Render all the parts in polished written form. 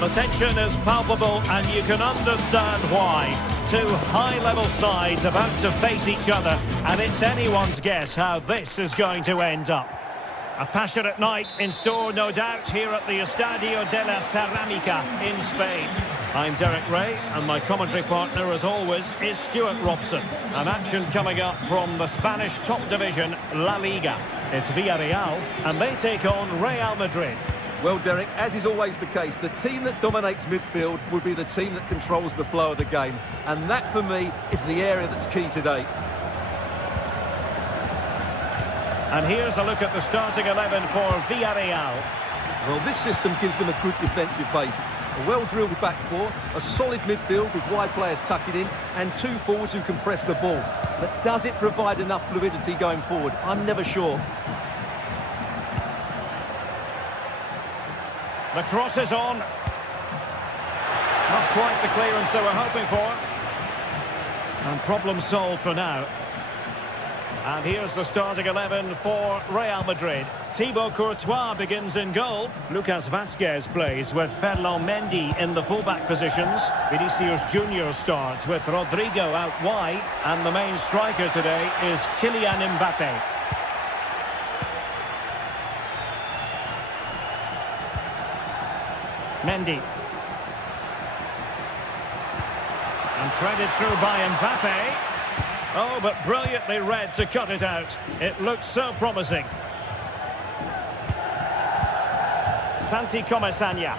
The tension is palpable and you can understand why. Two high-level sides about to face each other, and it's anyone's guess how this is going to end up. A passionate night in store, no doubt, here at the Estadio de la Ceramica in Spain. I'm Derek Ray, and my commentary partner, as always, is Stuart Robson. An action coming up from the Spanish top division, La Liga. It's Villarreal, and they take on Real Madrid. Well, Derek, as is always the case, the team that dominates midfield will be the team that controls the flow of the game. And that, for me, is the area that's key today. And here's a look at the starting 11 for Villarreal. Well, this system gives them a good defensive base. A well-drilled back four, a solid midfield with wide players tucking in, and two forwards who can press the ball. But does it provide enough fluidity going forward? I'm never sure. The cross is on. Not quite the clearance they were hoping for. And problem solved for now. And here's the starting 11 for Real Madrid. Thibaut Courtois begins in goal. Lucas Vazquez plays with Ferland Mendy in the fullback positions. Vinicius Junior starts with Rodrigo out wide. And the main striker today is Kylian Mbappe. Mendy. And threaded through by Mbappe. Oh, but brilliantly read to cut it out. It looks so promising. Santi Comesaña.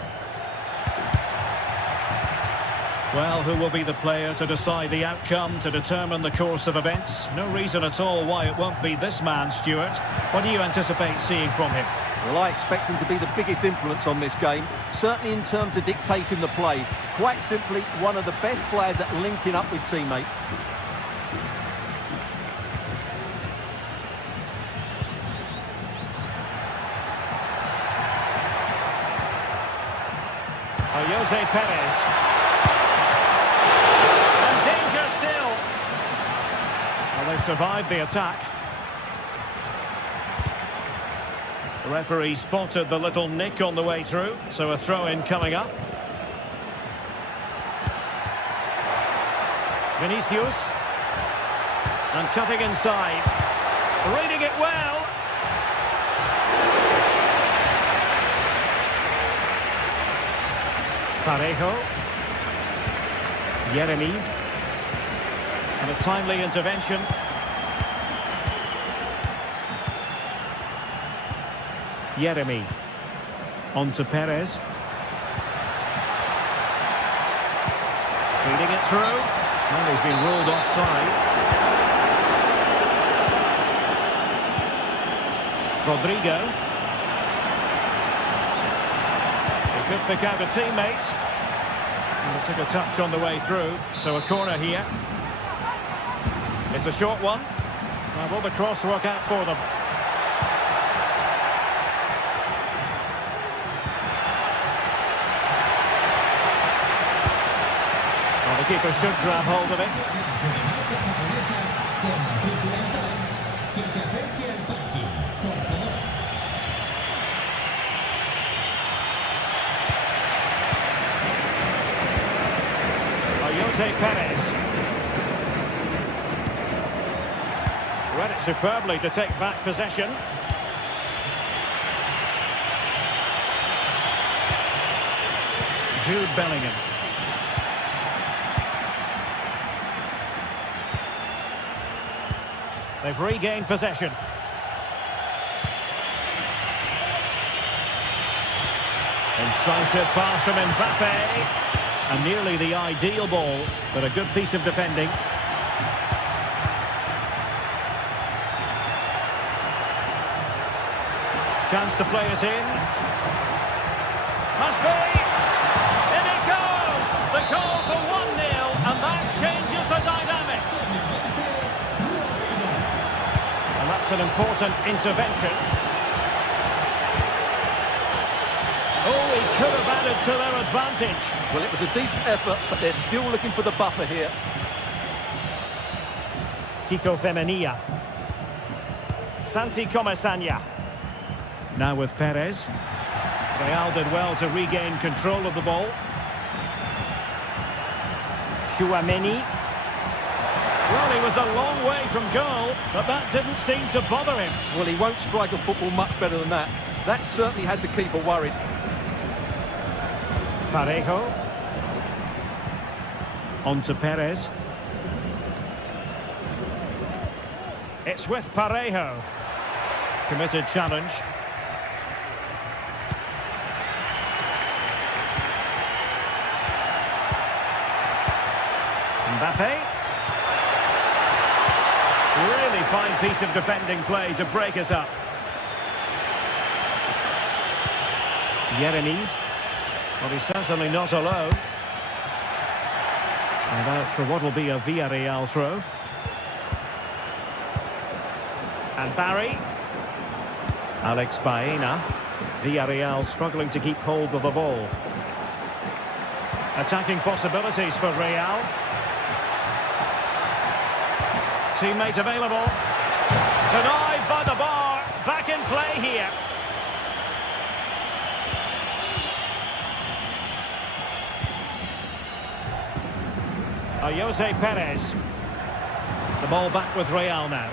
Well, who will be the player to decide the outcome, to determine the course of events? No reason at all why it won't be this man, Stuart. What do you anticipate seeing from him? Well, I expect him to be the biggest influence on this game, certainly in terms of dictating the play. Quite simply, one of the best players at linking up with teammates. Jose Perez. And danger still. Well, they survived the attack. The referee spotted the little nick on the way through, so a throw-in coming up. Vinicius. And cutting inside. Reading it well. Parejo. Yeremy. And a timely intervention. Yeremy. On to Perez. Feeding it through. And he's been ruled offside. Rodrigo. Could pick out a teammate. And it took a touch on the way through, so a corner here. It's a short one. Now will the cross work out for them? Well, the keeper should grab hold of it. Jose Perez. Read it superbly to take back possession. Jude Bellingham. They've regained possession. Incisive pass from Mbappe. And nearly the ideal ball, but a good piece of defending. Chance to play it in. Must be! In it goes! The goal for 1-0, and that changes the dynamic. And that's an important intervention. Oh, he could have added to their advantage. Well, it was a decent effort, but they're still looking for the buffer here. Kiko Femenia. Santi Comesaña. Now with Perez. Real did well to regain control of the ball. Chouameni. Well, he was a long way from goal, but that didn't seem to bother him. Well, he won't strike a football much better than that. That certainly had the keeper worried. Parejo. On to Perez. It's with Parejo. Committed challenge. Mbappe. Really fine piece of defending play to break us up. Yeremy. Well, he's certainly not alone. And out for what will be a Villarreal throw. And Barry. Alex Baena. Villarreal struggling to keep hold of the ball. Attacking possibilities for Real. Teammate available. Denied by the bar. Back in play here. Jose Perez. The ball back with Real now.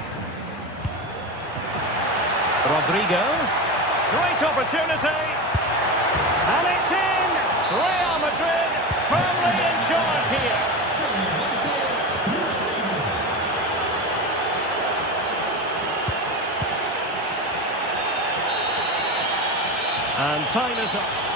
Rodrigo. Great opportunity. And it's in. Real Madrid firmly in charge here. And time is up.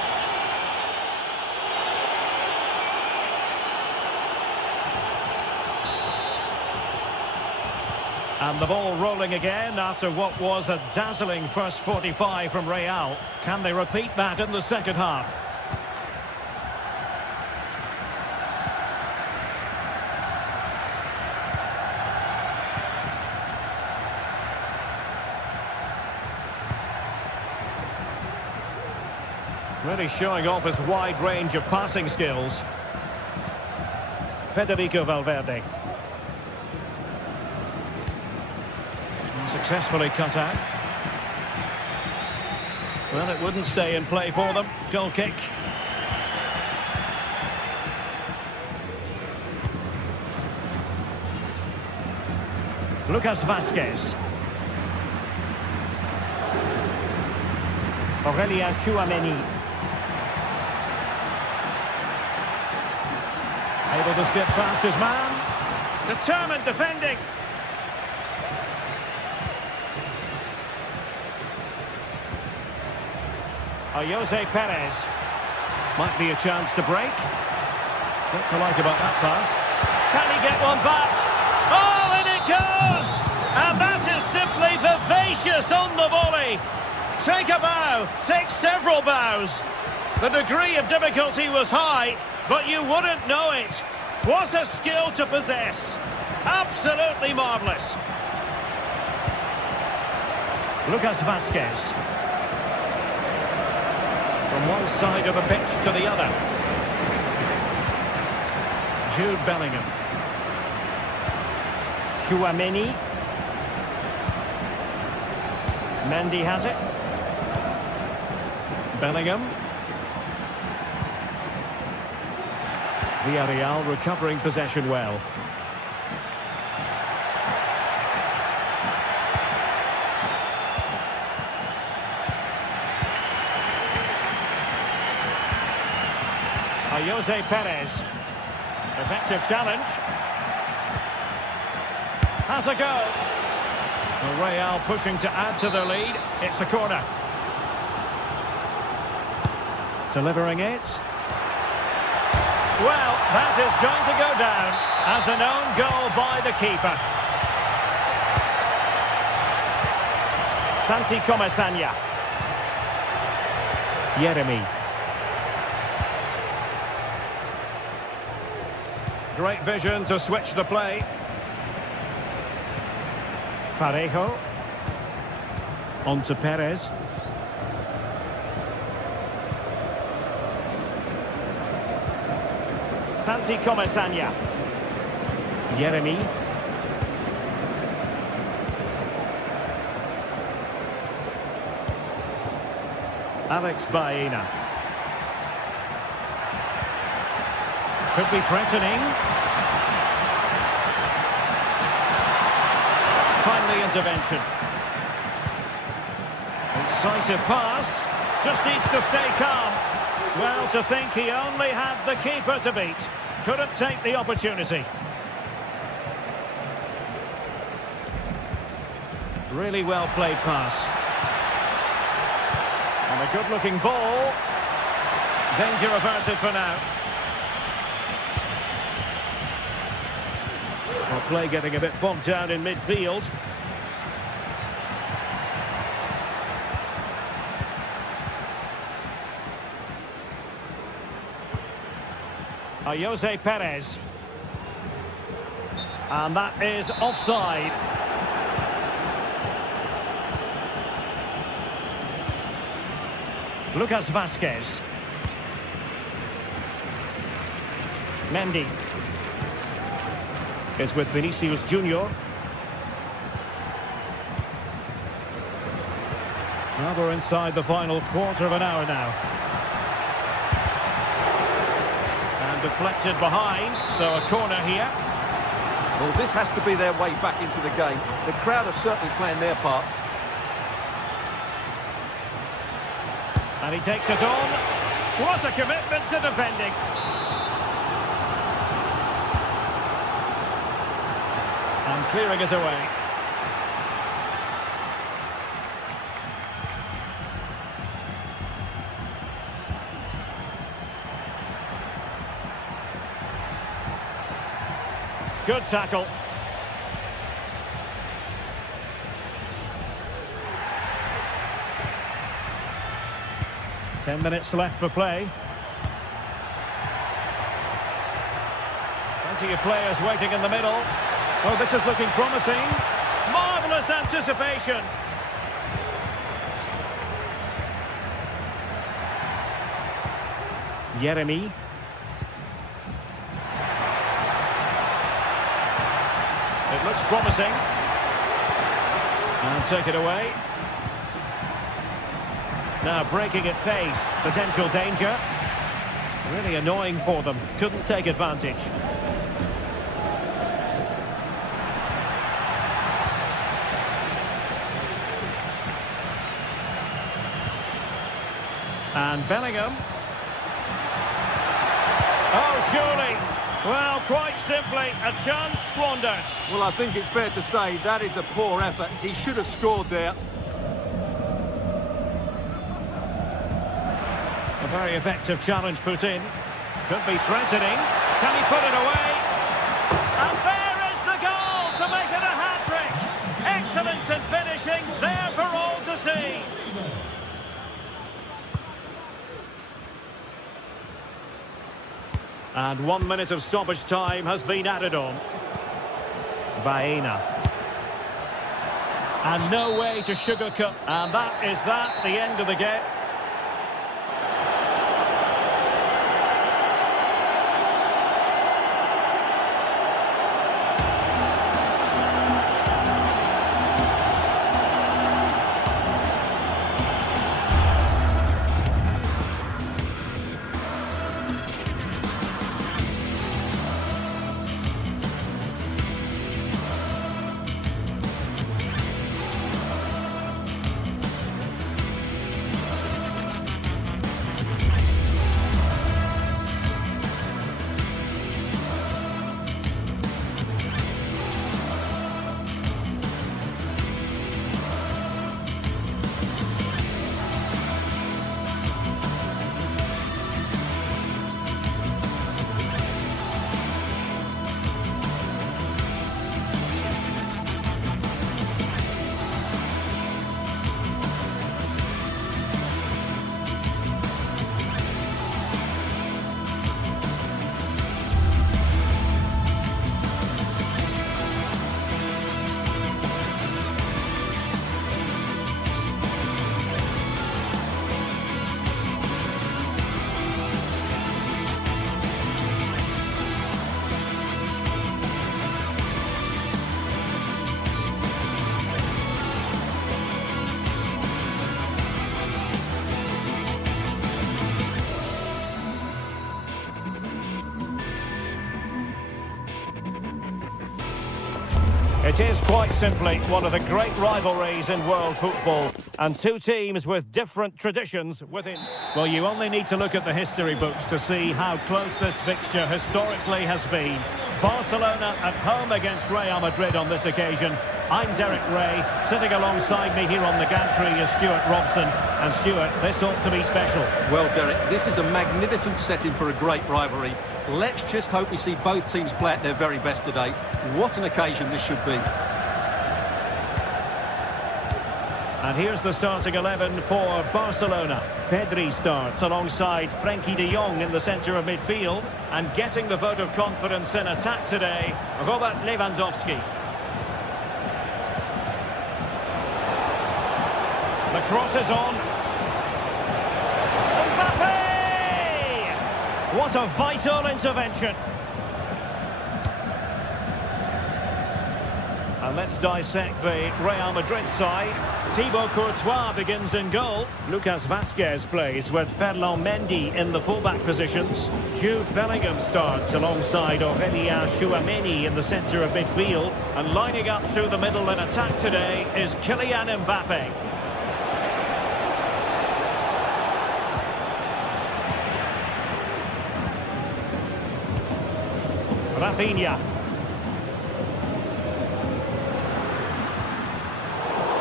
And the ball rolling again after what was a dazzling first 45 from Real. Can they repeat that in the second half? Really showing off his wide range of passing skills. Federico Valverde. Successfully cut out. Well, it wouldn't stay in play for them. Goal kick. Lucas Vazquez. Aurelien Chouameni. Able to skip past his man. Determined defending. Jose Perez. Might be a chance to break. What to like about that pass? Can he get one back? Oh, and it goes! And that is simply vivacious on the volley. Take a bow, take several bows. The degree of difficulty was high, but you wouldn't know it. What a skill to possess. Absolutely marvellous. Lucas Vazquez. From one side of the pitch to the other. Jude Bellingham. Chouameni. Mendy has it. Bellingham. Villarreal recovering possession well. Jose Perez. Effective challenge. Has a go. Real pushing to add to their lead. It's a corner. Delivering it. Well, that is going to go down as an own goal by the keeper. Santi Comesaña. Yeremy. Great vision to switch the play. Parejo. On to Perez. Santi Comesaña. Yeremy. Alex Baena. Could be threatening. Timely intervention. Incisive pass. Just needs to stay calm. Well, to think he only had the keeper to beat. Couldn't take the opportunity. Really well played pass. And a good-looking ball. Danger averted for now. Well, play getting a bit bogged down in midfield. Jose Perez. And that is offside. Lucas Vazquez. Mendy. Is with Vinicius Junior. Well, we're inside the final quarter of an hour now. And deflected behind, so a corner here. Well, this has to be their way back into the game. The crowd are certainly playing their part. And he takes it on. What a commitment to defending. And clearing it away. Good tackle. Ten minutes left for play. Plenty of players waiting in the middle. Oh, this is looking promising. Marvellous anticipation. Yeremy. It looks promising. And take it away. Now breaking at pace. Potential danger. Really annoying for them. Couldn't take advantage. And Bellingham. Oh, surely. Well, quite simply, a chance squandered. Well, I think it's fair to say that is a poor effort. He should have scored there. A very effective challenge put in. Could be threatening. Can he put it away? And there is the goal to make it a hat-trick. Excellence in finishing, there for all to see. And 1 minute of stoppage time has been added on. Baena. And no way to sugarcoat. And that is the end of the game. It is quite simply one of the great rivalries in world football, and two teams with different traditions within. Well, you only need to look at the history books to see how close this fixture historically has been. Barcelona at home against Real Madrid on this occasion. I'm Derek Ray. Sitting alongside me here on the gantry is Stuart Robson. And Stuart, this ought to be special. Well, Derek, this is a magnificent setting for a great rivalry. Let's just hope we see both teams play at their very best today. What an occasion this should be. And here's the starting 11 for Barcelona. Pedri starts alongside Frenkie de Jong in the centre of midfield. And getting the vote of confidence in attack today, Robert Lewandowski. The cross is on. Mbappe! What a vital intervention. And let's dissect the Real Madrid side. Thibaut Courtois begins in goal. Lucas Vazquez plays with Ferland Mendy in the fullback positions. Jude Bellingham starts alongside Aurélien Tchouameni in the centre of midfield. And lining up through the middle in attack today is Kylian Mbappe. Rafinha.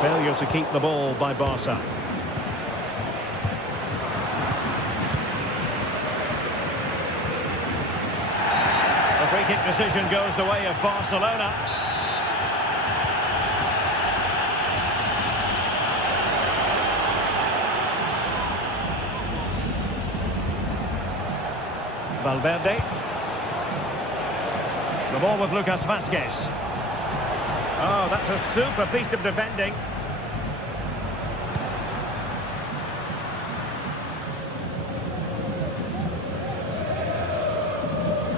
Failure to keep the ball by Barca. The free kick decision goes the way of Barcelona. Valverde. The ball with Lucas Vazquez. Oh, that's a super piece of defending.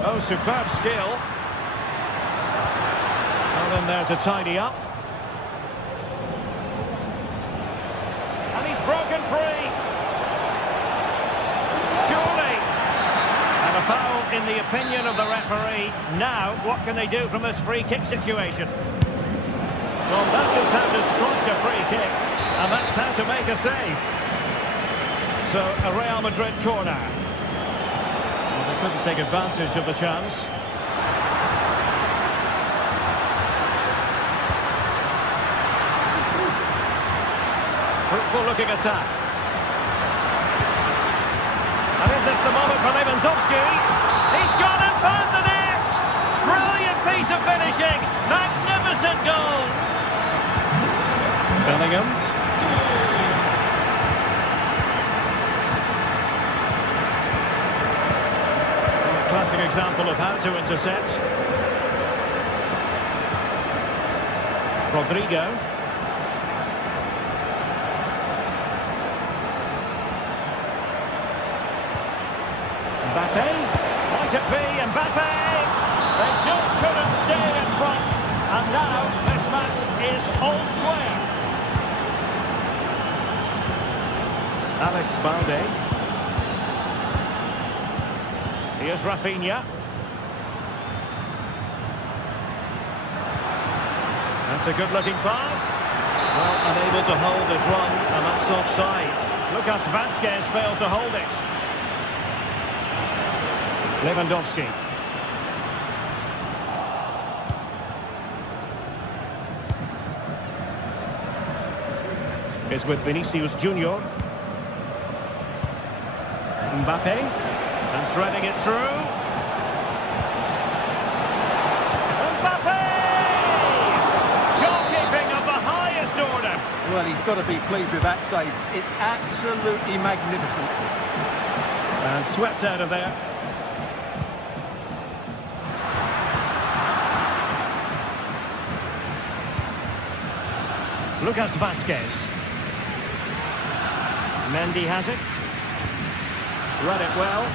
Oh, superb skill. Well in there to tidy up. And he's broken free. Surely. And a foul in the opinion of the referee. Now, what can they do from this free kick situation? Well, that is how to strike a free kick, and that's how to make a save. So, a Real Madrid corner. Well, they couldn't take advantage of the chance. Fruitful looking attack. And is this the moment for Lewandowski? He's gone and found the net! Brilliant piece of finishing! Magnificent goal! Bellingham. Classic example of how to intercept. Rodrigo. Mbappe. Might it be Mbappe? They just couldn't stay in front. And now this match is all square. Alex Balde. Here's Rafinha. That's a good-looking pass. Well, unable to hold his run, and that's offside. Lucas Vazquez failed to hold it. Lewandowski. Is with Vinicius Junior. Mbappe, and threading it through. Mbappe! Goalkeeping of the highest order. Well, he's got to be pleased with that save. It's absolutely magnificent. And swept out of there. Lucas Vazquez. Mendy has it. Read it well.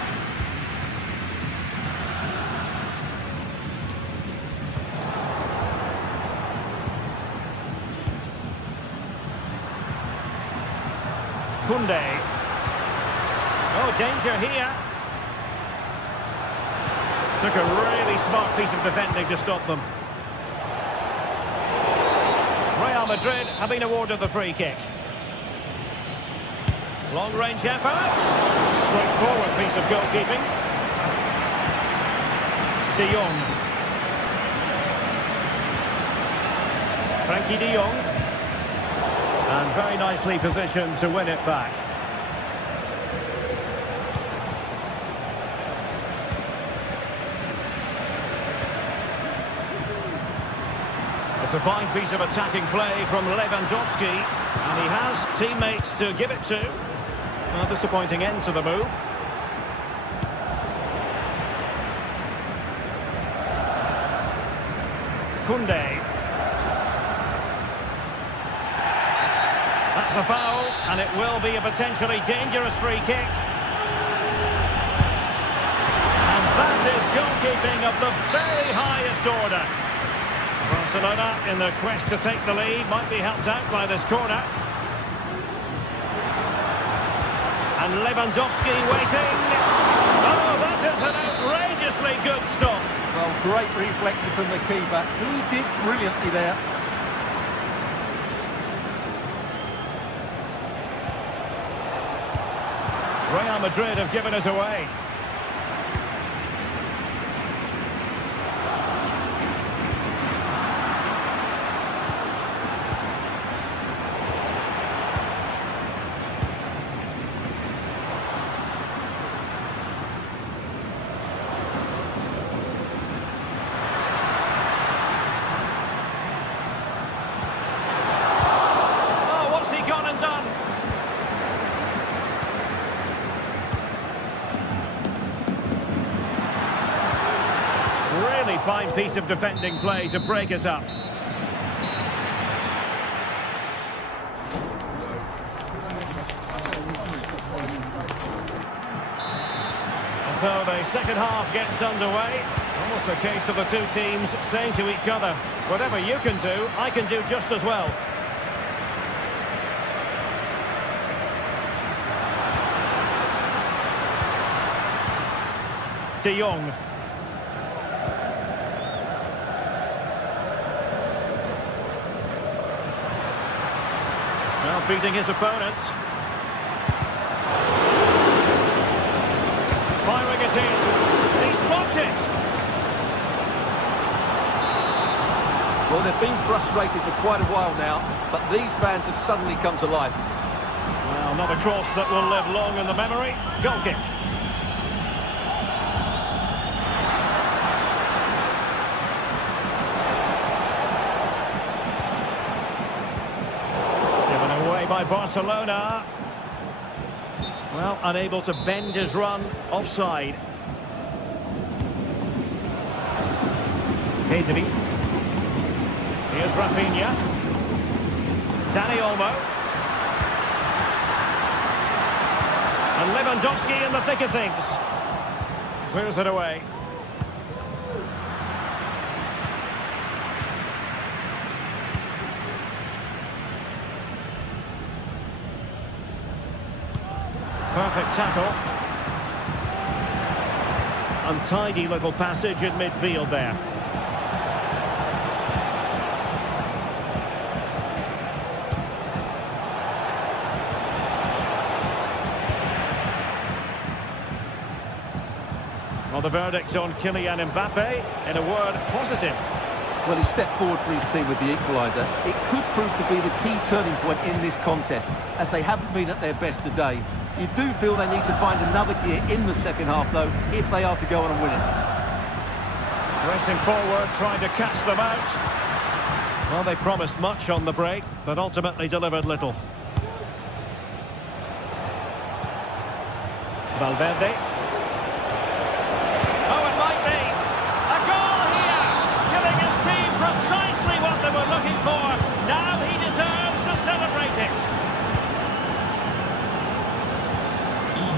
Koundé. Oh, danger here. Took a really smart piece of defending to stop them. Madrid have been awarded the free kick. Long-range effort. Straightforward piece of goalkeeping. De Jong. Frankie de Jong. And very nicely positioned to win it back. It's a fine piece of attacking play from Lewandowski, and he has teammates to give it to. A disappointing end to the move. Koundé. That's a foul, and it will be a potentially dangerous free kick. And that is goalkeeping of the very highest order. Barcelona, in their quest to take the lead, might be helped out by this corner. And Lewandowski waiting. Oh, that is an outrageously good stop. Well, great reflection from the keeper. He did brilliantly there. Real Madrid have given us away. Fine piece of defending play to break us up. So the second half gets underway. Almost a case of the two teams saying to each other, whatever you can do, I can do just as well. De Jong. Well, beating his opponent. Firing it in. He's blocked it. Well, they've been frustrated for quite a while now, but these fans have suddenly come to life. Well, not a cross that will live long in the memory. Goal kick. By Barcelona. Well, unable to bend his run offside. Pedri. Here's Rafinha. Dani Olmo. And Lewandowski in the thick of things. Clears it away. Perfect tackle. Untidy little passage in midfield there. Well, the verdict on Kylian Mbappe, in a word, positive. Well, he stepped forward for his team with the equaliser. It could prove to be the key turning point in this contest, as they haven't been at their best today. You do feel they need to find another gear in the second half, though, if they are to go on and win it. Racing forward, trying to catch them out. Well, they promised much on the break, but ultimately delivered little. Valverde. Oh, it might be. A goal here! Giving his team precisely what they were looking for. Now he deserves to celebrate it.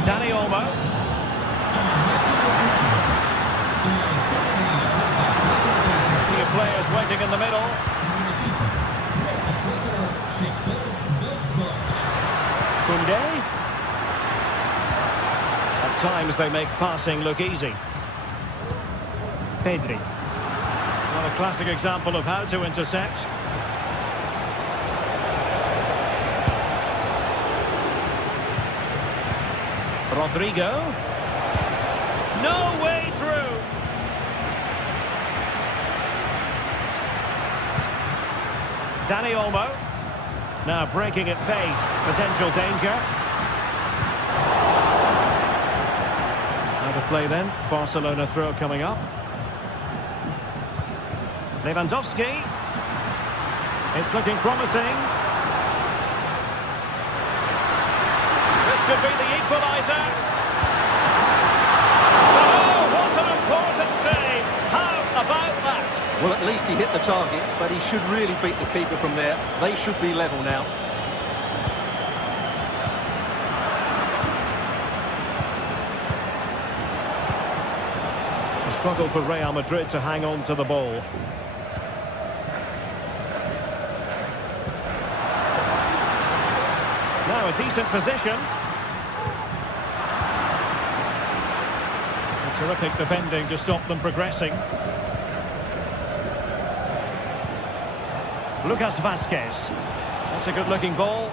Dani Olmo. Plenty of players waiting in the middle. Koundé. At times they make passing look easy. Pedri. Well, a classic example of how to intercept. Rodrigo. No way through. Dani Olmo. Now breaking at pace. Potential danger. Out of play then. Barcelona throw coming up. Lewandowski. It's looking promising. This could be the equaliser. Oh, what an important save. How about that? Well, at least he hit the target, but he should really beat the keeper from there. They should be level now. A struggle for Real Madrid to hang on to the ball. Now a decent position. A terrific defending to stop them progressing. Lucas Vazquez. That's a good-looking ball.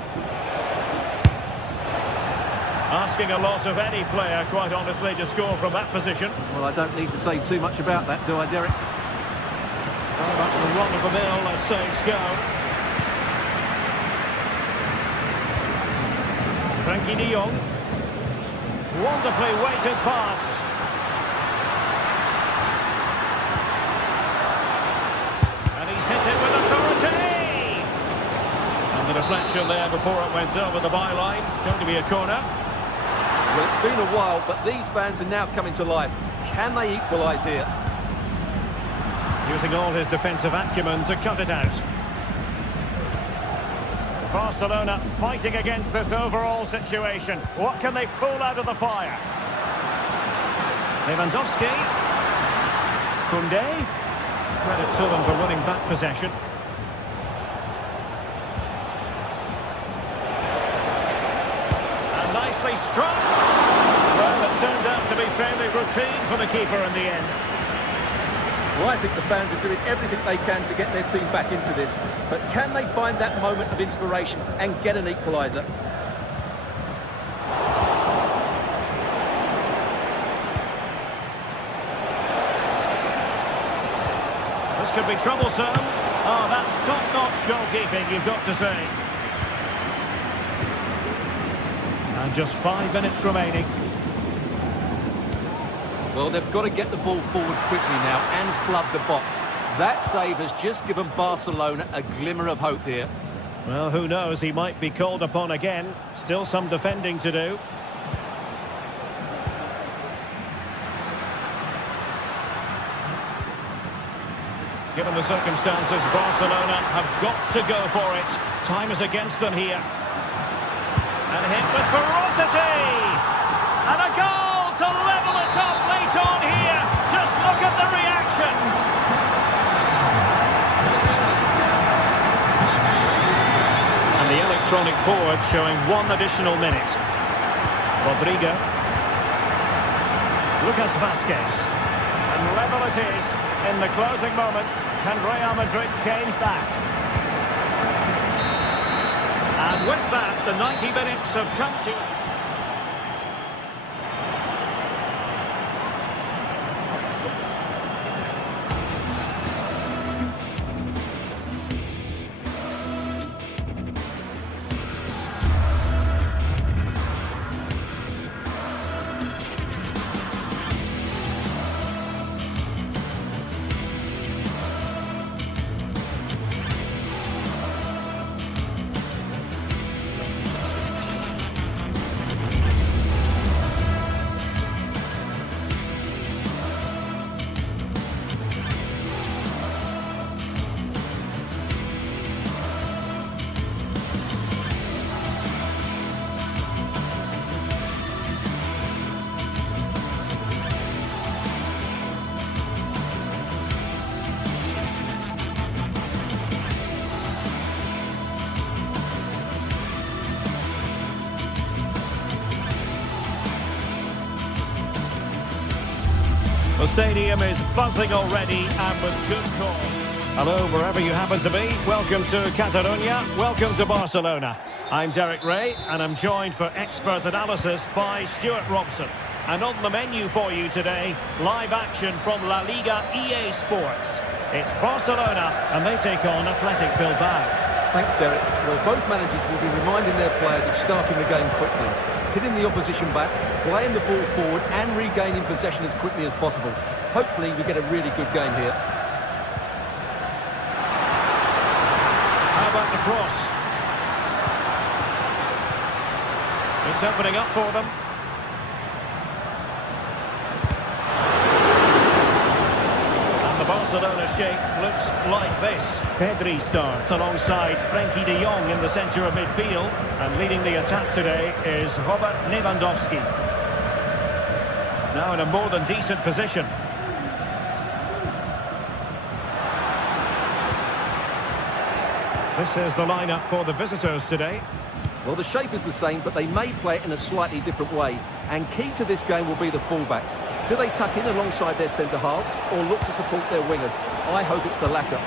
Asking a lot of any player, quite honestly, to score from that position. Well, I don't need to say too much about that, do I, Derek? Very much the run-of-the-mill as saves go. Frankie de Jong. Wonderfully weighted pass. And he's hit it with authority. And the deflection there before it went over the byline. Going to be a corner. Well, it's been a while, but these fans are now coming to life. Can they equalise here? Using all his defensive acumen to cut it out. Barcelona fighting against this overall situation. What can they pull out of the fire? Lewandowski. Koundé. Credit to them for winning back possession. And nicely struck. Well, it turned out to be fairly routine for the keeper in the end. Well, I think the fans are doing everything they can to get their team back into this. But can they find that moment of inspiration and get an equaliser? This could be troublesome. Oh, that's top-notch goalkeeping, you've got to say. And just 5 minutes remaining. Well, they've got to get the ball forward quickly now and flood the box. That save has just given Barcelona a glimmer of hope here. Well, who knows, he might be called upon again. Still some defending to do. Given the circumstances, Barcelona have got to go for it. Time is against them here. And hit with ferocity! And a goal to level it up late on here. Just look at the reaction. And the electronic board showing 1 additional minute. Rodrigo. Lucas Vazquez. And level it is in the closing moments. Can Real Madrid change that? And with that, the 90 minutes have come to... The stadium is buzzing already and with good cause. Hello, wherever you happen to be. Welcome to Catalonia. Welcome to Barcelona. I'm Derek Ray, and I'm joined for expert analysis by Stuart Robson. And on the menu for you today, live action from La Liga EA Sports. It's Barcelona, and they take on Athletic Bilbao. Thanks, Derek. Well, both managers will be reminding their players of starting the game quickly, hitting the opposition back, playing the ball forward and regaining possession as quickly as possible. Hopefully we get a really good game here. How about the cross? It's opening up for them. And the Barcelona shape looks like this. Pedri starts alongside Frenkie de Jong in the centre of midfield. And leading the attack today is Robert Lewandowski. Now in a more than decent position. This is the lineup for the visitors today. Well, the shape is the same, but they may play it in a slightly different way. And key to this game will be the fullbacks. Do they tuck in alongside their centre-halves or look to support their wingers? I hope it's the latter.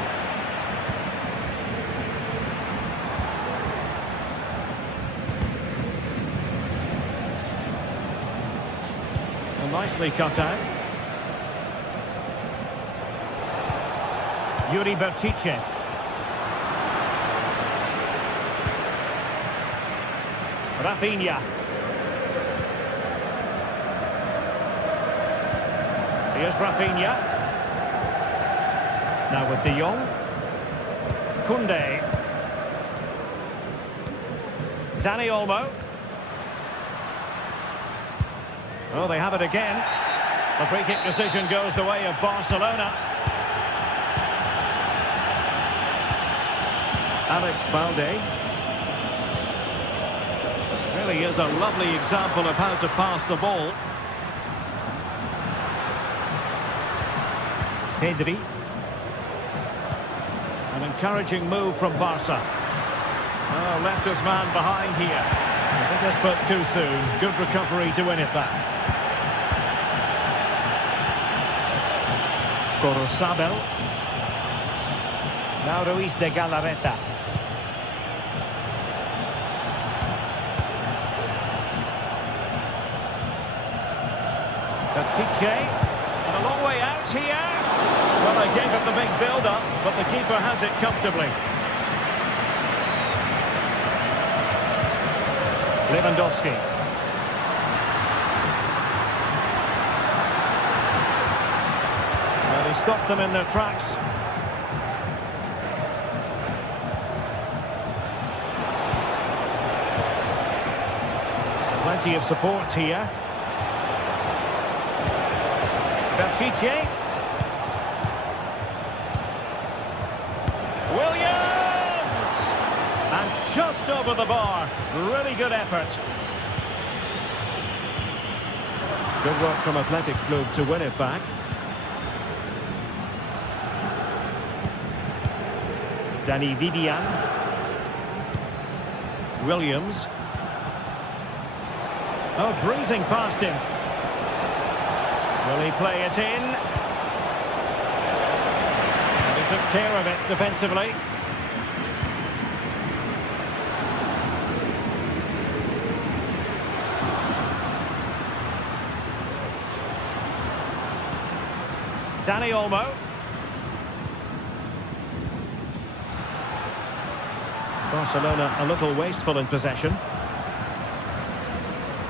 Well, nicely cut out. Yuri Berchiche. Rafinha. Here's Rafinha. Now with De Jong. Koundé. Dani Olmo. Oh, they have it again. The free kick decision goes the way of Barcelona. Alex Balde. Really is a lovely example of how to pass the ball. Pedri. An encouraging move from Barca. Oh, left his man behind here. I think I spoke too soon. Good recovery to win it back. Corosabel. Now Ruiz de Galarreta. Berchiche, and a long way out here. Well, they gave it the big build-up, but the keeper has it comfortably. Lewandowski. Well, he stopped them in their tracks. Plenty of support here. Berchiche. Williams! And just over the bar. Really good effort. Good work from Athletic Club to win it back. Danny Vivian. Williams. Oh, breezing past him. Will he play it in? And he took care of it defensively. Dani Olmo. Barcelona a little wasteful in possession.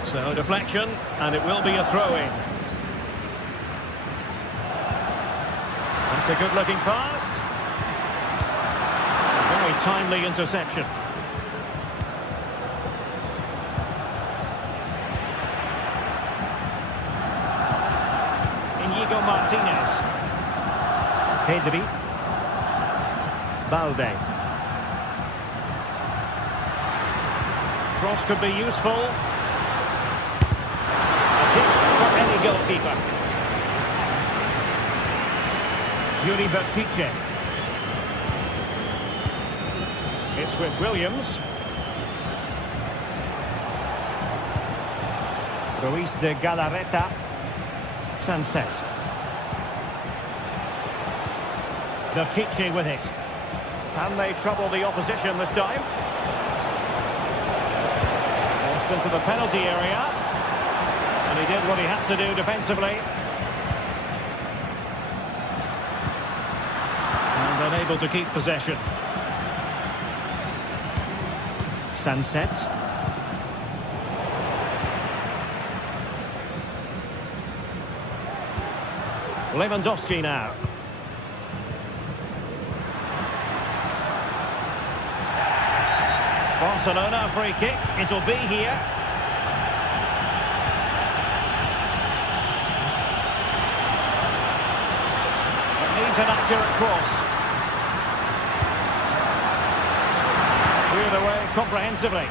So deflection, and it will be a throw-in. That's a good-looking pass. A very timely interception. Inigo Martinez. Pedri. Balde. Cross could be useful. A kick for any goalkeeper. Yuri Berchiche. It's with Williams. Ruiz de Galarreta. Sunset. Berchiche with it. Can they trouble the opposition this time? into the penalty area. And he did what he had to do defensively. And unable to keep possession. Sunset. Lewandowski now. Barcelona free kick. It'll be here. It needs an accurate cross. Cleared away comprehensively.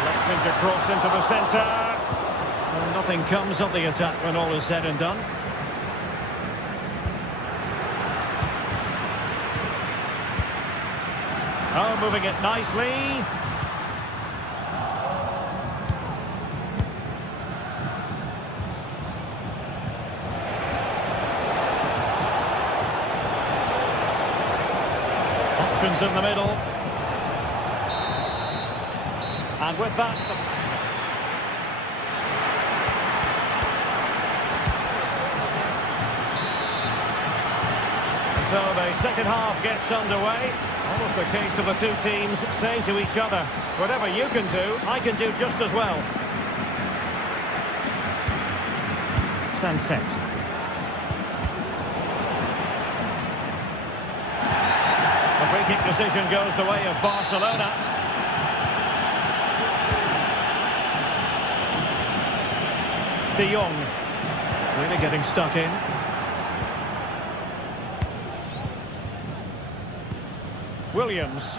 Electing to cross into the centre. Well, nothing comes of the attack when all is said and done. Oh, moving it nicely. Options in the middle. And with that... So the second half gets underway. Almost a case of the two teams saying to each other, whatever you can do, I can do just as well. Sunset. The free kick decision goes the way of Barcelona. De Jong. Really getting stuck in. Williams.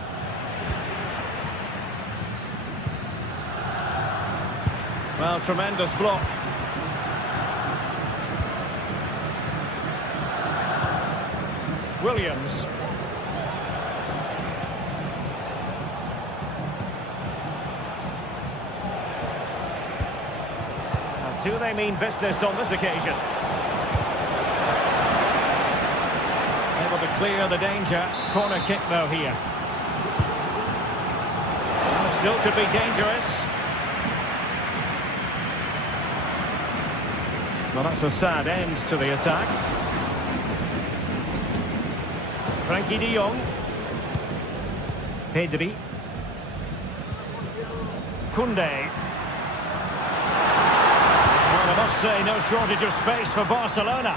Well, tremendous block. Williams. Now, do they mean business on this occasion? Able to clear the danger. Corner kick though here. Well, it still could be dangerous. Well, that's a sad end to the attack. Frankie de Jong. Pedri. Koundé. Well, I must say, no shortage of space for Barcelona.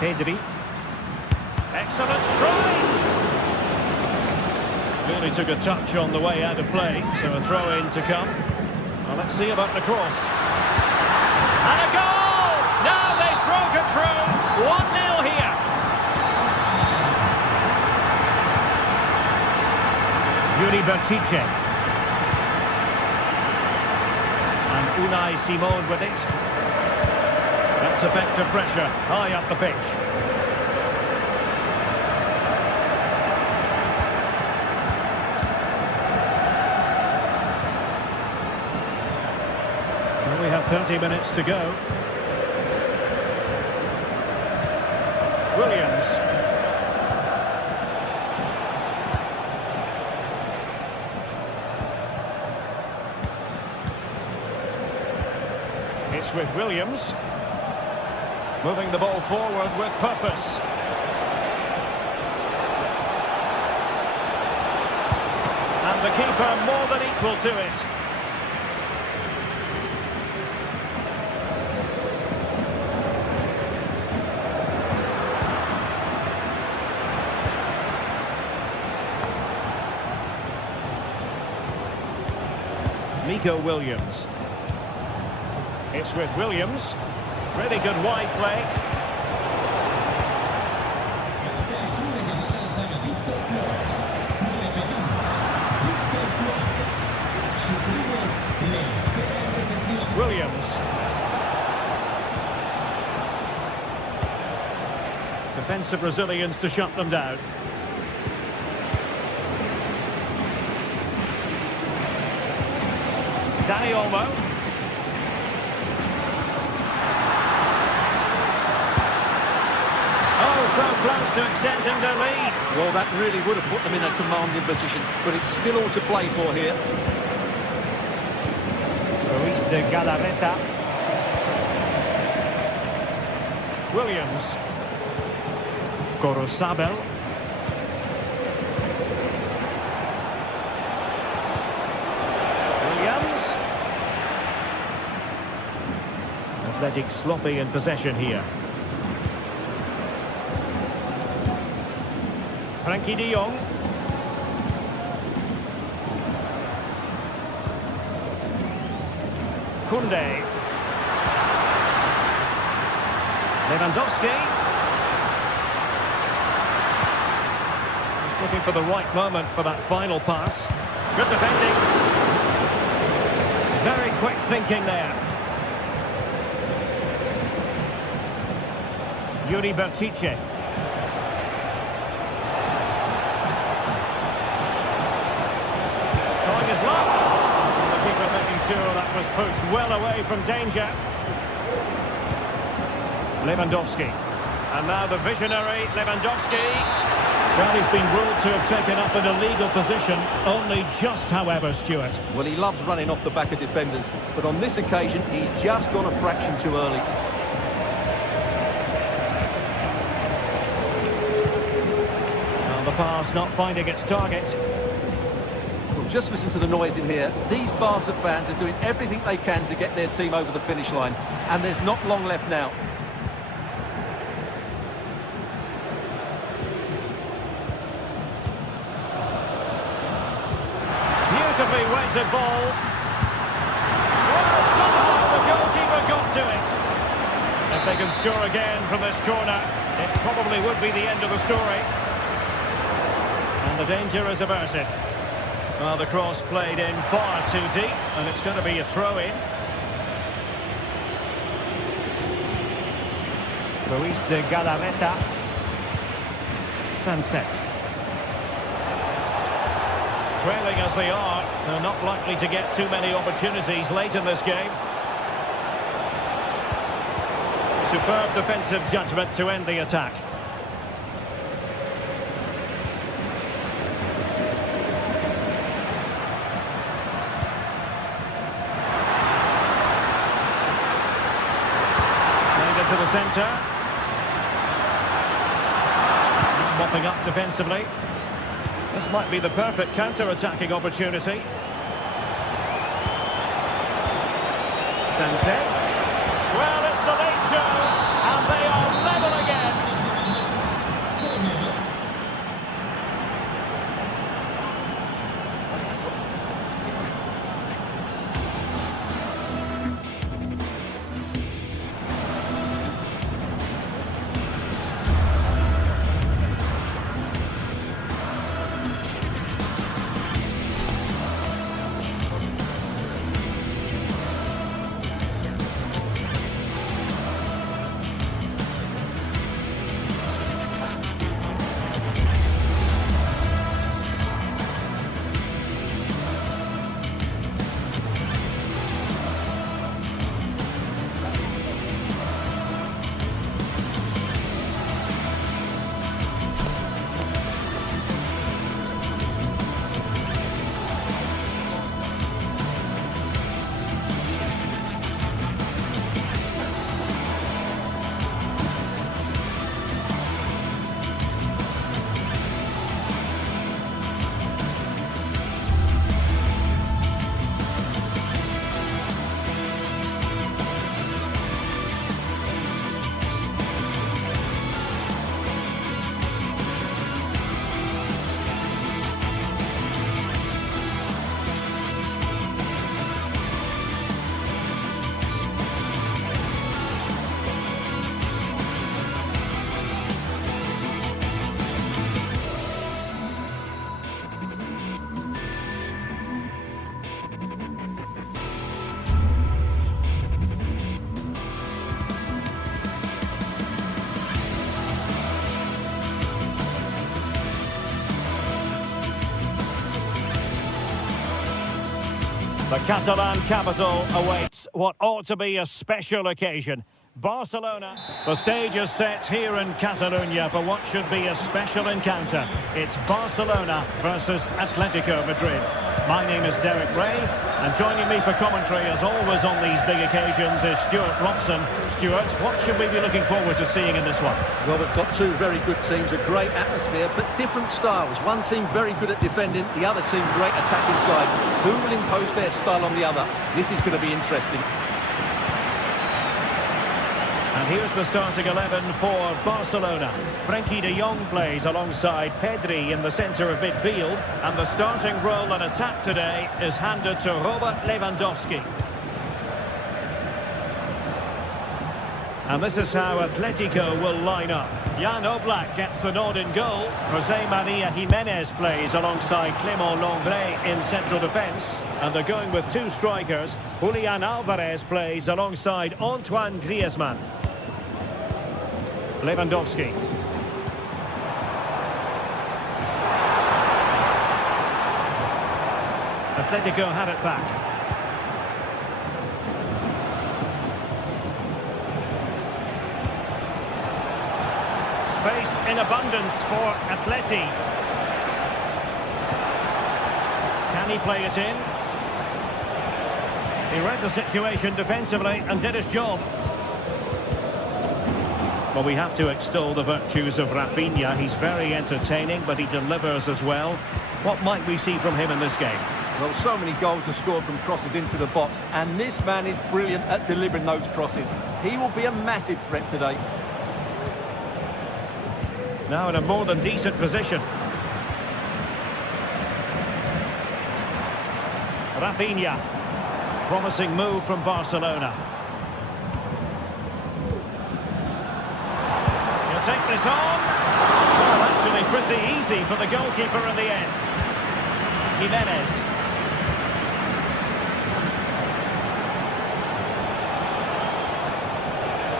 Pedri. Excellent strike! Really took a touch on the way out of play, so a throw-in to come. Well, let's see about the cross. And a goal! Now they've broken through. 1-0 here. Yuri Bertice. And Unai Simon with it. That's effective pressure, high up the pitch. Well, we have 30 minutes to go. Williams. It's with Williams. Moving the ball forward with purpose. And the keeper more than equal to it. Nico Williams. It's with Williams. Really good wide play. Williams. Defensive Brazilians to shut them down. Dani Olmo. So close to extending their lead. Well, that really would have put them in a commanding position, but it's still all to play for here. Ruiz de Galarreta. Williams. Gorosabel. Williams. Athletic sloppy in possession here. Frankie de Jong. Koundé. Lewandowski. Just looking for the right moment for that final pass. Good defending. Very quick thinking there. Yuri Bertice. Trying his luck. The keeper making sure that was pushed well away from danger. Lewandowski. And now the visionary Lewandowski. Well, he's been ruled to have taken up an illegal position. Only just, however, Stuart. Well, he loves running off the back of defenders, but on this occasion, he's just gone a fraction too early. And the pass not finding its target. Well, just listen to the noise in here. These Barca fans are doing everything they can to get their team over the finish line, and there's not long left now. Beautifully weighted ball. Well, somehow the goalkeeper got to it. If they can score again from this corner, it probably would be the end of the story. And the danger is averted. Well, the cross played in far too deep, and it's going to be a throw-in. Ruiz de Galarreta. Sunset. Trailing as they are, they're not likely to get too many opportunities late in this game. Superb defensive judgment to end the attack. Played into the centre. Mopping up defensively. This might be the perfect counter-attacking opportunity. Sunset. Well, it's the late show, and they are level again. The Catalan capital awaits what ought to be a special occasion. Barcelona. The stage is set here in Catalonia for what should be a special encounter. It's Barcelona versus Atletico Madrid. My name is Derek Ray, and joining me for commentary, as always on these big occasions, is Stuart Robson. Stuart, what should we be looking forward to seeing in this one? Well, we've got two very good teams, a great atmosphere, but different styles. One team very good at defending, the other team great attacking side. Who will impose their style on the other? This is going to be interesting. And here's the starting 11 for Barcelona. Frenkie de Jong plays alongside Pedri in the centre of midfield. And the starting role in attack today is handed to Robert Lewandowski. And this is how Atletico will line up. Jan Oblak gets the nod in goal. Jose Maria Jimenez plays alongside Clément Lenglet in central defence. And they're going with two strikers. Julian Alvarez plays alongside Antoine Griezmann. Lewandowski. Atletico had it back. Space in abundance for Atleti. Can he play it in? He read the situation defensively and did his job. Well, we have to extol the virtues of Rafinha. He's very entertaining, but he delivers as well. What might we see from him in this game? Well, so many goals are scored from crosses into the box, and this man is brilliant at delivering those crosses. He will be a massive threat today. Now in a more than decent position. Rafinha. Promising move from Barcelona. Take this on. Well, actually pretty easy for the goalkeeper in the end. Jimenez.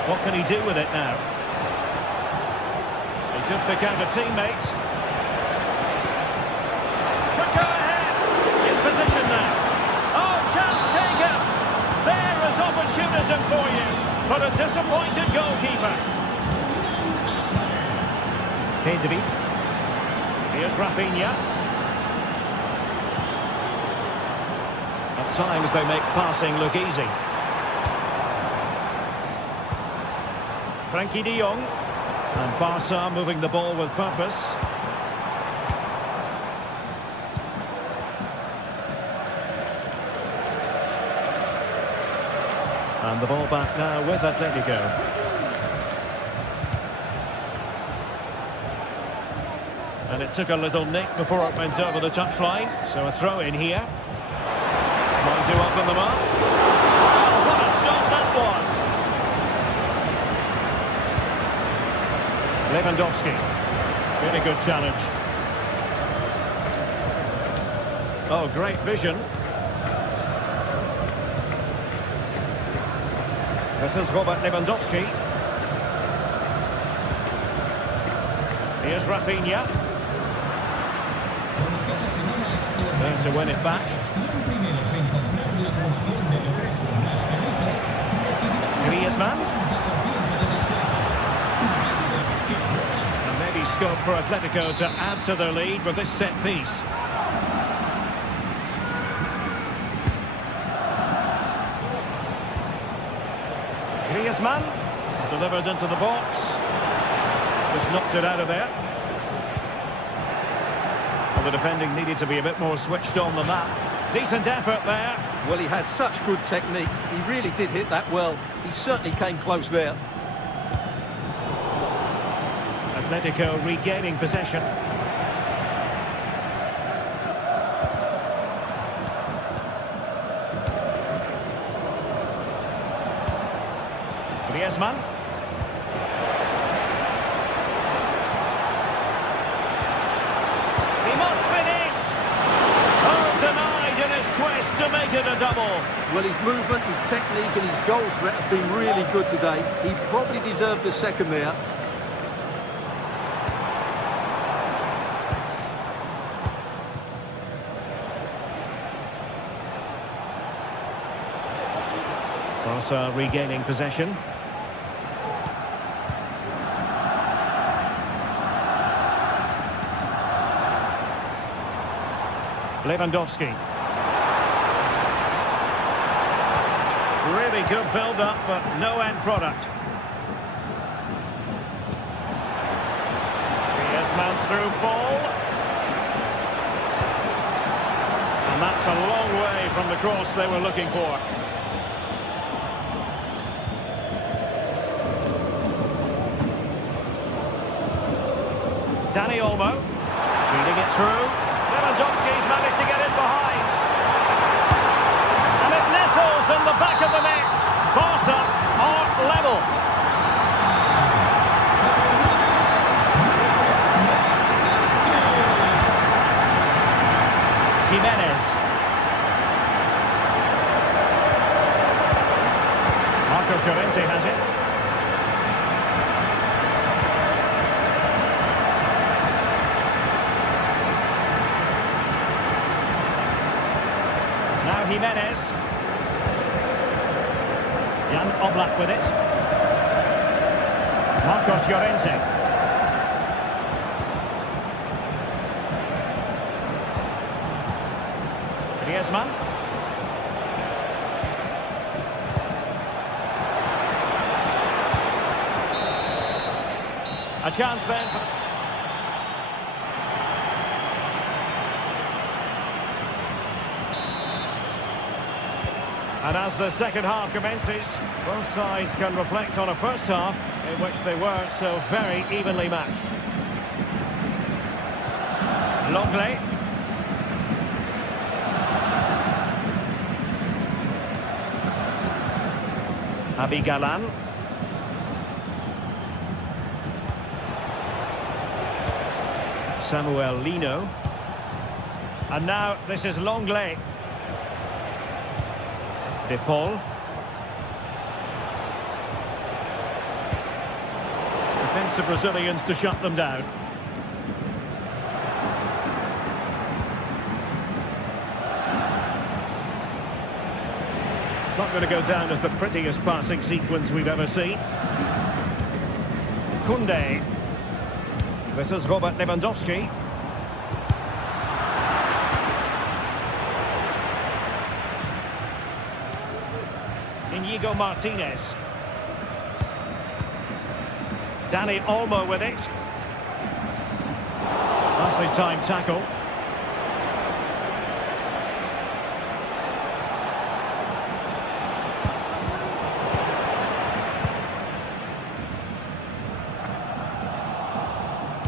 What can he do with it now? He could pick out a teammate. Could go ahead. In position now. Oh, chance taken. There is opportunism for you. But a disappointed goalkeeper. Pedri. Here's Rafinha. At times they make passing look easy. Frenkie de Jong. And Barca moving the ball with purpose. And the ball back now with Atletico. And it took a little nick before it went over the touchline. So a throw in here. Trying to open them up. Oh, what a stop that was. Lewandowski. Really good challenge. Oh, great vision. This is Robert Lewandowski. Here's Rafinha. There to win it back. Griezmann. And maybe scope for Atletico to add to their lead with this set piece. Griezmann. Delivered into the box. Just knocked it out of there. The defending needed to be a bit more switched on than that. Decent effort there. Well, he has such good technique. He really did hit that well. He certainly came close there. Atletico regaining possession. Griezmann. To make it a double. Well, his movement, his technique and his goal threat have been really good today. He probably deserved the second there. Barca regaining possession. Lewandowski. Really good build-up, but no end product. Man's through ball. And that's a long way from the cross they were looking for. Dani Olmo. Feeding it through. Lewandowski's managed to get in behind. And it nestles in the back of the net. Barca are level. Jimenez. Marco Llorente has it. Now Jimenez. Jan Oblak with it. Marcos Llorente. Griezmann. A chance then. And as the second half commences, both sides can reflect on a first half in which they were so very evenly matched. Longley. Abigalan. Samuel Lino. And now this is Longley. De Paul. Defensive Brazilians to shut them down. It's not going to go down as the prettiest passing sequence we've ever seen. Koundé. This is Robert Lewandowski. Inigo Martinez. Dani Olmo with it. Nicely timed tackle.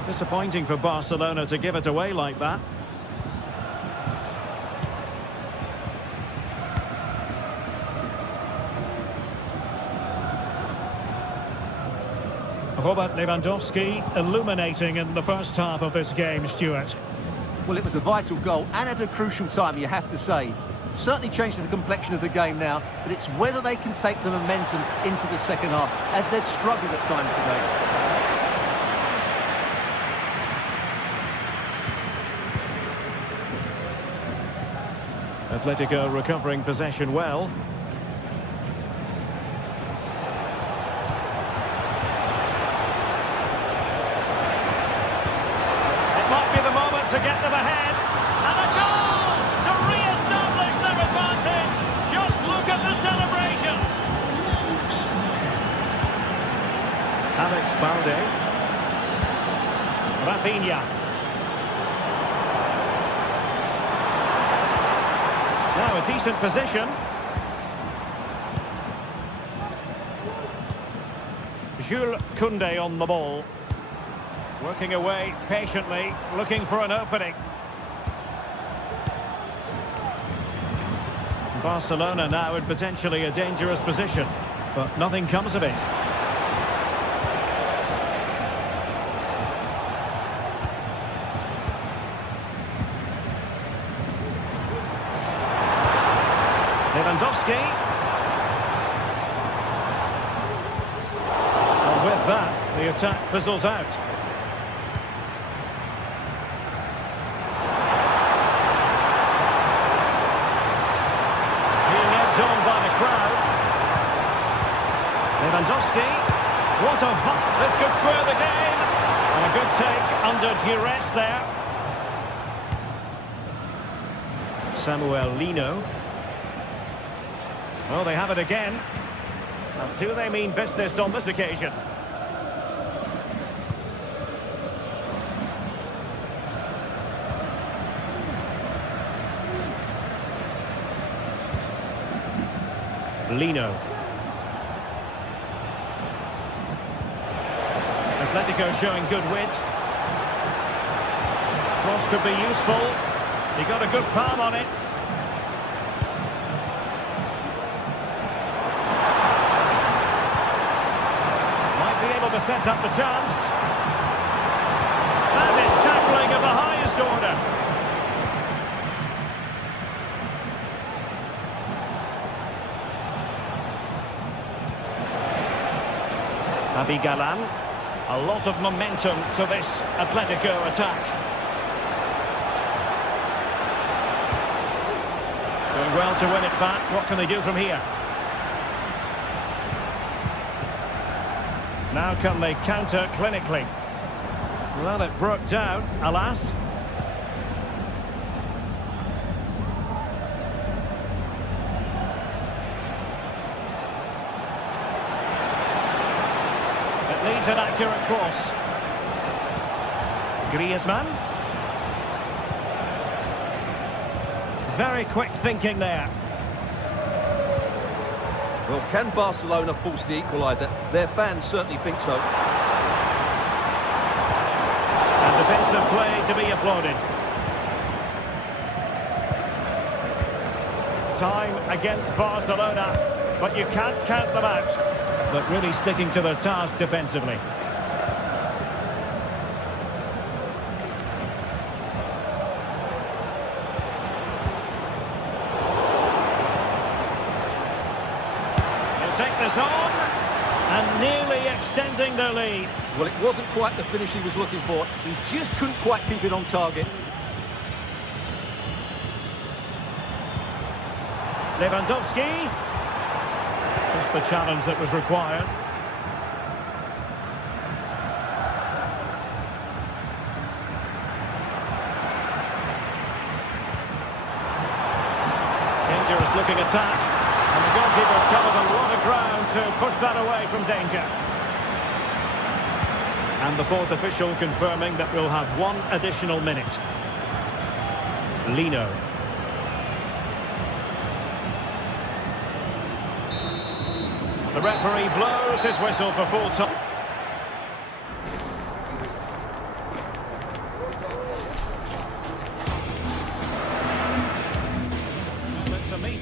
Disappointing for Barcelona to give it away like that. Robert Lewandowski illuminating in the first half of this game, Stuart. Well, it was a vital goal and at a crucial time, you have to say. Certainly changes the complexion of the game now, but it's whether they can take the momentum into the second half, as they've struggled at times today. Atletico recovering possession well. It might be the moment to get them ahead. And a goal to re-establish their advantage. Just look at the celebrations. Alex Balde. Rafinha. Now a decent position. Jules Koundé on the ball. Working away patiently, looking for an opening. Barcelona now in potentially a dangerous position, but nothing comes of it. Lewandowski. And with that, the attack fizzles out. Being egged on by the crowd. Lewandowski. What a... This could square the game. And a good take under duress there. Samuel Lino. Oh, they have it again. And do they mean business on this occasion? Lino. Atletico showing good width. Cross could be useful. He got a good palm on it. Might be able to set up the chance. That is tackling of the highest order. Galan. A lot of momentum to this Atletico attack. Doing well to win it back. What can they do from here? Now can they counter clinically? Well, it broke down, alas. Needs an accurate cross. Griezmann. Very quick thinking there. Well, can Barcelona force the equaliser? Their fans certainly think so. And defensive play to be applauded. Time against Barcelona, but you can't count them out. But really sticking to their task defensively. He'll take this on, and nearly extending their lead. Well, it wasn't quite the finish he was looking for. He just couldn't quite keep it on target. Lewandowski. Just the challenge that was required. Dangerous looking attack. And the goalkeeper covered a lot of ground to push that away from danger. And the fourth official confirming that we'll have one additional minute. Lino. The referee blows his whistle for full time. It's a meet.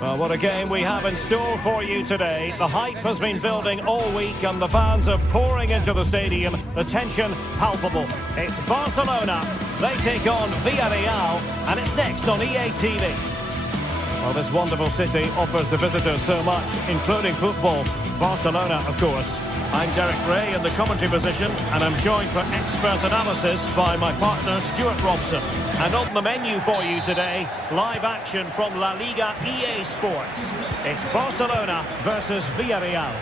Well, what a game we have in store for you today. The hype has been building all week and the fans are pouring into the stadium. The tension palpable. It's Barcelona. They take on Villarreal and it's next on EA TV. Well, this wonderful city offers the visitors so much, including football. Barcelona, of course. I'm Derek Ray in the commentary position and I'm joined for expert analysis by my partner Stuart Robson. And on the menu for you today, live action from La Liga EA Sports. It's Barcelona versus Villarreal.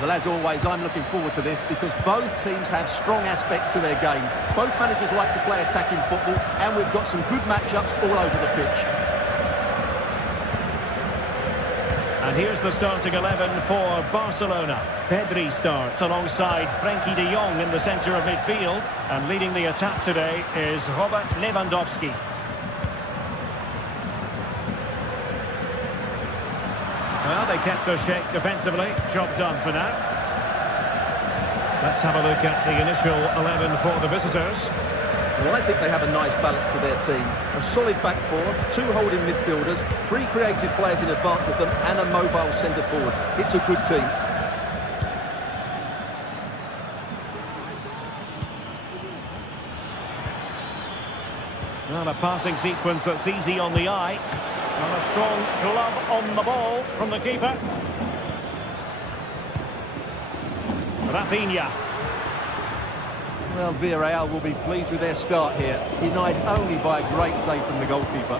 Well, as always, I'm looking forward to this because both teams have strong aspects to their game. Both managers like to play attacking football, and we've got some good matchups all over the pitch. And here's the starting 11 for Barcelona. Pedri starts alongside Frenkie de Jong in the centre of midfield. And leading the attack today is Robert Lewandowski. Well, they kept their shape defensively. Job done for now. Let's have a look at the initial 11 for the visitors. Well, I think they have a nice balance to their team. A solid back four, 2 holding midfielders, 3 creative players in advance of them, and a mobile centre-forward. It's a good team. Well, a passing sequence that's easy on the eye. And a strong glove on the ball from the keeper. Rafinha. Well, Villarreal will be pleased with their start here, denied only by a great save from the goalkeeper.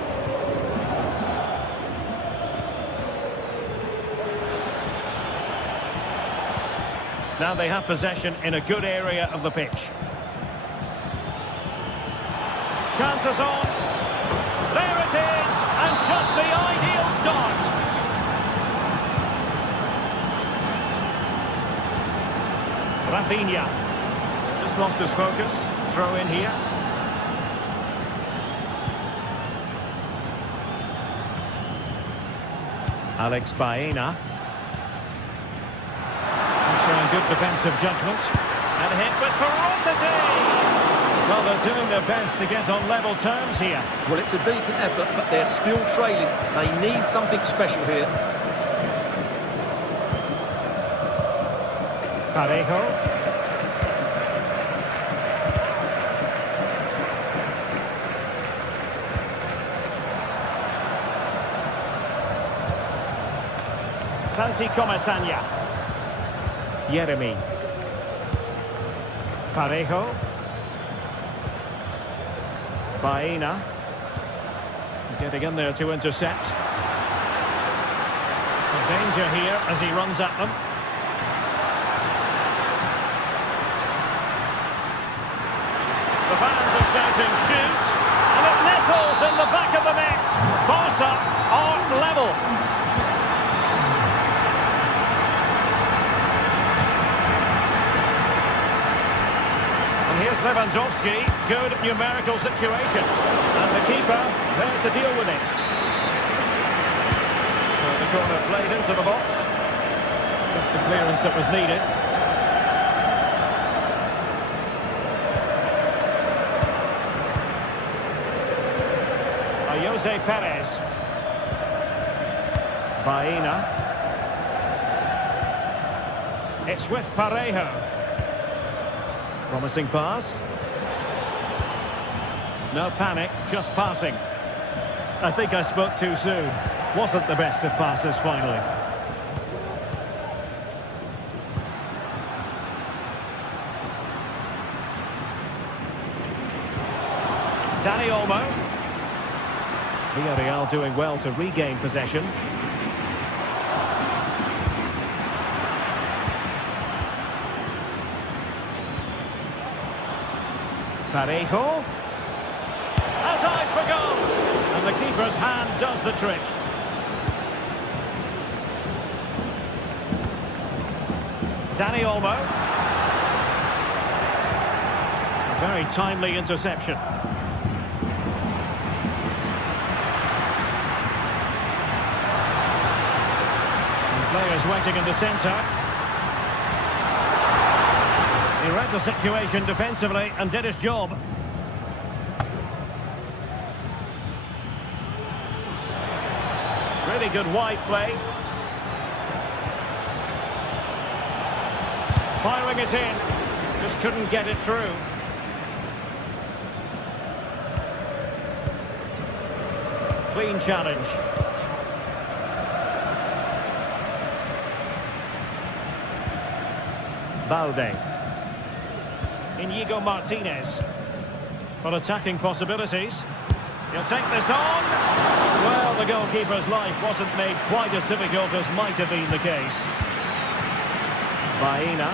Now they have possession in a good area of the pitch. Chances on. There it is, and just the ideal start. Rafinha. Just lost his focus. Throw in here. Alex Baena. Showing good defensive judgment. And hit with ferocity. Well, they're doing their best to get on level terms here. Well, it's a decent effort, but they're still trailing. They need something special here. Parejo. Santi Comasanya. Yeremy. Parejo. Baena. Getting in there to intercept. The danger here as he runs at them. The fans are shouting shoot. And it nestles in the back of the net. Barca are level. Here's Lewandowski, good numerical situation. And the keeper there to deal with it. So the corner played into the box. Just the clearance that was needed. Jose Perez. Baena. It's with Parejo. Promising pass. No panic, just passing. I think I spoke too soon. Wasn't the best of passes finally. Dani Olmo. Villarreal doing well to regain possession. Parejo has eyes for goal, and the keeper's hand does the trick. Dani Olmo. A very timely interception. And players waiting in the centre. He read the situation defensively and did his job. Really good wide play. Firing it in. Just couldn't get it through. Clean challenge. Balde. Inigo Martinez. For attacking possibilities. He'll take this on. Well, the goalkeeper's life wasn't made quite as difficult as might have been the case. Baena.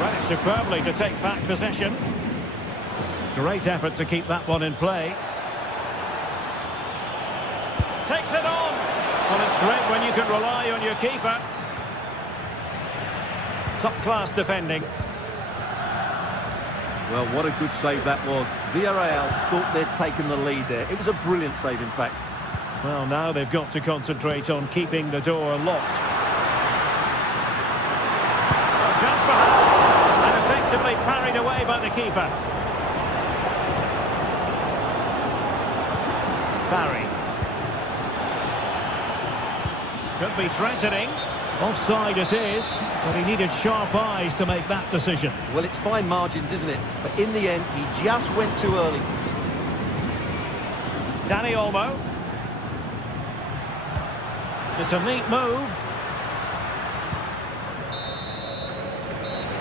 Read it superbly to take back possession. Great effort to keep that one in play. Takes it on. Well, it's great when you can rely on your keeper. Top-class defending. Well, what a good save that was. Villarreal thought they'd taken the lead there. It was a brilliant save, in fact. Well, now they've got to concentrate on keeping the door locked. A chance perhaps, and effectively parried away by the keeper. Barry. Could be threatening. Offside it is, but he needed sharp eyes to make that decision. Well, it's fine margins, isn't it? But in the end, he just went too early. Dani Olmo. It's a neat move.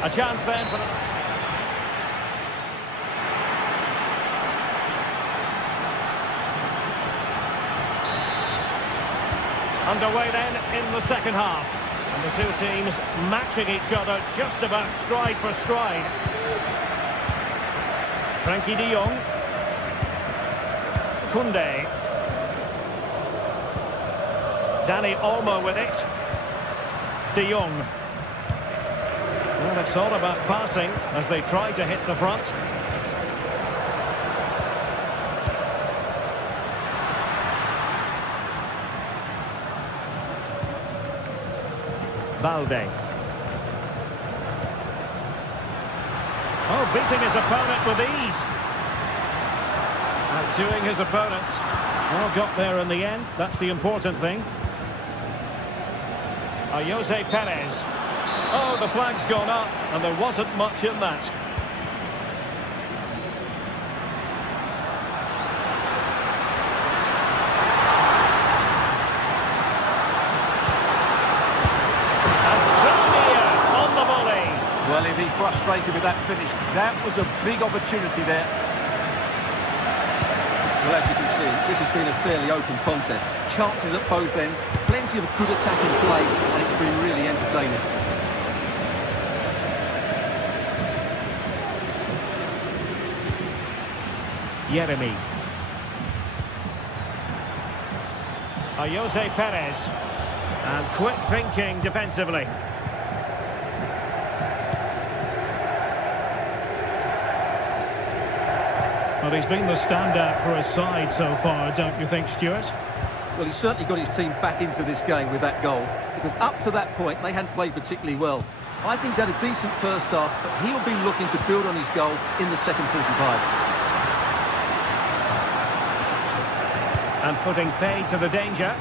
A chance then for the... Underway then in the second half. And the two teams matching each other just about stride for stride. Frankie de Jong. Koundé. Dani Olmo with it. De Jong. Well, it's all about passing as they try to hit the front. Balde. Oh, beating his opponent with ease. Outdoing his opponent. Well, got there in the end. That's the important thing. Jose Perez. Oh, the flag's gone up, and there wasn't much in that. Well, he'll be frustrated with that finish. That was a big opportunity there. Well, as you can see, this has been a fairly open contest. Chances at both ends, plenty of good attacking play, and it's been really entertaining. Yeremy. Jose Perez. And quick thinking defensively. Well, he's been the standout for his side so far, don't you think, Stuart? Well, he's certainly got his team back into this game with that goal, because up to that point, they hadn't played particularly well. I think he's had a decent first half, but he'll be looking to build on his goal in the second 45. And putting pay to the danger.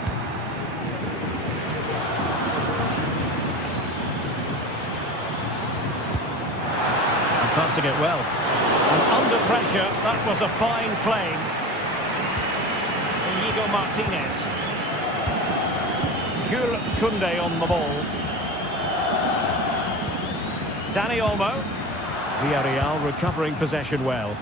And passing it well. And under pressure, that was a fine play. Inigo Martinez. Jules Koundé on the ball. Dani Olmo. Villarreal recovering possession well.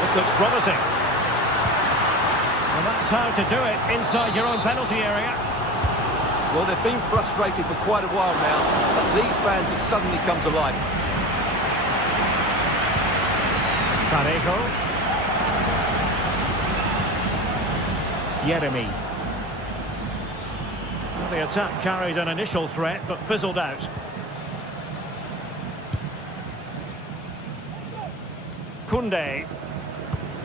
This looks promising. And that's how to do it inside your own penalty area. Well, they've been frustrated for quite a while now, but these fans have suddenly come to life. Parejo. Yeremy. Well, the attack carried an initial threat, but fizzled out. Koundé.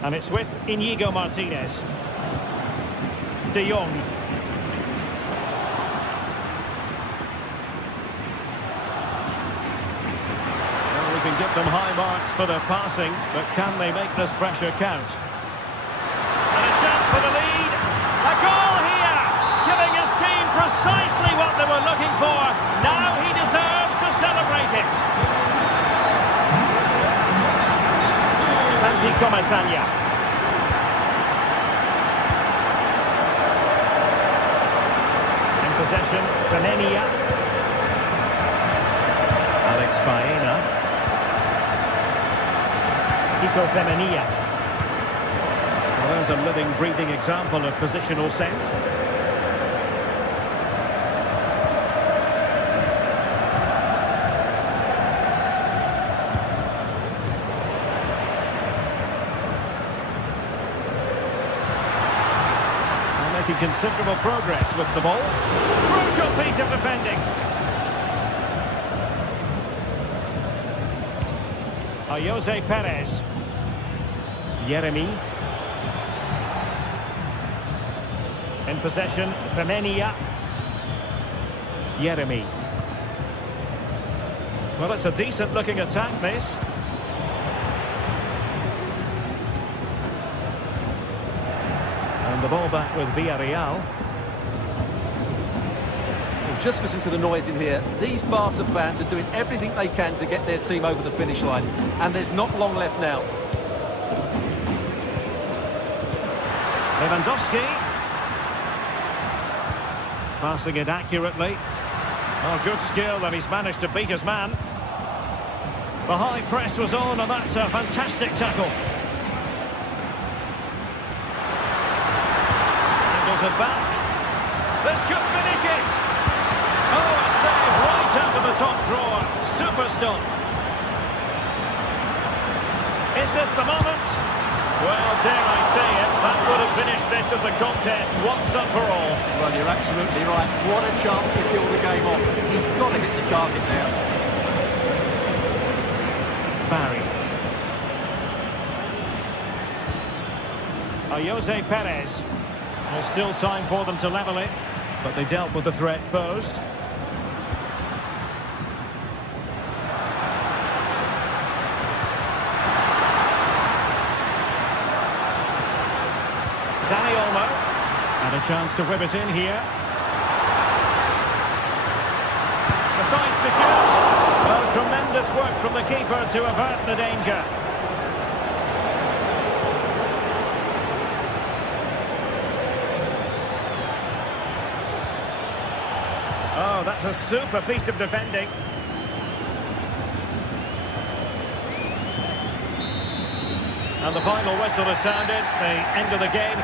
And it's with Inigo Martinez. De Jong. Well, we can give them high marks for their passing, but can they make this pressure count? And a chance for the lead. A goal here, giving his team precisely what they were looking for. Now he deserves to celebrate it. Santi Comesaña. possession, Femenia. Alex Baena. Kiko Femenia. Well, there's a living, breathing example of positional sense. Making considerable progress with the ball. Crucial piece of defending. Jose Perez. Yeremy. In possession, Femenia. Yeremy. Well, it's a decent-looking attack, this. And the ball back with Villarreal. Well, just listen to the noise in here. These Barca fans are doing everything they can to get their team over the finish line. And there's not long left now. Lewandowski. Passing it accurately. Oh, good skill, and he's managed to beat his man. The high press was on, and that's a fantastic tackle. Angles it back. This could finish it. Oh, a save right out of the top drawer. Super stop. Is this the moment? Well, dare I say it, that would have finished this as a contest once and for all. Well, you're absolutely right. What a chance to kill the game off. He's got to hit the target now. Barry. Jose Perez. There's still time for them to level it, but they dealt with the threat posed. Dani Olmo. And a chance to whip it in here. Decides to shoot. Well, tremendous work from the keeper to avert the danger. Oh, that's a super piece of defending. And the final whistle has sounded, the end of the game.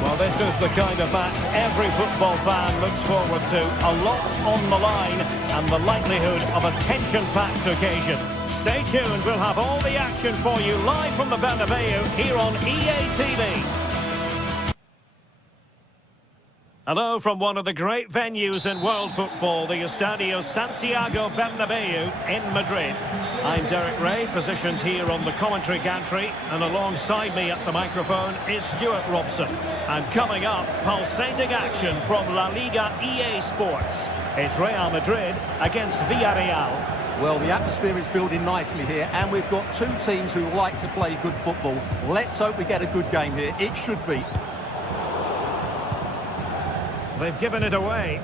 Well, this is the kind of match every football fan looks forward to. A lot on the line and the likelihood of a tension-packed occasion. Stay tuned, we'll have all the action for you live from the Bernabeu here on EA TV. Hello from one of the great venues in world football, the Estadio Santiago Bernabeu in Madrid. I'm Derek Ray, positioned here on the commentary gantry, and alongside me at the microphone is Stuart Robson. And coming up, pulsating action from La Liga EA Sports. It's Real Madrid against Villarreal. Well, the atmosphere is building nicely here, and we've got two teams who like to play good football. Let's hope we get a good game here. It should be. They've given it away.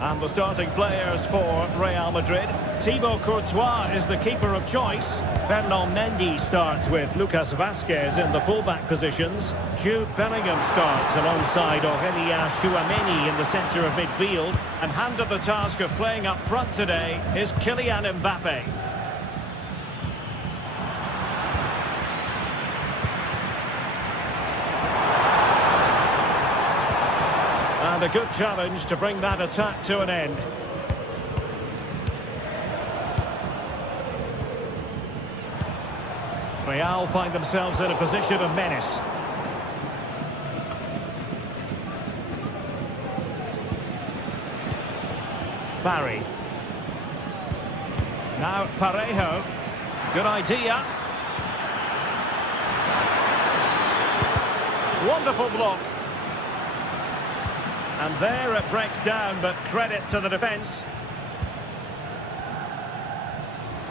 And the starting players for Real Madrid. Thibaut Courtois is the keeper of choice. Fernand Mendy starts with Lucas Vazquez in the fullback positions. Jude Bellingham starts alongside Aurélien Tchouaméni in the centre of midfield. And handed the task of playing up front today is Kylian Mbappe. And a good challenge to bring that attack to an end. Real find themselves in a position of menace. Barry. Now Parejo. Good idea. Wonderful block. And there it breaks down, but credit to the defence.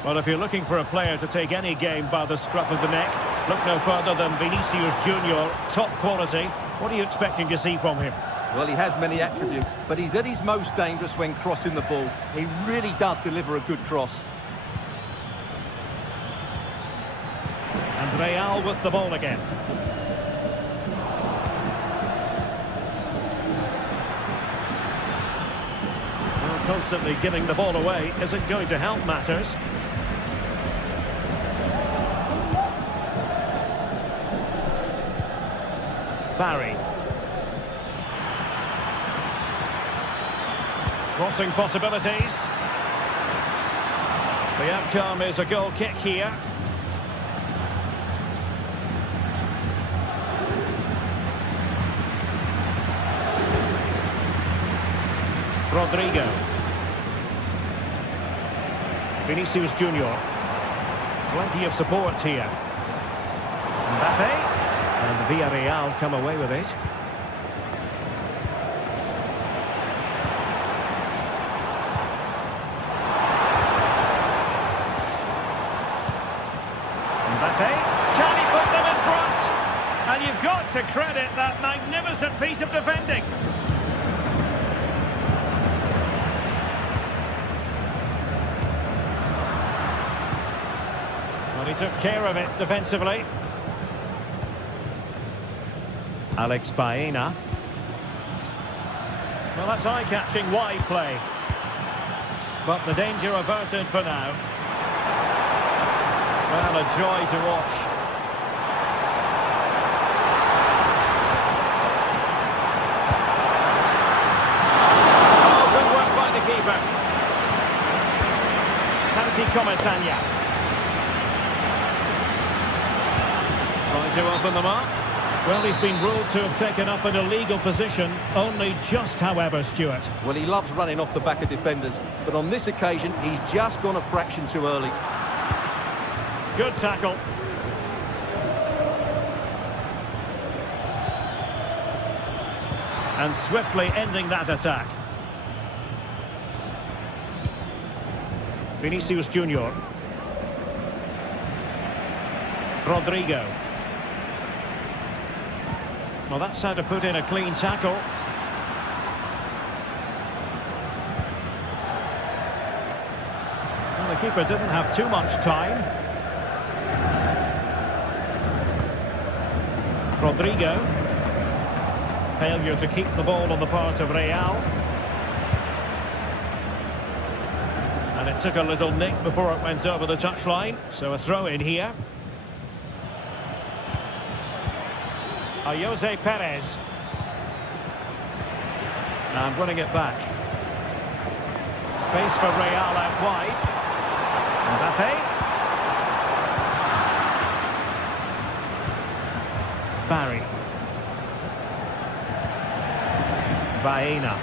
Well, if you're looking for a player to take any game by the scruff of the neck, look no further than Vinicius Junior, top quality. What are you expecting to see from him? Well, he has many attributes, but he's at his most dangerous when crossing the ball. He really does deliver a good cross. And Real with the ball again. Constantly giving the ball away isn't going to help matters. Barry. Crossing possibilities. The outcome is a goal kick here. Rodrigo. Vinicius Junior. Plenty of support here. Mbappe. And Villarreal come away with it. Mbappe. Can he put them in front? And you've got to credit that magnificent piece of defending. He took care of it defensively. Alex Baena. Well, that's eye-catching wide play. But the danger averted for now. Well, a joy to watch. Oh, good work by the keeper. Santi Comesaña. Trying to open them up. Well, he's been ruled to have taken up an illegal position. Only just, however, Stuart. Well, he loves running off the back of defenders, but on this occasion, he's just gone a fraction too early. Good tackle. And swiftly ending that attack. Vinicius Junior. Rodrigo. Well, that's how to put in a clean tackle. Well, the keeper didn't have too much time. Rodrigo. Failure to keep the ball on the part of Real. And it took a little nick before it went over the touchline. So a throw in here. Jose Perez. And winning it back. Space for Real out wide. Mbappe. Barry. Baena.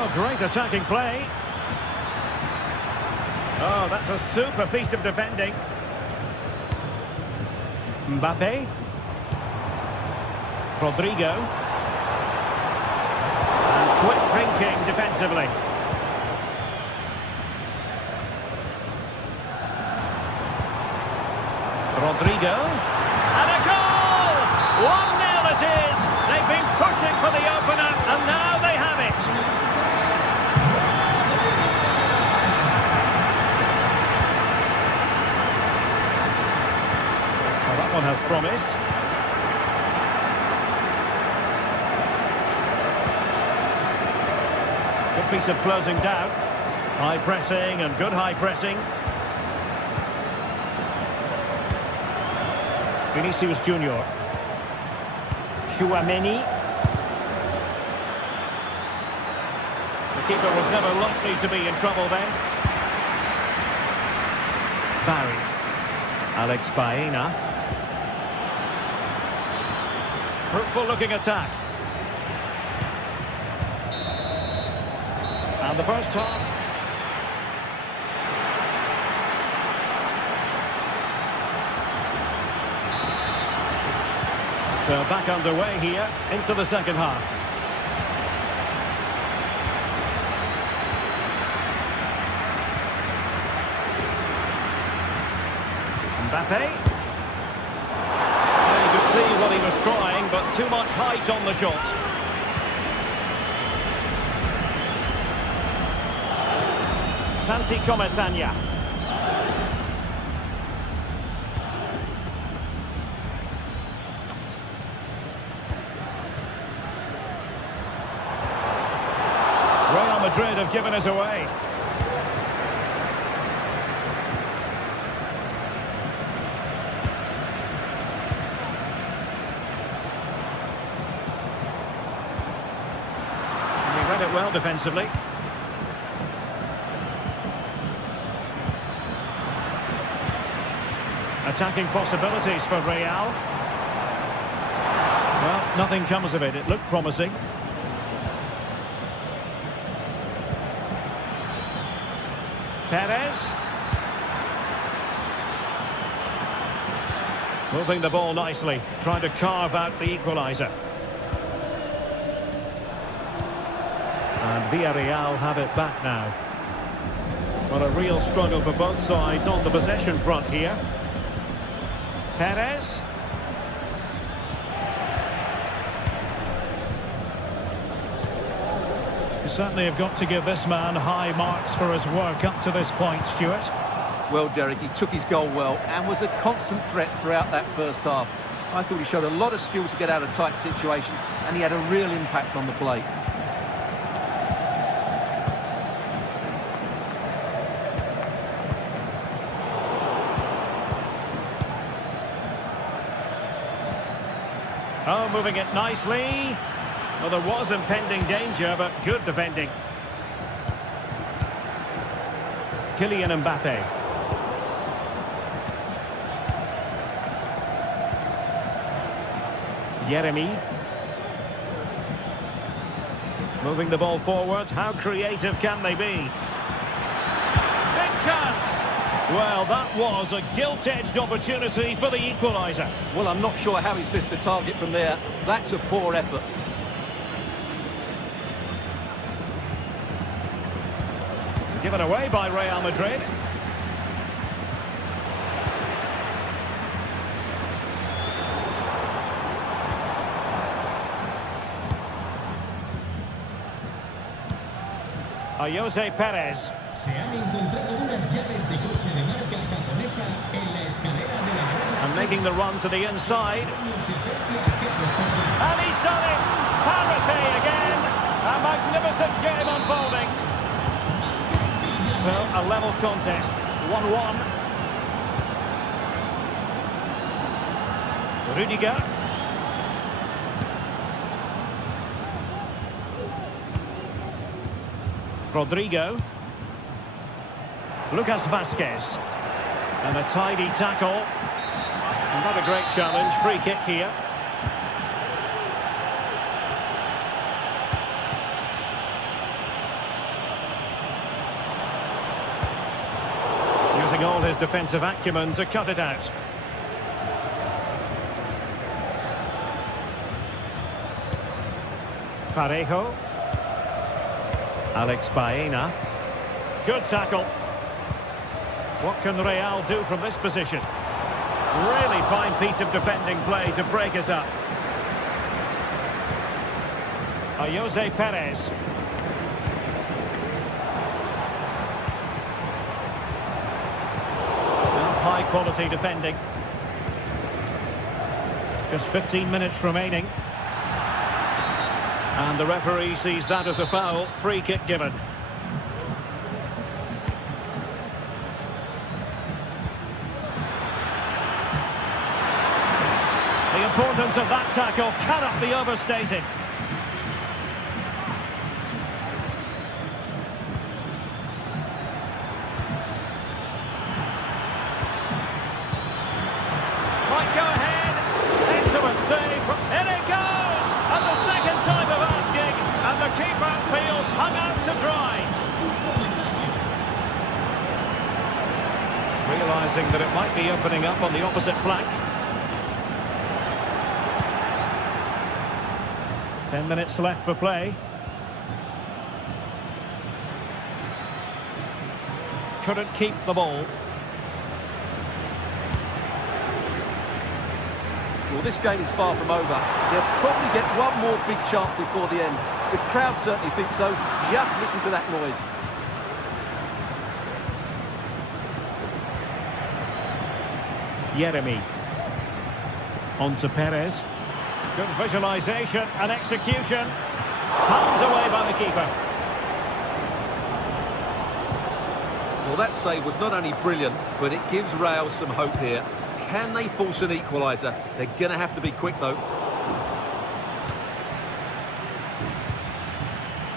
Oh, great attacking play. Oh, that's a super piece of defending. Mbappe. Rodrigo. And quick thinking defensively. Rodrigo. And a goal! 1-0 it is. They've been pushing for the opener, and now they have it. Well, that one has promise. Good piece of closing down. High pressing and good high pressing. Vinicius Junior. Chouameni. The keeper was never likely to be in trouble then. Barry. Alex Baena. Fruitful looking attack. And the first half. So back underway here into the second half. Mbappe. Well, you could see what he was trying, but too much height on the shot. Santi Comesaña. Real Madrid have given us away. He read it well defensively. Attacking possibilities for Real. Well, nothing comes of it. It looked promising. Perez. Moving the ball nicely, trying to carve out the equaliser. And Villarreal have it back now. Well, a real struggle for both sides on the possession front here. Perez. You certainly have got to give this man high marks for his work up to this point, Stuart. Well, Derek, he took his goal well and was a constant threat throughout that first half. I thought he showed a lot of skill to get out of tight situations, and he had a real impact on the play. Oh, moving it nicely. Well, there was impending danger, but good defending. Kylian Mbappe. Yeremi. Moving the ball forward. How creative can they be? Big chance! Well, that was a gilt-edged opportunity for the equaliser. Well, I'm not sure how he's missed the target from there. That's a poor effort. Given away by Real Madrid. Jose Perez. Se han encontrado unas llaves de coche de marca japonesa en la escalera de la grada. And making the run to the inside. And he's done it! Parity again! A magnificent game unfolding. So, a level contest. 1-1. Rudiger. Rodrigo. Lucas Vazquez. And a tidy tackle. And not a great challenge. Free kick here. defensive acumen to cut it out. Parejo. Alex Baena. Good tackle. What can Real do from this position? Really fine piece of defending play to break us up. Jose Perez. High quality defending. Just 15 minutes remaining. And the referee sees that as a foul. Free kick given. The importance of that tackle cannot be overstated. Might go ahead. Excellent save. In it goes! And the second time of asking. And the keeper feels hung out to dry. Realising that it might be opening up on the opposite flank. 10 minutes left for play. Couldn't keep the ball. Well, this game is far from over. They'll probably get one more big chance before the end. The crowd certainly think so. Just listen to that noise. Yeremi. On to Perez. Good visualisation and execution. Palmed away by the keeper. Well, that save was not only brilliant, but it gives Real some hope here. Can they force an equaliser? They're going to have to be quick, though.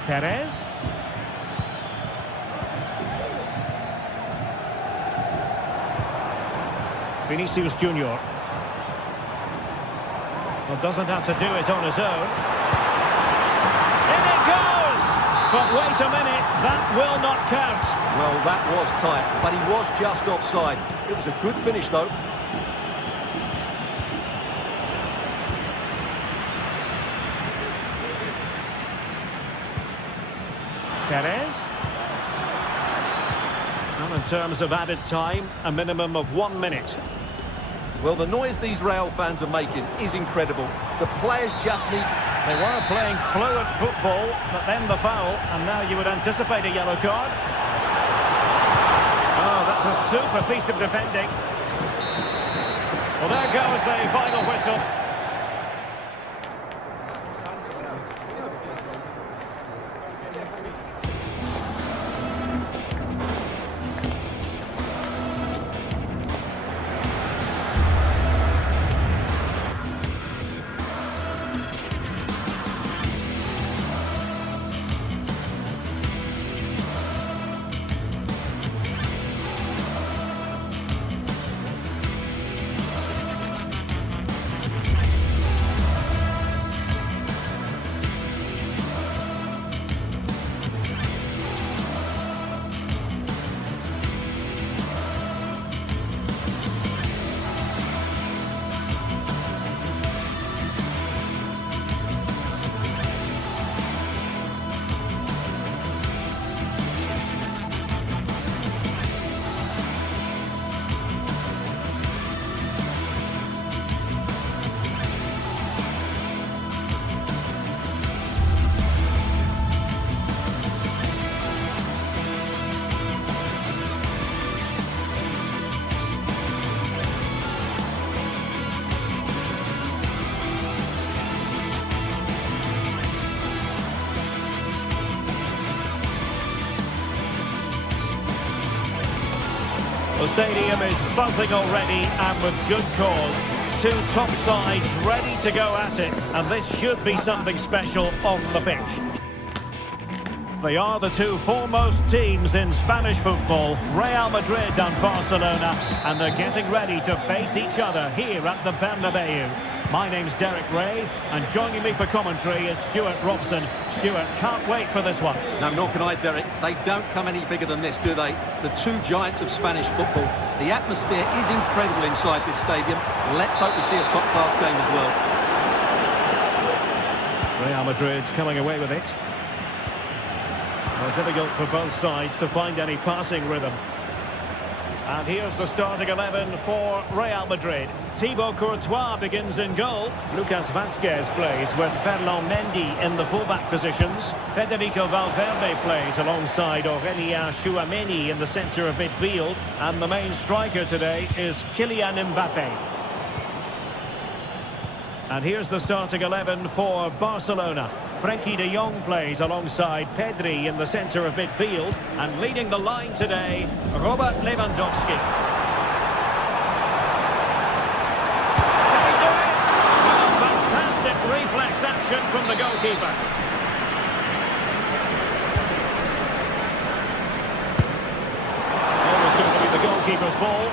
Perez. Vinicius Junior. Well, doesn't have to do it on his own. In it goes! But wait a minute, that will not count. Well, that was tight, but he was just offside. It was a good finish, though. Perez. Well, in terms of added time, a minimum of 1 minute. Well, the noise these Real fans are making is incredible. The players just need to... They were playing fluent football, but then the foul, and now you would anticipate a yellow card. Oh, that's a super piece of defending. Well, there goes the final whistle. The stadium is buzzing already, and with good cause. Two top sides ready to go at it, and this should be something special on the pitch. They are the two foremost teams in Spanish football, Real Madrid and Barcelona, and they're getting ready to face each other here at the Bernabeu. My name's Derek Ray, and joining me for commentary is Stuart Robson. Stuart, can't wait for this one. No, nor can I, Derek. They don't come any bigger than this, do they? The two giants of Spanish football. The atmosphere is incredible inside this stadium. Let's hope we see a top-class game as well. Real Madrid coming away with it. Well, difficult for both sides to find any passing rhythm. And here's the starting 11 for Real Madrid. Thibaut Courtois begins in goal. Lucas Vazquez plays with Ferland Mendy in the fullback positions. Federico Valverde plays alongside Aurélien Tchouaméni in the centre of midfield. And the main striker today is Kylian Mbappé. And here's the starting 11 for Barcelona. Frenkie de Jong plays alongside Pedri in the centre of midfield. And leading the line today, Robert Lewandowski. Can he do it? Well, fantastic reflex action from the goalkeeper. Always going to be the goalkeeper's ball.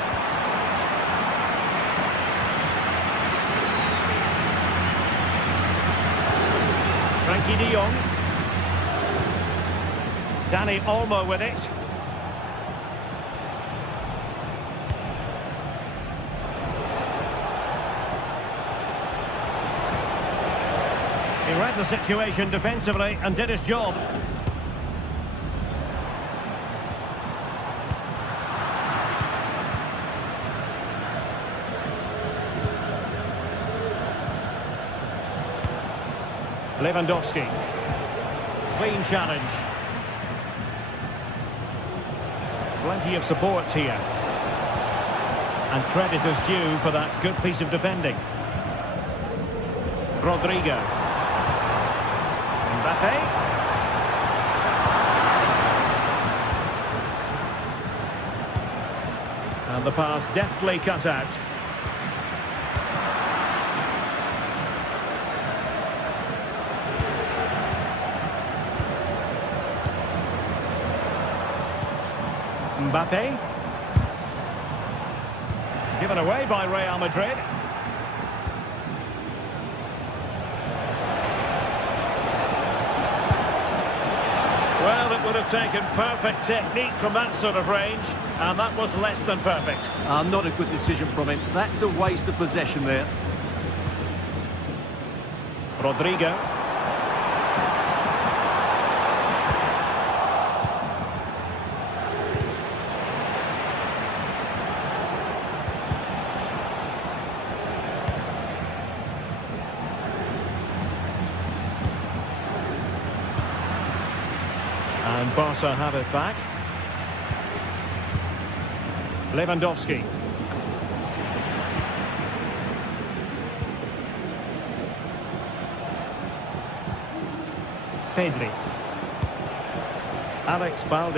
Frenkie de Jong. Dani Olmo with it. He read the situation defensively and did his job. Lewandowski. Clean challenge. Plenty of support here. And credit is due for that good piece of defending. Rodrigo. Mbappé. And the pass deftly cut out. Mbappé. Given away by Real Madrid. Well, it would have taken perfect technique from that sort of range, and that was less than perfect. Not a good decision from him. That's a waste of possession there. Rodrigo. And Barca have it back. Lewandowski. Pedri. Alex Balde.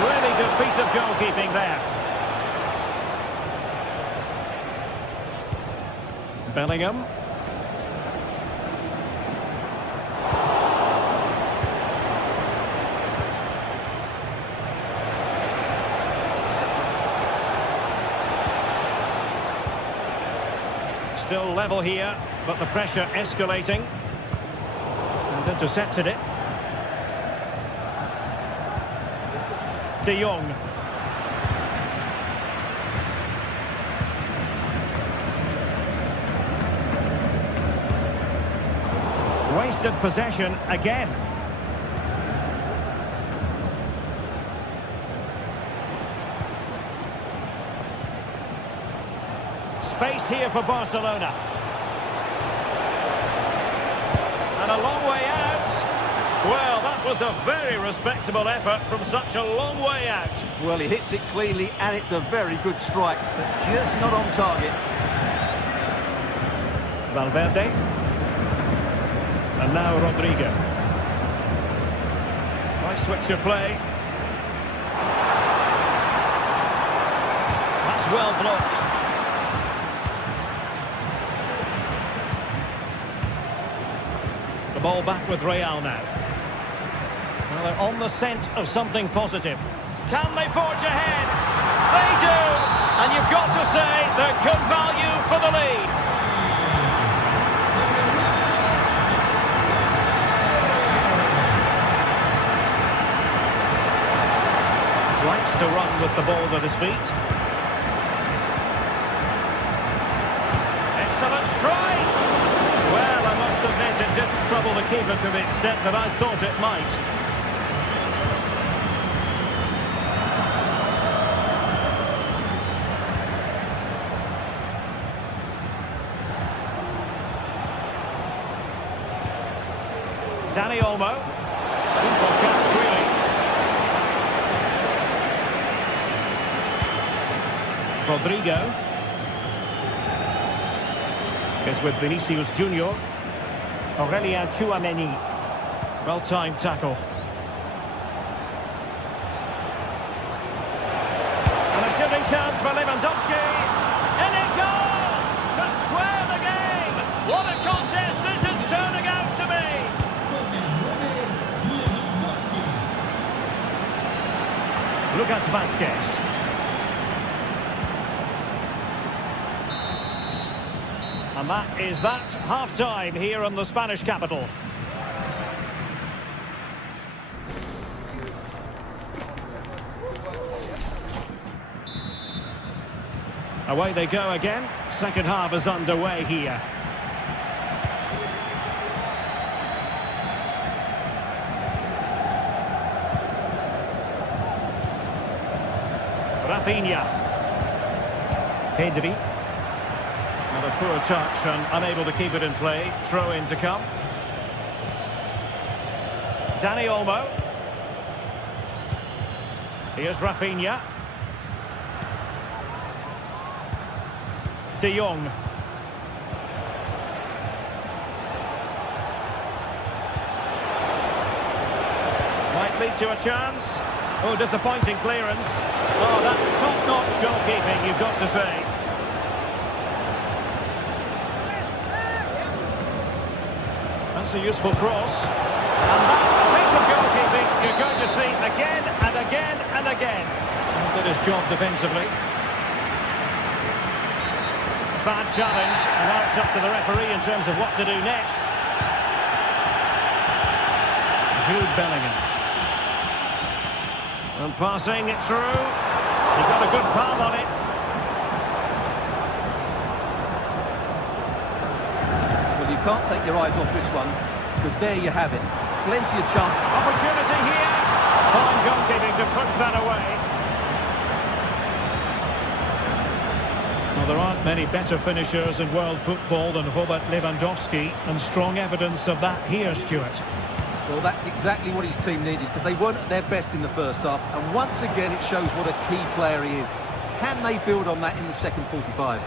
Really good piece of goalkeeping there. Bellingham. Still level here, but the pressure escalating. And intercepted it. De Jong. Wasted possession again. Space here for Barcelona. And a long way out. Well, that was a very respectable effort from such a long way out. Well, he hits it cleanly, and it's a very good strike, but just not on target. Valverde. And now Rodrigo. Nice switch of play. That's well blocked. The ball back with Real now. Well, they're on the scent of something positive. Can they forge ahead? They do! And you've got to say they're good value for the lead. to run with the ball at his feet. Excellent strike! Well, I must admit it didn't trouble the keeper to the extent that I thought it might. Dani Olmo. Simple catch, really. Rodrigo. Is with Vinicius Junior. Aurelien Tchouameni. Well-timed tackle. And a shooting chance for Lewandowski. And it goes! To square the game! What a contest this is turning out to be! Lucas Vazquez. And that is that, half-time here in the Spanish capital. Away they go again. Second half is underway here. Rafinha. Pedri. And a poor touch and unable to keep it in play. Throw in to come. Dani Olmo. Here's Rafinha. De Jong. Might lead to a chance. Oh, disappointing clearance. Oh, that's top-notch goalkeeping, you've got to say. That's a useful cross. And that piece of goalkeeping you're going to see again and again and again. Did his job defensively. Bad challenge, and now it's up to the referee in terms of what to do next. Jude Bellingham. And passing it through. He got a good palm on it. Well, you can't take your eyes off this one, because there you have it. Plenty of chance. Opportunity here. Fine goalkeeping to push that away. Well, there aren't many better finishers in world football than Robert Lewandowski, and strong evidence of that here, Stuart. Well, that's exactly what his team needed, because they weren't at their best in the first half, and once again it shows what a key player he is. Can they build on that in the second 45?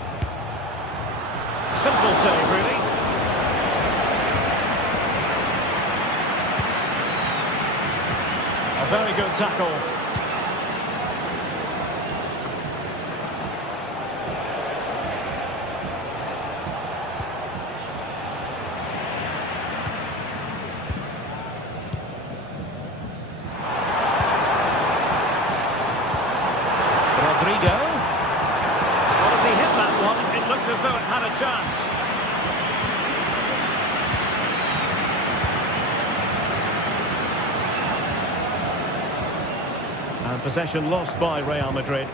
Simple save, really. A very good tackle. Rodrigo. Well, as he hit that one, it looked as though it had a chance. And possession lost by Real Madrid.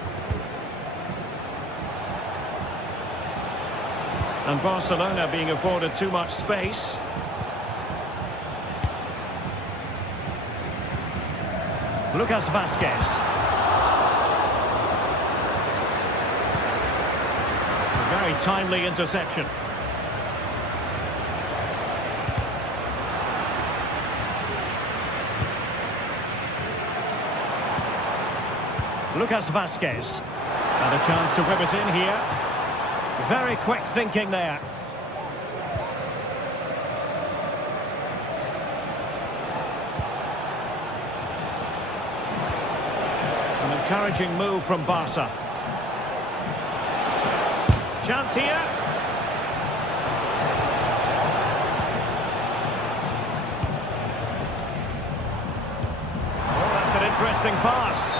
And Barcelona being afforded too much space. Lucas Vazquez. Very timely interception. Lucas Vazquez. And a chance to whip it in here. Very quick thinking there. An encouraging move from Barca. Chance here. Oh, that's an interesting pass.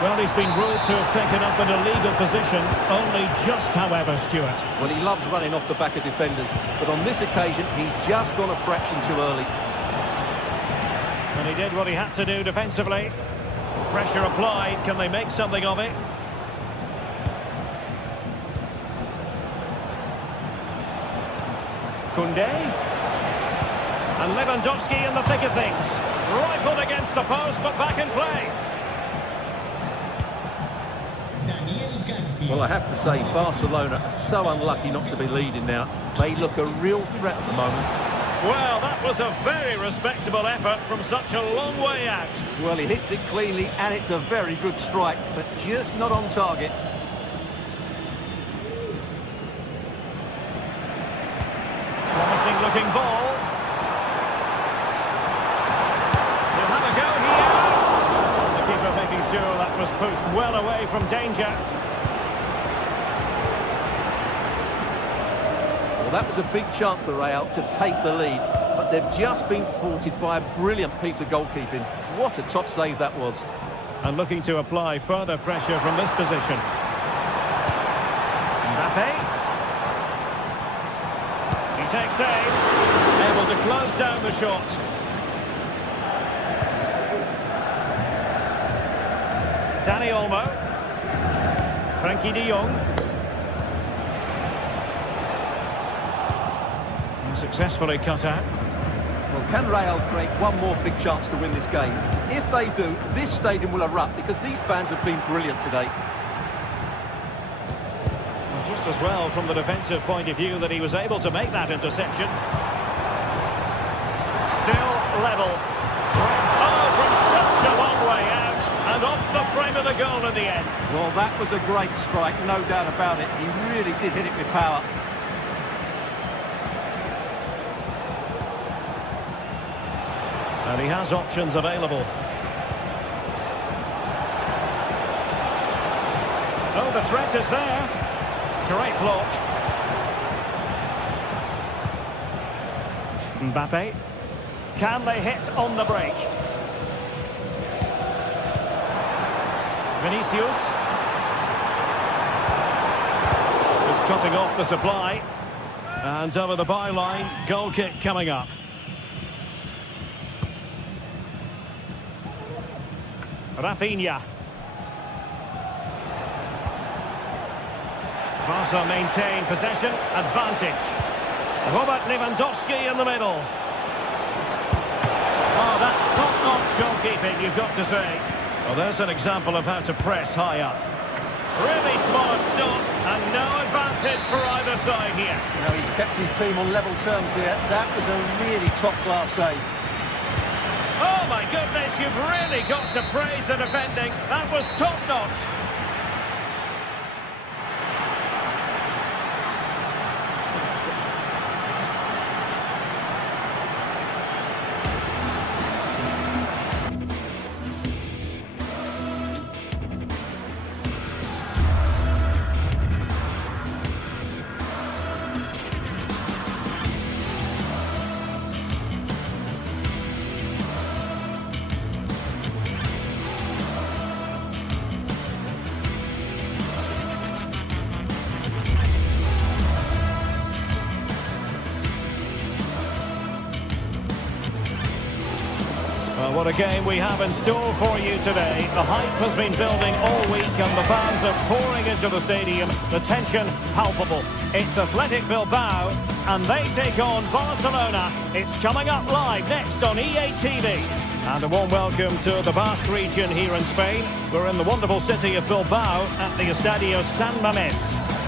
Well, he's been ruled to have taken up an illegal position, only just, however, Stuart. Well, he loves running off the back of defenders, but on this occasion, he's just gone a fraction too early. And he did what he had to do defensively. Pressure applied, can they make something of it? Koundé. And Lewandowski in the thick of things. Rifled against the post, but back in play. Well, I have to say, Barcelona are so unlucky not to be leading now. They look a real threat at the moment. Well, that was a very respectable effort from such a long way out. Well, he hits it cleanly, and it's a very good strike, but just not on target. Promising looking ball. He'll have a go here. The keeper making sure that was pushed well away from danger. Well, that was a big chance for Real to take the lead, but they've just been thwarted by a brilliant piece of goalkeeping. What a top save that was. And looking to apply further pressure from this position. Mbappe. He takes aim. Able to close down the shot. Dani Olmo. Frankie de Jong. Successfully cut out. Well, can Real create one more big chance to win this game? If they do, this stadium will erupt because these fans have been brilliant today. Well, just as well from the defensive point of view that he was able to make that interception. Still level. Oh, from such a long way out and off the frame of the goal in the end. Well, that was a great strike, no doubt about it. He really did hit it with power. And he has options available. Oh, the threat is there. Great block. Mbappe. Can they hit on the break? Vinicius. Is cutting off the supply. And over the byline, goal kick coming up. Rafinha. Barca maintain possession, advantage. Robert Lewandowski in the middle. Oh, that's top-notch goalkeeping, you've got to say. Well, there's an example of how to press high up. Really smart stop, and no advantage for either side here. You know, he's kept his team on level terms here. That was a really top-class save. Oh my goodness, you've really got to praise the defending. That was top-notch. Well, what a game we have in store for you today. The hype has been building all week and the fans are pouring into the stadium. The tension palpable. It's Athletic Bilbao and they take on Barcelona. It's coming up live next on EA TV. And a warm welcome to the Basque region here in Spain. We're in the wonderful city of Bilbao at the Estadio San Mamés.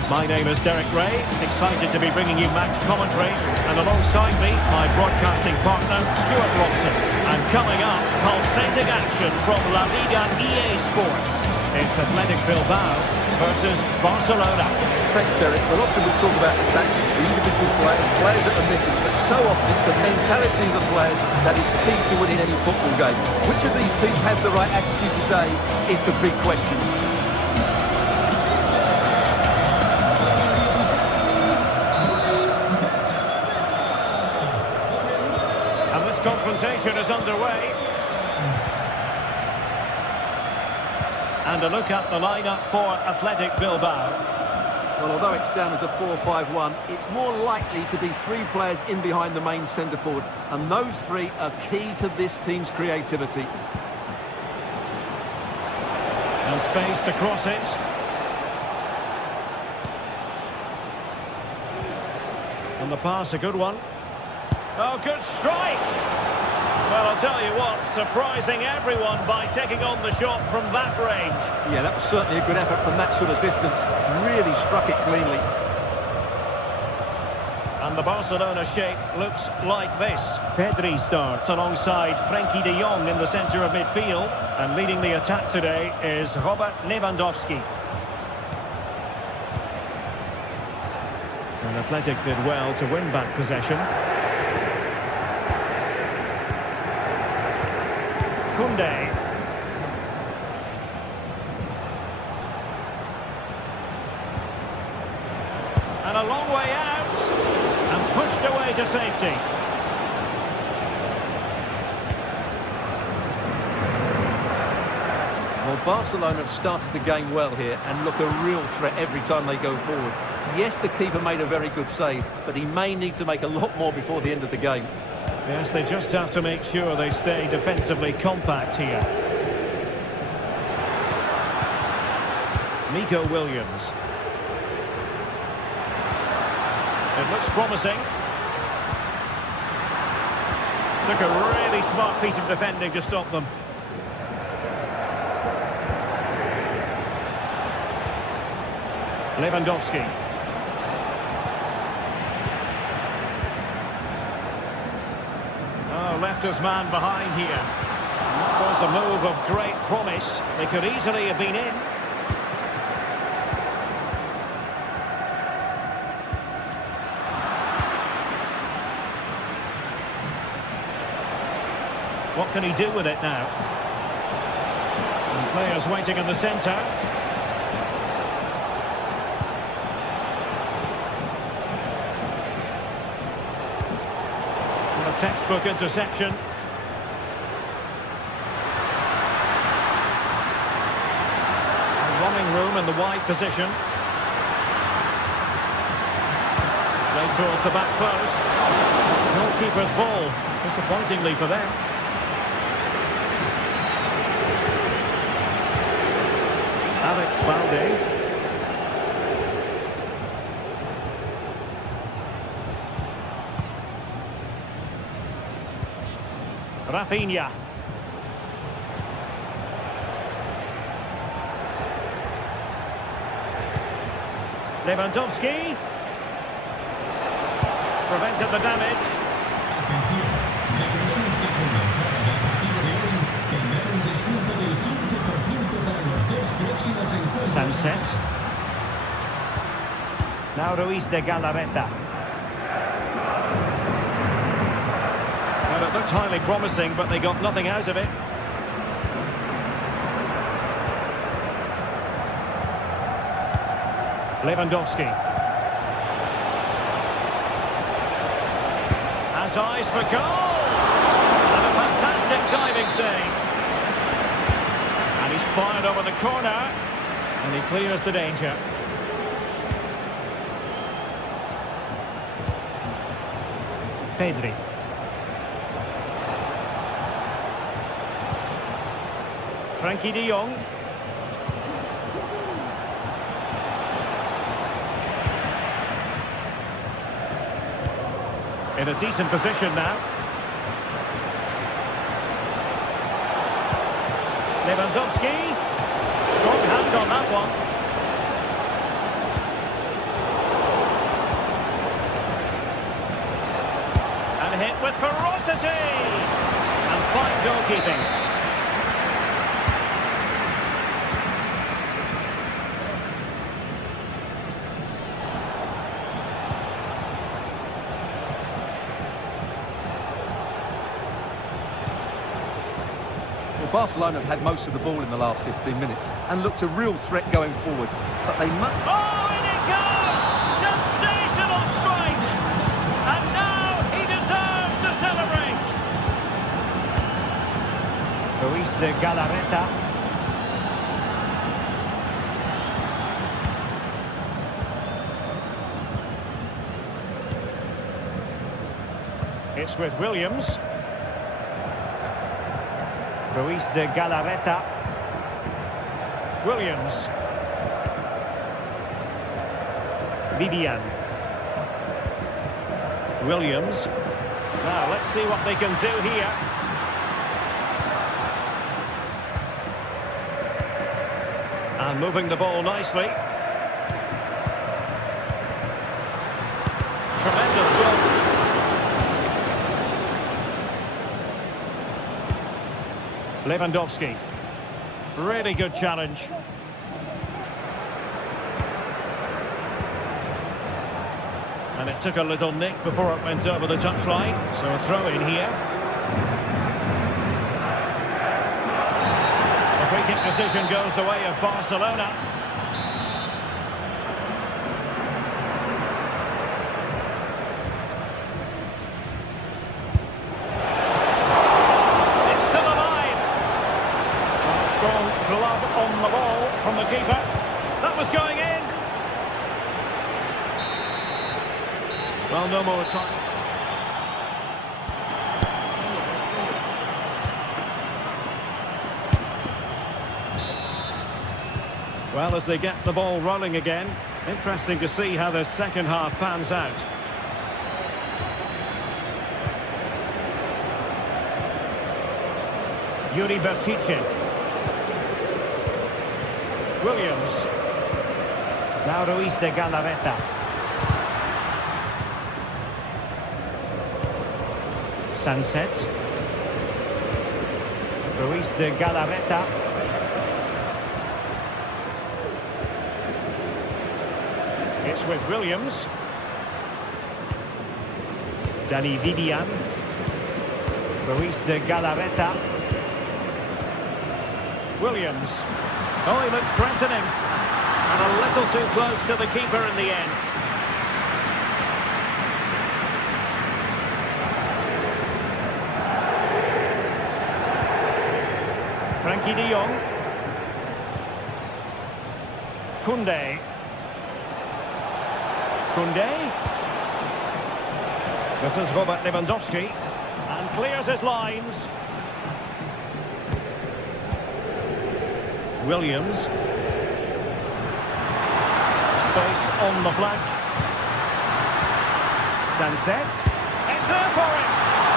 My name is Derek Ray, excited to be bringing you match commentary, and alongside me, my broadcasting partner, Stuart Robson. And coming up, pulsating action from La Liga EA Sports. It's Athletic Bilbao versus Barcelona. Thanks, Derek. Well, often we talk about the tactics, the individual players that are missing, but so often it's the mentality of the players that is key to winning any football game. Which of these teams has the right attitude today is the big question. Confrontation is underway. And a look at the lineup for Athletic Bilbao. Well, although it's down as a 4-5-1, it's more likely to be three players in behind the main centre forward, and those three are key to this team's creativity. And space to cross it. And the pass, a good one. Oh, good strike! Well, I'll tell you what, surprising everyone by taking on the shot from that range. Yeah, that was certainly a good effort from that sort of distance. Really struck it cleanly. And the Barcelona shape looks like this. Pedri starts alongside Frenkie de Jong in the centre of midfield. And leading the attack today is Robert Lewandowski. And Athletic did well to win back possession. Koundé. And a long way out. And pushed away to safety. Well, Barcelona have started the game well here and look a real threat every time they go forward. Yes, the keeper made a very good save, but he may need to make a lot more before the end of the game. Yes, they just have to make sure they stay defensively compact here. Nico Williams. It looks promising. Took a really smart piece of defending to stop them. Lewandowski. Oh, left his man behind here. That was a move of great promise. They could easily have been in. What can he do with it now? And players waiting in the centre. And a textbook interception. Running room in the wide position. Played towards the back post. Goalkeeper's ball, disappointingly for them. Alex Balde. Rafinha. Lewandowski. Prevented the damage. Atención, recordemos que con la entrada del partido de hoy tendrá un descuento del 15% para los dos próximos encuentros. Sunset. Now Ruiz de Galarreta. Well, it looked highly promising, but they got nothing out of it. Lewandowski. Has eyes for goal! And a fantastic diving save. And he's fired over the corner. And he clears the danger. Pedri. Frenkie de Jong. In a decent position now. Lewandowski. Strong hand on that one. And hit with ferocity. And fine goalkeeping. Barcelona have had most of the ball in the last 15 minutes and looked a real threat going forward. But they must... Oh, in it goes! Sensational strike! And now he deserves to celebrate! Ruiz de Galarreta. It's with Williams. Ruiz de Galarreta. Williams. Vivian. Williams. Now, let's see what they can do here. And moving the ball nicely. Tremendous block. Lewandowski. Really good challenge. And it took a little nick before it went over the touchline. So a throw in here. The free kick decision goes the way of Barcelona. It's still alive. A strong glove on the ball from the keeper. That was going in. Well, no more time. Well, as they get the ball rolling again, interesting to see how the second half pans out. Yuri Bertichin. Williams. Now Ruiz de Galarreta. Sunset. Ruiz de Galarreta. It's with Williams. Dani Vivian. Ruiz de Galarreta. Williams. Oh, he looks threatening. And a little too close to the keeper in the end. Frankie de Jong. Koundé. Koundé. This is Robert Lewandowski. And clears his lines. Williams. Space on the flank. Sunset. It's there for him.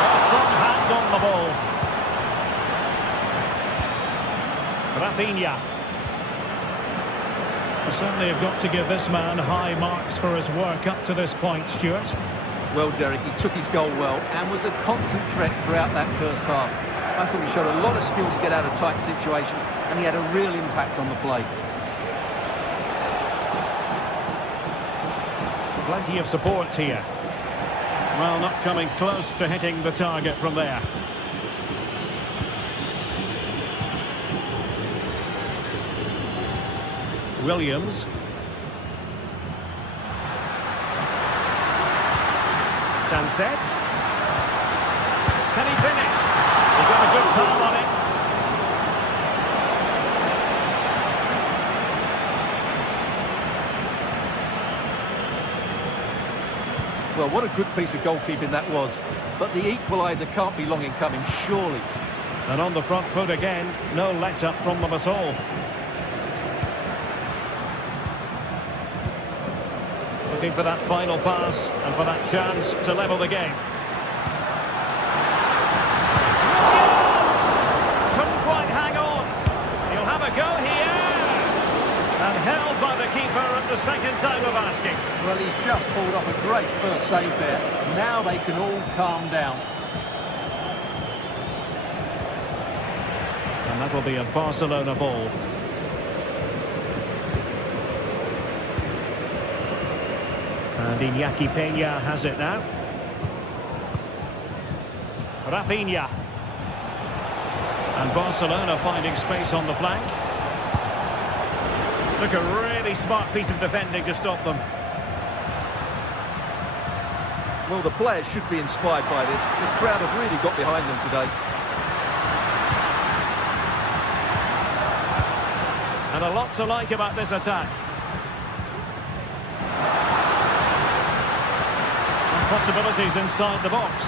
A strong hand on the ball. Rafinha. We certainly have got to give this man high marks for his work up to this point, Stuart. Well, Derek, he took his goal well and was a constant threat throughout that first half. I thought he showed a lot of skill to get out of tight situations, and he had a real impact on the play. Plenty of support here. Well, not coming close to hitting the target from there. Williams. Sunset. Can he finish? He got a good palm on it. Well, what a good piece of goalkeeping that was. But the equaliser can't be long in coming, surely. And on the front foot again, no let-up from them at all. Looking for that final pass and for that chance to level the game. Williams! Couldn't quite hang on. He'll have a go here. And held by the keeper at the second time of asking. Well, he's just pulled off a great first save there. Now they can all calm down. And that will be a Barcelona ball. And Iñaki Peña has it now. Rafinha. And Barcelona finding space on the flank. Took a really smart piece of defending to stop them. Well, the players should be inspired by this. The crowd have really got behind them today. And a lot to like about this attack. And possibilities inside the box.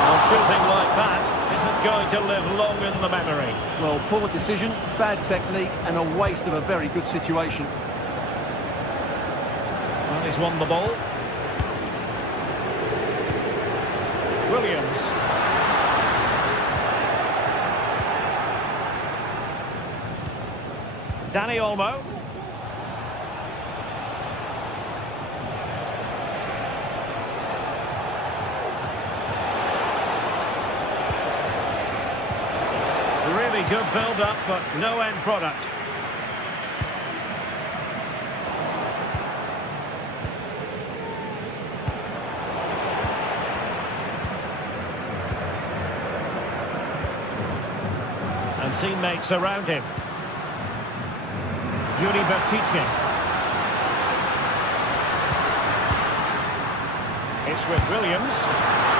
Well, shooting like that isn't going to live long in the memory. Well, poor decision, bad technique, and a waste of a very good situation. Well, he's won the ball. Williams. Danny Olmo. Really good build-up, but no end product. And teammates around him. Yuri Bertice. It's with Williams.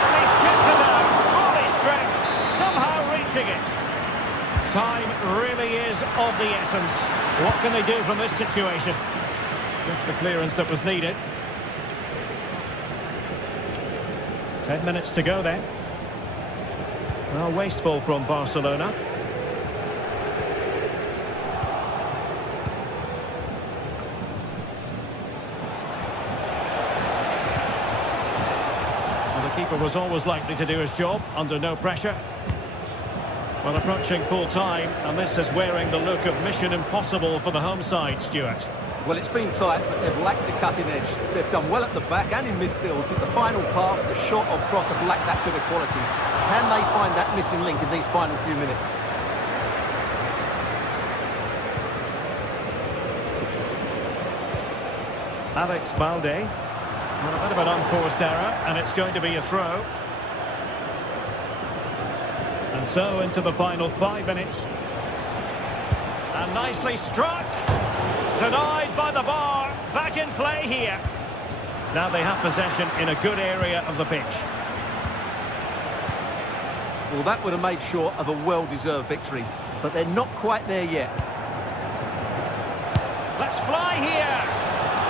And he's chipped it out, fully stretched, somehow reaching it. Time really is of the essence. What can they do from this situation? Just the clearance that was needed. 10 minutes to go then. Well, wasteful from Barcelona. The keeper was always likely to do his job under no pressure. Well, approaching full time, and this is wearing the look of mission impossible for the home side, Stuart. Well, it's been tight, but they've lacked a cutting edge. They've done well at the back and in midfield, but the final pass, the shot or cross have lacked that bit of quality. Can they find that missing link in these final few minutes? Alex Balde. Well, a bit of an unforced error, and it's going to be a throw. And so into the final 5 minutes. And nicely struck. Denied by the bar. Back in play here. Now they have possession in a good area of the pitch. Well, that would have made sure of a well-deserved victory, but they're not quite there yet. Let's fly here.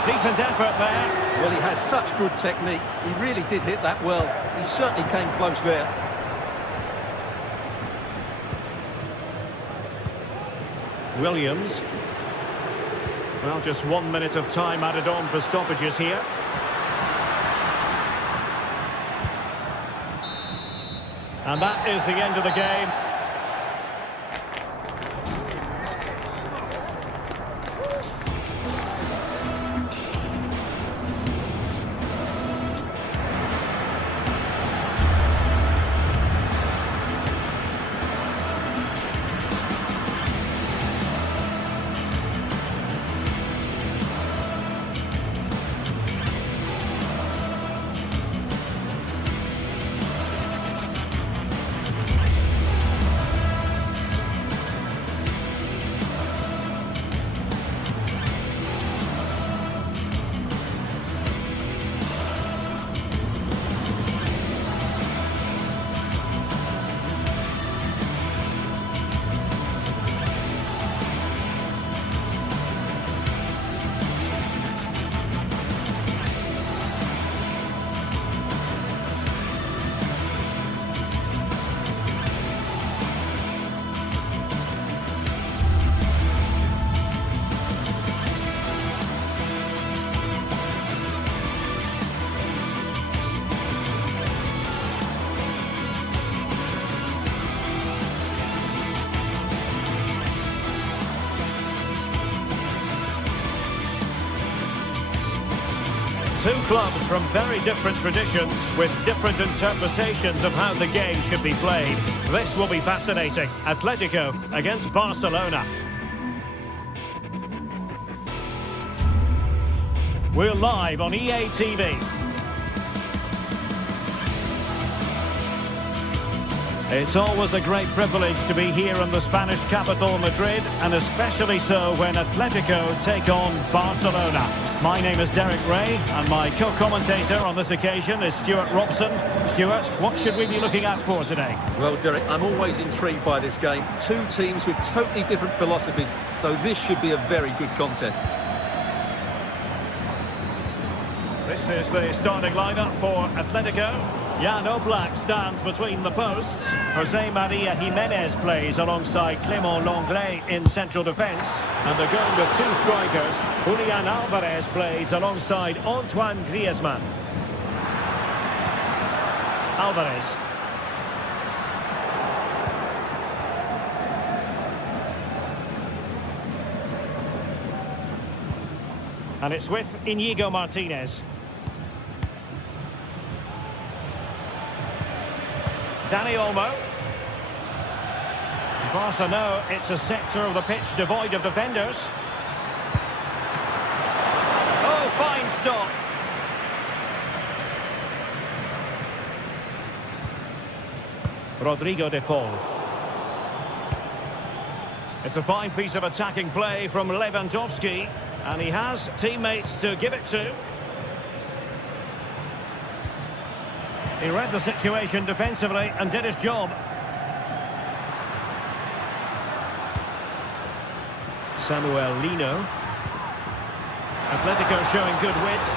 Decent effort there. Well, he has such good technique. He really did hit that well. He certainly came close there. Williams. Well, just 1 minute of time added on for stoppages here. And that is the end of the game. Two clubs from very different traditions with different interpretations of how the game should be played. This will be fascinating. Atletico against Barcelona. We're live on EA TV. It's always a great privilege to be here in the Spanish capital, Madrid, and especially so when Atletico take on Barcelona. My name is Derek Ray, and my co-commentator on this occasion is Stuart Robson. Stuart, what should we be looking out for today? Well, Derek, I'm always intrigued by this game. Two teams with totally different philosophies, so this should be a very good contest. This is the starting lineup for Atletico. Jan Oblak stands between the posts. Jose Maria Jimenez plays alongside Clément Lenglet in central defence. And they're going with two strikers. Julian Alvarez plays alongside Antoine Griezmann. Alvarez. And it's with Inigo Martinez. Dani Olmo. Barca know it's a sector of the pitch devoid of defenders. Oh, fine stop. Rodrigo de Paul. It's a fine piece of attacking play from Lewandowski, and he has teammates to give it to. He read the situation defensively and did his job. Samuel Lino. Atletico showing good width.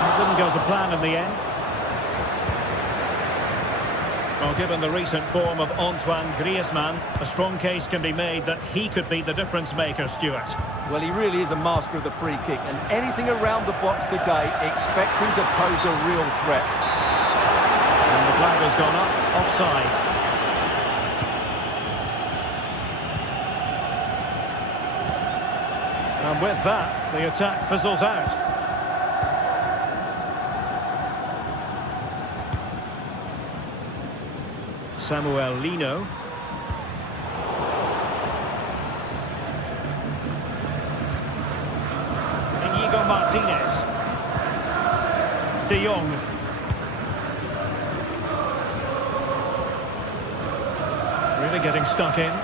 It didn't go to plan in the end. Well, given the recent form of Antoine Griezmann, a strong case can be made that he could be the difference maker, Stuart. Well, he really is a master of the free kick, and anything around the box today, expect him to pose a real threat. And the flag has gone up, offside. And with that, the attack fizzles out. Samuel Lino. Inigo Martinez. De Jong. Really getting stuck in.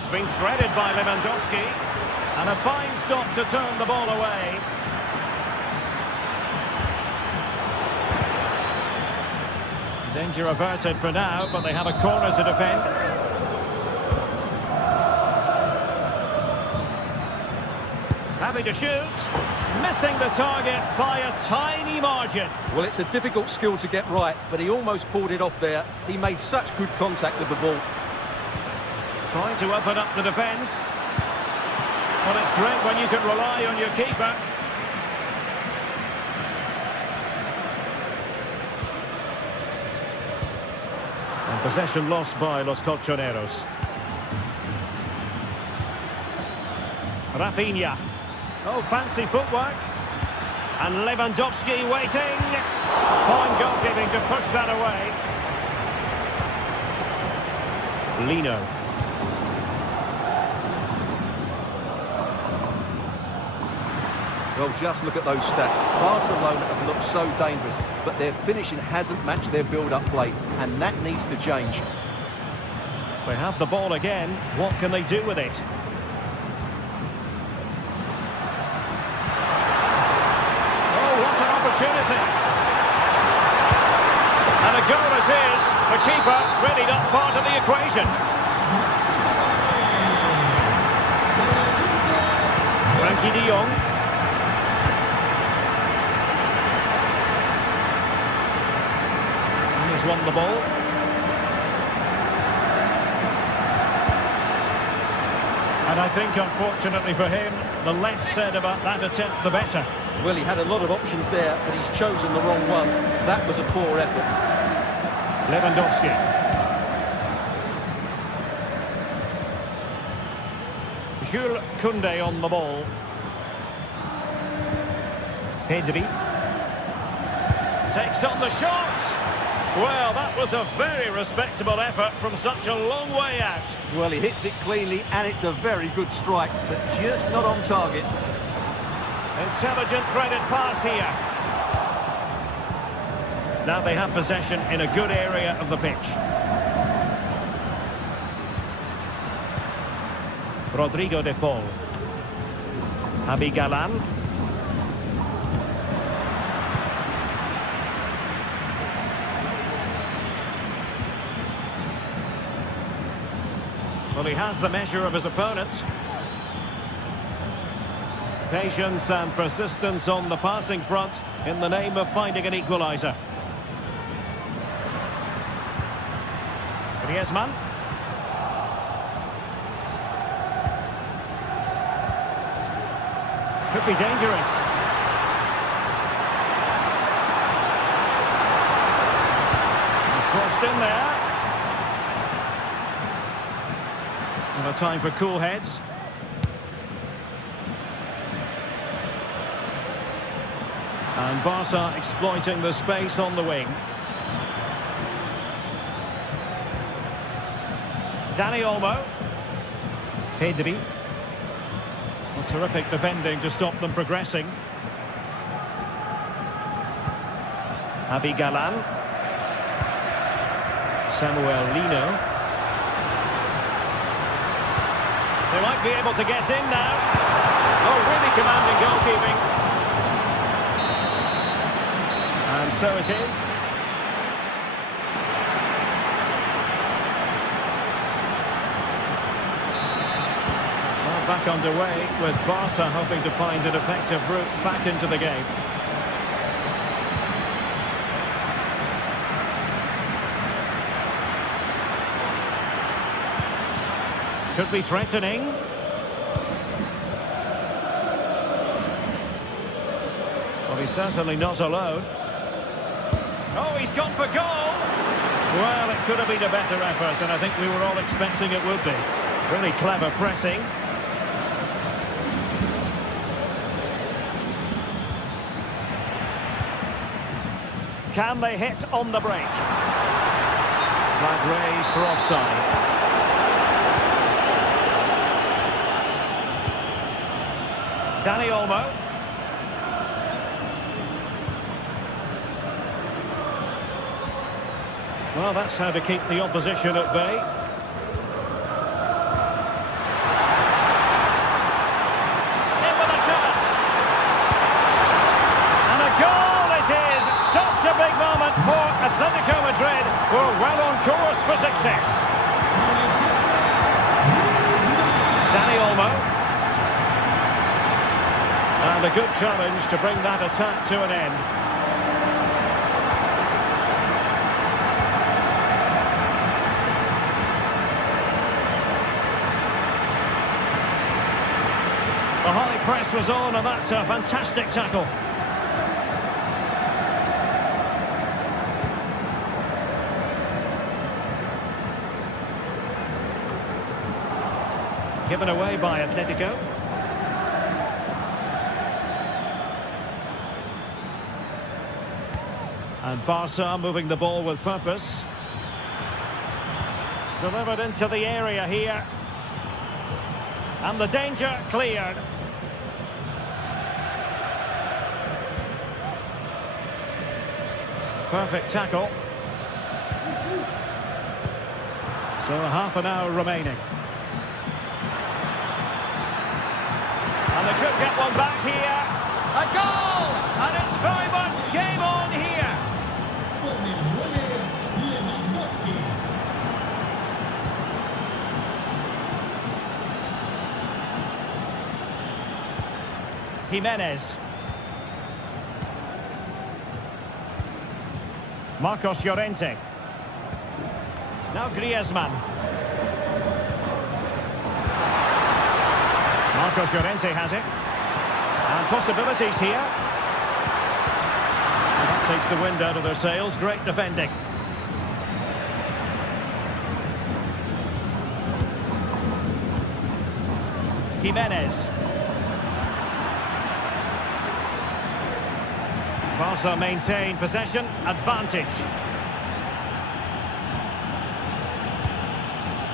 It's been threaded by Lewandowski. And a fine stop to turn the ball away. Danger averted for now, but they have a corner to defend. Happy to shoot. Missing the target by a tiny margin. Well, it's a difficult skill to get right, but he almost pulled it off there. He made such good contact with the ball. Trying to open up the defence. Well, it's great when you can rely on your keeper. And possession lost by Los Colchoneros. Rafinha. Oh, fancy footwork. And Lewandowski waiting. Fine goalkeeping to push that away. Lino. Well, just look at those stats. Barcelona have looked so dangerous, but their finishing hasn't matched their build-up play, and that needs to change. They have the ball again. What can they do with it? Oh, what an opportunity! And a goal it is. The keeper really not part of the equation. Frankie de Jong. Won the ball. And I think, unfortunately for him, the less said about that attempt, the better. Well, he had a lot of options there, but he's chosen the wrong one. That was a poor effort. Lewandowski. Jules Koundé on the ball. Pedri. Takes on the shot. Well, that was a very respectable effort from such a long way out. Well, he hits it cleanly, and it's a very good strike, but just not on target. Intelligent threaded pass here. Now they have possession in a good area of the pitch. Rodrigo de Paul. Javi Galán. Well, Well, he has the measure of his opponent. Patience and persistence on the passing front in the name of finding an equaliser. Griezmann. Could be dangerous. Crossed in there. And a time for cool heads. And Barca exploiting the space on the wing. Dani Olmo. Pedri. Well, terrific defending to stop them progressing. Avi Galan. Samuel Lino. They might be able to get in now. Oh, really commanding goalkeeping. And so it is. Well, back underway with Barca hoping to find an effective route back into the game. Could be threatening. Well, he's certainly not alone. Oh, he's gone for goal! Well, it could have been a better effort, and I think we were all expecting it would be. Really clever pressing. Can they hit on the break? Flag raised for offside. Dani Olmo. Well, that's how to keep the opposition at bay. In with a chance. And a goal it is. Such a big moment for Atletico Madrid, who are well on course for success. Dani Olmo. And a good challenge to bring that attack to an end. The high press was on, and that's a fantastic tackle. Given away by Atletico. And Barca moving the ball with purpose. Delivered into the area here. And the danger cleared. Perfect tackle. So half an hour remaining. And they could get one back here. A goal! And it's very much game on here. Jimenez. Marcos Llorente. Now Griezmann. Marcos Llorente has it. And possibilities here. And that takes the wind out of their sails. Great defending. Jimenez. Barca maintain possession, advantage.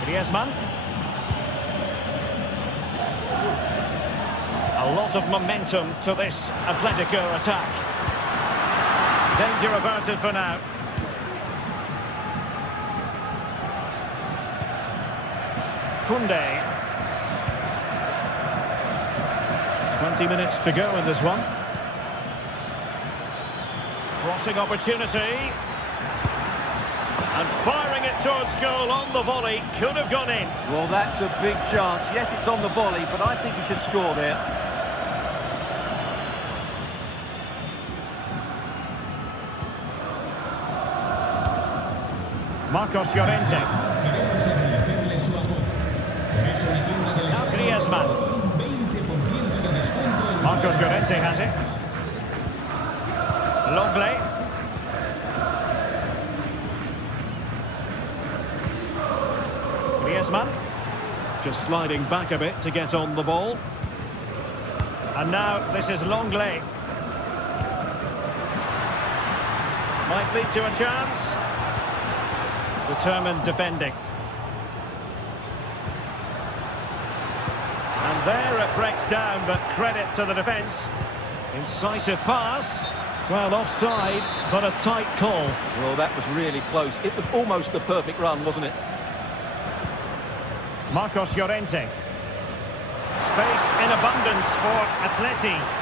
Griezmann. A lot of momentum to this Atletico attack. Danger averted for now. Koundé. 20 minutes to go in this one. Crossing opportunity. And firing it towards goal on the volley, could have gone in. Well, that's a big chance. Yes, it's on the volley, but I think he should score there. Marcos Llorente. Queremos agradecerle su amor. Por eso la tienda del Now Griezmann. un 20% de descuento en Marcos Llorente has it. Longley. Griezmann. Just sliding back a bit to get on the ball. And now this is Longley. Might lead to a chance. Determined defending. And there it breaks down, but credit to the defence. Incisive pass. Well, offside, but a tight call. Well, that was really close. It was almost the perfect run, wasn't it? Marcos Llorente. Space in abundance for Atleti.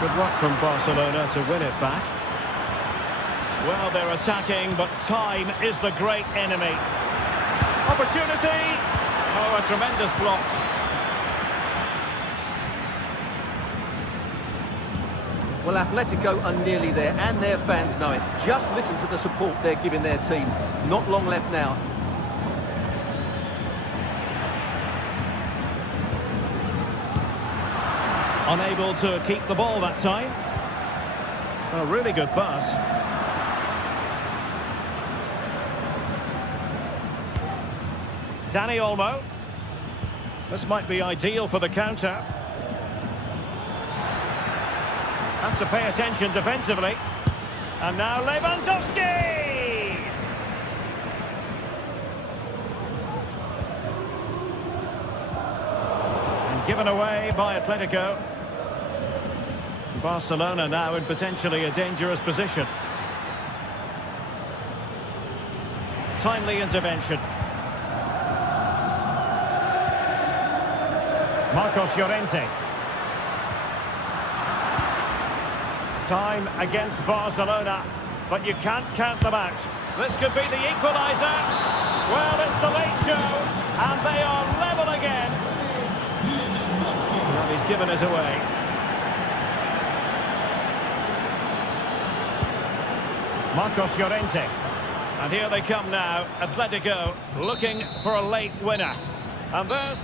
Good work from Barcelona to win it back. Well, they're attacking, but time is the great enemy. Opportunity! Oh, a tremendous block. Well, Atletico are nearly there, and their fans know it. Just listen to the support they're giving their team. Not long left now. Unable to keep the ball that time. A really good pass. Dani Olmo. This might be ideal for the counter. Have to pay attention defensively. And now Lewandowski! And given away by Atletico. Barcelona now in potentially a dangerous position. Timely intervention. Marcos Llorente. Time against Barcelona, but you can't count them out. This could be the equaliser. Well, it's the late show, and they are level again. Well, he's given us away. Marcos Llorente. And here they come now, Atletico looking for a late winner. And there's...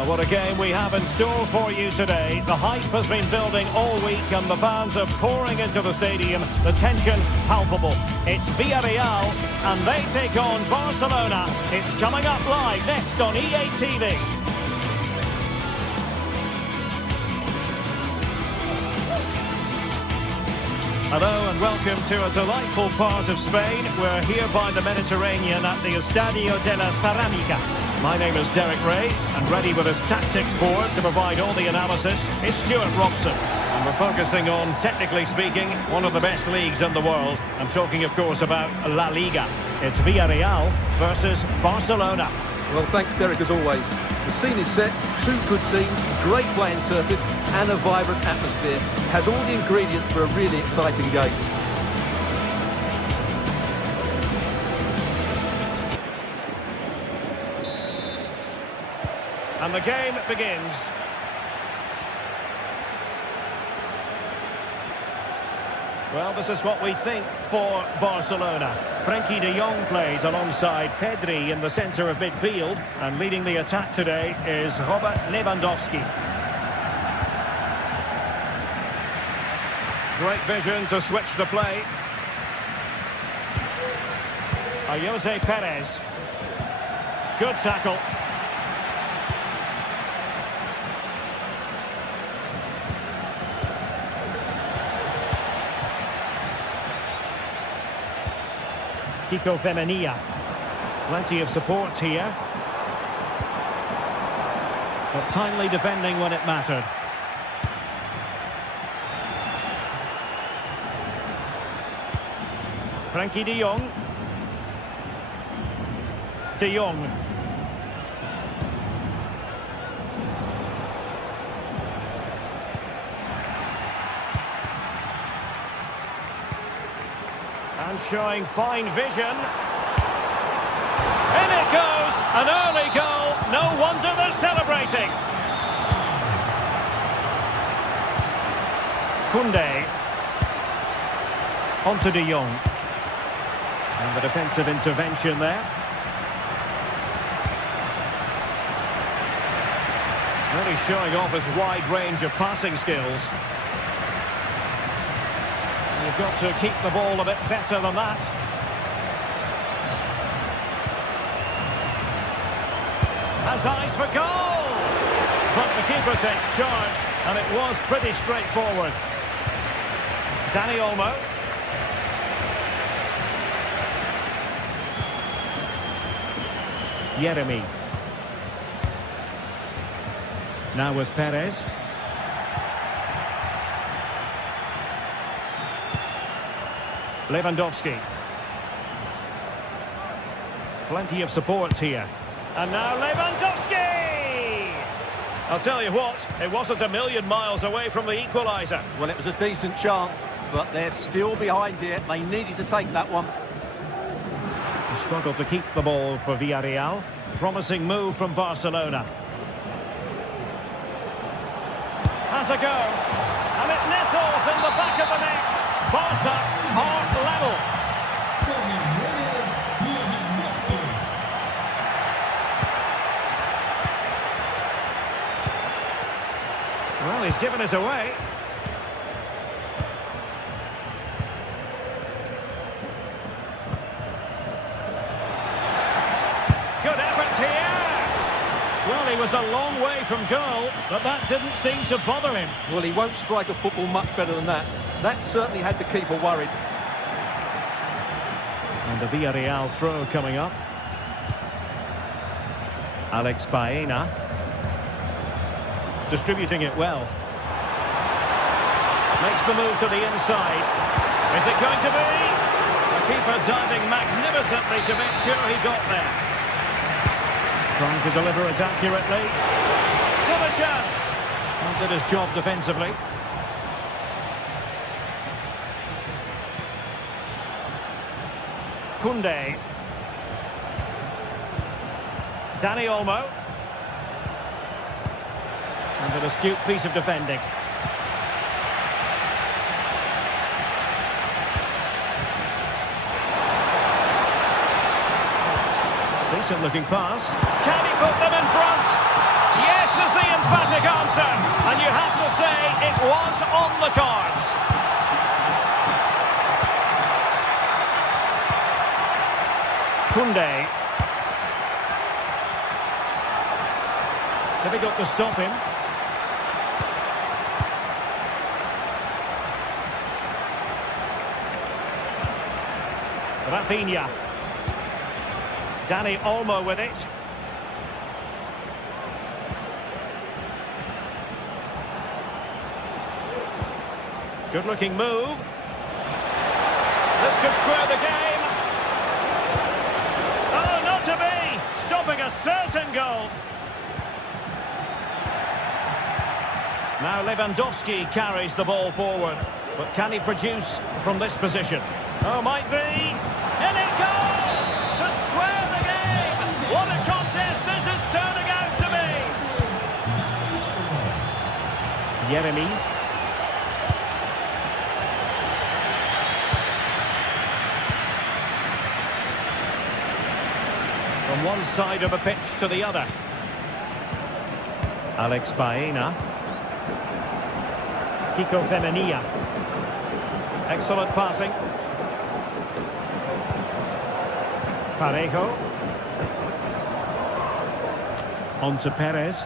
Well, what a game we have in store for you today. The hype has been building all week and the fans are pouring into the stadium. The tension palpable. It's Villarreal and they take on Barcelona. It's coming up live next on EA TV. Hello and welcome to a delightful part of Spain. We're here by the Mediterranean at the Estadio de la Ceramica. My name is Derek Ray, and ready with his tactics board to provide all the analysis is Stuart Robson. And we're focusing on, technically speaking, one of the best leagues in the world. I'm talking, of course, about La Liga. It's Villarreal versus Barcelona. Well, thanks, Derek, as always. The scene is set, two good teams, great playing surface, and a vibrant atmosphere. Has all the ingredients for a really exciting game. And the game begins. Well, this is what we think for Barcelona. Frenkie de Jong plays alongside Pedri in the centre of midfield. And leading the attack today is Robert Lewandowski. Great vision to switch the play. Jose Perez. Good tackle. Kiko Femenia. Plenty of support here. But timely defending when it mattered. Frenkie de Jong. De Jong. And showing fine vision. In it goes! An early goal. No wonder they're celebrating. Koundé. On to De Jong. And the defensive intervention there. Really showing off his wide range of passing skills. You've got to keep the ball a bit better than that. Has eyes for goal! But the keeper takes charge, and it was pretty straightforward. Dani Olmo. Yeremy. Now with Perez. Lewandowski. Plenty of support here. And now Lewandowski! I'll tell you what, it wasn't a million miles away from the equaliser. Well, it was a decent chance, but they're still behind here. They needed to take that one. He struggled to keep the ball for Villarreal. Promising move from Barcelona. Has a go. And it nestles in the back of the net. Barca are level. Well, he's given us away. Good effort here. Well, he was a long way from goal, but that didn't seem to bother him. Well, he won't strike a football much better than that. That certainly had the keeper worried. And the Villarreal throw coming up. Alex Baena. Distributing it well. Makes the move to the inside. Is it going to be? The keeper diving magnificently to make sure he got there. Trying to deliver it accurately. Still a chance. And did his job defensively. Koundé. Dani Olmo. And an astute piece of defending. Decent looking pass. Can he put them in front? Yes is the emphatic answer. And you have to say it was on the cards. Koundé. Difficult to stop him. Rafinha. Dani Olmo with it. Good looking move. This could square the game. Oh, not to be! Stopping a certain goal. Now Lewandowski carries the ball forward. But can he produce from this position? Oh, might be. In it goes! To square the game! What a contest this is turning out to be! Yeremy. From one side of the pitch to the other. Alex Baena. Kiko Femenia. Excellent passing. Parejo. On to Perez.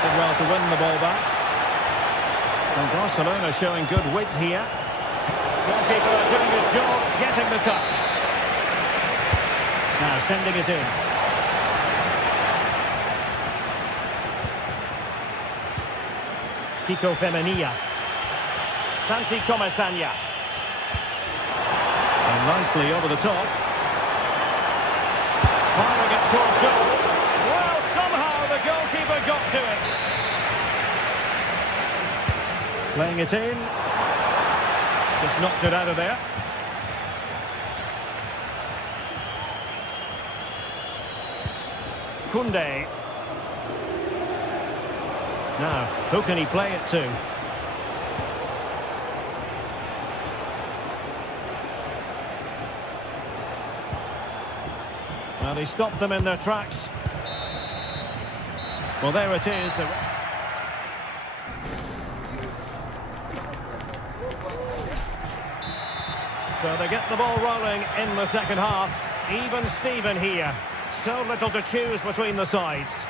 Did well to win the ball back. And Barcelona showing good width here. Goalkeeper doing his job, getting the touch. Now sending it in. Kiko Femenia. Santi Comesaña. And nicely over the top. Firing it towards goal. Well, somehow the goalkeeper got to it. Playing it in. Just knocked it out of there. Koundé. Now, who can he play it to? Well, he stopped them in their tracks. Well, there it is. So they get the ball rolling in the second half. Even Steven here. So little to choose between the sides.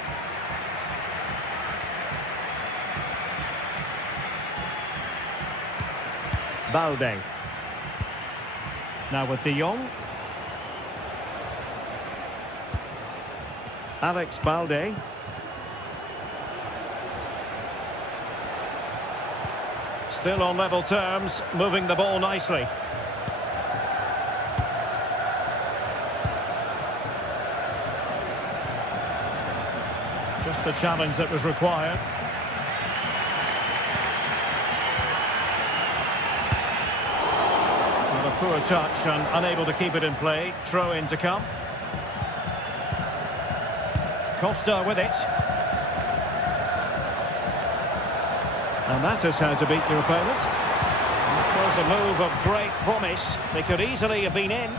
Balde. Now with De Jong. Alex Balde. Still on level terms, moving the ball nicely. Just the challenge that was required. Well, a poor touch and unable to keep it in play. Throw in to come. Costa with it. And that is how to beat your opponent. Of course, a move of great promise. They could easily have been in.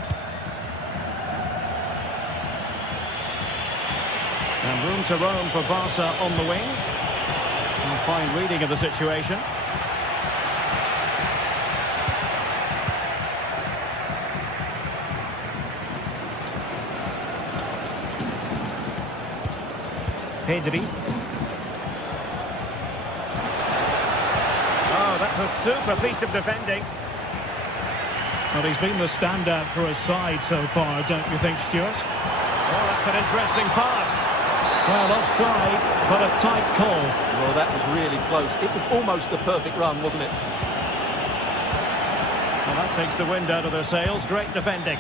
And room to roam for Barca on the wing. A fine reading of the situation. Pedri. Oh, that's a super piece of defending. Well, he's been the standout for his side so far, don't you think, Stuart? Oh, that's an interesting pass. Well, offside, but a tight call. Well, that was really close. It was almost the perfect run, wasn't it? Well, that takes the wind out of their sails. Great defending.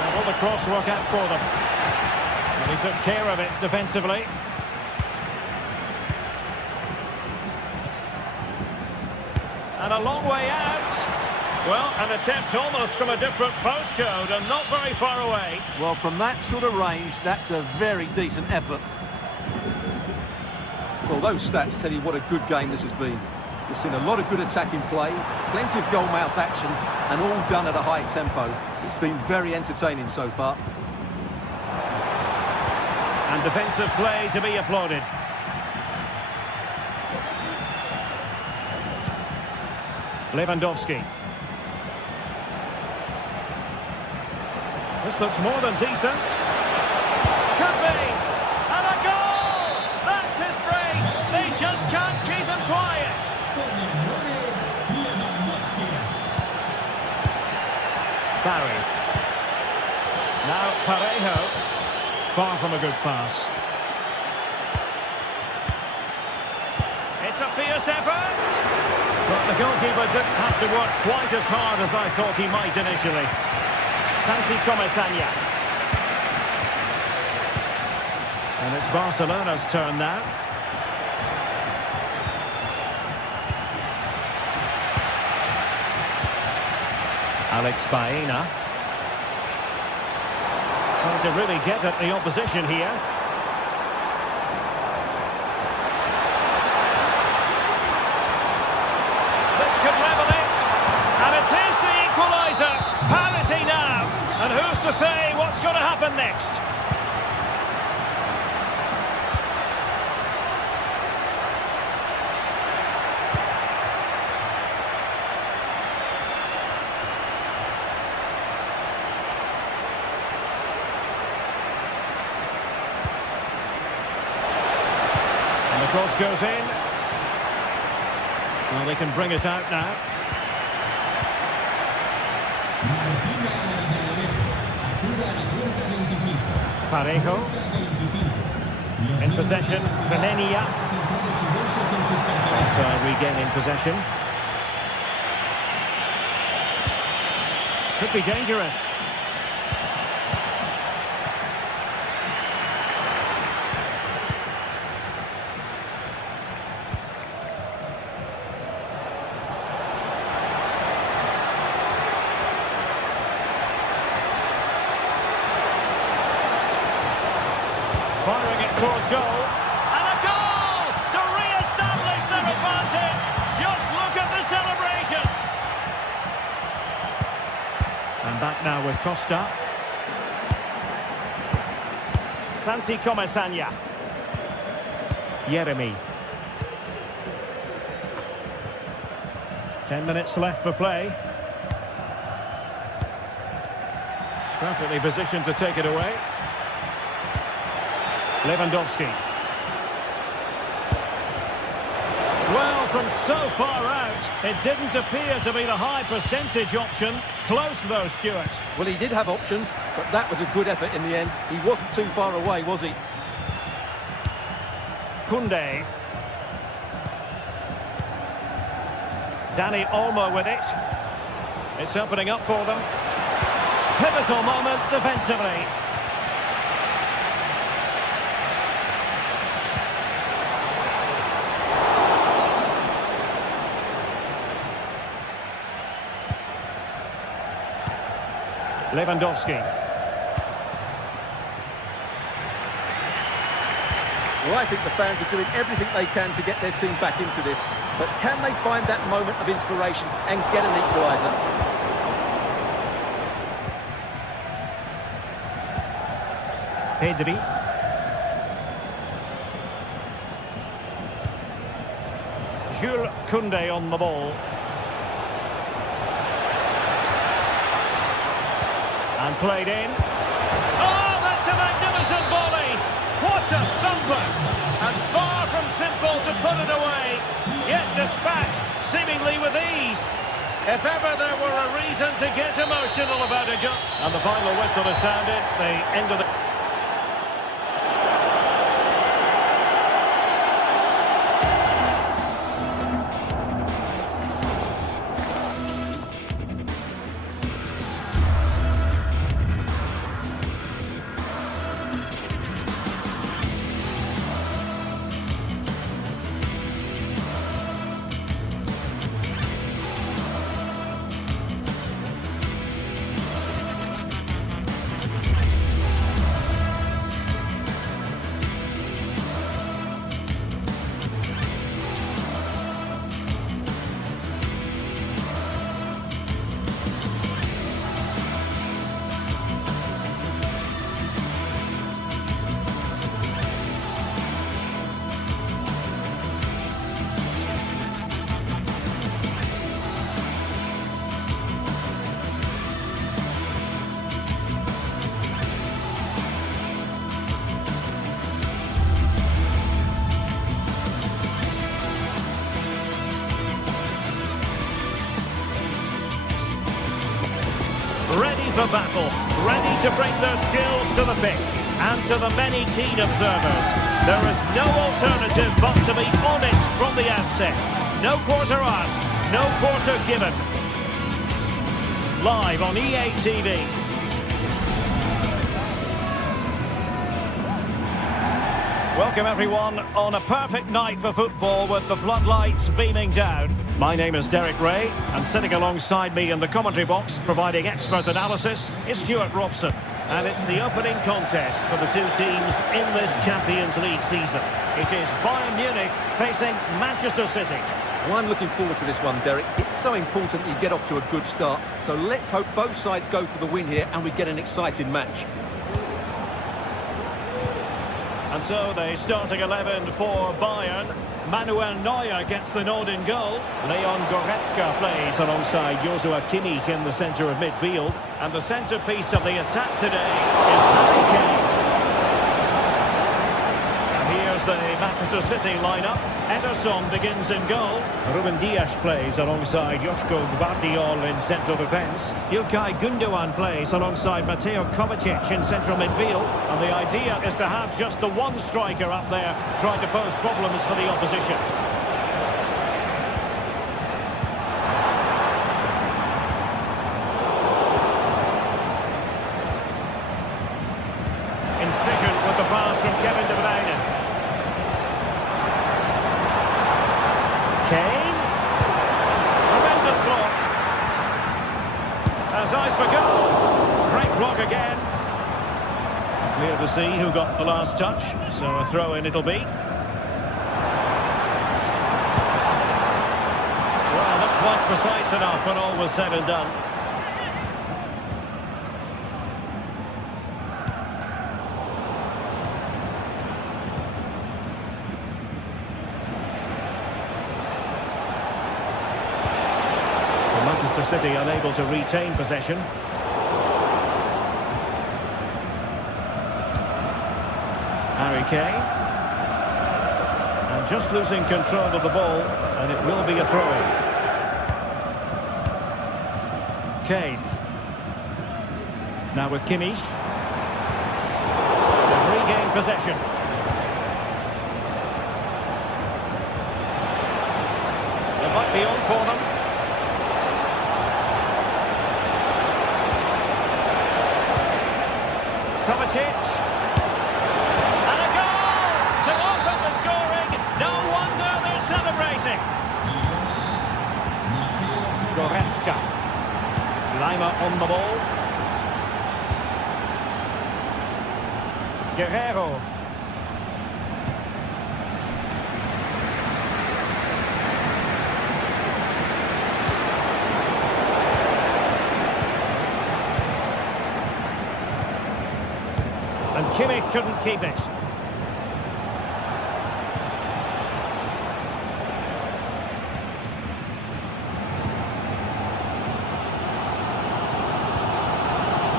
And will the cross work out for them? Well, he took care of it defensively. And a long way out. Well, an attempt almost from a different postcode and not very far away. Well, from that sort of range, that's a very decent effort. Well, those stats tell you what a good game this has been. We've seen a lot of good attacking play, plenty of goal-mouth action, and all done at a high tempo. It's been very entertaining so far. And defensive play to be applauded. Lewandowski. This looks more than decent. Could be! And a goal! That's his brace! They just can't keep him quiet! Barry. Now Parejo. Far from a good pass. It's a fierce effort! But the goalkeeper didn't have to work quite as hard as I thought he might initially. Santi Comesaña. And it's Barcelona's turn now. Alex Baena. Trying to really get at the opposition here. This could level it. And to say what's going to happen next? And the cross goes in. Well, they can bring it out now. Parejo. In possession, Venenia. So regaining possession. Could be dangerous. Firing it towards goal. And a goal to re-establish their advantage. Just look at the celebrations. And back now with Costa. Santi Comesanya. Yeremi. 10 minutes left for play. Perfectly positioned to take it away. Lewandowski. Well, from so far out, it didn't appear to be the high percentage option. Close though, Stuart. Well, he did have options, but that was a good effort in the end. He wasn't too far away, was he? Koundé. Dani Olmo with it. It's opening up for them. Pivotal moment defensively. Lewandowski. Well, I think the fans are doing everything they can to get their team back into this. But can they find that moment of inspiration and get an equaliser? Pedri. Jules Koundé on the ball. And played in. Oh, that's a magnificent volley! What a thumper! And far from simple to put it away, yet dispatched seemingly with ease. If ever there were a reason to get emotional about a goal. And the final whistle has sounded, the end of the... Ready for battle, ready to bring their skills to the pitch. And to the many keen observers, there is no alternative but to be on it from the outset. No quarter asked, no quarter given. Live on EA TV. Welcome everyone on a perfect night for football with the floodlights beaming down. My name is Derek Ray, and sitting alongside me in the commentary box providing expert analysis is Stuart Robson. And it's the opening contest for the two teams in this Champions League season. It is Bayern Munich facing Manchester City. Well, I'm looking forward to this one, Derek. It's so important you get off to a good start. So let's hope both sides go for the win here and we get an exciting match. And so the starting 11 for Bayern. Manuel Neuer gets the nod in goal. Leon Goretzka plays alongside Joshua Kimmich in the centre of midfield. And the centrepiece of the attack today is Harry Kane. And here's the Manchester City lineup. Ederson begins in goal. Ruben Dias plays alongside Joško Gvardiol in central defence. Ilkay Gundogan plays alongside Mateo Kovacic in central midfield. And the idea is to have just the one striker up there trying to pose problems for the opposition. Incision with the pass from Kevin De Bruyne. Kane. Tremendous block. Has eyes for goal. Great block again. Clear to see who got the last touch. So a throw-in it'll be. Well, not quite precise enough when all was said and done. Manchester City unable to retain possession. Harry Kane. And just losing control of the ball, and it will be a throw-in. Kane. Now with Kimmich. They've regained possession. It might be on for them. Kovacic. And a goal to open the scoring. No wonder they're celebrating. Goretzka. Lima on the ball. Guerrero. And Kimmich couldn't keep it.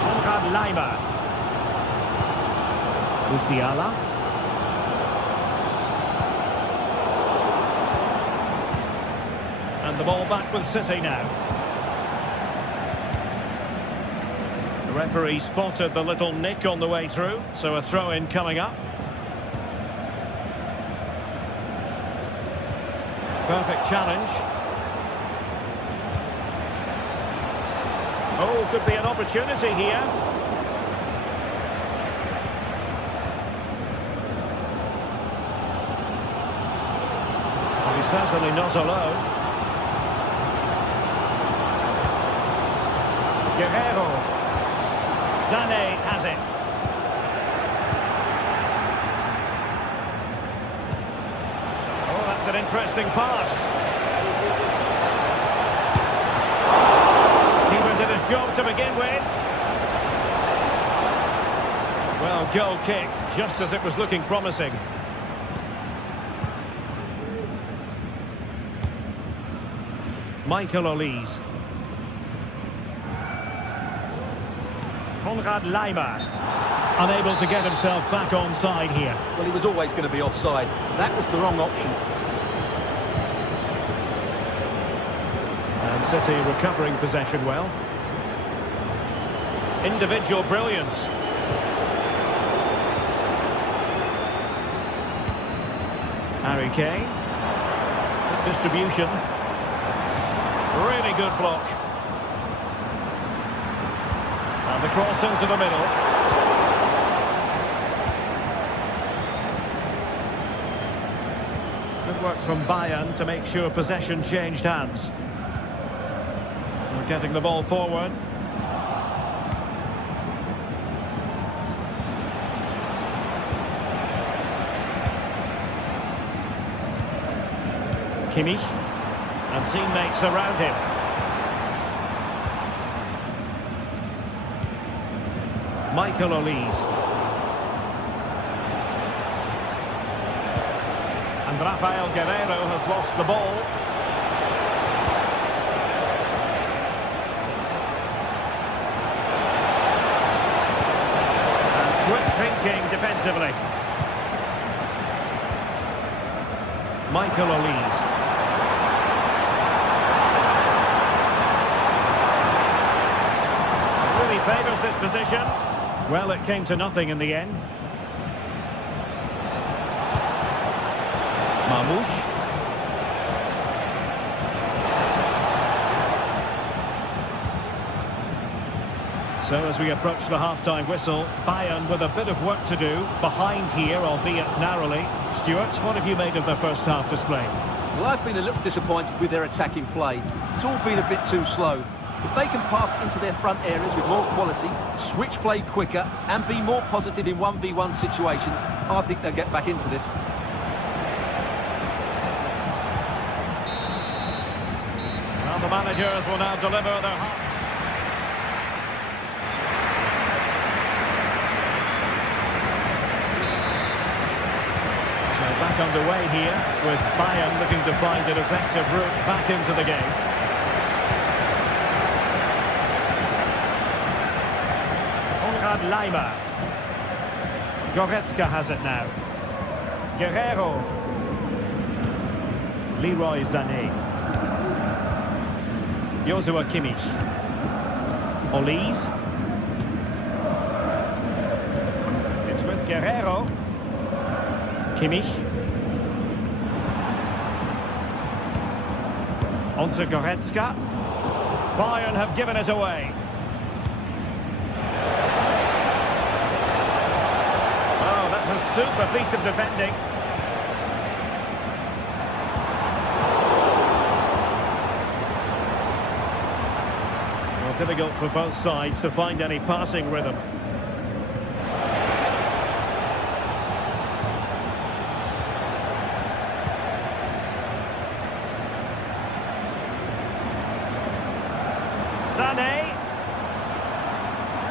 Konrad Laimer. Musiala. And the ball back with City now. The referee spotted the little nick on the way through, so a throw-in coming up. Perfect challenge. Oh, could be an opportunity here. Well, he's certainly not alone. Guerrero. Sané has it. Oh, that's an interesting pass. Keeper did his job to begin with. Well, goal kick, just as it was looking promising. Michael Olise. Konrad Laimer, unable to get himself back onside here. Well, he was always going to be offside. That was the wrong option. And City recovering possession well. Individual brilliance. Harry Kane. Good distribution. Really good block. And the cross into the middle. Good work from Bayern to make sure possession changed hands. We're getting the ball forward. Kimmich. And teammates around him. Michael Olise. And Rafael Guerreiro has lost the ball. And quick thinking defensively. Michael Olise. Really favours this position. Well, it came to nothing in the end. Mamouche. So as we approach the half-time whistle, Bayern with a bit of work to do, behind here, albeit narrowly. Stuart, what have you made of their first half display? Well, I've been a little disappointed with their attacking play. It's all been a bit too slow. If they can pass into their front areas with more quality, switch play quicker, and be more positive in 1v1 situations, I think they'll get back into this. Well, the managers will now deliver their half. So back underway here, with Bayern looking to find an effective route back into the game. Leimer. Goretzka has it now. Guerreiro. Leroy Sané. Joshua Kimmich. Olise. It's with Guerreiro. Kimmich. On to Goretzka. Bayern have given us away. A super piece of defending. Well, difficult for both sides to find any passing rhythm. Sané.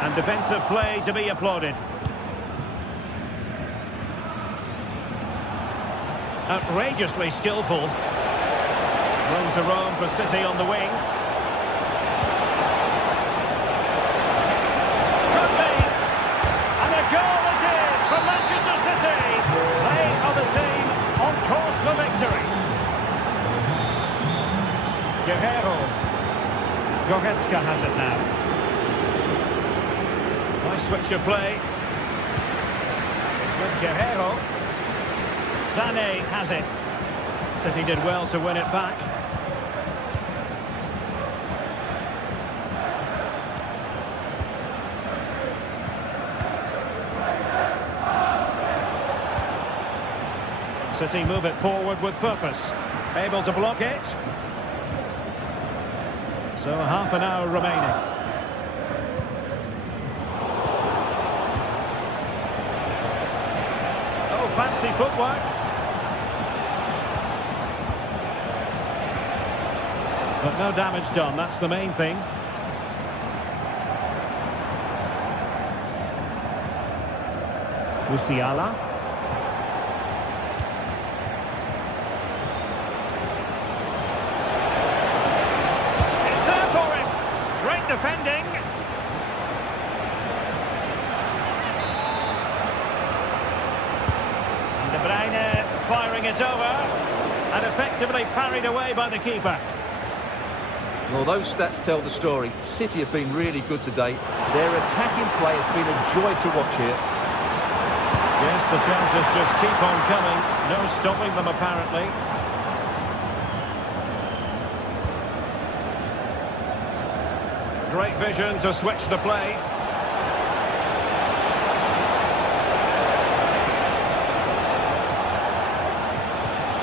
And defensive play to be applauded. Outrageously skillful. Room to roam for City on the wing. Could be. And a goal it is for Manchester City. They are the team on course for victory. Guerreiro. Goretzka has it now. Nice switch of play. It's with Guerreiro. Sané has it. City did well to win it back. City move it forward with purpose. Able to block it. So half an hour remaining. Oh, fancy footwork. But no damage done, that's the main thing. Musiala. It's there for him. Great defending. De Bruyne firing it over. And effectively parried away by the keeper. Well, those stats tell the story. City have been really good today. Their attacking play has been a joy to watch here. Yes, the chances just keep on coming. No stopping them, apparently. Great vision to switch the play.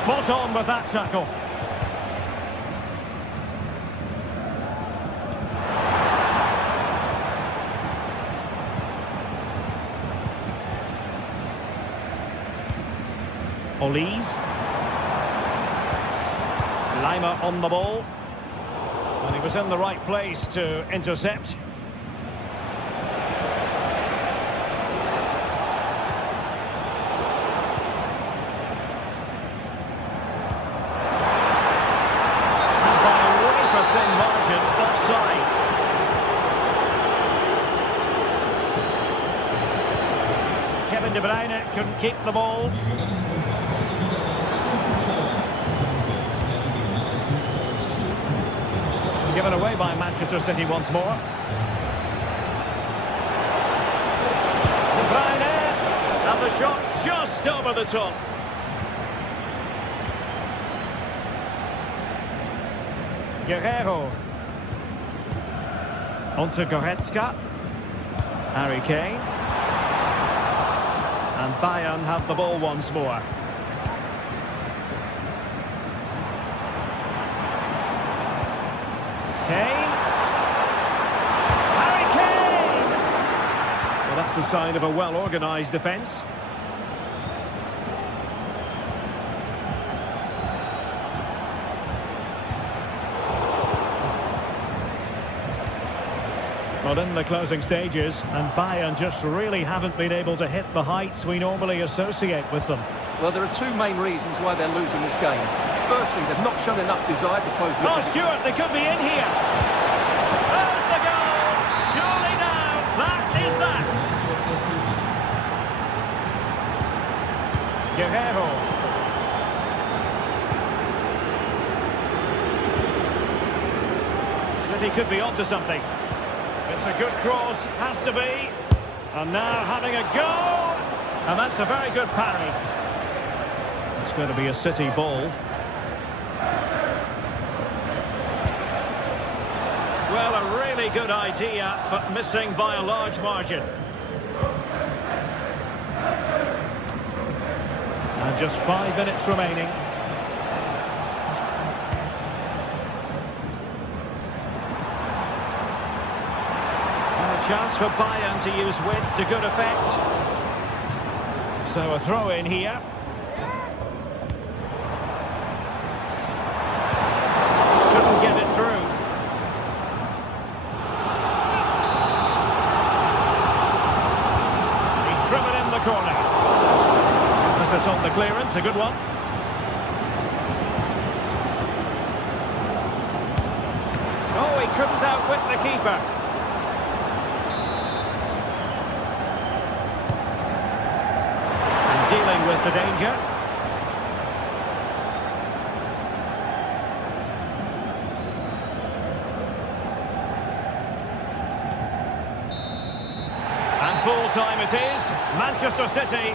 Spot on with that tackle. Olise. Lima on the ball. And he was in the right place to intercept. And by a wafer thin margin, offside. Kevin De Bruyne couldn't keep the ball. Given away by Manchester City once more. De Bruyne, and the shot just over the top. Guerrero. On to Goretzka. Harry Kane. And Bayern have the ball once more. Kane. Harry Kane! Well, that's the sign of a well-organised defence. Well, in the closing stages, and Bayern just really haven't been able to hit the heights we normally associate with them. Well, there are two main reasons why they're losing this game. Firstly, they've not shown enough desire to close the... Oh, Stuart, they could be in here. There's the goal. Surely now, that is that. Guerrero. City could be onto something. It's a good cross, has to be. And now having a go. And that's a very good parry. It's going to be a City ball. Well, a really good idea, but missing by a large margin. And just 5 minutes remaining. And a chance for Bayern to use width to good effect. So a throw in here. Couldn't get it through. Corner. Emphasis on the clearance, a good one. Oh, he couldn't outwit the keeper. And dealing with the danger. Full time it is, Manchester City.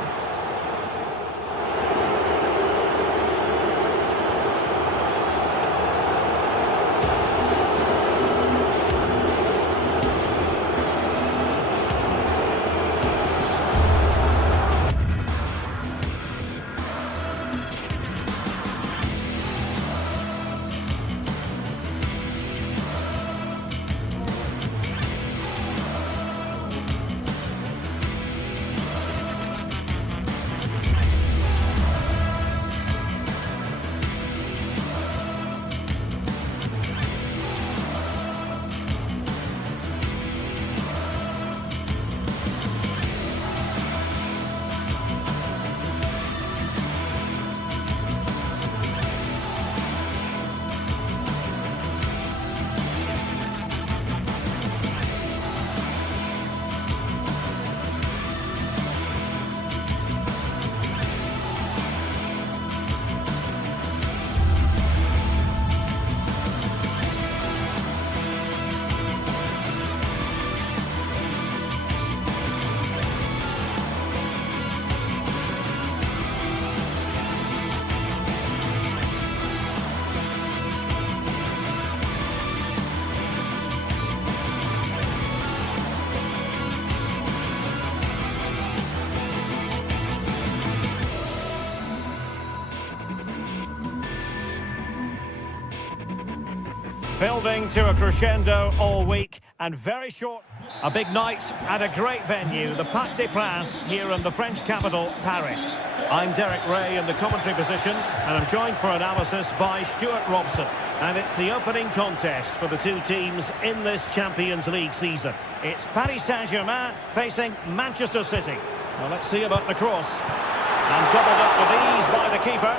Building to a crescendo all week, and very short. A big night at a great venue, the Parc des Princes, here in the French capital, Paris. I'm Derek Ray in the commentary position, and I'm joined for analysis by Stuart Robson. And it's the opening contest for the two teams in this Champions League season. It's Paris Saint-Germain facing Manchester City. Well, let's see about the cross. And doubled up with ease by the keeper.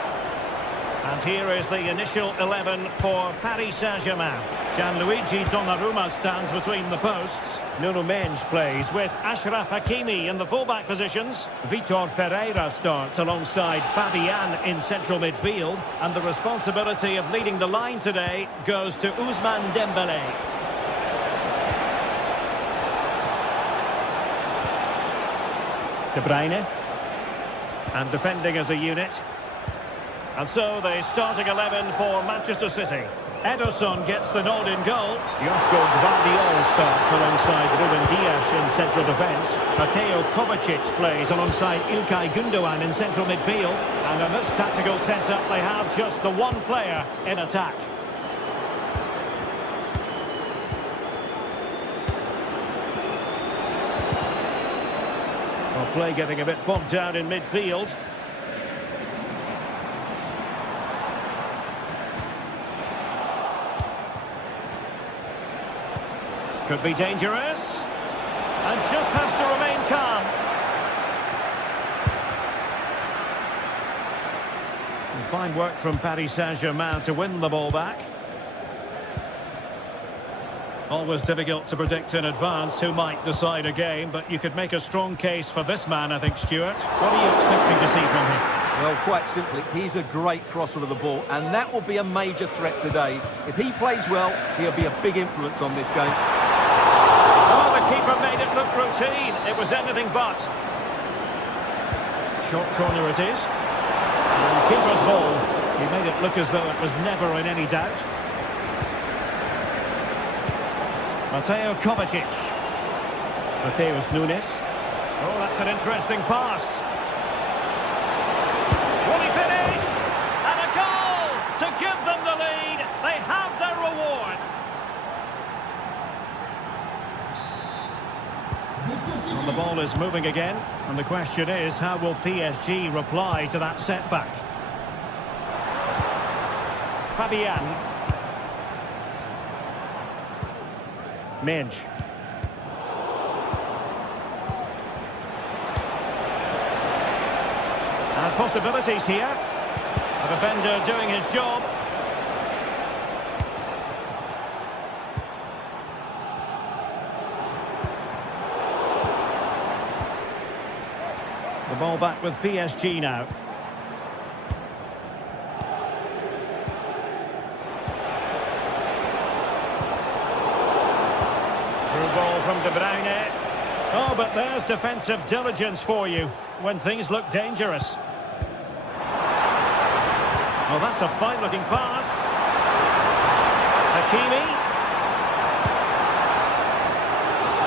And here is the initial 11 for Paris Saint-Germain. Gianluigi Donnarumma stands between the posts. Nuno Mendes plays with Achraf Hakimi in the fullback positions. Vitor Ferreira starts alongside Fabian in central midfield. And the responsibility of leading the line today goes to Ousmane Dembélé. De Bruyne. And defending as a unit. And so the starting 11 for Manchester City. Ederson gets the nod in goal. Josko Gvardiol starts alongside Ruben Dias in central defence. Mateo Kovacic plays alongside İlkay Gündoğan in central midfield. And in this tactical setup they have just the one player in attack. Well, play getting a bit bogged down in midfield. Could be dangerous. And just has to remain calm. And fine work from Paris Saint-Germain to win the ball back. Always difficult to predict in advance who might decide a game, but you could make a strong case for this man, I think, Stuart. What are you expecting to see from him? Well, quite simply, he's a great crosser of the ball, and that will be a major threat today. If he plays well, he'll be a big influence on this game. Oh, the keeper made it look routine. It was anything but. Short corner it is. And keeper's ball. He made it look as though it was never in any doubt. Mateo Kovacic. Mateus Nunes. Oh, that's an interesting pass. Will he finish? And a goal to give them the lead. They have their reward. Well, the ball is moving again, and the question is, how will PSG reply to that setback? Fabian. Mendes. And possibilities here. A defender doing his job. The ball back with PSG now. Through ball from De Bruyne. Oh, but there's defensive diligence for you when things look dangerous. Oh, that's a fine-looking pass. Hakimi.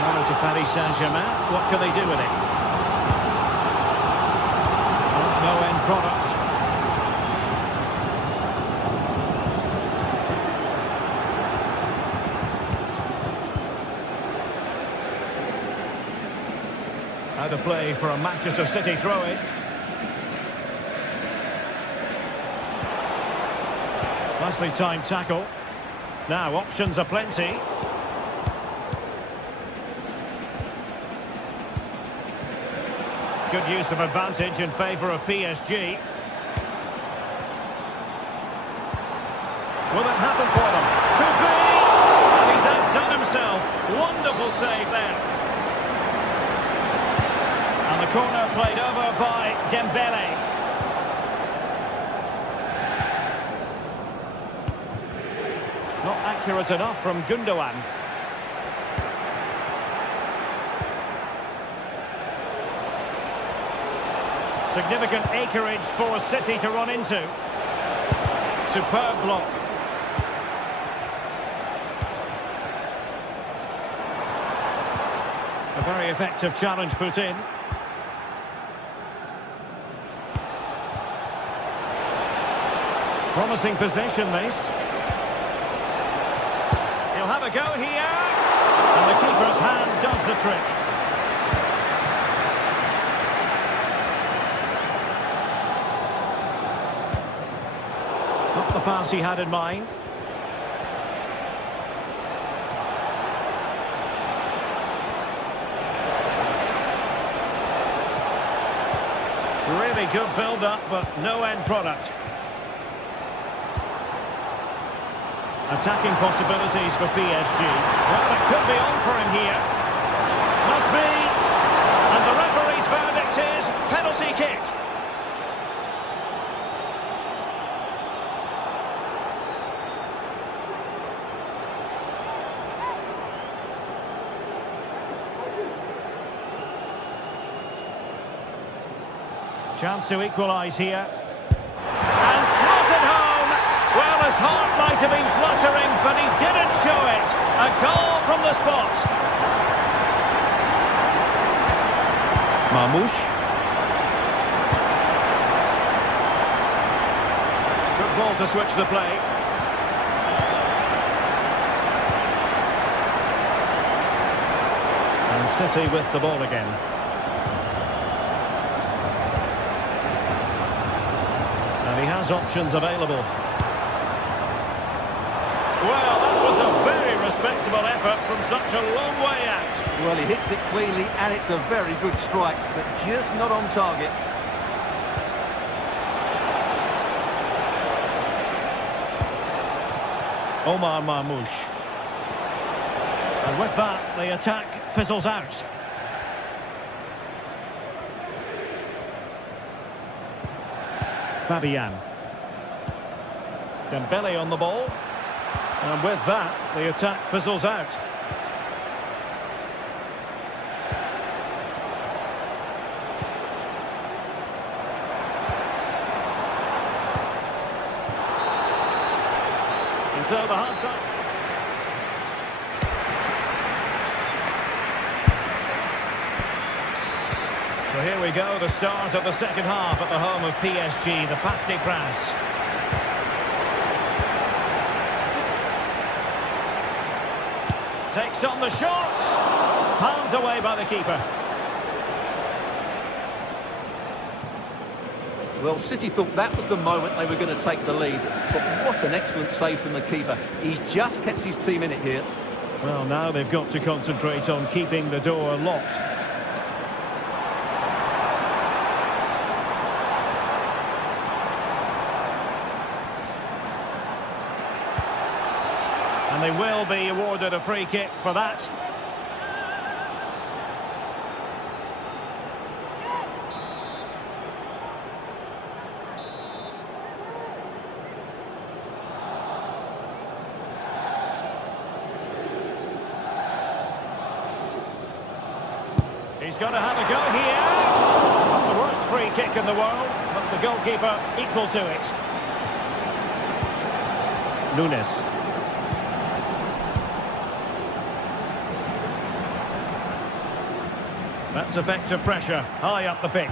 Now to Paris Saint-Germain. What can they do with it? No end product. Out of play for a Manchester City throw-in. Nicely timed tackle. Now options are plenty. Good use of advantage in favour of PSG. Will it happen for them? Could be! And he's outdone himself. Wonderful save there. And the corner played over by Dembélé. Not accurate enough from Gündoğan. Significant acreage for City to run into. Superb block. A very effective challenge put in. Promising possession, this. He'll have a go here. And And the keeper's hand does the trick. Not the pass he had in mind. Really good build-up, but no end product. Attacking possibilities for PSG. Well, it could be on for him here. Must be. And the referee's verdict is penalty kick. Chance to equalise here. And slotted home! Well, his heart might have been fluttering, but he didn't show it. A goal from the spot. Marmoush. Good ball to switch the play. And City with the ball again. And he has options available. Well, that was a very respectable effort from such a long way out. Well, he hits it cleanly, and it's a very good strike, but just not on target. Omar Marmoush. And with that, the attack fizzles out. Fabian. Dembele on the ball. And with that, the attack fizzles out. And so the half-time. So here we go, the start of the second half at the home of PSG, the Parc des Princes. Takes on the shot. Palmed away by the keeper. Well, City thought that was the moment they were going to take the lead. But what an excellent save from the keeper. He's just kept his team in it here. Well, now they've got to concentrate on keeping the door locked. And they will be awarded a free kick for that. He's going to have a go here. Not the worst free kick in the world, but the goalkeeper equal to it. Nunes. That's effective pressure, high up the pitch.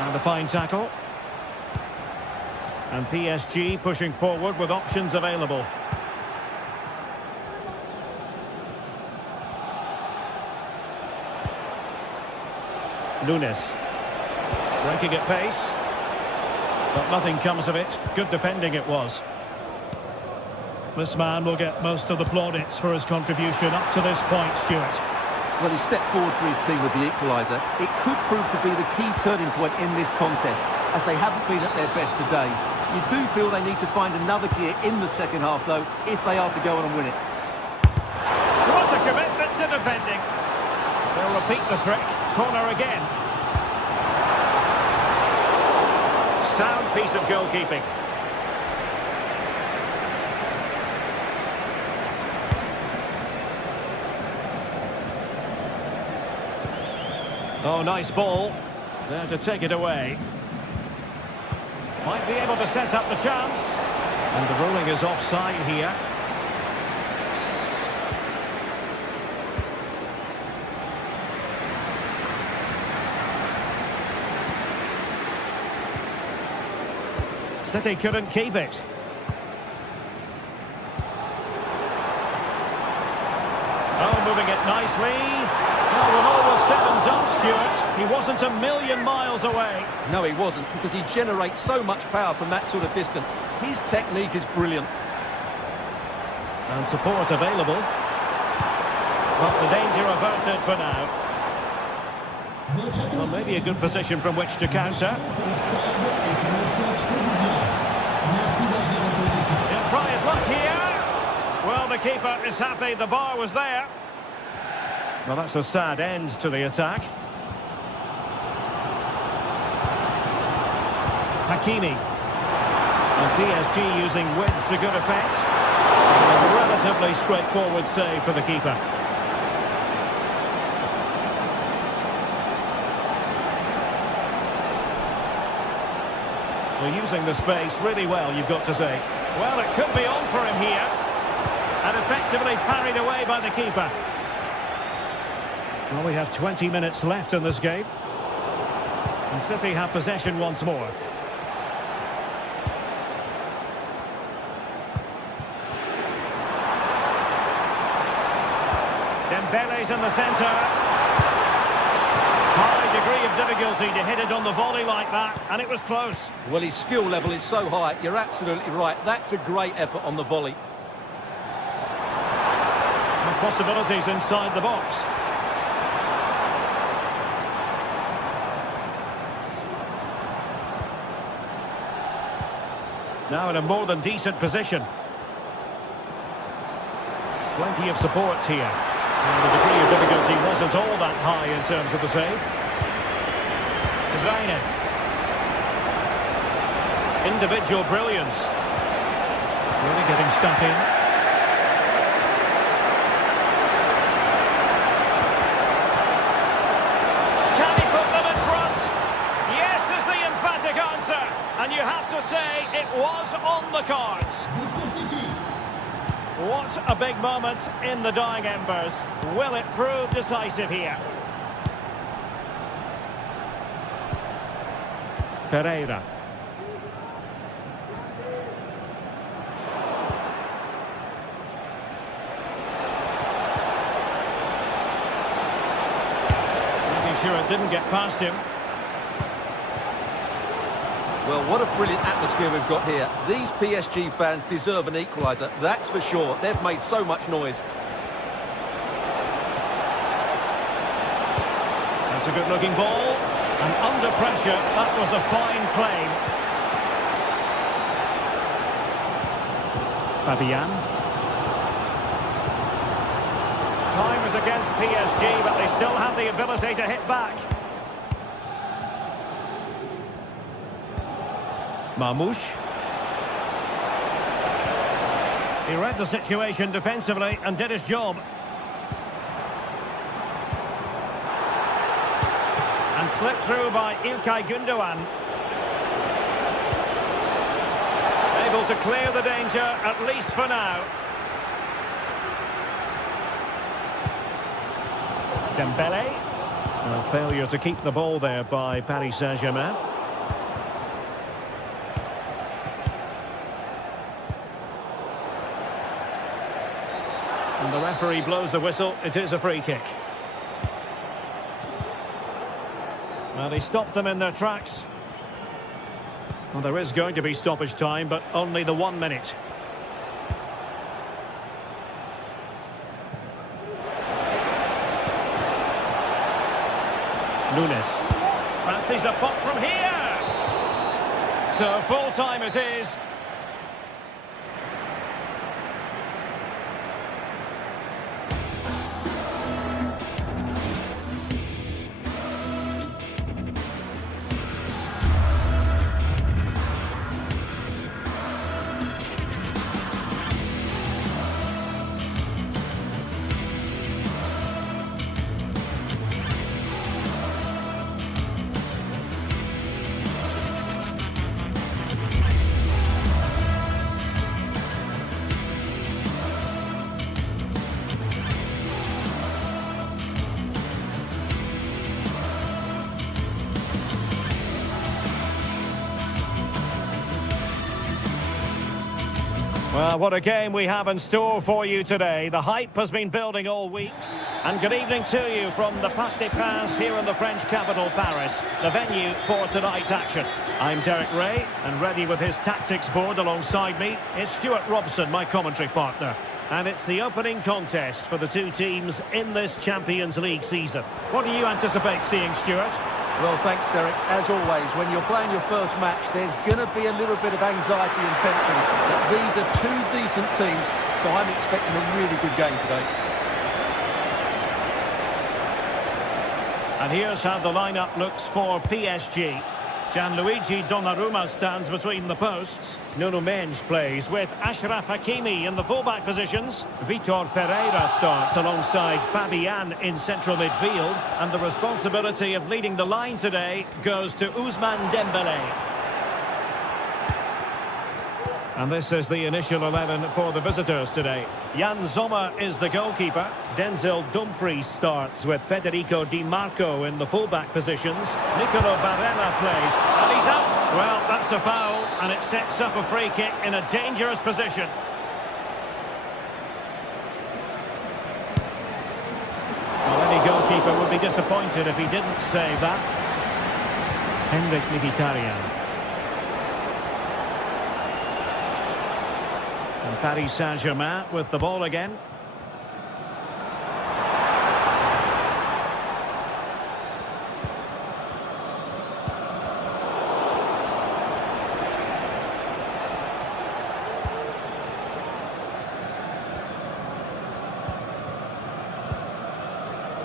And a fine tackle. And PSG pushing forward with options available. Nunes. Breaking at pace. But nothing comes of it. Good defending it was. This man will get most of the plaudits for his contribution up to this point, Stuart. Well, he stepped forward for his team with the equaliser. It could prove to be the key turning point in this contest, as they haven't been at their best today. You do feel they need to find another gear in the second half, though, if they are to go on and win it. What a commitment to defending. They'll repeat the trick. Corner again. Sound piece of goalkeeping. Oh, nice ball. There to take it away. Might be able to set up the chance. And the ruling is offside here. City couldn't keep it. Oh, moving it nicely. Oh, when all was said and done, Stuart, he wasn't a million miles away. No, he wasn't, because he generates so much power from that sort of distance. His technique is brilliant. And support available. But the danger averted for now. Well, maybe a good position from which to counter. He'll try his luck here. Well, the keeper is happy the bar was there. Well, that's a sad end to the attack. Hakimi. And PSG using width to good effect. A relatively straightforward save for the keeper. Well, using the space really well, you've got to say. Well, it could be on for him here. And effectively parried away by the keeper. Well, we have 20 minutes left in this game. And City have possession once more. Dembele's in the centre. High degree of difficulty to hit it on the volley like that, and it was close. Well, his skill level is so high, you're absolutely right. That's a great effort on the volley. And possibilities inside the box. Now in a more than decent position. Plenty of support here. And the degree of difficulty wasn't all that high in terms of the save. De Bruyne. Individual brilliance. Really getting stuck in. Can he put them in front? Yes is the emphatic answer. And you have to say it was on the cards. What a big moment in the dying embers. Will it prove decisive here? Ferreira. Making sure it didn't get past him. Well, what a brilliant atmosphere we've got here. These PSG fans deserve an equaliser, that's for sure. They've made so much noise. That's a good-looking ball. And under pressure, that was a fine claim. Fabian. Time is against PSG, but they still have the ability to hit back. Marmoush. He read the situation defensively and did his job. And slipped through by İlkay Gündoğan. Able to clear the danger, at least for now. Dembele. A failure to keep the ball there by Paris Saint-Germain. And the referee blows the whistle. It is a free kick. Well, he stopped them in their tracks. Well, there is going to be stoppage time, but only the 1 minute. Nunes. Fancies a pop from here. So full time it is. Well, what a game we have in store for you today. The hype has been building all week. And good evening to you from the Parc des Princes here in the French capital, Paris, the venue for tonight's action. I'm Derek Ray, and ready with his tactics board alongside me is Stuart Robson, my commentary partner. And it's the opening contest for the two teams in this Champions League season. What do you anticipate seeing, Stuart? Well, thanks, Derek. As always, when you're playing your first match, there's going to be a little bit of anxiety and tension. But these are two decent teams, so I'm expecting a really good game today. And here's how the lineup looks for PSG. Gianluigi Donnarumma stands between the posts. Nuno Mendes plays with Achraf Hakimi in the fullback positions. Vitor Ferreira starts alongside Fabian in central midfield. And the responsibility of leading the line today goes to Ousmane Dembélé. And this is the initial 11 for the visitors today. Jan Sommer is the goalkeeper. Denzel Dumfries starts with Federico Di Marco in the fullback positions. Nicolo Barella plays, and he's out. Well, that's a foul, and it sets up a free kick in a dangerous position. Well, any goalkeeper would be disappointed if he didn't save that. Henrik Mkhitaryan. And Paris Saint-Germain with the ball again.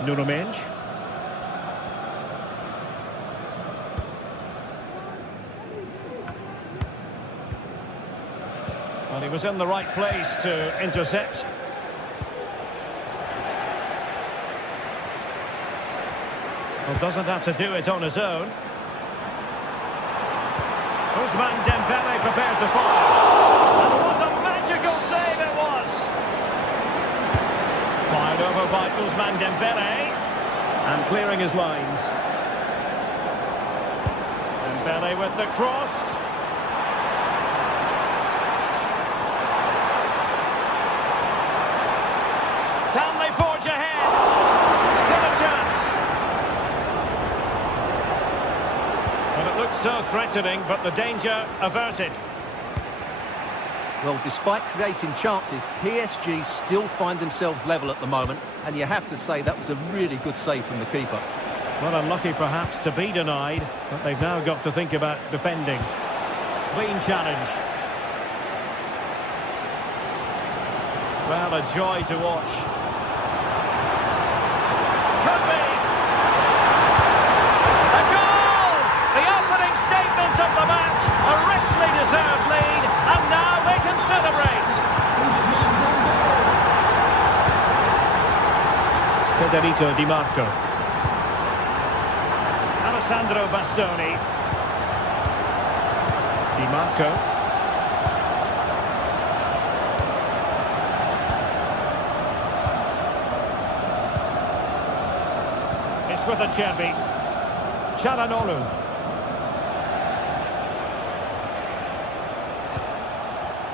Nuno Mendes. Well, he was in the right place to intercept. Well, doesn't have to do it on his own. Ousmane Dembélé prepared to fire. And it was a magical save, it was. Fired over by Ousmane Dembélé. And clearing his lines. Dembélé with the cross. Can they forge ahead? Still a chance. Well, it looks so threatening, but the danger averted. Well, despite creating chances, PSG still find themselves level at the moment, and you have to say that was a really good save from the keeper. Well, unlucky perhaps to be denied, but they've now got to think about defending. Clean challenge. Well, a joy to watch. Could be! A goal! The opening statement of the match, a richly deserved lead, and now they can celebrate! Federico Di Marco. Alessandro Bastoni. Di Marco. It's with Acerbi. Çalhanoğlu.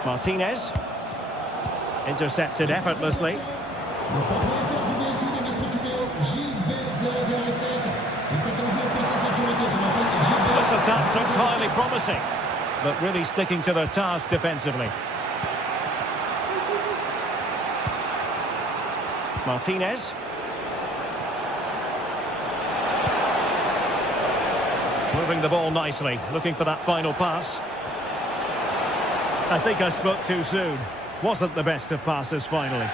Martinez. Intercepted effortlessly. This attack looks highly promising, but really sticking to their task defensively. Martinez. Moving the ball nicely, looking for that final pass. I think I spoke too soon. Wasn't the best of passes finally.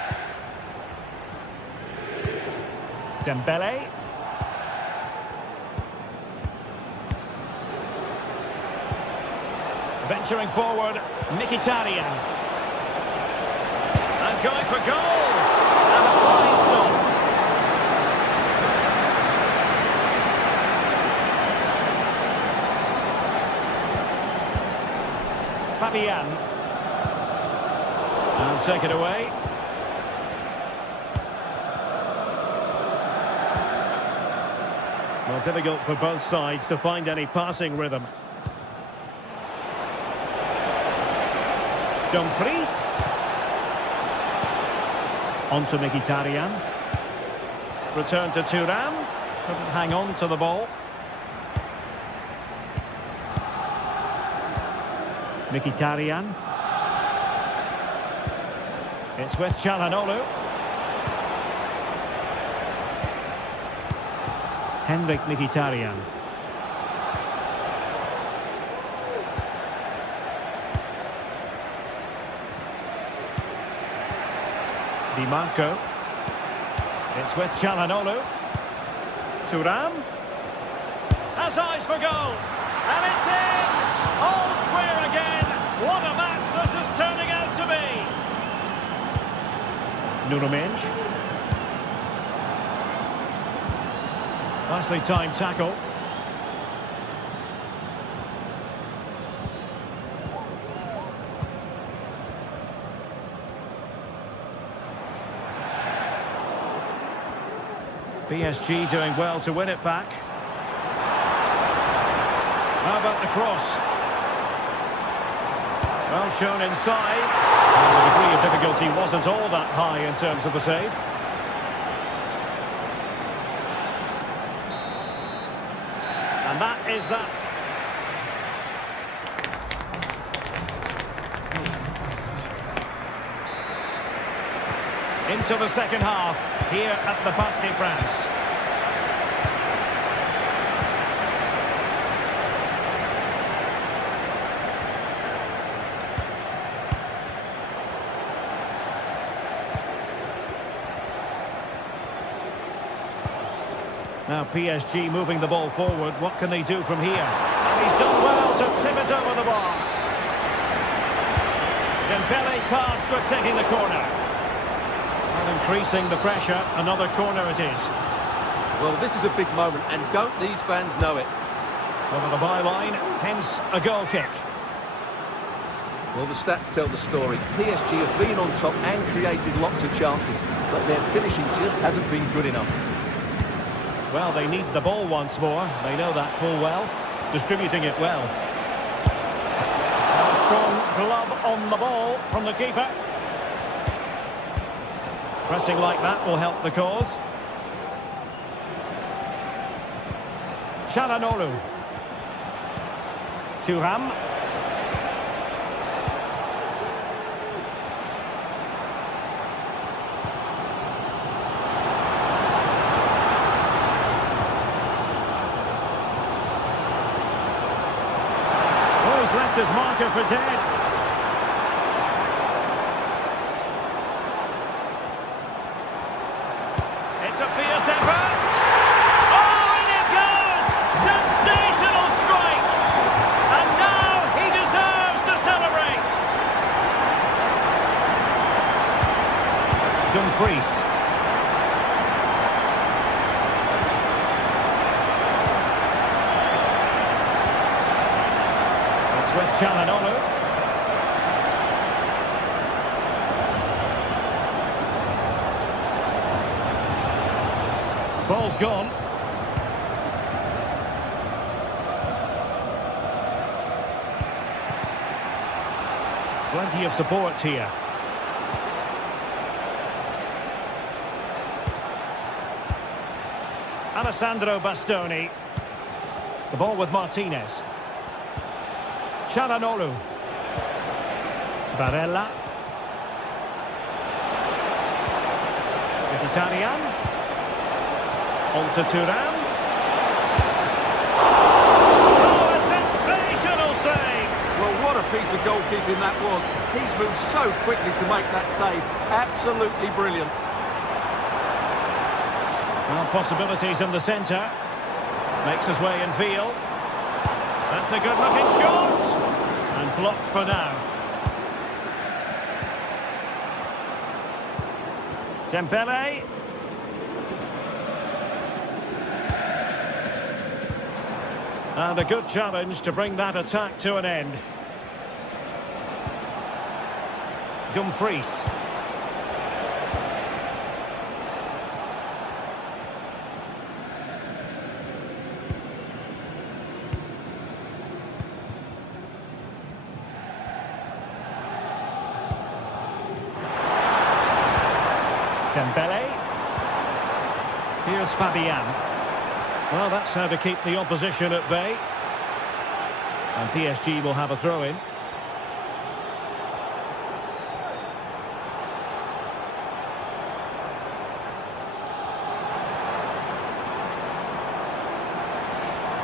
Dembélé. Venturing forward, Mkhitaryan. And going for goal! And a fine stop. Fabian. And take it away. Well, difficult for both sides to find any passing rhythm. Dumfries. On to Mkhitaryan. Return to Thuram. Couldn't hang on to the ball. Mkhitaryan. It's with Çalhanoğlu. Henrik Mkhitaryan. Di Marco. It's with Çalhanoğlu. Thuram. Has eyes for goal. And it's in! All square again. What a match this is turning out to be. Nuno Mendes. Nicely timed tackle. PSG doing well to win it back. How about the cross? Well shown inside. And the degree of difficulty wasn't all that high in terms of the save. And that is that. Into the second half, here at the Parc des Princes. Now PSG moving the ball forward. What can they do from here? And he's done well to tip it over the bar. Dembele tasked with taking the corner. And increasing the pressure, another corner it is. Well, this is a big moment, and don't these fans know it? Over the byline, hence a goal kick. Well, the stats tell the story. PSG have been on top and created lots of chances, but their finishing just hasn't been good enough. Well, they need the ball once more. They know that full well. Distributing it well. A strong glove on the ball from the keeper. Pressing like that will help the cause. Çalhanoğlu. Thuram. Left his marker for dead. It's a fierce effort. Oh, and it goes! Sensational strike! And now he deserves to celebrate. Dumfries. With Çalhanoğlu. Ball's gone. Plenty of support here. Alessandro Bastoni. The ball with Martinez. Çalhanoğlu. Barella. Mkhitaryan. On to Thuram. Oh, a sensational save! Well, what a piece of goalkeeping that was. He's moved so quickly to make that save. Absolutely brilliant. Well, possibilities in the centre. Makes his way in field. That's a good-looking shot. And blocked for now. Dembele. And a good challenge to bring that attack to an end. Dumfries. Dembele. Here's Fabian. Well, that's how to keep the opposition at bay. And PSG will have a throw-in.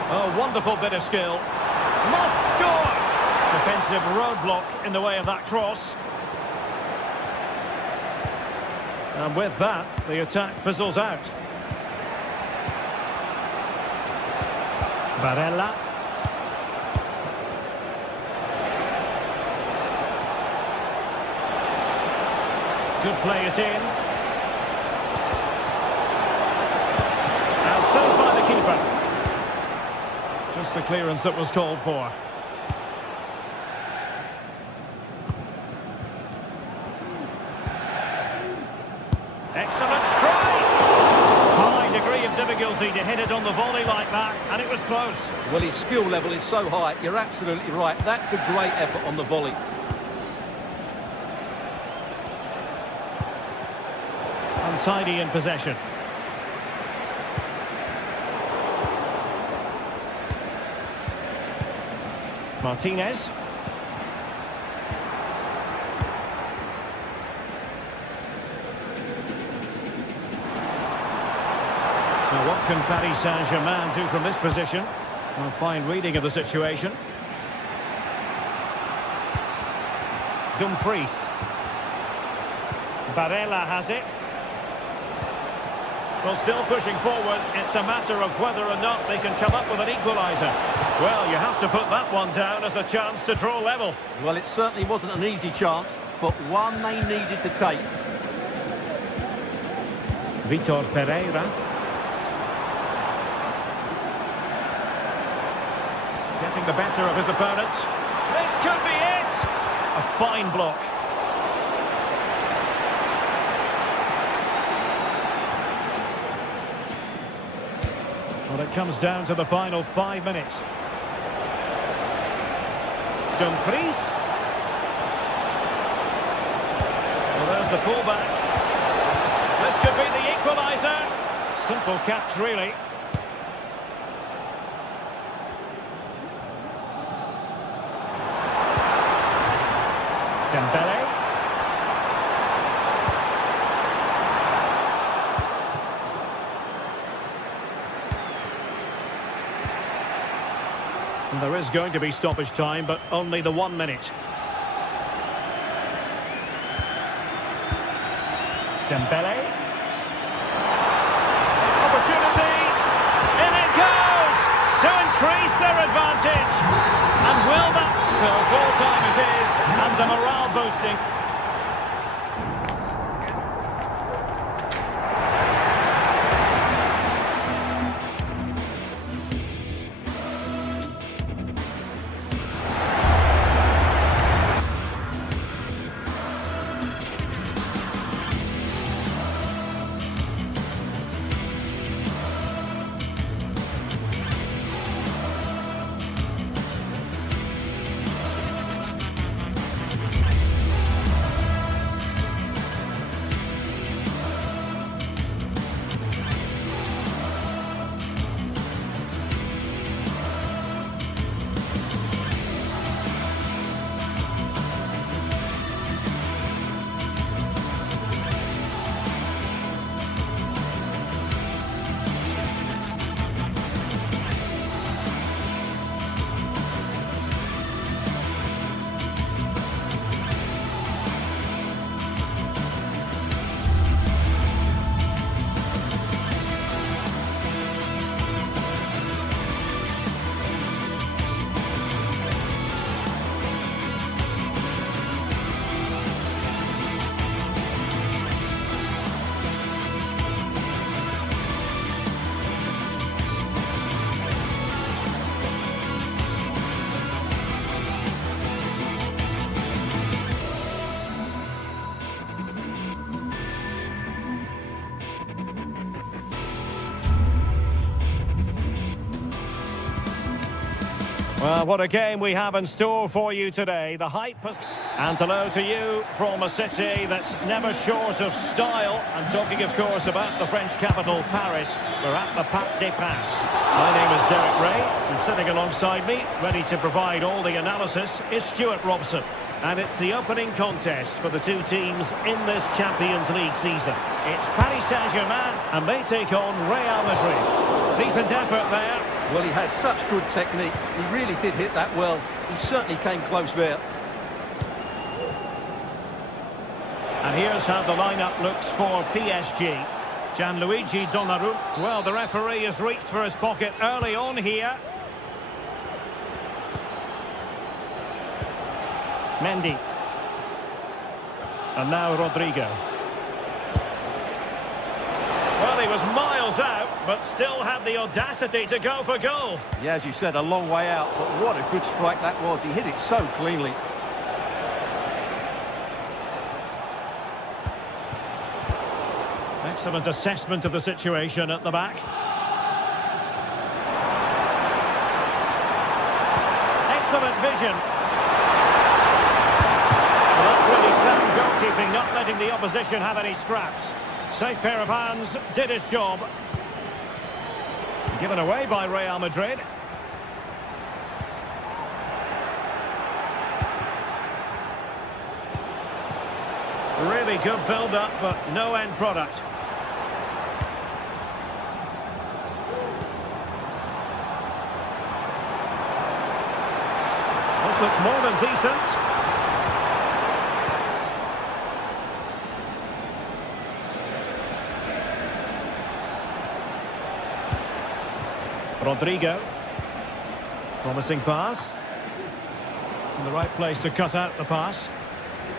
Oh, wonderful bit of skill. Must score! Defensive roadblock in the way of that cross. And with that, the attack fizzles out. Barella. Could play it in. And saved by the keeper. Just the clearance that was called for. Excellent strike! High degree of difficulty to hit it on the volley like that, and it was close. Well, his skill level is so high, you're absolutely right. That's a great effort on the volley. Untidy in possession. Martinez. Now what can Paris Saint-Germain do from this position? A fine reading of the situation. Dumfries. Barella has it. Well, still pushing forward. It's a matter of whether or not they can come up with an equaliser. Well, you have to put that one down as a chance to draw level. Well, it certainly wasn't an easy chance, but one they needed to take. Vitor Ferreira. Getting the better of his opponent. This could be it! A fine block. Well, it comes down to the final 5 minutes. Dumfries. Well, there's the pullback. This could be the equaliser. Simple catch, really. Dembele. There is going to be stoppage time, but only the 1 minute. Dembele. Opportunity. In it goes! To increase their advantage. And will that... So full time it is, and a morale boosting. Well, what a game we have in store for you today. The hype has... And hello to you from a city that's never short of style. I'm talking, of course, about the French capital, Paris. We're at the Parc des Princes. My name is Derek Ray, and sitting alongside me, ready to provide all the analysis, is Stuart Robson. And it's the opening contest for the two teams in this Champions League season. It's Paris Saint-Germain, and they take on Real Madrid. Decent effort there. Well, he has such good technique. He really did hit that well. He certainly came close there. And here's how the lineup looks for PSG. Gianluigi Donnarumma. Well, the referee has reached for his pocket early on here. Mendy. And now Rodrigo. Well, he was miles out, but still had the audacity to go for goal. Yeah, as you said, a long way out, but what a good strike that was. He hit it so cleanly. Excellent assessment of the situation at the back. Excellent vision. Well, that's really sound goalkeeping, not letting the opposition have any scraps. Safe pair of hands, did his job. Given away by Real Madrid. Really good build-up, but no end product. This looks more than decent. Rodrigo. Promising pass. In the right place to cut out the pass.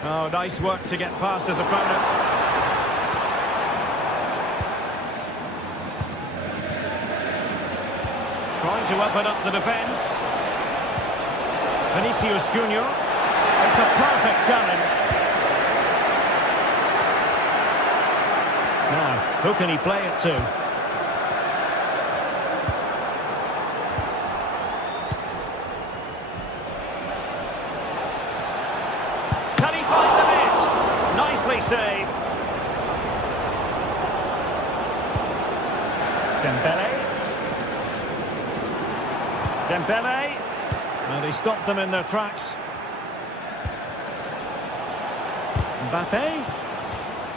Oh, nice work to get past his opponent. Trying to open up the defence. Vinicius Junior. It's a perfect challenge. Now, who can he play it to? Save. Dembele. And he stopped them in their tracks. Mbappe.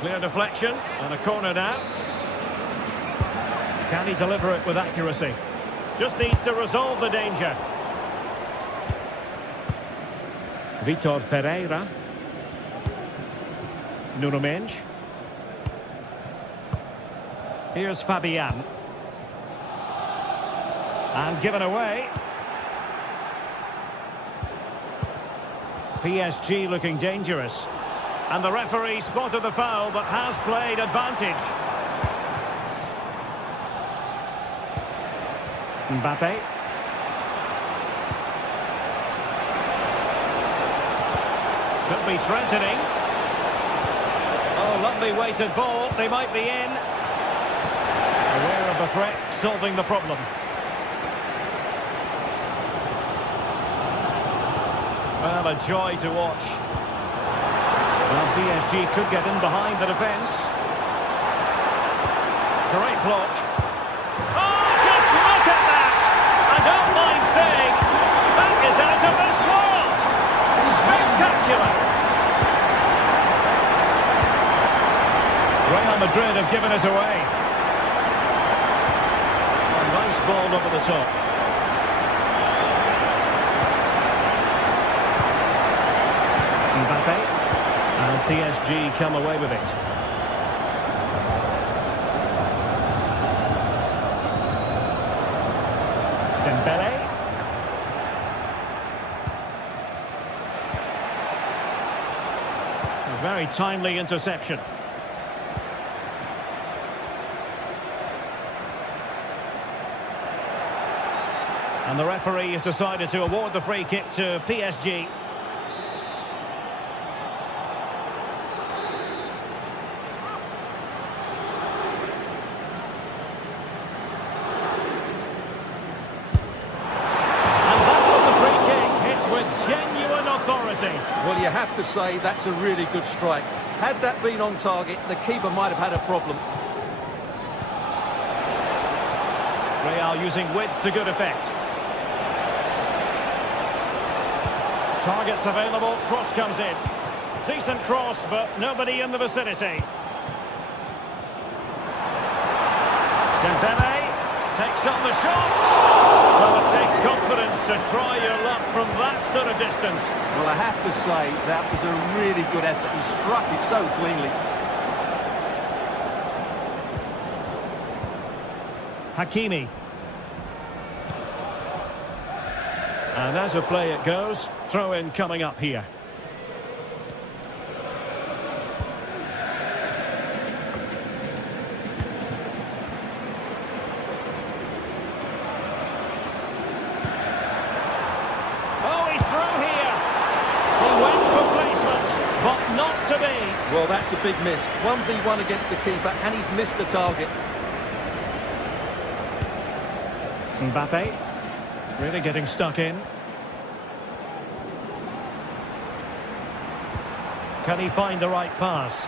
Clear deflection and a corner now. Can he deliver it with accuracy? Just needs to resolve the danger. Vitor Ferreira. Nuno Mendes. Here's Fabian. And given away. PSG looking dangerous. And the referee spotted the foul but has played advantage. Mbappe. Could be threatening. Oh, lovely weighted ball. They might be in. Aware of the threat, solving the problem. Well, a joy to watch. Well, PSG could get in behind the defence. Great block. Oh, just look at that! I don't mind saying, that is out of this world! Spectacular! Real Madrid have given us away. A nice ball over the top. Mbappe. And PSG come away with it. Dembele. A very timely interception. And the referee has decided to award the free kick to PSG. to say that's a really good strike. Had that been on target, the keeper might have had a problem. Real using width to good effect. Targets available, cross comes in. Decent cross, but nobody in the vicinity. Dembele takes on the shot. Well, it takes confidence to try your luck from that sort of distance. Well, I have to say, that was a really good effort. He struck it so cleanly. Hakimi. And as a play it goes, throw-in coming up here. Oh, he's through here. He went for placement, but not to be. Well, that's a big miss. 1v1 against the keeper, and he's missed the target. Mbappe, really getting stuck in. Can he find the right pass?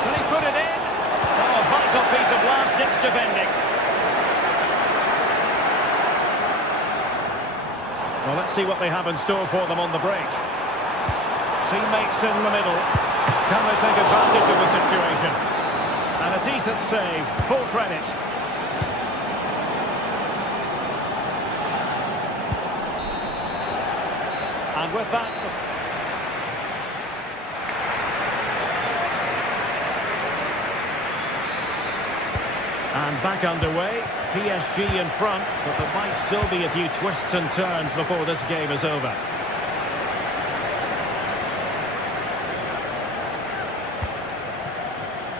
Can he put it in? Oh, a vital piece of last-ditch defending. Well, let's see what they have in store for them on the break. Teammates in the middle. Can they take advantage of the situation? And a decent save, full credit. And with that... And back underway, PSG in front, but there might still be a few twists and turns before this game is over.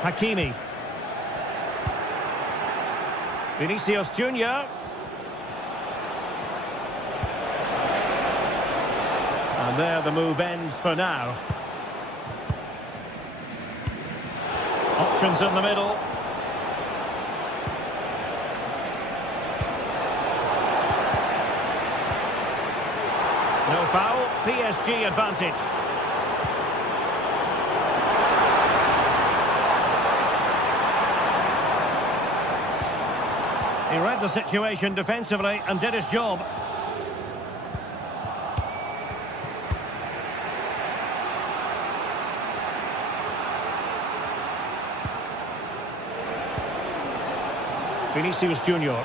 Hakimi. Vinicius Junior. And there the move ends for now. Options in the middle. No foul, PSG advantage. He read the situation defensively and did his job. Vinicius Junior.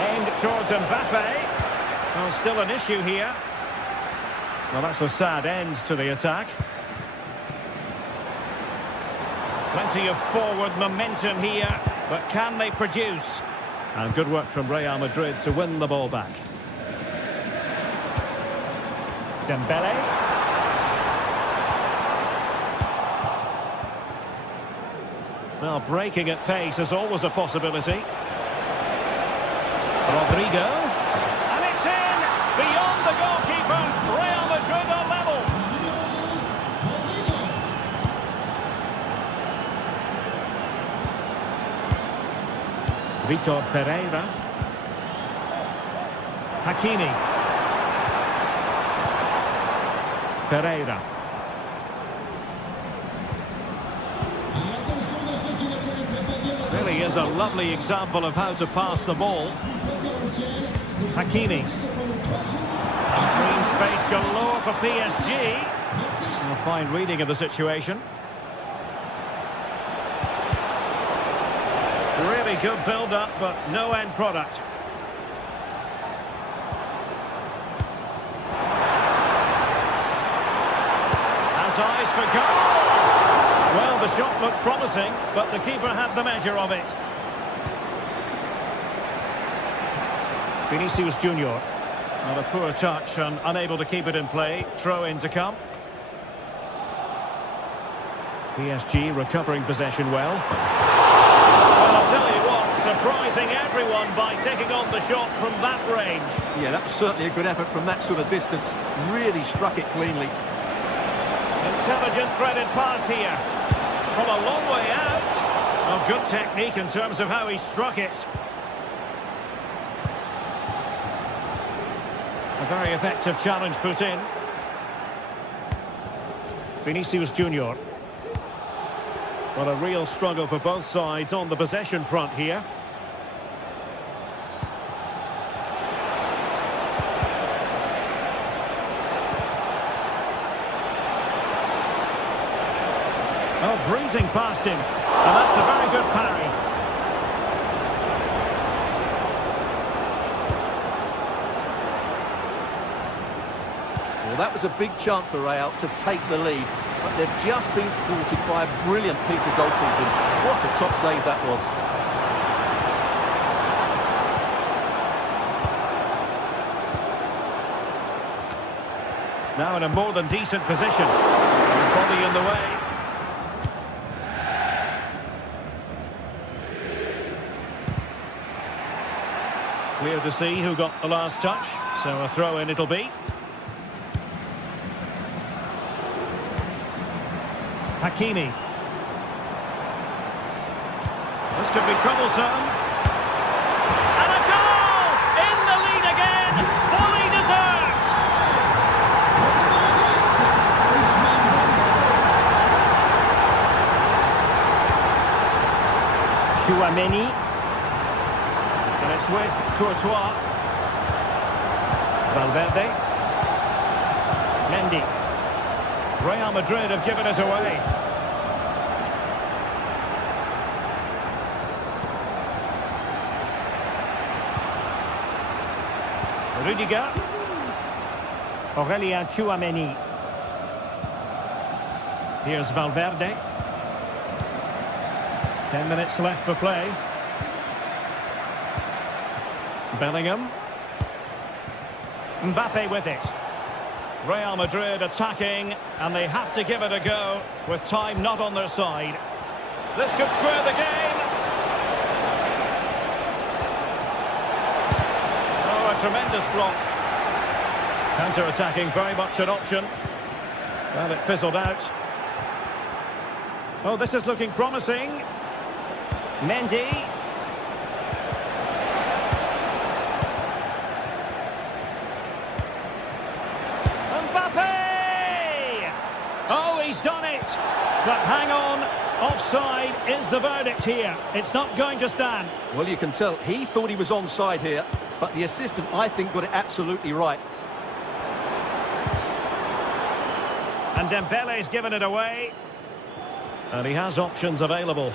Aimed towards Mbappe. Well, still an issue here. Well, that's a sad end to the attack. Plenty of forward momentum here, but can they produce? And good work from Real Madrid to win the ball back. Dembele. Well, breaking at pace is always a possibility. Rodrigo. And it's in! Beyond the goalkeeper, Real Madrid are level. Vitor Ferreira. Hakimi. Ferreira. Really is a lovely example of how to pass the ball. Hakimi. Green space galore for PSG. A fine reading of the situation. Really good build-up, but no end product. Has eyes for goal. Well, the shot looked promising, but the keeper had the measure of it. Vinicius Junior. Not a poor touch and unable to keep it in play. Throw in to come. PSG recovering possession well. Well, I'll tell you what, surprising everyone by taking on the shot from that range. Yeah, that was certainly a good effort from that sort of distance. Really struck it cleanly. Intelligent threaded pass here. From a long way out. Oh, good technique in terms of how he struck it. A very effective challenge put in. Vinicius Junior. Well, a real struggle for both sides on the possession front here. Oh, breezing past him. And that's a very good parry. Well, that was a big chance for Real to take the lead, but they've just been thwarted by a brilliant piece of goalkeeping. What a top save that was. Now in a more than decent position. Body in the way. Clear to see who got the last touch, so a throw in it'll be. Hakimi. This could be troublesome. And a goal! In the lead again! Fully deserved! Chouameni. And it's with Courtois. Valverde. Mendy. Real Madrid have given us away. Rudiger. Aurélien Chouameni. Here's Valverde. 10 minutes left for play. Bellingham. Mbappe with it. Real Madrid attacking, and they have to give it a go with time not on their side. This could square the game. Oh, a tremendous block. Counter-attacking, very much an option. Well, it fizzled out. Oh, this is looking promising. Mendy. Mbappe! Oh, he's done it. But hang on, offside is the verdict here. It's not going to stand. Well, you can tell he thought he was onside here, but the assistant, I think, got it absolutely right. And Dembele's given it away. And he has options available.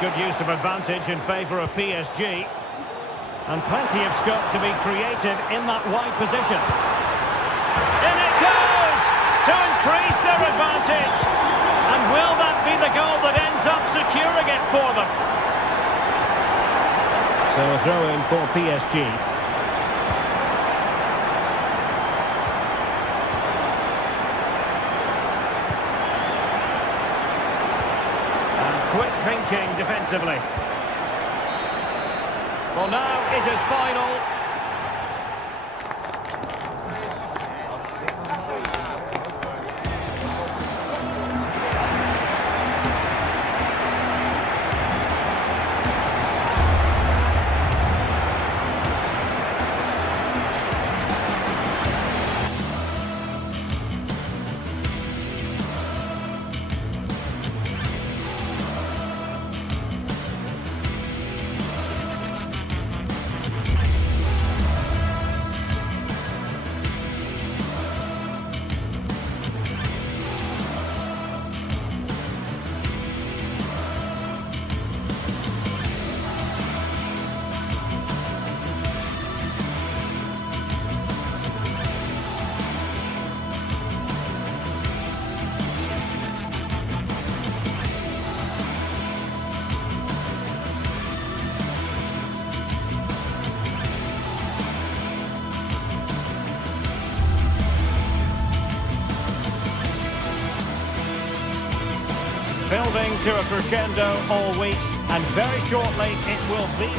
Good use of advantage in favour of PSG. And plenty of scope to be created in that wide position. In it goes! To increase their advantage. And will that be the goal that ends up securing it for them? So a throw in for PSG. Quick thinking defensively. Well, now it is final. Building to a crescendo all week, and very shortly it will be.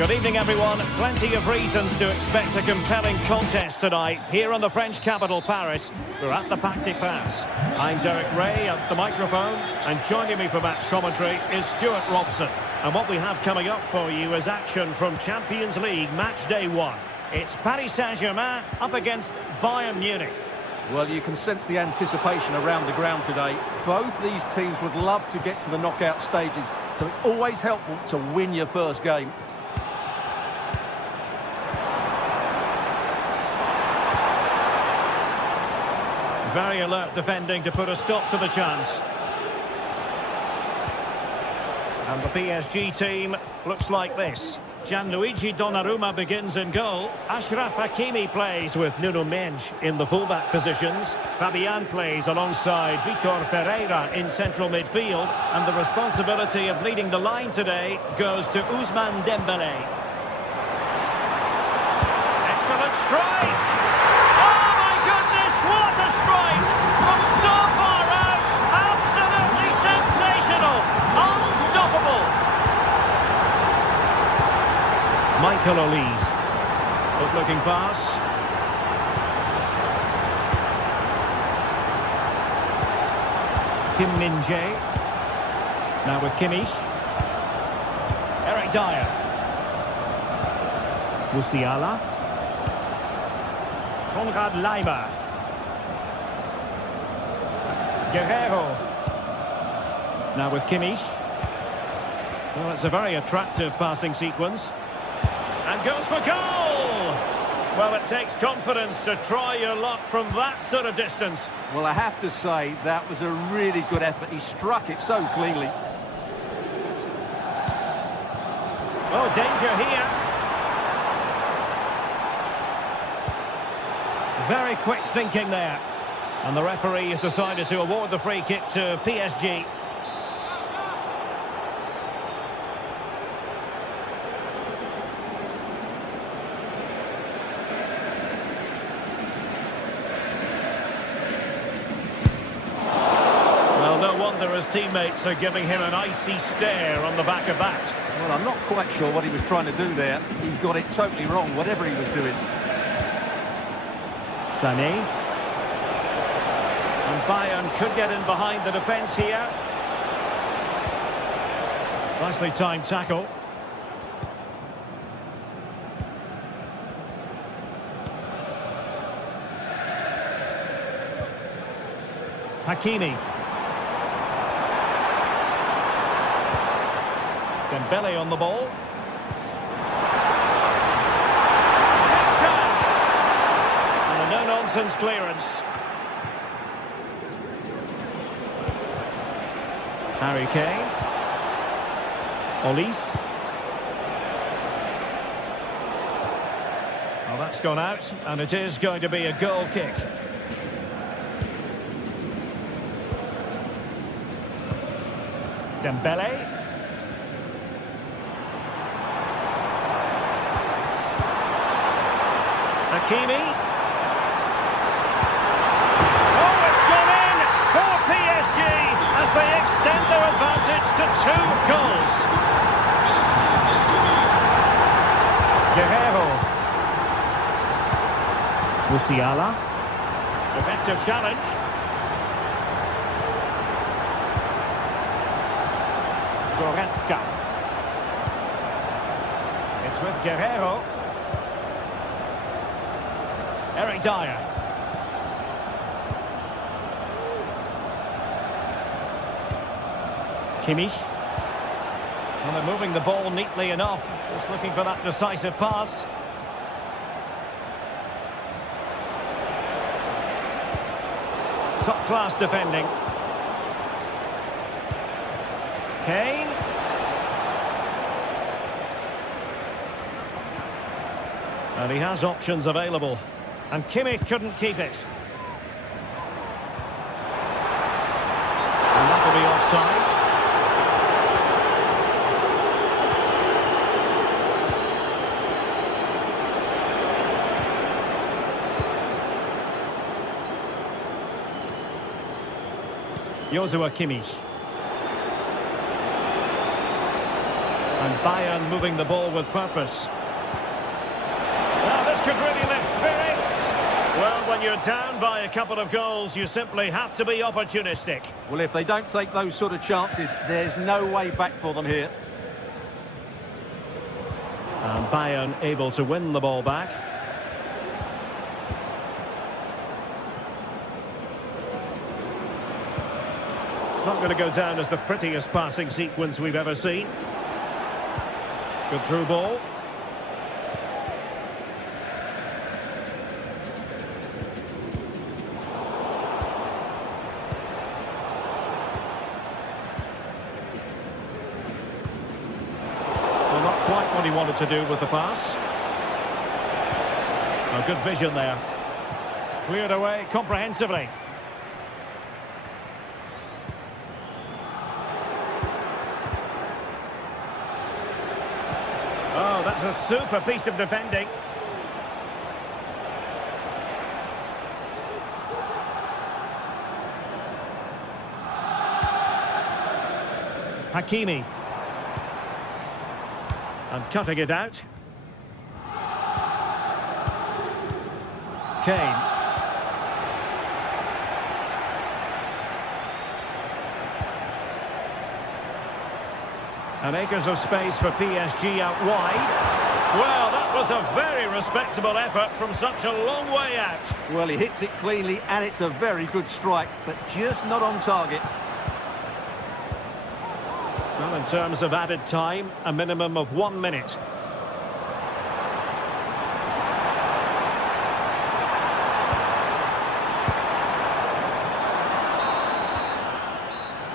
Good evening, everyone. Plenty of reasons to expect a compelling contest tonight here in the French capital, Paris. We're at the Parc des Princes. I'm Derek Ray at the microphone, and joining me for match commentary is Stuart Robson. And what we have coming up for you is action from Champions League match day 1. It's Paris Saint-Germain up against Bayern Munich. Well, you can sense the anticipation around the ground today. Both these teams would love to get to the knockout stages, so it's always helpful to win your first game. Very alert defending to put a stop to the chance. And the PSG team looks like this. Gianluigi Donnarumma begins in goal. Achraf Hakimi plays with Nuno Mendes in the fullback positions. Fabian plays alongside Vitor Pereira in central midfield. And the responsibility of leading the line today goes to Ousmane Dembélé. Excellent strike! Oh my goodness, what a strike! From so far out, absolutely sensational! Unstoppable! Michael Olise. Good-looking pass. Kim Min-jae. Now with Kimmich. Eric Dyer. Musiala. Konrad Laimer. Guerrero. Now with Kimmich. Well, it's a very attractive passing sequence. And goes for goal! Well, it takes confidence to try your luck from that sort of distance. Well, I have to say, that was a really good effort. He struck it so cleanly. Oh, danger here. Very quick thinking there. And the referee has decided to award the free kick to PSG. His teammates are giving him an icy stare on the back of that. Well, I'm not quite sure what he was trying to do there. He got it totally wrong, whatever he was doing. Sané. And Bayern could get in behind the defence here. Nicely timed tackle. Hakimi. Dembélé on the ball. Big chance! And a no-nonsense clearance. Harry Kane. Olise. Well, that's gone out, and it is going to be a goal kick. Dembélé. Hakimi. Oh, it's gone in for PSG as they extend their advantage to 2 goals. Guerrero. Musiala. Effective challenge. Goretzka. It's with Guerrero. Eric Dyer. Kimmich. And they're moving the ball neatly enough. Just looking for that decisive pass. Top-class defending. Kane. And he has options available. And Kimmich couldn't keep it. And that'll be offside. Joshua Kimmich. And Bayern moving the ball with purpose. Now this could really lift spirits. Well, when you're down by a couple of goals, you simply have to be opportunistic. Well, if they don't take those sort of chances, there's no way back for them here. And Bayern able to win the ball back. It's not going to go down as the prettiest passing sequence we've ever seen. Good through ball. Well, not quite what he wanted to do with the pass. Oh, good vision there. Cleared away comprehensively. Oh, that's a super piece of defending. Hakimi. And cutting it out. Kane. And acres of space for PSG out wide. Well, that was a very respectable effort from such a long way out. Well, he hits it cleanly, and it's a very good strike, but just not on target. Well, in terms of added time, a minimum of 1 minute.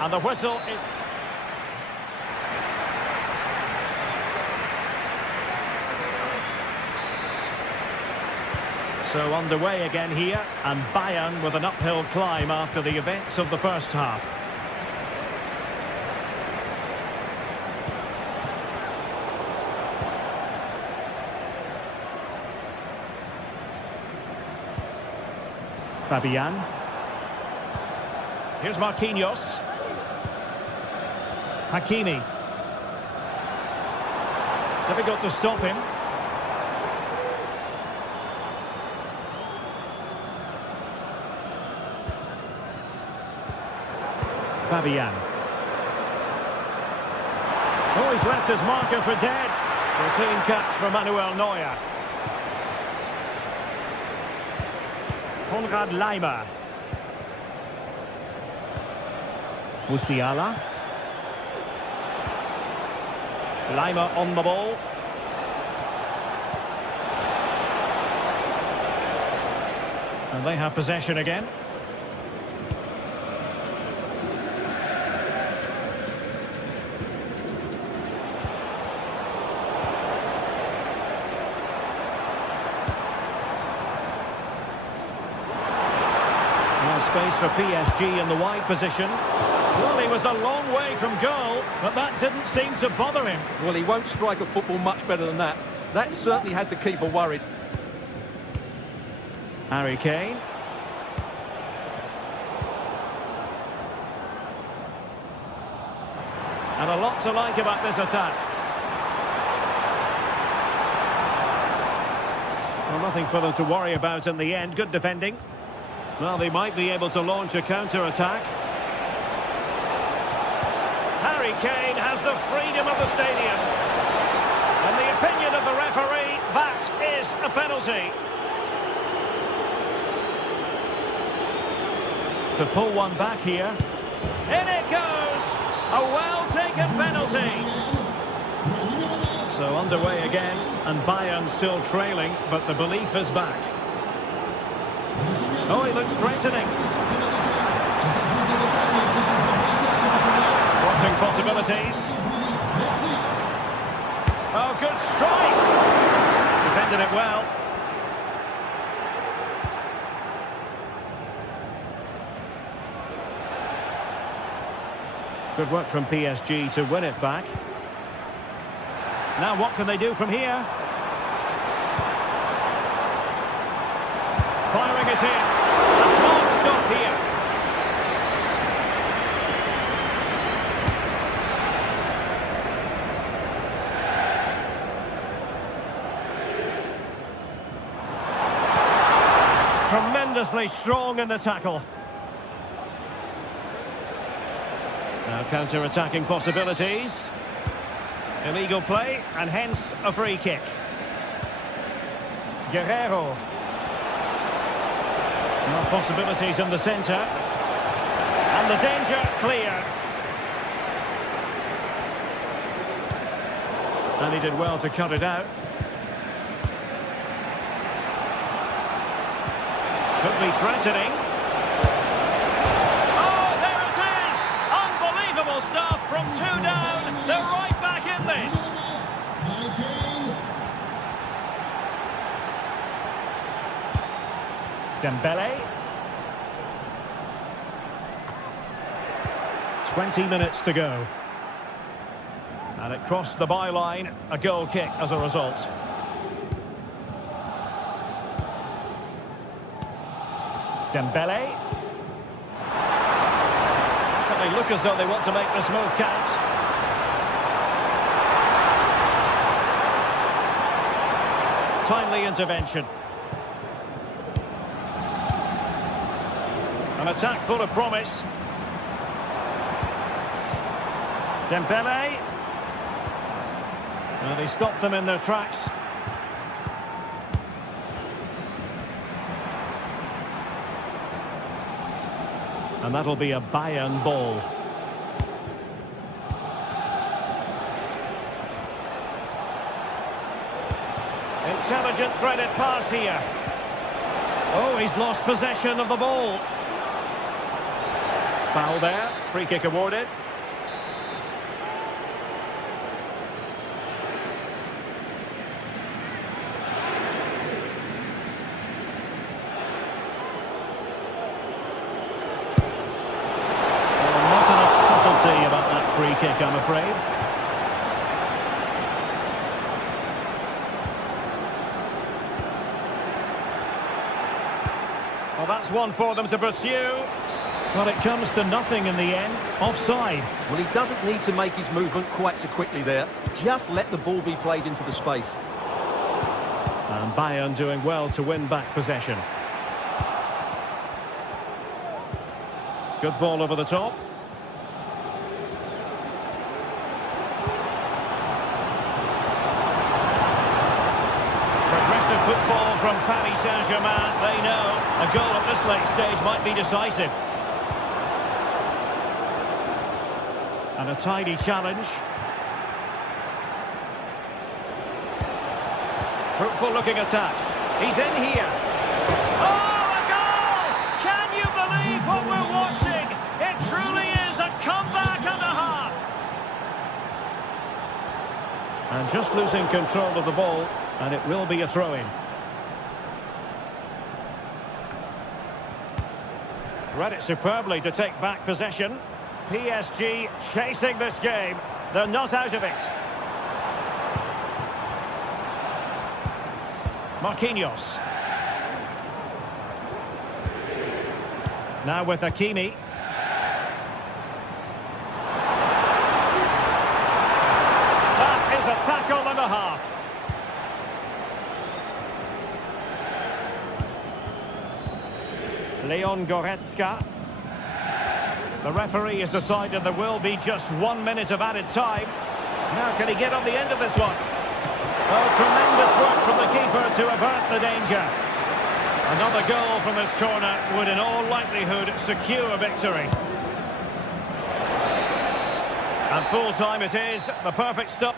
And the whistle is... So underway again here, and Bayern with an uphill climb after the events of the first half. Fabian. Here's Marquinhos. Hakimi. Difficult to stop him. Fabian. Oh, he's left his marker for dead. Routine catch for Manuel Neuer. Konrad Laimer. Musiala. Laimer on the ball. And they have possession again. Space for PSG in the wide position. Well, he was a long way from goal, but that didn't seem to bother him. Well, he won't strike a football much better than that. That certainly had the keeper worried. Harry Kane. And a lot to like about this attack. Well, nothing for them to worry about in the end. Good defending. Well, they might be able to launch a counter-attack. Harry Kane has the freedom of the stadium. In the opinion of the referee, that is a penalty. To pull one back here. In it goes! A well-taken penalty. So underway again, and Bayern still trailing, but the belief is back. Oh, he looks threatening. Crossing possibilities. Oh, good strike. Defended it well. Good work from PSG to win it back. Now what can they do from here? Firing it in. A smart stop here. tremendously strong in the tackle. Now counter-attacking possibilities. Illegal play, and hence a free kick. Guerrero. More possibilities in the centre. And the danger clear. And he did well to cut it out. Could be threatening. Oh, there it is! Unbelievable stuff from 2 down. They're right back in this. Dembele. 20 minutes to go. And it crossed the byline, a goal kick as a result. Dembele. They look as though they want to make this move count. Timely intervention. An attack full of promise. Dembele. And he stopped them in their tracks. And that'll be a Bayern ball. Intelligent threaded pass here. Oh, he's lost possession of the ball. Foul there. Free kick awarded. About that free kick, I'm afraid. Well, that's one for them to pursue. But it comes to nothing in the end. Offside. Well, he doesn't need to make his movement quite so quickly there. Just let the ball be played into the space. And Bayern doing well to win back possession. Good ball over the top. Football from Paris Saint-Germain. They know a goal at this late stage might be decisive. And a tidy challenge. Fruitful looking attack. He's in here. Oh, a goal! Can you believe what we're watching? It truly is a comeback and a half. And just losing control of the ball. And it will be a throw-in. Read it superbly to take back possession. PSG chasing this game. They're not out of it. Marquinhos. Now with Hakimi. That is a tackle and a half. Leon Goretzka. The referee has decided there will be just 1 minute of added time. Now can he get on the end of this one? Oh, tremendous work from the keeper to avert the danger. Another goal from this corner would in all likelihood secure victory. And full time it is, the perfect stop.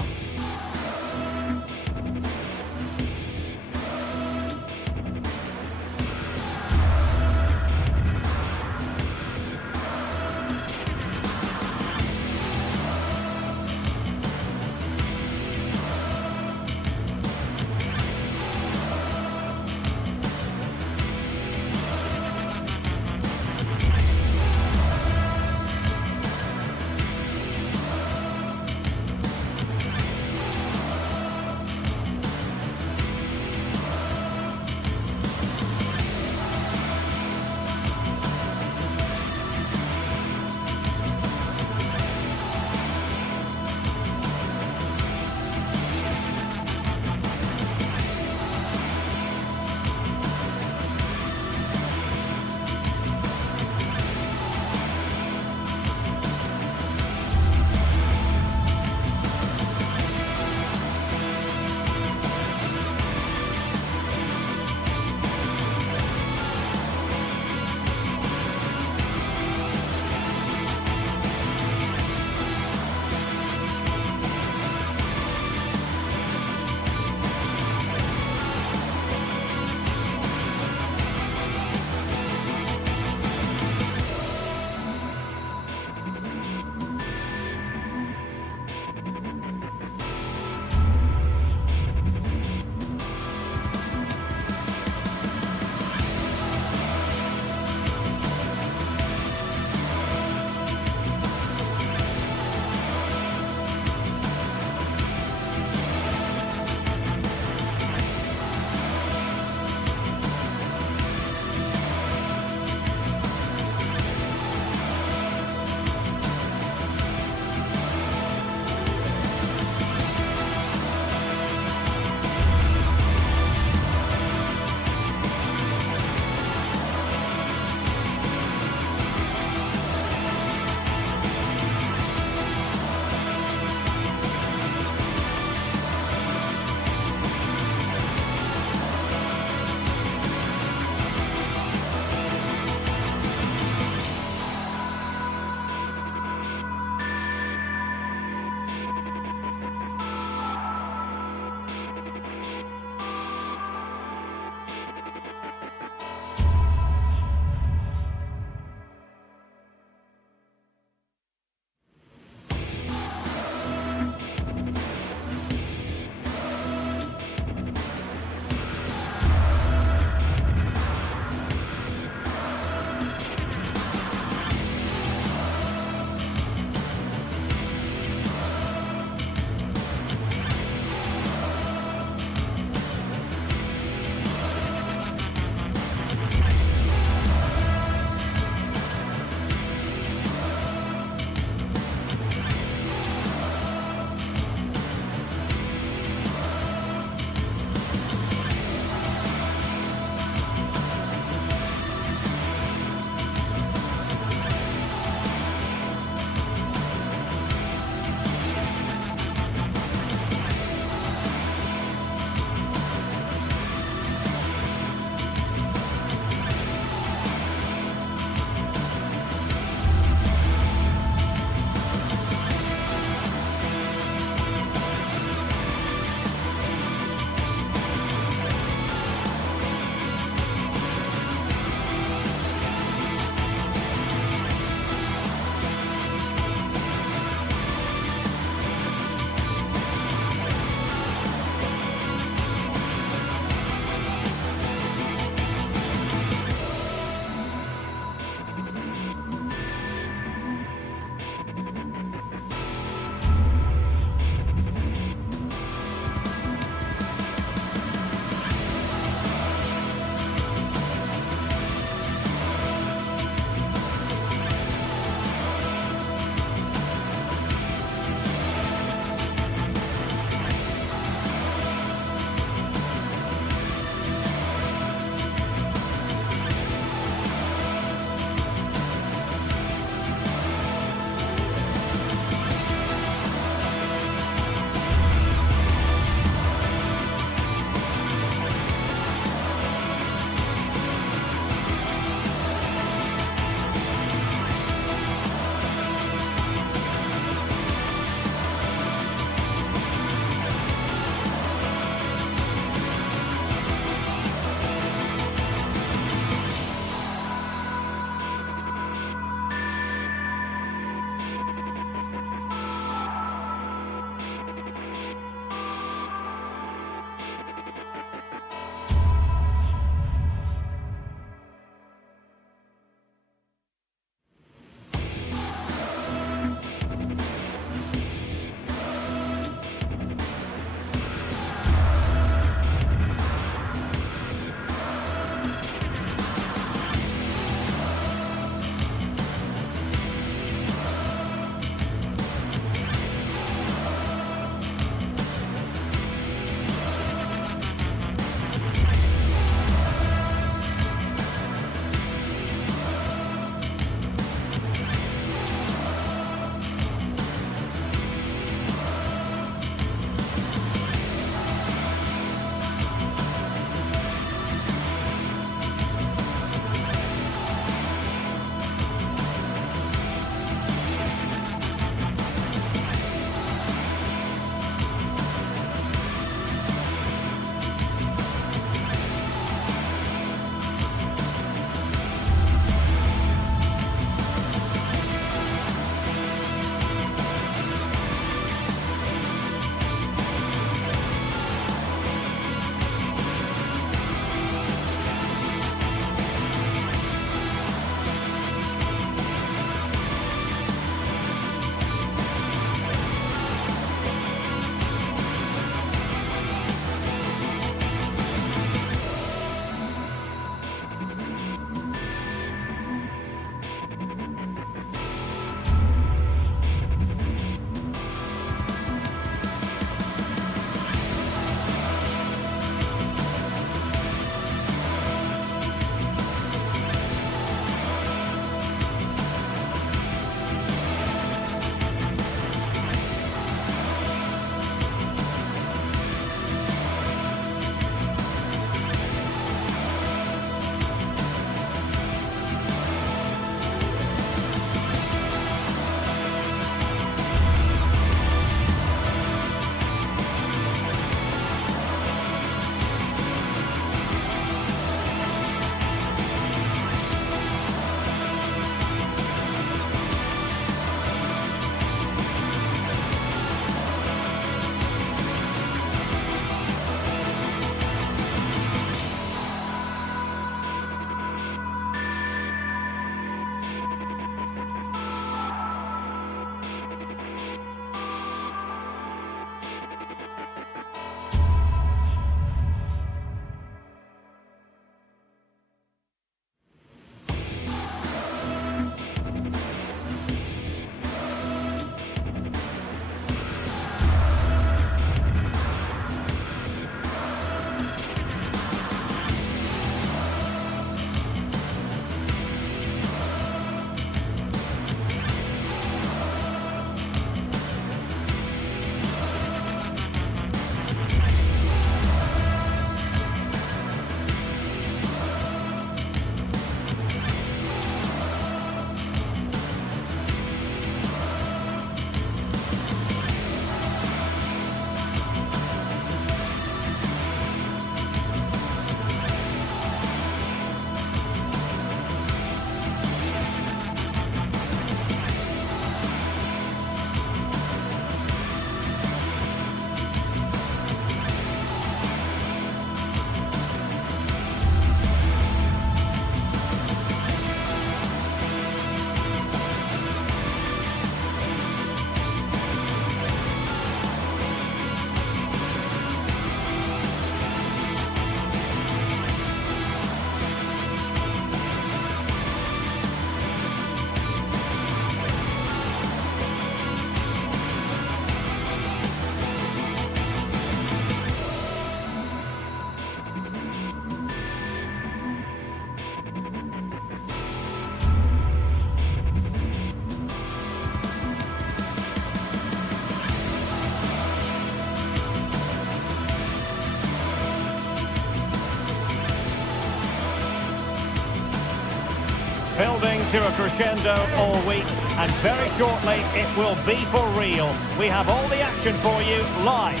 to a crescendo all week, and very shortly it will be for real. We have all the action for you live.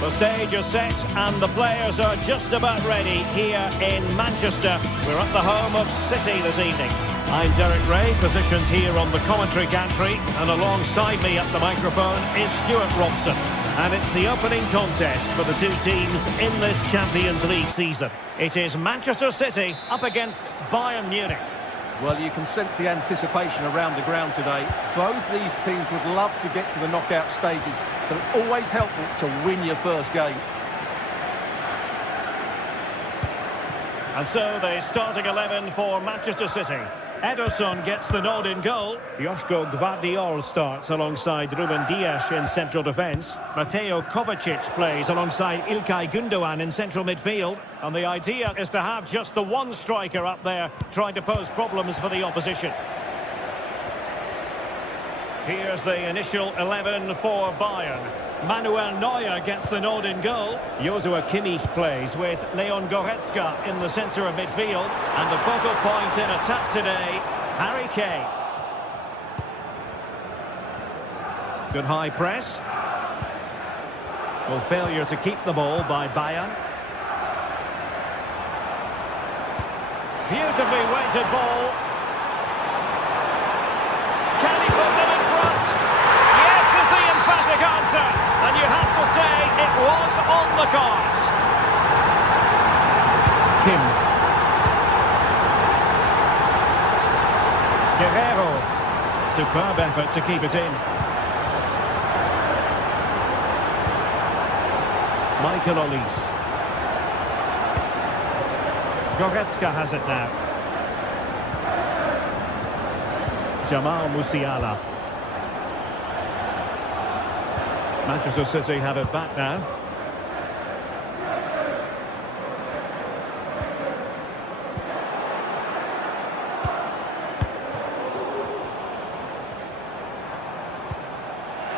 The stage is set and the players are just about ready here in Manchester. We're at the home of City this evening. I'm Derek Ray, positioned here on the commentary gantry, and alongside me at the microphone is Stuart Robson. And it's the opening contest for the two teams in this Champions League season. It is Manchester City up against Bayern Munich. Well, you can sense the anticipation around the ground today. Both these teams would love to get to the knockout stages, so it's always helpful to win your first game. And so the starting 11 for Manchester City. Ederson gets the nod in goal. Joško Gvardiol starts alongside Ruben Dias in central defence. Mateo Kovacic plays alongside İlkay Gündoğan in central midfield. And the idea is to have just the one striker up there trying to pose problems for the opposition. Here's the initial 11 for Bayern. Manuel Neuer gets the nod in goal. Joshua Kimmich plays with Leon Goretzka in the centre of midfield. And the focal point in attack today, Harry Kane. Good high press. Well, failure to keep the ball by Bayern. Beautifully weighted ball. Can he put them in front? Yes is the emphatic answer. And you have to say it was on the cards. Kim. Guerrero. Superb effort to keep it in. Michael Olise. Goretzka has it now. Jamal Musiala. Manchester City have it back now.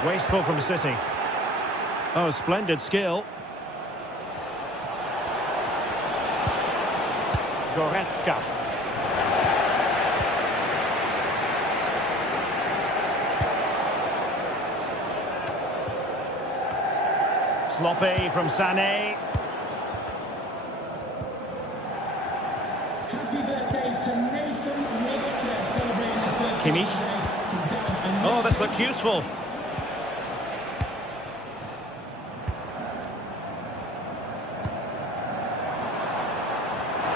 Wasteful from City. Oh, splendid skill. Goretzka. Sloppy from Sané. Happy birthday to Nathan Wilke, celebrating his birthday Kimmich. today. Oh, this looks useful.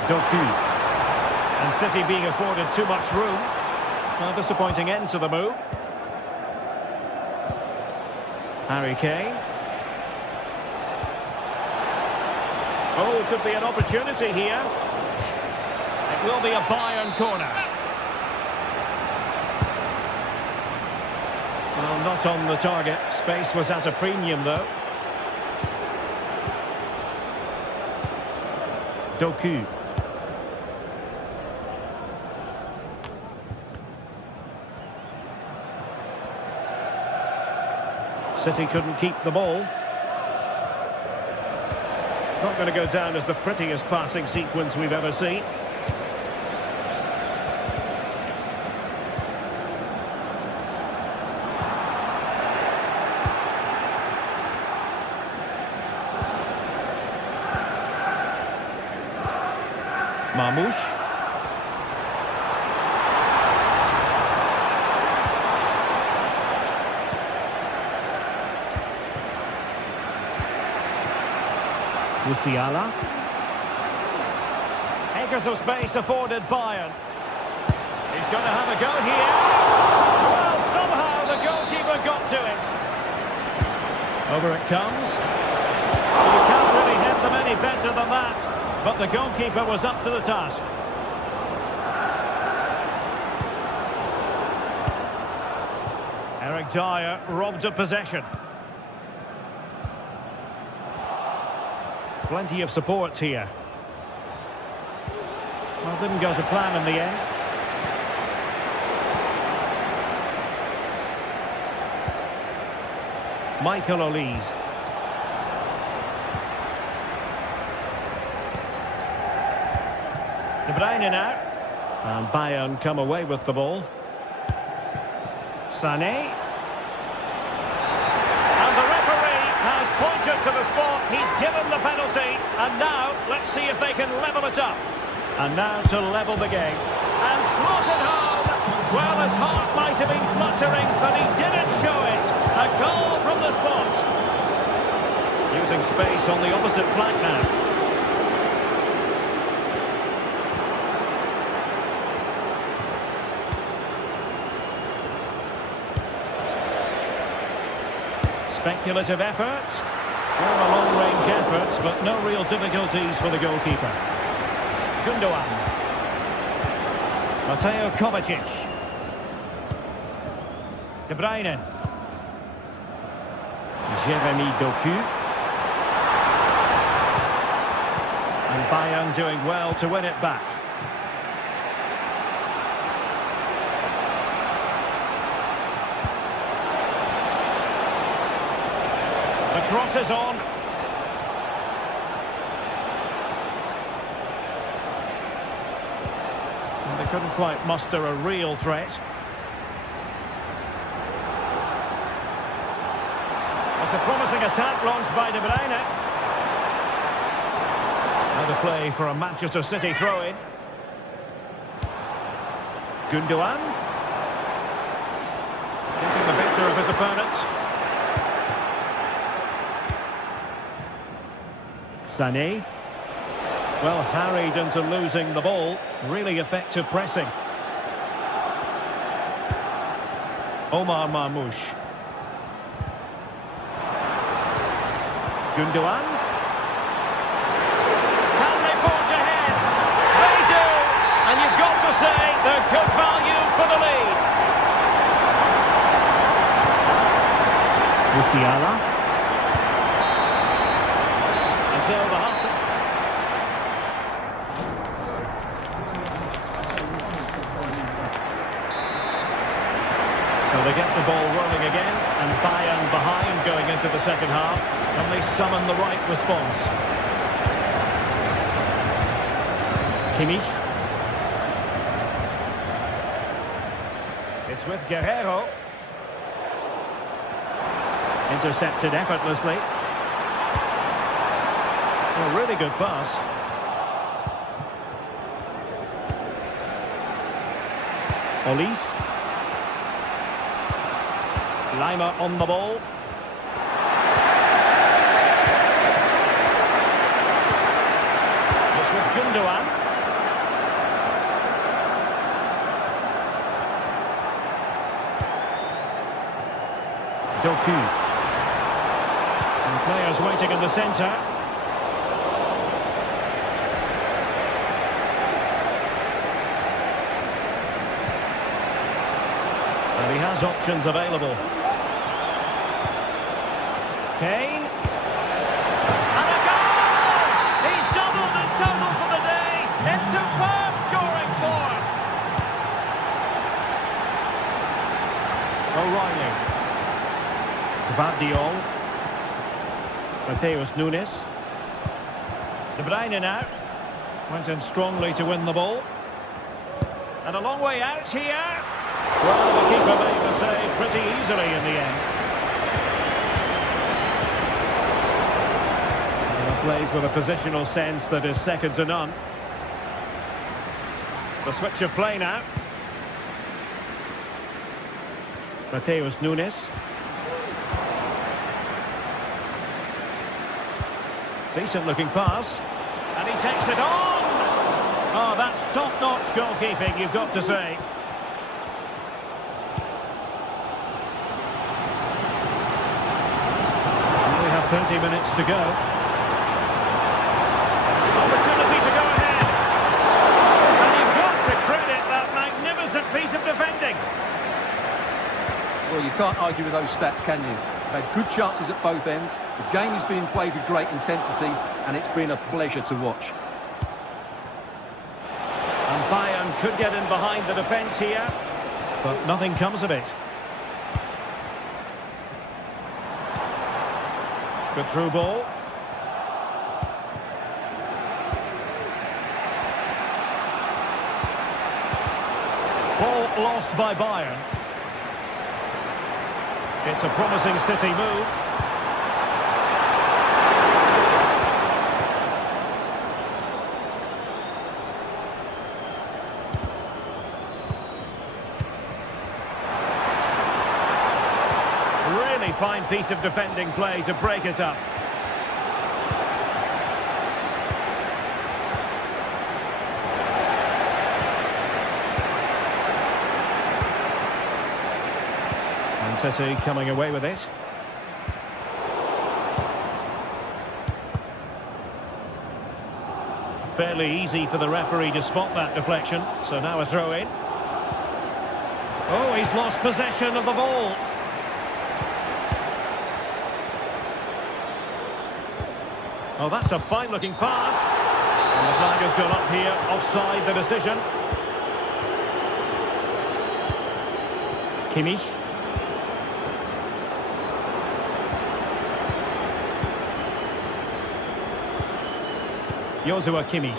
Doku. And City being afforded too much room. A disappointing end to the move. Harry Kane. Oh, could be an opportunity here. It will be a Bayern corner. Well, not on the target. Space was at a premium, though. Doku. City couldn't keep the ball. It's not going to go down as the prettiest passing sequence we've ever seen. Marmoush. Musiala. Acres of space afforded Bayern. He's going to have a go here. Well, somehow the goalkeeper got to it. Over it comes. You can't really hit them any better than that. But the goalkeeper was up to the task. Eric Dyer robbed of possession. Plenty of support here. Well, didn't go to plan in the end. Michael Olise. De Bruyne now. And Bayern come away with the ball. Sané. And the referee has pointed to the spot. He's given the penalty. And now, let's see if they can level it up. And now to level the game. And slotted home. Well, his heart might have been fluttering, but he didn't show it. A goal from the spot. Using space on the opposite flank now. Speculative effort. Well, a long-range effort, but no real difficulties for the goalkeeper. Gundogan. Mateo Kovacic. De Bruyne. Jeremy Doku. And Bayern doing well to win it back. The cross is on. And they couldn't quite muster a real threat. It's a promising attack launched by De Bruyne. Now the play for a Manchester City throw-in. Gundogan. Getting the better of his opponent. Sané. Well harried into losing the ball. Really effective pressing. Omar Marmoush. Gundogan. Can they forge ahead? They do! And you've got to say they're good value for the lead. Musiala. Until the half. So they get the ball rolling again, and Bayern behind going into the second half, and they summon the right response. Kimmich. It's with Guerrero. Intercepted effortlessly. A really good pass. Olise. Lima on the ball. It's with Gundogan. Doku. And players waiting in the centre. And he has options available. Kane. And a goal! He's doubled his total for the day. It's superb scoring form. O'Reilly. Gvardiol. Mateus Nunes. De Bruyne now. Went in strongly to win the ball. And a long way out here. Well, the keeper made the save pretty easily in the end. Plays with a positional sense that is second to none. The switch of play now. Mateus Nunes. Decent looking pass. And he takes it on! Oh, that's top-notch goalkeeping, you've got to say. And we have 30 minutes to go. Opportunity to go ahead. And you've got to credit that magnificent piece of defending. Well, you can't argue with those stats, can you? They've had good chances at both ends. The game is being played with great intensity, and it's been a pleasure to watch. And Bayern could get in behind the defence here, but nothing comes of it. Good through ball. lost by Bayern. It's a promising City move. Really fine piece of defending play to break it up. City coming away with it. Fairly easy for the referee to spot that deflection. So now a throw in. Oh, he's lost possession of the ball. Oh, that's a fine-looking pass. And the flag has gone up here, offside the decision. Kimmich. Joshua Kimmich.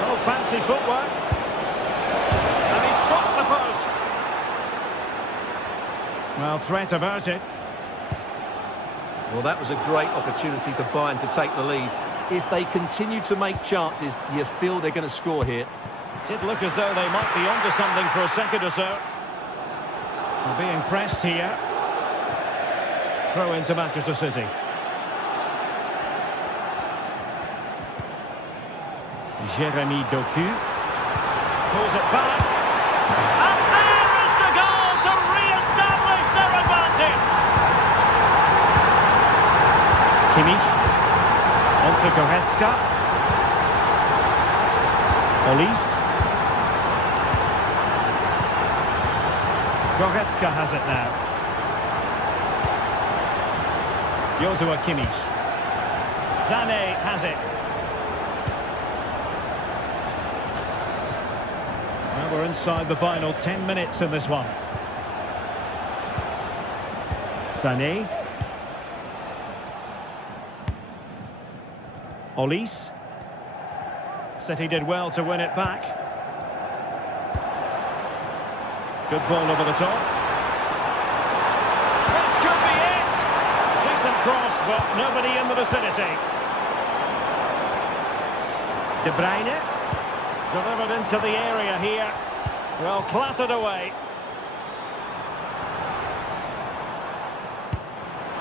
Oh, fancy footwork. And he struck the post. Well, threat averted. Well, that was a great opportunity for Bayern to take the lead. If they continue to make chances, you feel they're going to score here. It did look as though they might be onto something for a second or so. They're being pressed here. Throw into Manchester City. Jeremy Doku pulls it back, and there is the goal to re-establish their advantage. Kimmich onto Goretzka. Olise. Goretzka has it now. Joshua Kimmich. Sané has it. Well, we're inside the final 10 minutes in this one. Sané. Olise. City did well to win it back. Good ball over the top. This could be it! Decent cross, but nobody in the vicinity. De Bruyne. Delivered into the area here. Well, clattered away.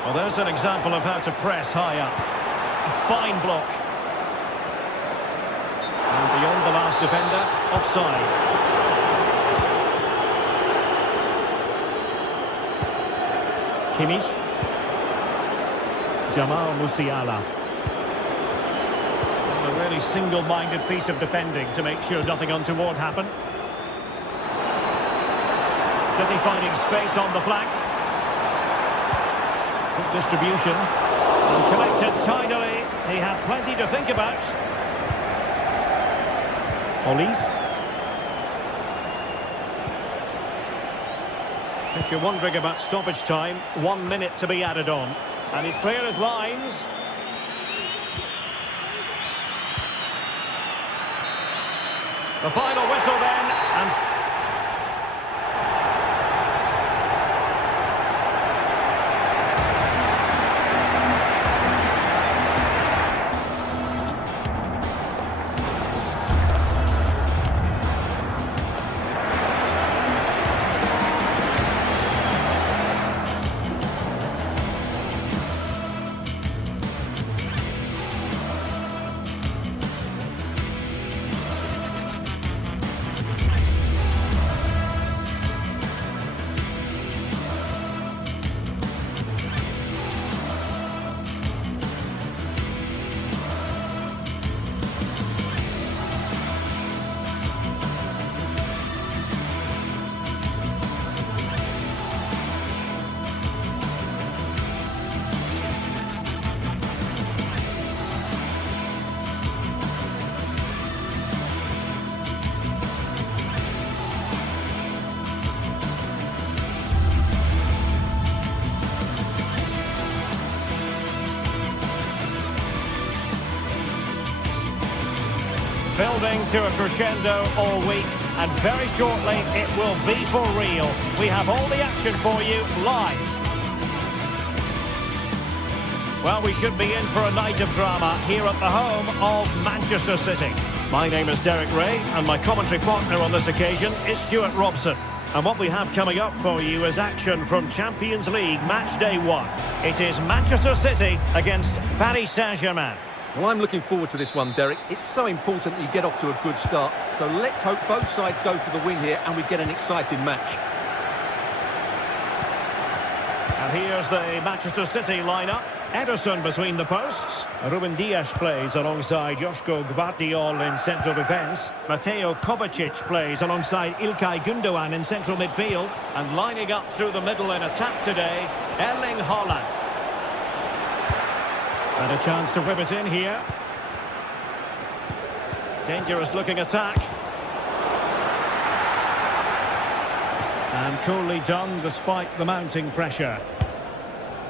Well, there's an example of how to press high up. A fine block. And beyond the last defender, offside. Kimmich. Jamal Musiala. A really single-minded piece of defending to make sure nothing untoward happened. City finding space on the flank. Good distribution. And connected tidily. He had plenty to think about. Olise. If you're wondering about stoppage time, 1 minute to be added on. And he's clear as lines. The final whistle then, and building to a crescendo all week, and very shortly it will be for real. We have all the action for you live. Well, we should be in for a night of drama here at the home of Manchester City. My name is Derek Ray, and my commentary partner on this occasion is Stuart Robson. And what we have coming up for you is action from Champions League Match Day 1. It is Manchester City against Paris Saint-Germain. Well, I'm looking forward to this one, Derek. It's so important that you get off to a good start. So let's hope both sides go for the win here and we get an exciting match. And here's the Manchester City lineup. Ederson between the posts. Ruben Dias plays alongside Joško Gvardiol in central defence. Mateo Kovacic plays alongside Ilkay Gundogan in central midfield. And lining up through the middle in attack today, Erling Haaland. And a chance to whip it in here. Dangerous looking attack. And coolly done despite the mounting pressure.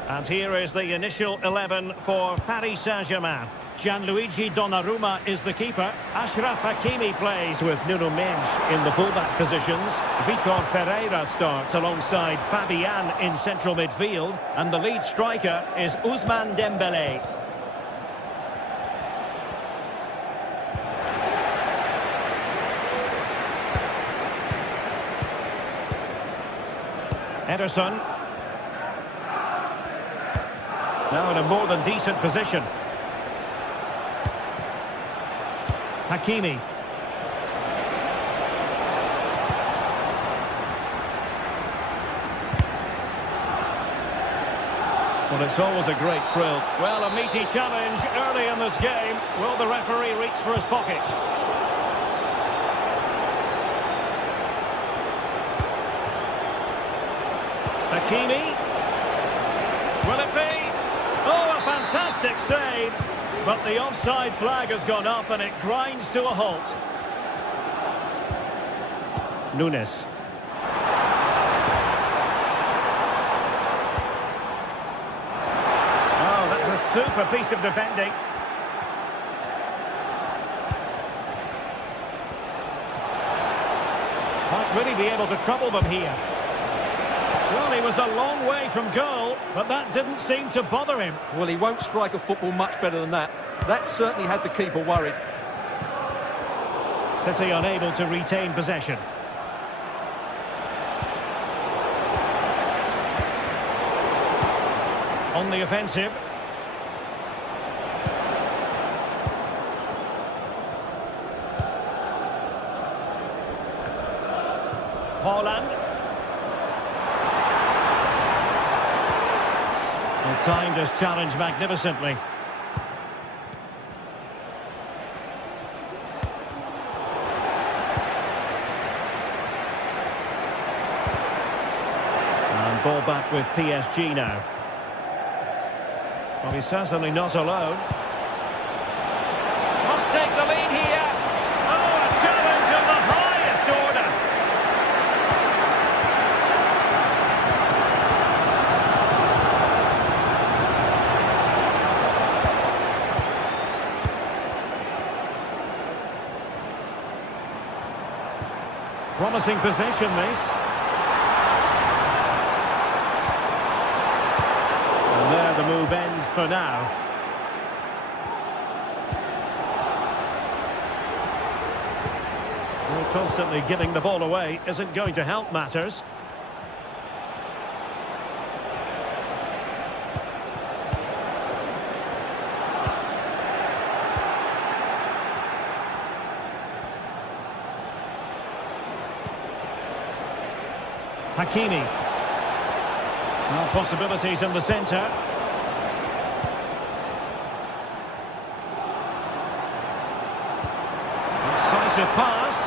And here is the initial 11 for Paris Saint-Germain. Gianluigi Donnarumma is the keeper. Achraf Hakimi plays with Nuno Mendes in the fullback positions. Vitor Ferreira starts alongside Fabian in central midfield. And the lead striker is Ousmane Dembélé. Ederson. Now in a more than decent position. Hakimi. Well, it's always a great thrill. Well, a meaty challenge early in this game. Will the referee reach for his pocket? Hakimi. Will it be? Oh, a fantastic save. But the offside flag has gone up and it grinds to a halt. Nunes. Oh, that's a super piece of defending. Might really be able to trouble them here. Well, he was a long way from goal, but that didn't seem to bother him. Well, he won't strike a football much better than that. That certainly had the keeper worried. City unable to retain possession. On the offensive. Haaland. Well, timed his challenge magnificently. And ball back with PSG now. Well, he's certainly not alone. Must take the lead here. Oh, a challenge of the highest order. Promising possession, this. And there the move ends for now. Well, constantly giving the ball away isn't going to help matters. Hakimi. No possibilities in the centre. Decisive pass.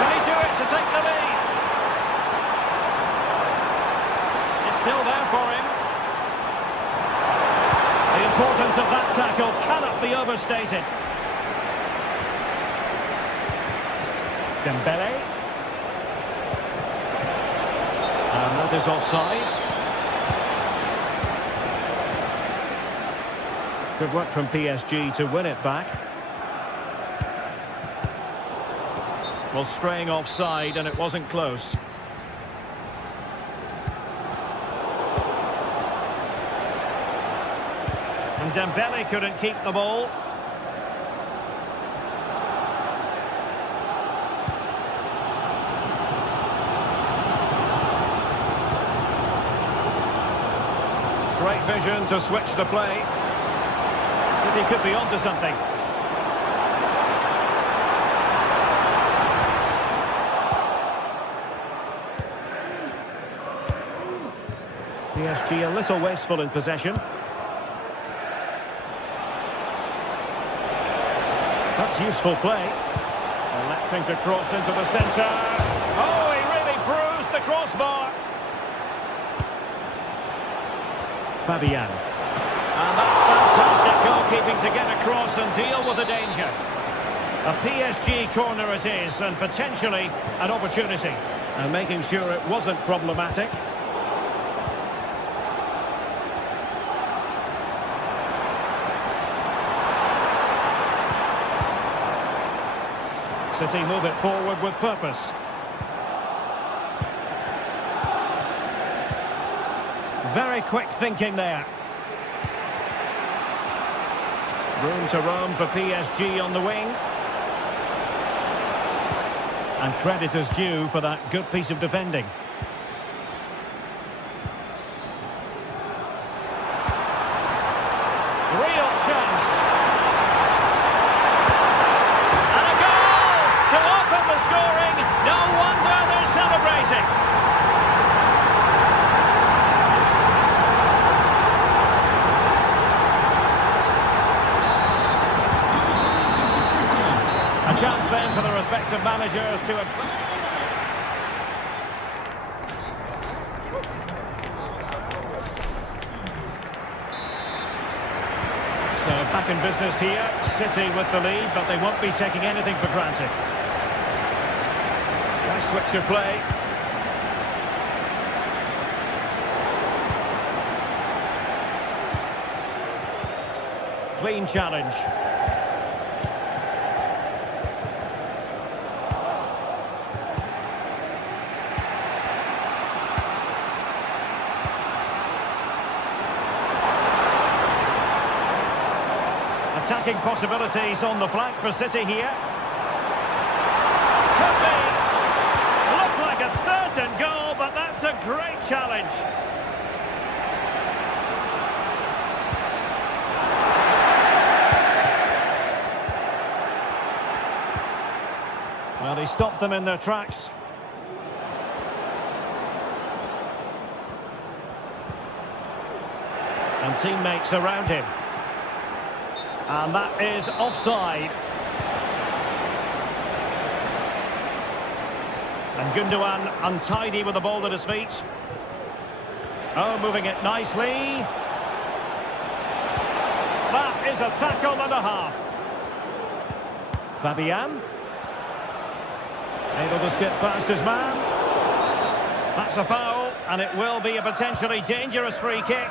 Can he do it to take the lead? It's still there for him. The importance of that tackle cannot be overstated. Dembele. And that is offside. Good work from PSG to win it back. Well, straying offside, and it wasn't close. And Dembele couldn't keep the ball. Great vision to switch the play. City could be onto something. PSG a little wasteful in possession. That's useful play. Electing to cross into the centre. Oh, he really bruised the crossbar. Fabian. And that's fantastic goalkeeping to get across and deal with the danger. A PSG corner it is, and potentially an opportunity. And making sure it wasn't problematic. City move it forward with purpose. Very quick thinking there. Room to roam for PSG on the wing. And credit is due for that good piece of defending. Real chance. And a goal to open the scoring. No wonder they're celebrating. A chance then for the respective managers to... So back in business here, City with the lead, but they won't be taking anything for granted. Nice switch of play. Clean challenge. Attacking possibilities on the flank for City here. Could be. Looked like a certain goal, but that's a great challenge. Well, he stopped them in their tracks. And teammates around him. And that is offside. And Gundogan untidy with the ball at his feet. Oh, moving it nicely. That is a tackle and a half. Fabian. Able to skip past his man. That's a foul, and it will be a potentially dangerous free kick.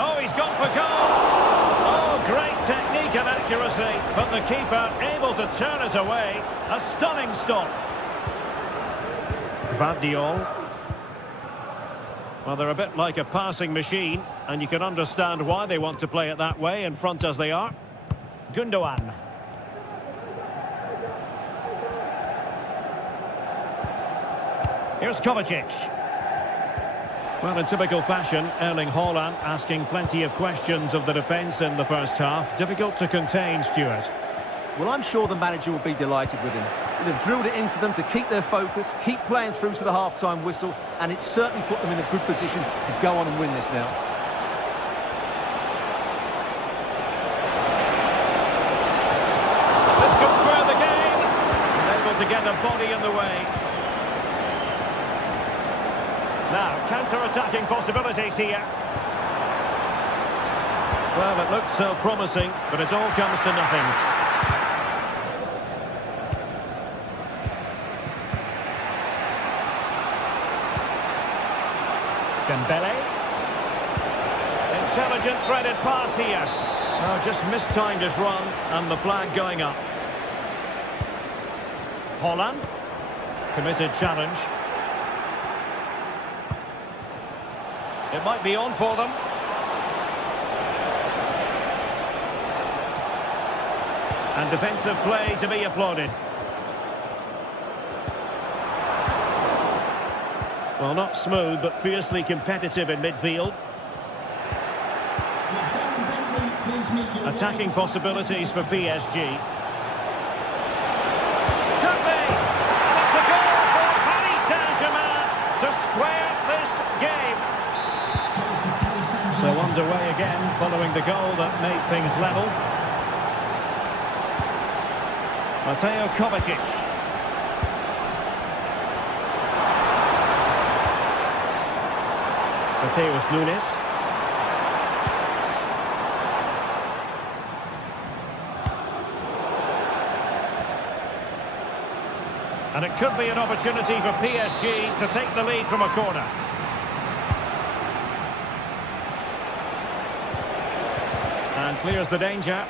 Oh, he's gone for goal. Oh, great technique and accuracy, but the keeper able to turn it away. A stunning stop. Gvardiol. Well, they're a bit like a passing machine, and you can understand why they want to play it that way, in front as they are. Gundogan. Here's Kovacic. Well, in typical fashion, Erling Haaland asking plenty of questions of the defence in the first half. Difficult to contain, Stuart. Well, I'm sure the manager will be delighted with him. They've drilled it into them to keep their focus, keep playing through to the half-time whistle, and it's certainly put them in a good position to go on and win this now. This could square the game. Able to get the body in the way. Now, counter-attacking possibilities here. Well, it looks so promising, but it all comes to nothing. Dembele. Intelligent threaded pass here. Oh, just mistimed his run, and the flag going up. Holland. Committed challenge. It might be on for them. And defensive play to be applauded. Well, not smooth, but fiercely competitive in midfield. Attacking possibilities for PSG. Could be! And it's a goal for Paris Saint-Germain to square this game. So underway again, following the goal that made things level. Mateo Kovacic. Mateus Nunes. And it could be an opportunity for PSG to take the lead from a corner. And clears the danger.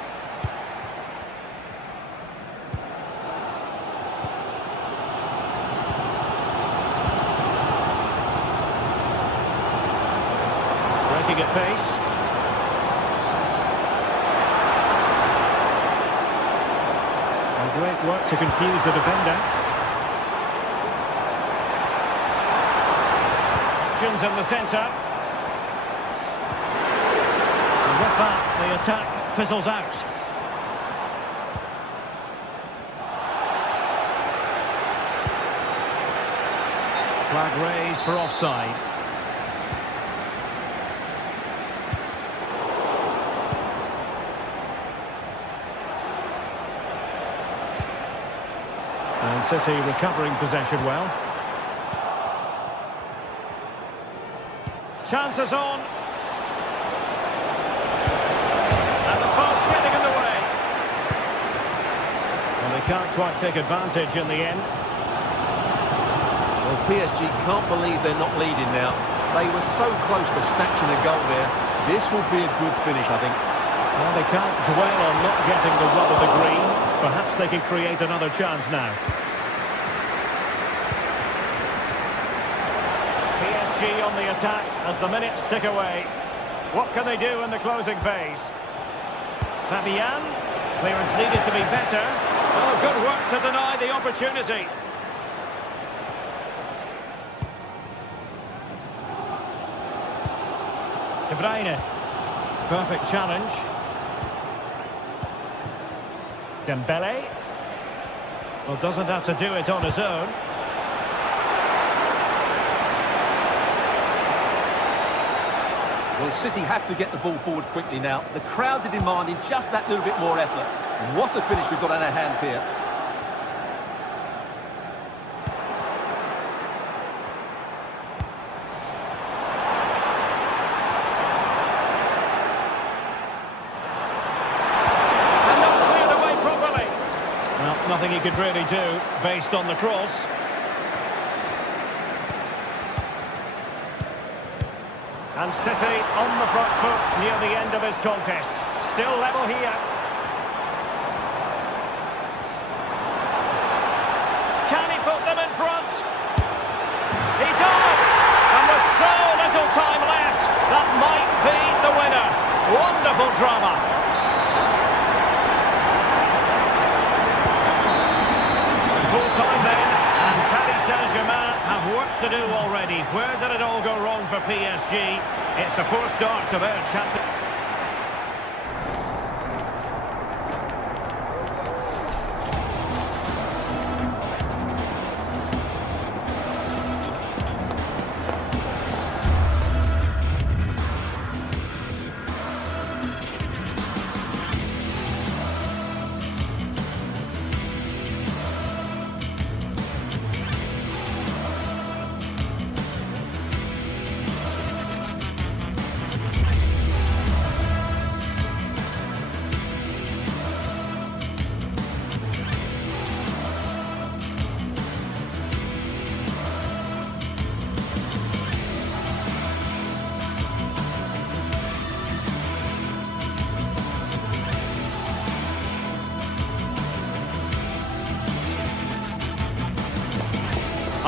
Breaking at pace. And great work to confuse the defender. Options in the centre. And with that, the attack fizzles out. Flag raised for offside. And City recovering possession well. Chances on. And the pass getting in the way. And they can't quite take advantage in the end. Well, PSG can't believe they're not leading now. They were so close to snatching a goal there. This will be a good finish, I think. Well, they can't dwell on not getting the rub of the green. Perhaps they can create another chance now. PSG on the attack as the minutes tick away. What can they do in the closing phase? Fabian. Clearance needed to be better. Oh, good work to deny the opportunity. De Bruyne. Perfect challenge. Dembele. Well, doesn't have to do it on his own. Well, City have to get the ball forward quickly now. The crowd are demanding just that little bit more effort. What a finish we've got on our hands here. And not cleared away properly. Well, nothing he could really do based on the cross. And City on the front foot near the end of his contest. Still level here. Can he put them in front? He does! And with so little time left, that might be the winner. Wonderful drama. Full time then, and Paris Saint-Germain have work to do already. Where did it all go wrong for PSG? It's a poor start to their champion.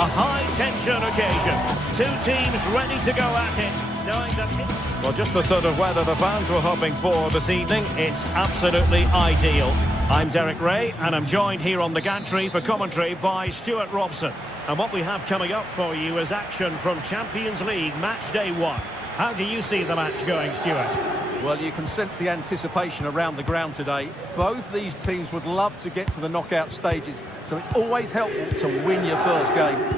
A high-tension occasion. Two teams ready to go at it. Knowing that well, just the sort of weather the fans were hoping for this evening. It's absolutely ideal. I'm Derek Ray, and I'm joined here on the gantry for commentary by Stuart Robson. And what we have coming up for you is action from Champions League match day 1. How do you see the match going, Stuart? Well, you can sense the anticipation around the ground today. Both these teams would love to get to the knockout stages, so it's always helpful to win your first game.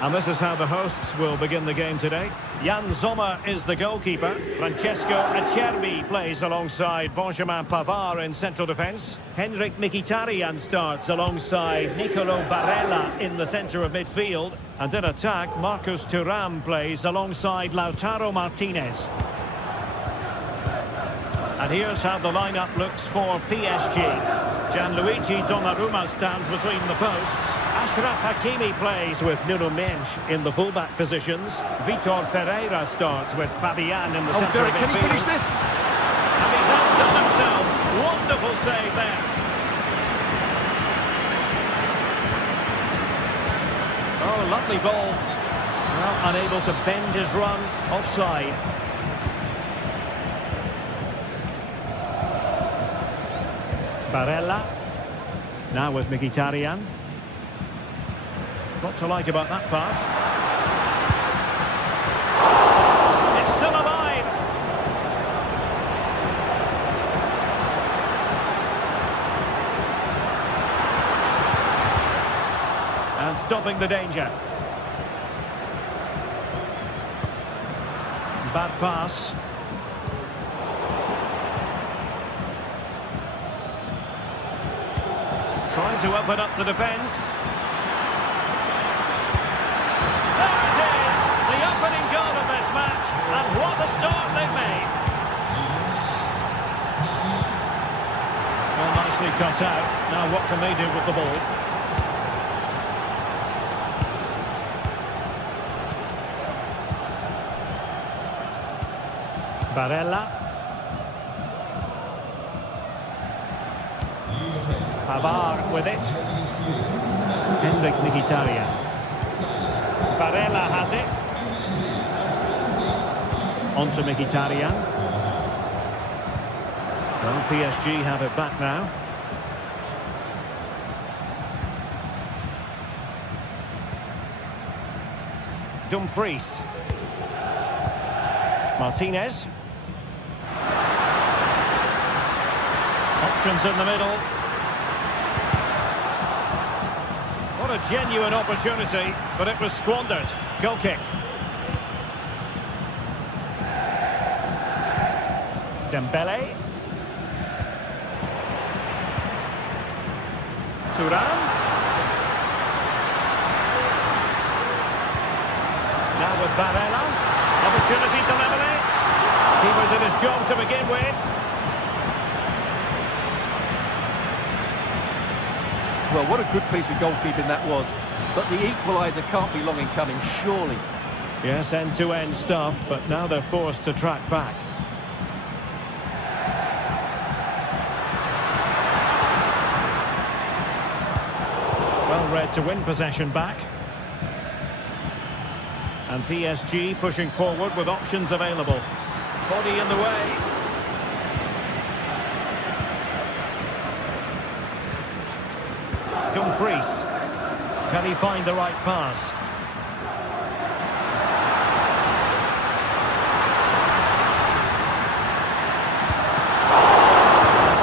And this is how the hosts will begin the game today. Jan Sommer is the goalkeeper. Francesco Acerbi plays alongside Benjamin Pavard in central defence. Henrik Mkhitaryan starts alongside Nicolo Barella in the centre of midfield. And in attack, Marcus Thuram plays alongside Lautaro Martinez. And here's how the lineup looks for PSG. Gianluigi Donnarumma stands between the posts. Achraf Hakimi plays with Nuno Mendes in the fullback positions. Vitor Ferreira starts with Fabian in the centre of midfield. Can he finish this? And he's outdone himself. Wonderful save there. Oh, lovely ball. Well, unable to bend his run. Offside. Barella. Now with Mkhitaryan. What to like about that pass? It's still alive! And stopping the danger. Bad pass. Trying to open up the defence. And what a start they've made. Well, nicely cut out. Now what can they do with the ball? Barella. Pavard with it. Henrik Mkhitaryan. Barella has it. On to Mkhitaryan. Well, PSG have it back now. Dumfries. Martinez. Options in the middle. What a genuine opportunity, but it was squandered. Goal kick. Dembele. Thuram. Now with Barella. Opportunity to level it. Keeper did his job to begin with. Well, what a good piece of goalkeeping that was. But the equaliser can't be long in coming, surely. Yes, end-to-end stuff, but now they're forced to track back. Well read to win possession back. And PSG pushing forward with options available. Body in the way. Dumfries. Can he find the right pass?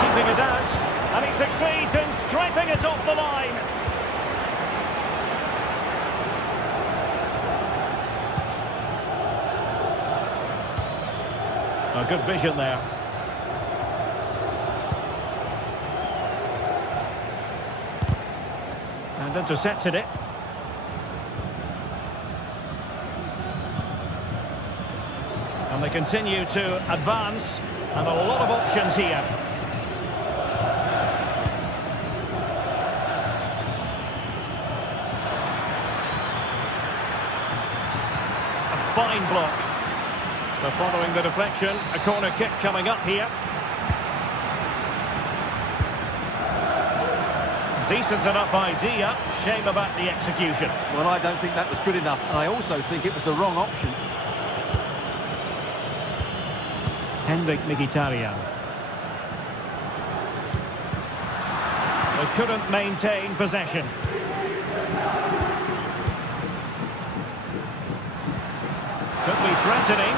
Keeping it out. And he succeeds in scraping it off the line. A good vision there. And intercepted it. And they continue to advance. And a lot of options here. A fine block. So following the deflection, a corner kick coming up here. Decent enough idea, shame about the execution. Well, I don't think that was good enough, and I also think it was the wrong option. Henrik Mkhitaryan. They couldn't maintain possession. Could be threatening.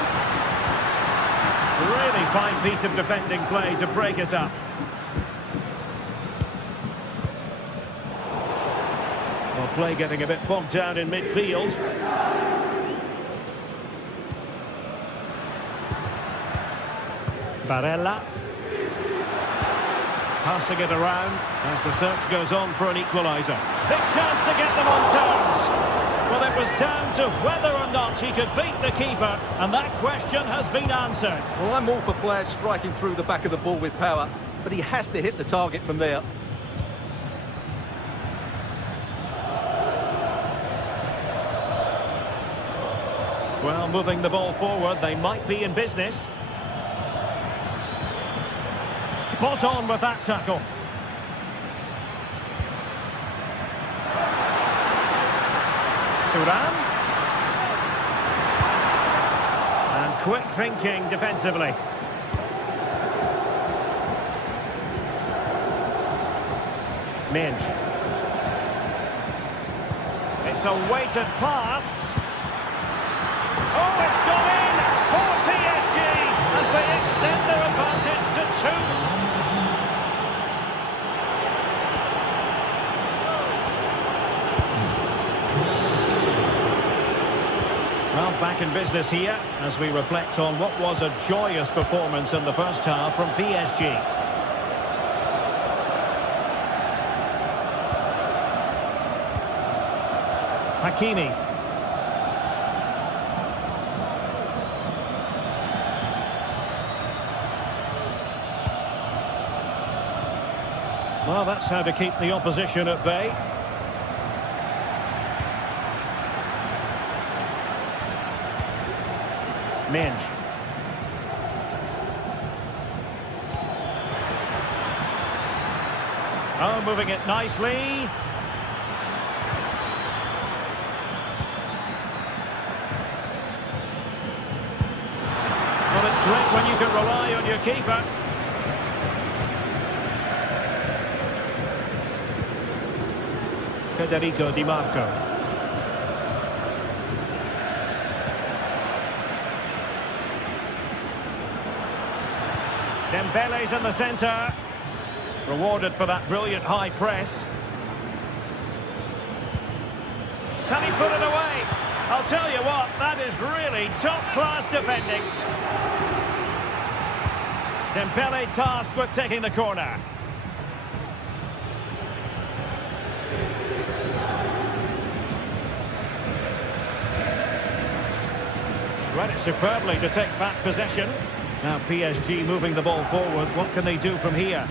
Really fine piece of defending play to break us up. Well, play getting a bit bogged down in midfield. Barella. Passing it around as the search goes on for an equaliser. Big chance to get them on terms. Well, it was down to whether or not he could beat the keeper, and that question has been answered. Well, I'm all for players striking through the back of the ball with power, but he has to hit the target from there. Well, moving the ball forward, they might be in business. Spot on with that tackle. Turan. And quick thinking defensively. Minge. It's a weighted pass. Oh, it's gone in for PSG as they extend their advantage to 2. Well, back in business here as we reflect on what was a joyous performance in the first half from PSG. Hakimi. Well, that's how to keep the opposition at bay. Minge. Oh, moving it nicely. Well, it's great when you can rely on your keeper. Federico Di Marco. Dembele's in the centre. Rewarded for that brilliant high press. Can he put it away? I'll tell you what, that is really top-class defending. Dembele tasked with taking the corner. Read it superbly to take back possession. Now PSG moving the ball forward. What can they do from here?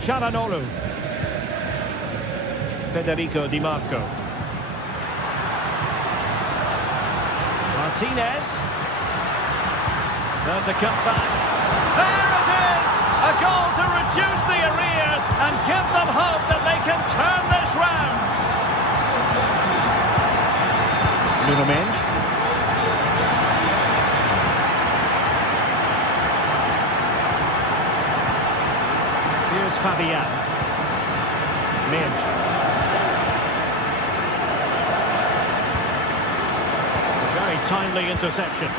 Çalhanoğlu. Federico Di Marco. Martinez. There's the cutback. There it is! A goal to reduce the arrears and give them hope that they can turn this round. Nuno Mendes. Here's Fabian. Mendes. A very timely interception.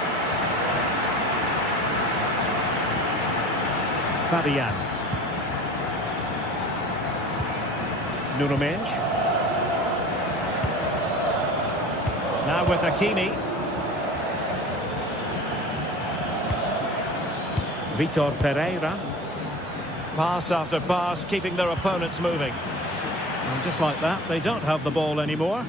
Fabian. Nuno Mendes. Now with Hakimi. Vitor Ferreira. Pass after pass, keeping their opponents moving. And just like that, they don't have the ball anymore.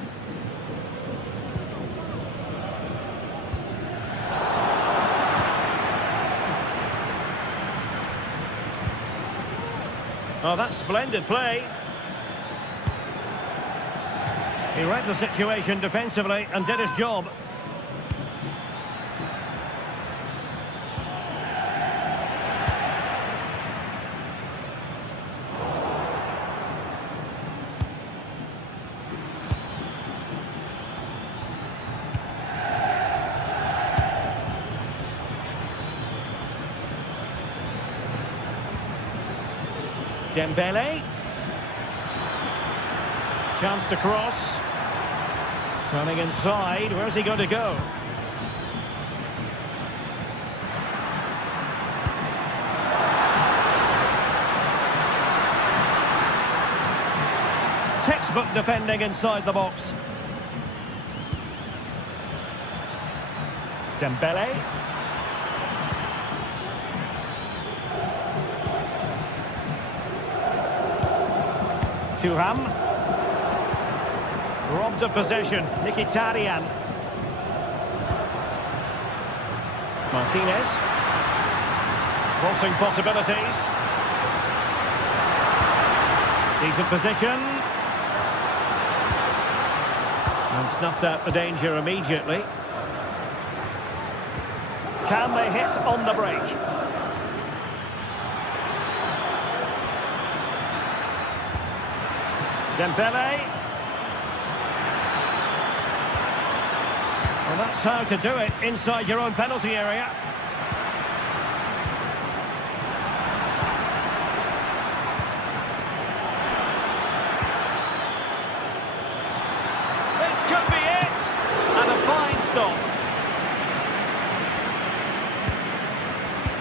Oh, that's splendid play. He read the situation defensively and did his job. Dembele. Chance to cross. Turning inside. Where's he going to go? Textbook defending inside the box. Dembele. Thuram. Robbed of possession. Mkhitaryan. Martinez. Crossing possibilities. Decent position. And snuffed out the danger immediately. Can they hit on the break? Dembele. Well, that's how to do it inside your own penalty area. This could be it! And a fine stop.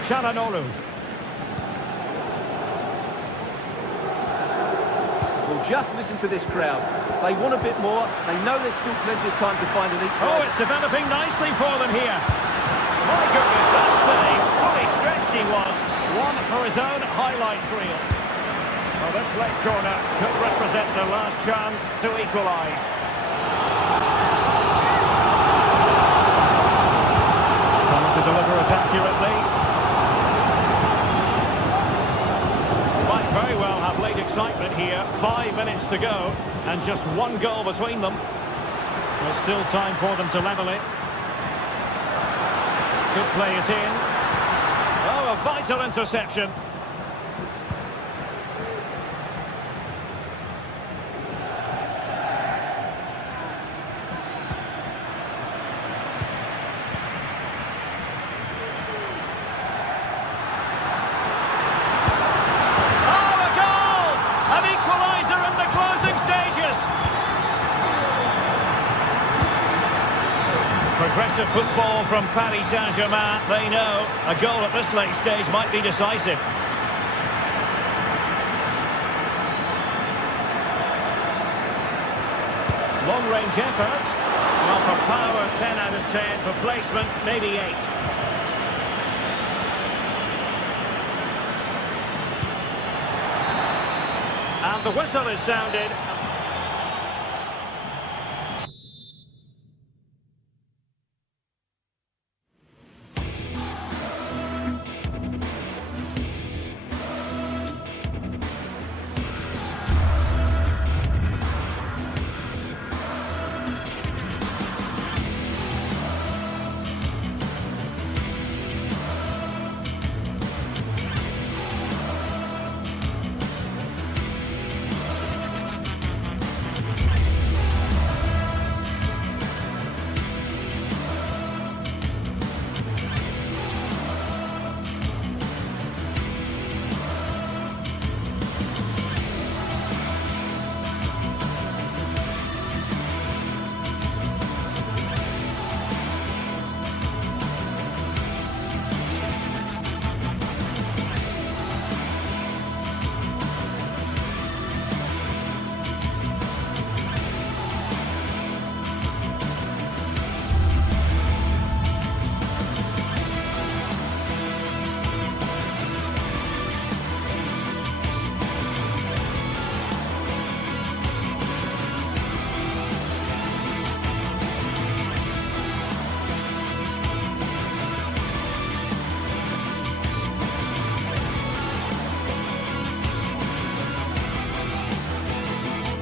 Çalhanoğlu. Well, just listen to this crowd. They want a bit more. They know there's still plenty of time to find an equaliser. Oh, it's developing nicely for them here. My goodness, that save. Fully stretched he was. One for his own highlights reel. Well, this late corner could represent the last chance to equalise. Trying to deliver it accurately. Might very well have late excitement here. 5 minutes to go, and just one goal between them. There's still time for them to level it. Could play it in. Oh, a vital interception. Progressive football from Paris Saint-Germain. They know a goal at this late stage might be decisive. Long-range effort. Well, for power, 10 out of 10. For placement, maybe 8. And the whistle is sounded.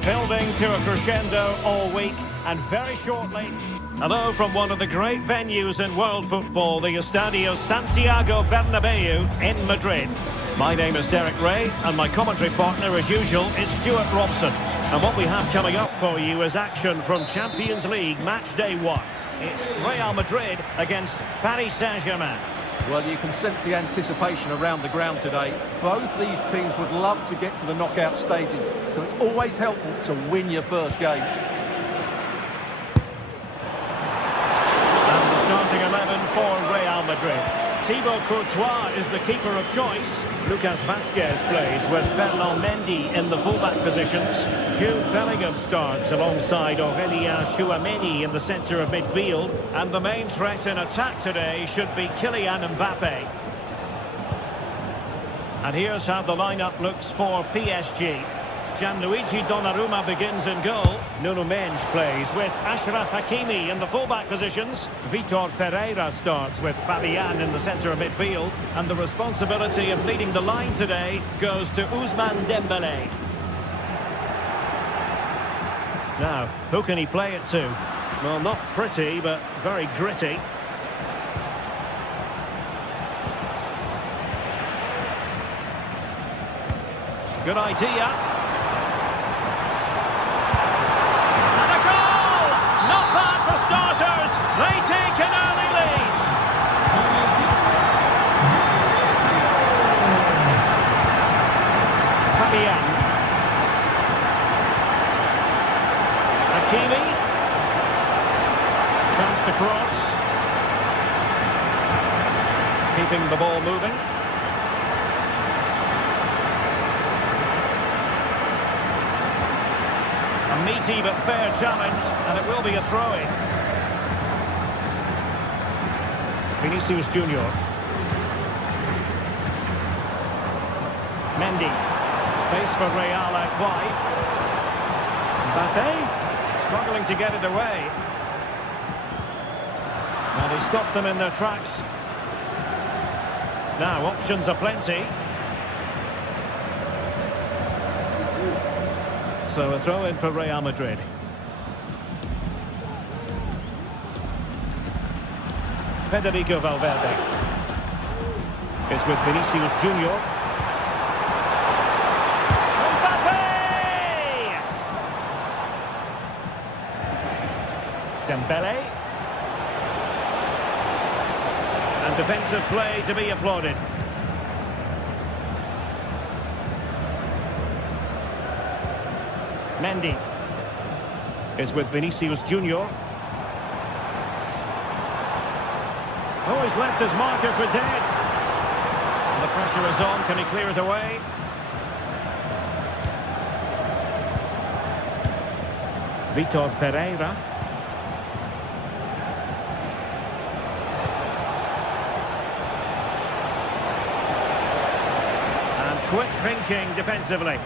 Building to a crescendo all week, and very shortly... Hello from one of the great venues in world football, the Estadio Santiago Bernabeu in Madrid. My name is Derek Ray, and my commentary partner, as usual, is Stuart Robson. And what we have coming up for you is action from Champions League Match Day 1. It's Real Madrid against Paris Saint-Germain. Well, you can sense the anticipation around the ground today. Both these teams would love to get to the knockout stages, so it's always helpful to win your first game. And the starting 11 for Real Madrid. Thibaut Courtois is the keeper of choice. Lucas Vazquez plays with Ferland Mendy in the fullback positions. Jude Bellingham starts alongside Aurélien Tchouaméni in the centre of midfield. And the main threat in attack today should be Kylian Mbappe. And here's how the lineup looks for PSG. Gianluigi Donnarumma begins in goal. Nuno Mendes plays with Achraf Hakimi in the fullback positions. Vitor Ferreira starts with Fabian in the centre of midfield. And the responsibility of leading the line today goes to Ousmane Dembélé. Now, who can he play it to? Well, not pretty, but very gritty. Good idea. They take an early lead. Fabian. Hakimi. Chance to cross. Keeping the ball moving. A meaty but fair challenge, and it will be a throw-in. Vinicius Junior. Mendy. Space for Real out wide. Mbappe struggling to get it away. And he stopped them in their tracks. Now options are plenty. So a throw in for Real Madrid. Federico Valverde is with Vinicius Junior. Mbappe! Dembélé. And defensive play to be applauded. Mendy is with Vinicius Junior. Oh, he's left his marker for dead. And the pressure is on. Can he clear it away? Vitor Ferreira. And quick thinking defensively.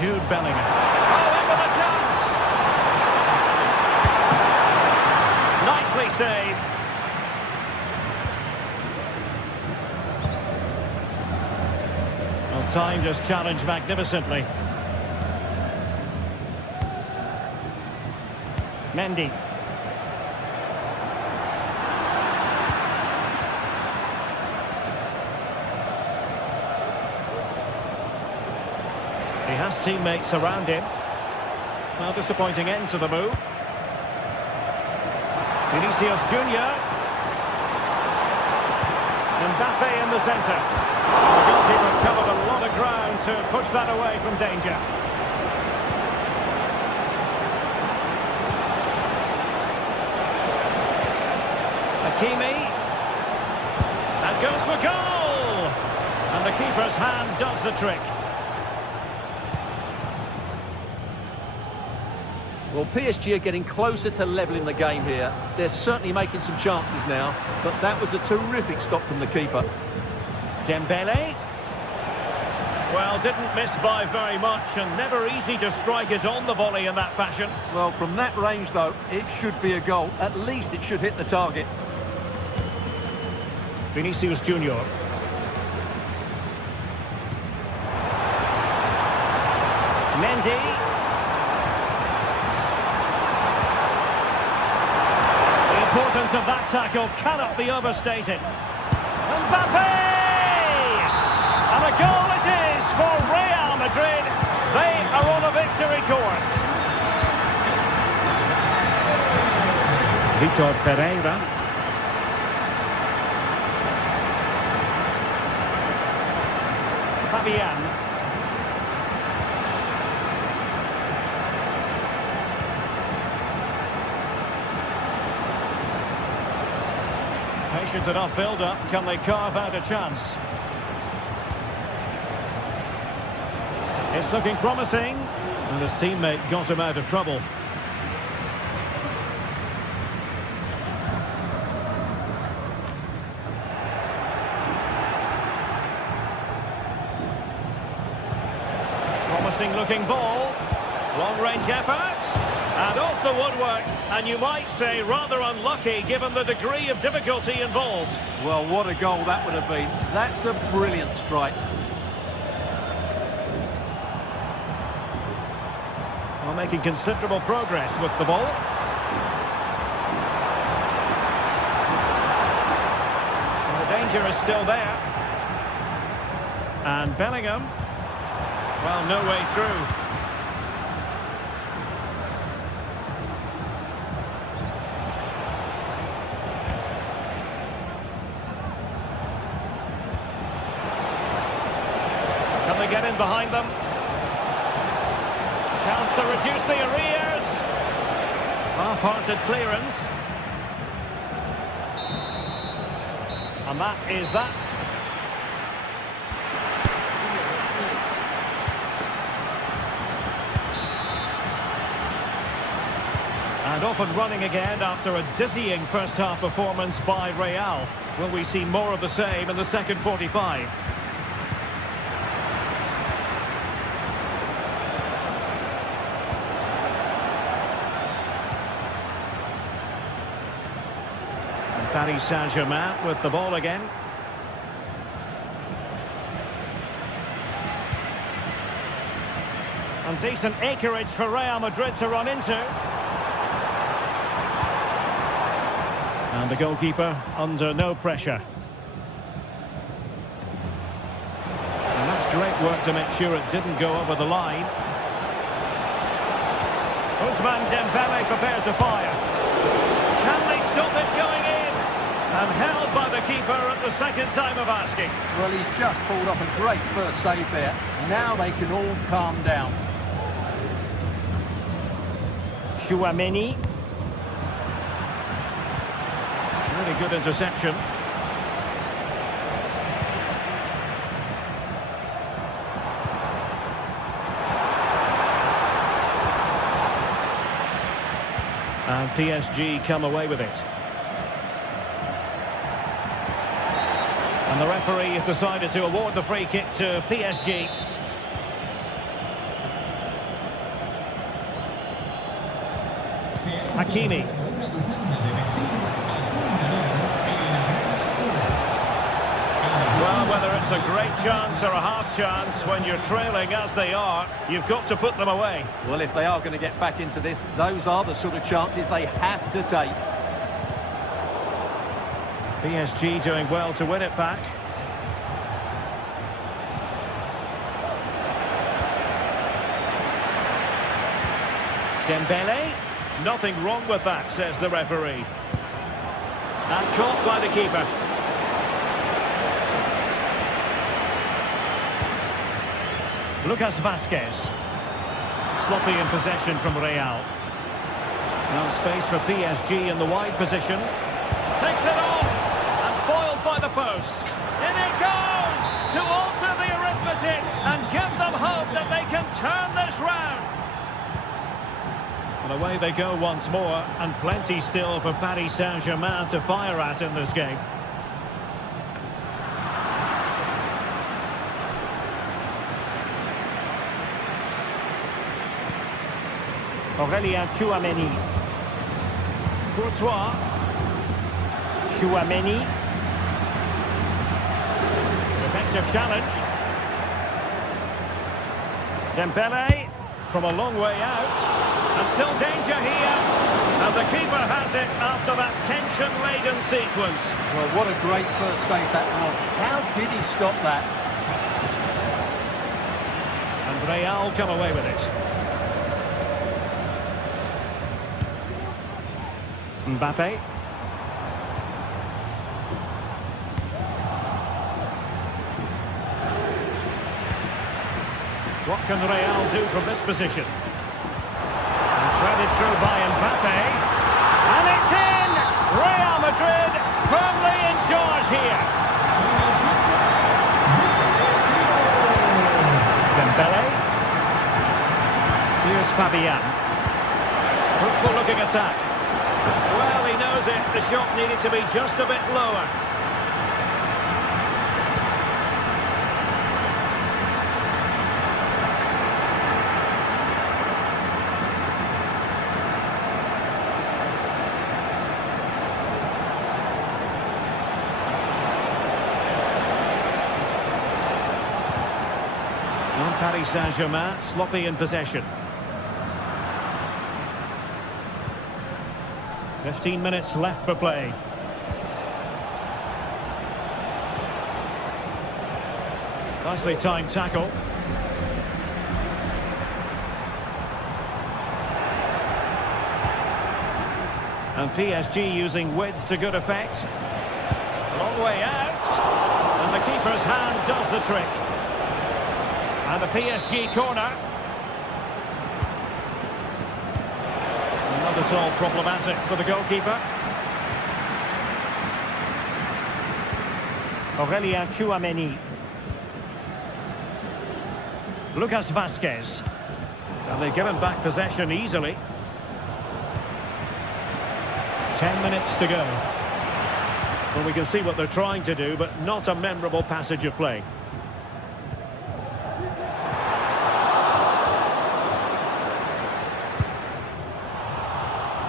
Jude Bellingham. Oh, into the chance! Nicely saved. Well, time just challenged magnificently. Mendy. He has teammates around him. Well, disappointing end to the move. Vinicius Junior. Mbappe in the centre. The goalkeeper covered a lot of ground to push that away from danger. Hakimi. And goes for goal! And the keeper's hand does the trick. Well, PSG are getting closer to levelling the game here. They're certainly making some chances now, but that was a terrific stop from the keeper. Dembélé. Well, didn't miss by very much, and never easy to strike it on the volley in that fashion. Well, from that range, though, it should be a goal. At least it should hit the target. Vinicius Junior. Mendy. The importance of that tackle cannot be overstated. Mbappe! And a goal it is for Real Madrid. They are on a victory course. Vitor Ferreira. Fabian. Patient enough build-up. Can they carve out a chance? It's looking promising. And his teammate got him out of trouble. Promising looking ball. Long range effort. And off the woodwork. And you might say rather unlucky given the degree of difficulty involved. Well, what a goal that would have been. That's a brilliant strike. Well, making considerable progress with the ball. And the danger is still there. And Bellingham. Well, no way through. Can they get in behind them? Chance to reduce the arrears. Half-hearted clearance. And that is that. And off and running again after a dizzying first-half performance by Real. Will we see more of the same in the second 45? Paris Saint-Germain with the ball again. And decent acreage for Real Madrid to run into. And the goalkeeper under no pressure. And that's great work to make sure it didn't go over the line. Ousmane Dembele prepared to fire. Can they stop it going in? And held by the keeper at the second time of asking. Well, he's just pulled off a great first save there. Now they can all calm down. Chouameni. Really good interception. And PSG come away with it. And the referee has decided to award the free kick to PSG. Hakimi. Well, whether it's a great chance or a half chance, when you're trailing as they are, you've got to put them away. Well, if they are going to get back into this, those are the sort of chances they have to take. PSG doing well to win it back. Dembele. Nothing wrong with that, says the referee. And caught by the keeper. Lucas Vazquez. Sloppy in possession from Real. Now space for PSG in the wide position. Takes it off. Foiled by the post. In it goes to alter the arithmetic and give them hope that they can turn this round. And away they go once more, and plenty still for Paris Saint-Germain to fire at in this game. Aurélien Chouameni. Courtois. Chouameni. Effective challenge. Dembele from a long way out. And still danger here. And the keeper has it after that tension-laden sequence. Well, what a great first save that was. How did he stop that? And Real come away with it. Mbappe. What can Real do from this position? And threaded through by Mbappe. And it's in! Real Madrid firmly in charge here. Dembele. Here's Fabian. Fruitful looking attack. Well, he knows it. The shot needed to be just a bit lower. Paris Saint-Germain, sloppy in possession. 15 minutes left for play. Nicely timed tackle. And PSG using width to good effect. Long way out. And the keeper's hand does the trick. And the PSG corner. Not at all problematic for the goalkeeper. Aurélien Tchouaméni. Lucas Vazquez. And they give him back possession easily. 10 minutes to go. Well, we can see what they're trying to do, but not a memorable passage of play.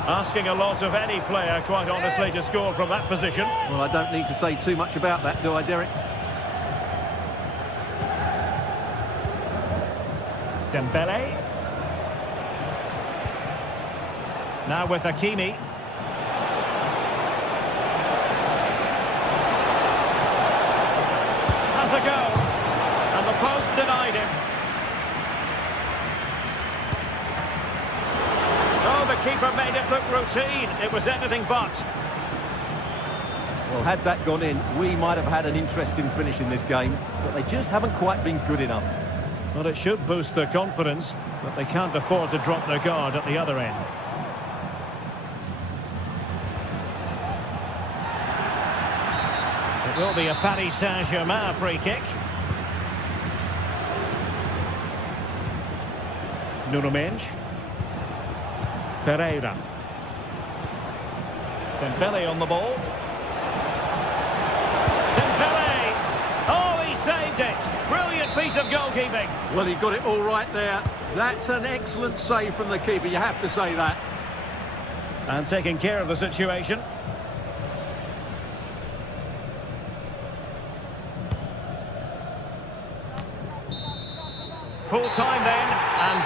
Asking a lot of any player, quite honestly, to score from that position. Well, I don't need to say too much about that, do I, Derek? Dembele. Now with Hakimi. Has a go. And the post denied him. Oh, the keeper made it look routine. It was anything but. Well, had that gone in, we might have had an interesting finish in this game, but they just haven't quite been good enough. Well, it should boost their confidence, but they can't afford to drop their guard at the other end. It will be a Paris Saint-Germain free kick. Nuno Mendes. Ferreira. Dembele on the ball. Dembele! Oh, he saved it! Brilliant piece of goalkeeping. Well, he got it all right there. That's an excellent save from the keeper, you have to say that. And taking care of the situation. Full time then, and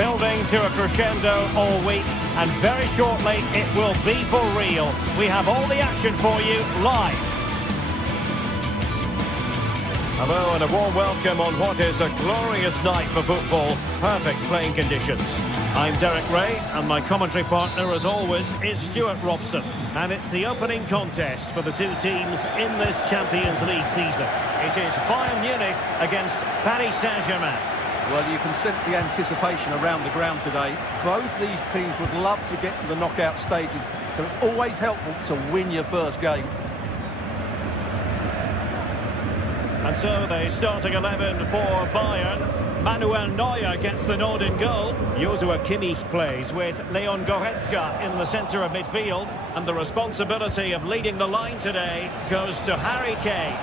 building to a crescendo all week, and very shortly it will be for real. We have all the action for you live. Hello and a warm welcome on what is a glorious night for football. Perfect playing conditions. I'm Derek Ray, and my commentary partner, as always, is Stuart Robson. And it's the opening contest for the two teams in this Champions League season. It is Bayern Munich against Paris Saint-Germain. Well, you can sense the anticipation around the ground today. Both these teams would love to get to the knockout stages, so it's always helpful to win your first game. And so the starting 11 for Bayern. Manuel Neuer gets the nod in goal. Joshua Kimmich plays with Leon Goretzka in the centre of midfield. And the responsibility of leading the line today goes to Harry Kane.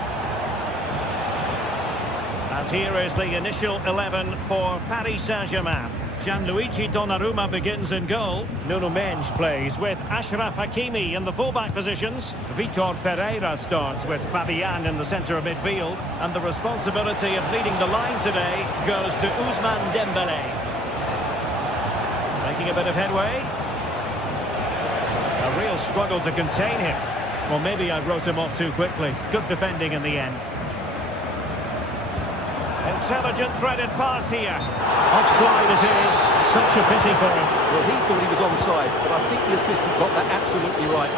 And here is the initial 11 for Paris Saint-Germain. Gianluigi Donnarumma begins in goal. Nuno Mendes plays with Achraf Hakimi in the fullback positions. Vitor Ferreira starts with Fabian in the centre of midfield. And the responsibility of leading the line today goes to Ousmane Dembélé. Making a bit of headway. A real struggle to contain him. Well, maybe I wrote him off too quickly. Good defending in the end. Intelligent threaded pass here. Offside it is. Such a pity for him. Well, he thought he was onside, but I think the assistant got that absolutely right.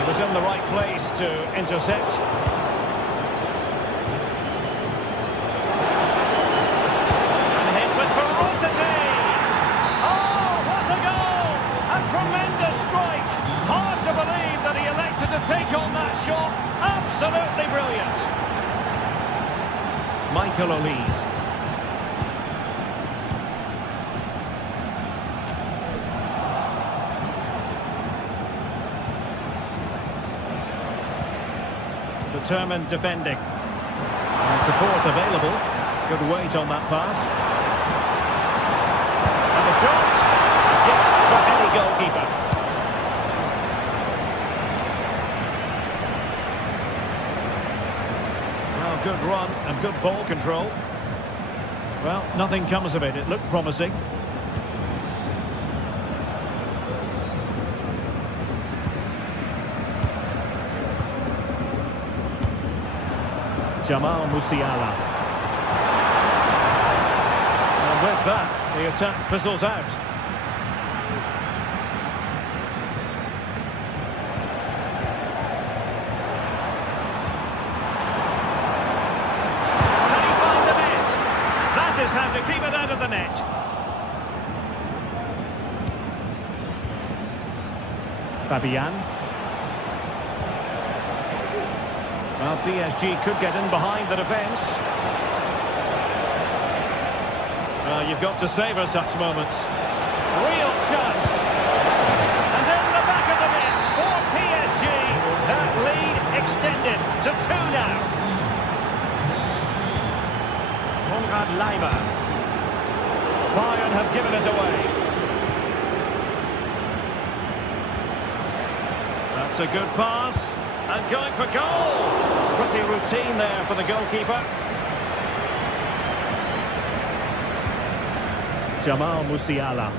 He was in the right place to intercept. And hit with ferocity. Oh, what a goal! A tremendous strike. Hard to believe that he elected to take on that shot. Absolutely brilliant. Michael Olise. Determined defending. And support available. Good weight on that pass. And the shot. A gift for any goalkeeper. Good run and good ball control. Well, nothing comes of it. It looked promising. Jamal Musiala. And with that, the attack fizzles out. How to keep it out of the net. Fabian. Well, PSG could get in behind the defence. You've got to savour such moments. Real chance. And in the back of the net for PSG. That lead extended to 2 now. Leimer. Bayern have given us away. That's a good pass. And going for goal. Pretty routine there for the goalkeeper. Jamal Musiala.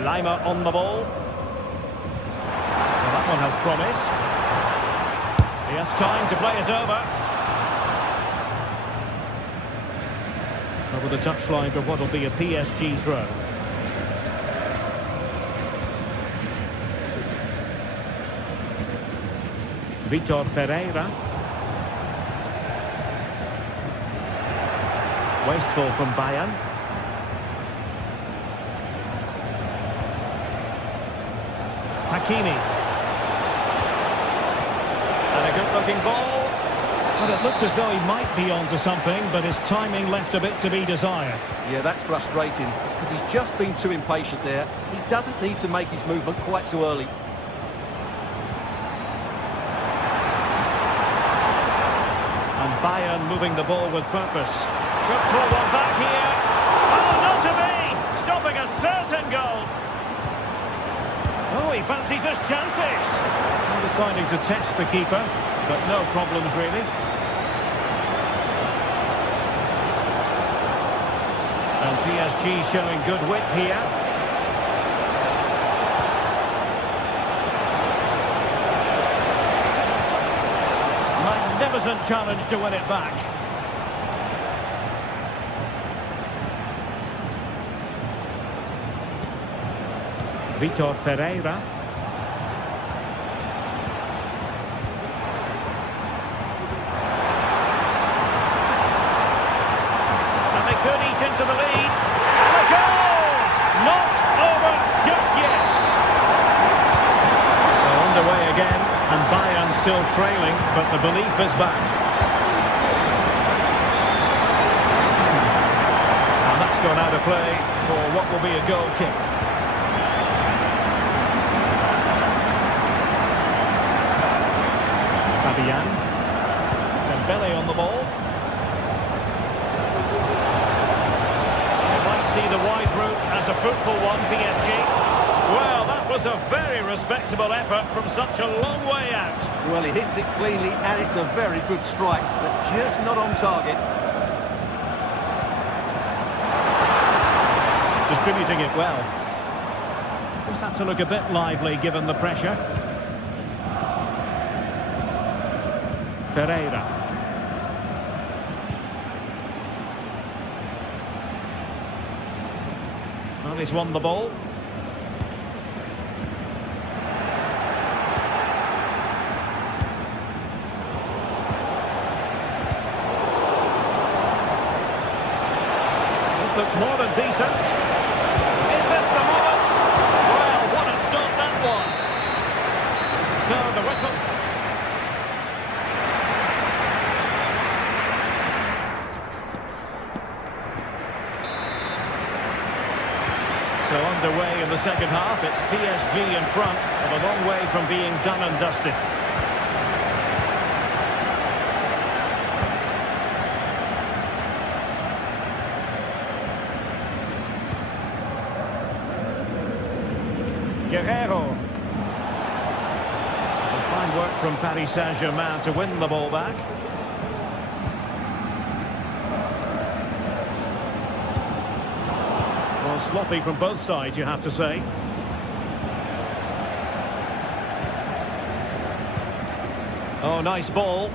Leimer on the ball. Well, that one has promise. He has time to play it over. Over the touchline for what will be a PSG throw. Vitor Ferreira. Wasteful from Bayern. Hakimi. And a good-looking ball. Well, it looked as though he might be onto something, but his timing left a bit to be desired. Yeah, that's frustrating, because he's just been too impatient there. He doesn't need to make his movement quite so early. And Bayern moving the ball with purpose. Good pull one back here. Oh, not to be! Stopping a certain goal. Oh, he fancies his chances. And deciding to test the keeper, but no problems really. And PSG showing good width here. Magnificent challenge to win it back. Vitor Ferreira. And they could eat into the lead. And a goal! Not over just yet. So underway again, and Bayern still trailing, but the belief is back. And that's gone out of play for what will be a goal kick. Fabian. Dembele on the ball. They might see the wide route as a fruitful one, PSG. Well, that was a very respectable effort from such a long way out. Well, he hits it cleanly, and it's a very good strike, but just not on target. Distributing it well. Just had to look a bit lively given the pressure. Ferreira. Well, he's won the ball. This looks more than decent. Is this the moment? Well, what a stop that was. So the whistle. So underway in the second half, it's PSG in front, but a long way from being done and dusted. Guerrero. And fine work from Paris Saint-Germain to win the ball back. Well, sloppy from both sides, you have to say. Oh, nice ball.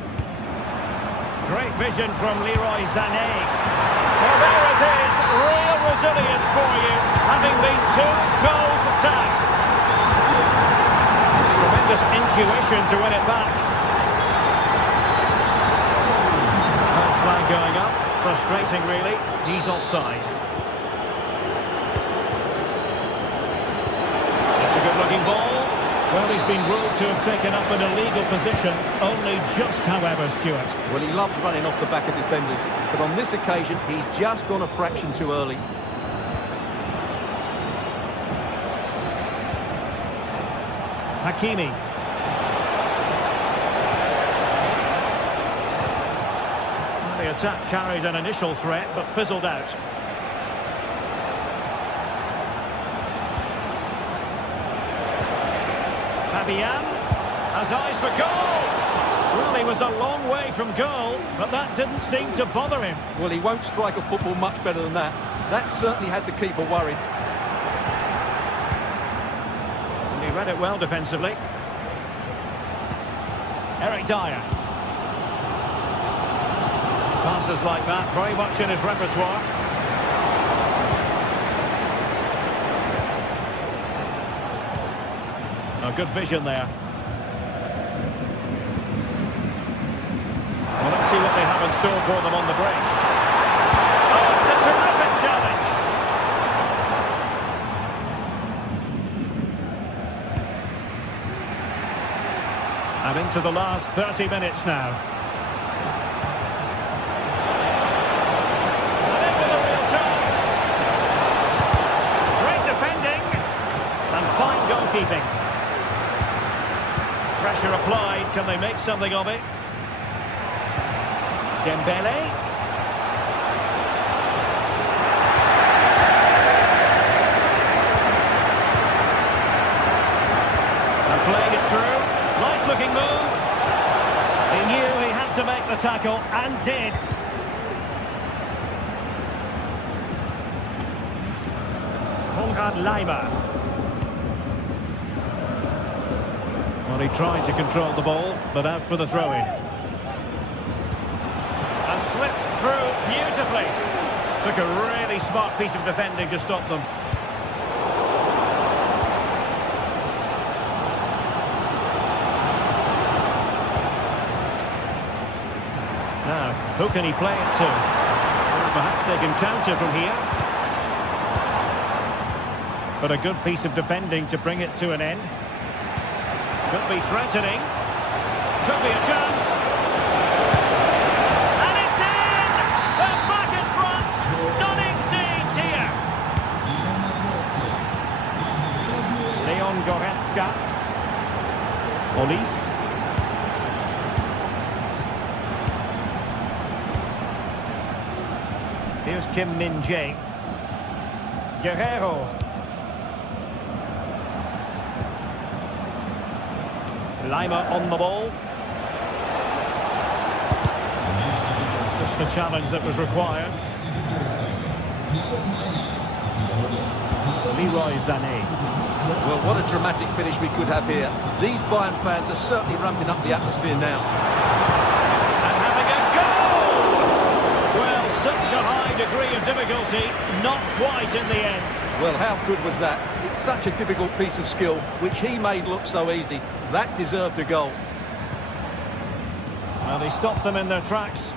Great vision from Leroy Sané. Well, there it is. Real resilience for you, having been 2 goals down. Tremendous intuition to win it back. Red flag going up. Frustrating, really. He's offside. Good-looking ball. Well, he's been ruled to have taken up an illegal position. Only just, however, Stuart. Well, he loves running off the back of defenders, but on this occasion, he's just gone a fraction too early. Hakimi. Well, the attack carried an initial threat, but fizzled out. Fabian has eyes for goal. Well, he was a long way from goal, but that didn't seem to bother him. Well, he won't strike a football much better than that. That certainly had the keeper worried. And he read it well defensively. Eric Dyer. Passes like that, very much in his repertoire. A good vision there. Well, let's see what they have in store for them on the break. Oh, it's a terrific challenge. And into the last 30 minutes now. And in with a real chance. Great defending. And fine goalkeeping. Pressure applied. Can they make something of it? Dembele. And playing it through. Nice looking move. He knew he had to make the tackle and did. Konrad Laimer. Well, he tried to control the ball, but out for the throw-in. And slipped through beautifully. Took a really smart piece of defending to stop them. Who can he play it to? Well, perhaps they can counter from here. But a good piece of defending to bring it to an end. Could be threatening. Could be a chance. And it's in! They're back in front! Stunning scenes here! Leon Goretzka. Olise. Here's Kim Min-jae. Guerrero. Lima on the ball. Just the challenge that was required. Leroy Sané. Well, what a dramatic finish we could have here. These Bayern fans are certainly ramping up the atmosphere now. And having a goal! Well, such a high degree of difficulty, not quite in the end. Well, how good was that? It's such a difficult piece of skill, which he made look so easy. That deserved a goal. Well, they stopped them in their tracks.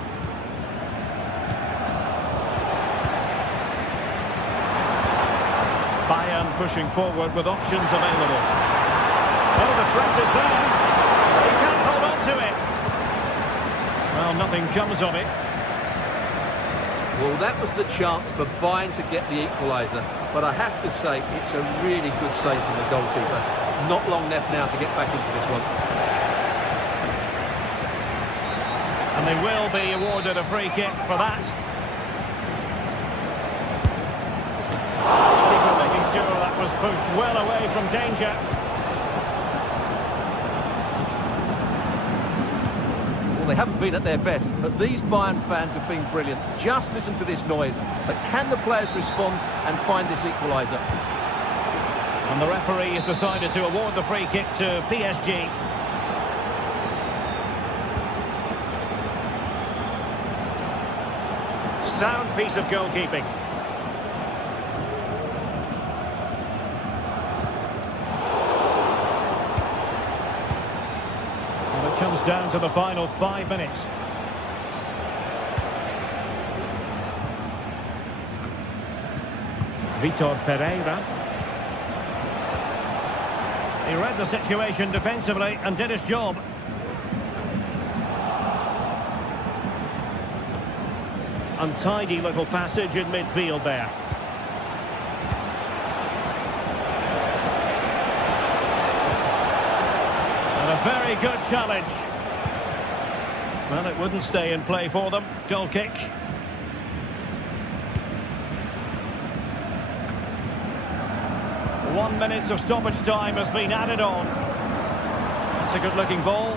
Bayern pushing forward with options available. Oh, the threat is there. He can't hold on to it. Well, nothing comes of it. Well, that was the chance for Bayern to get the equaliser. But I have to say, it's a really good save from the goalkeeper. Not long left now to get back into this one. And they will be awarded a free kick for that. Keeper making sure that was pushed well away from danger. Well, they haven't been at their best, but these Bayern fans have been brilliant. Just listen to this noise. But can the players respond and find this equaliser? And the referee has decided to award the free kick to PSG. Sound piece of goalkeeping. And it comes down to the final 5 minutes. Vitor Ferreira. He read the situation defensively and did his job. Untidy little passage in midfield there. And a very good challenge. Well, it wouldn't stay in play for them. Goal kick. One minute of stoppage time has been added on. It's a good-looking ball.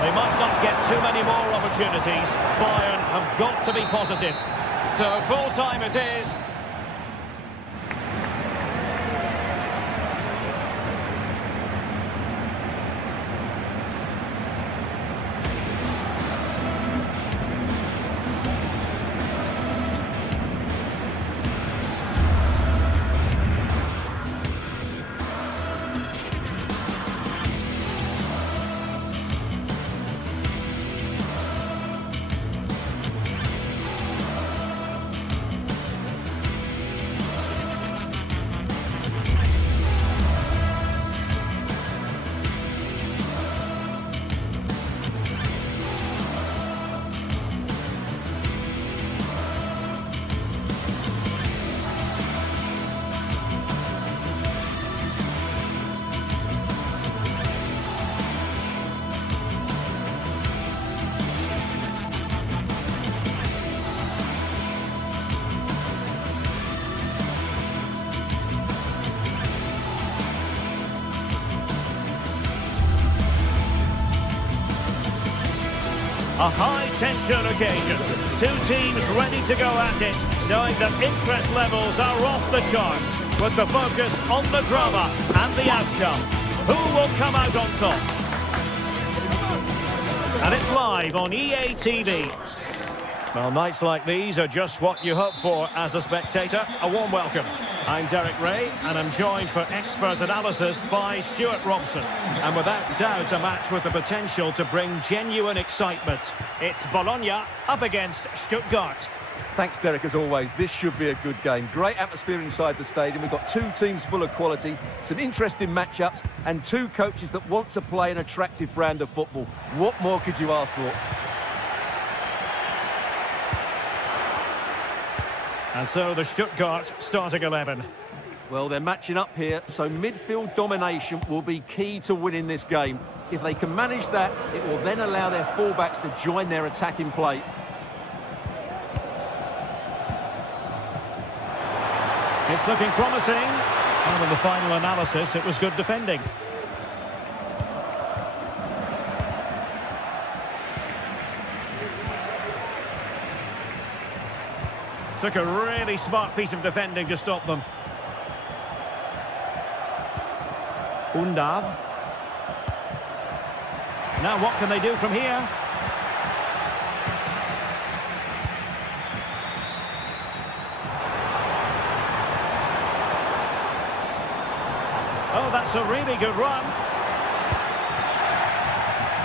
They might not get too many more opportunities. Bayern have got to be positive. So full-time it is. A high-tension occasion. Two teams ready to go at it, knowing that interest levels are off the charts, with the focus on the drama and the outcome. Who will come out on top? And it's live on EA TV. Well, nights like these are just what you hope for as a spectator. A warm welcome. I'm Derek Ray, and I'm joined for expert analysis by Stuart Robson. And without doubt, a match with the potential to bring genuine excitement. It's Bologna up against Stuttgart. Thanks, Derek, as always. This should be a good game. Great atmosphere inside the stadium. We've got two teams full of quality, some interesting matchups, and two coaches that want to play an attractive brand of football. What more could you ask for? And so the Stuttgart starting 11. Well, they're matching up here, so midfield domination will be key to winning this game. If they can manage that, it will then allow their fullbacks to join their attacking play. It's looking promising. And in the final analysis, it was good defending. Took a really smart piece of defending to stop them. Undav. Now what can they do from here? Oh, that's a really good run.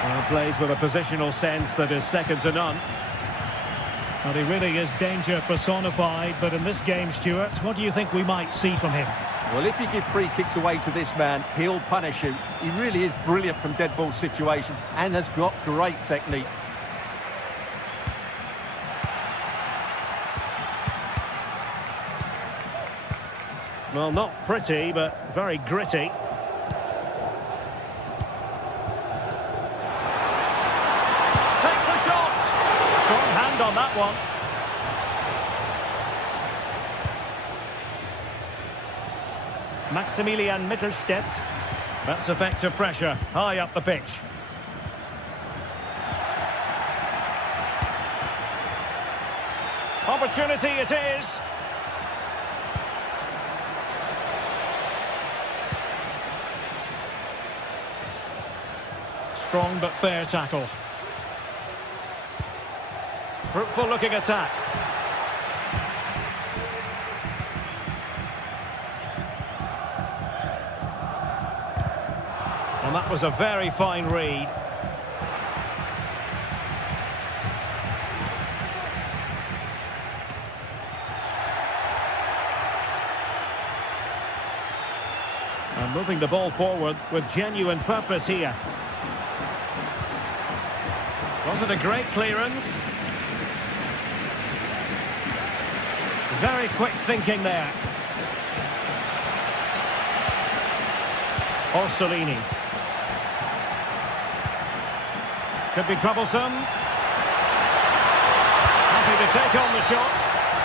Well, plays with a positional sense that is second to none. Well, he really is danger personified, but in this game, Stuart, what do you think we might see from him? Well, if you give free kicks away to this man, he'll punish you. He really is brilliant from dead ball situations and has got great technique. Well, not pretty, but very gritty. Takes the shot! Strong hand on that one. Maximilian Mittelstädt. That's effective pressure, high up the pitch. Opportunity it is. Strong but fair tackle. Fruitful looking attack. And that was a very fine read. And moving the ball forward with genuine purpose here. Wasn't a great clearance. Very quick thinking there. Orsolini. Could be troublesome. Happy to take on the shot.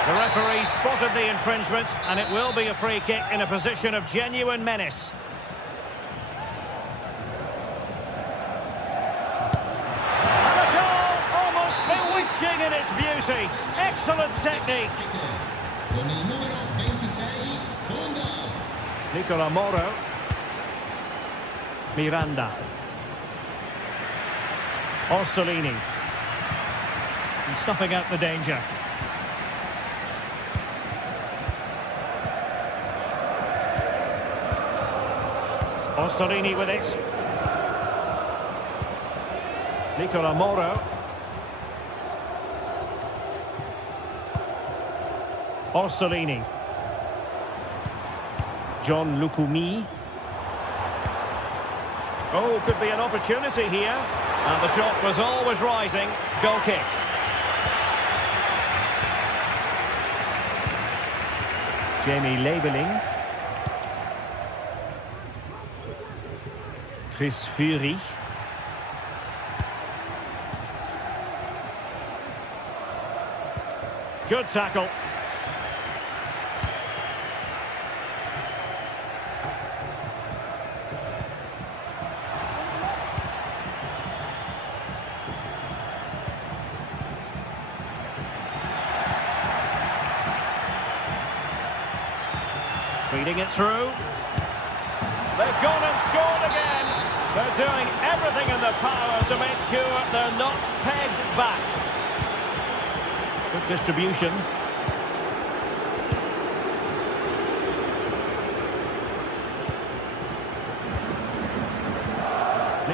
The referee spotted the infringement, and it will be a free kick in a position of genuine menace. In its beauty, excellent technique. Con el número 26, Nicola Moro. Miranda. Orsolini. And stuffing out the danger. Orsolini with it. Nicola Moro. Orsolini. John Lukumi. Oh, could be an opportunity here. And the shot was always rising. Goal kick. Jamie Leveling. Chris Fury. Good tackle. Feeding it through. They've gone and scored again. They're doing everything in their power to make sure they're not pegged back. Good distribution.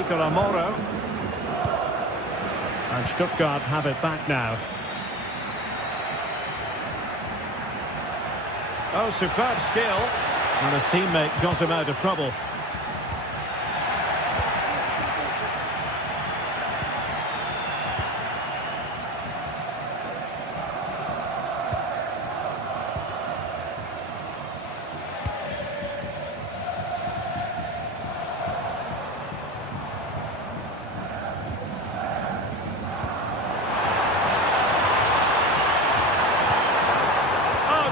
Moro. And Stuttgart have it back now. Oh, superb skill. And his teammate got him out of trouble.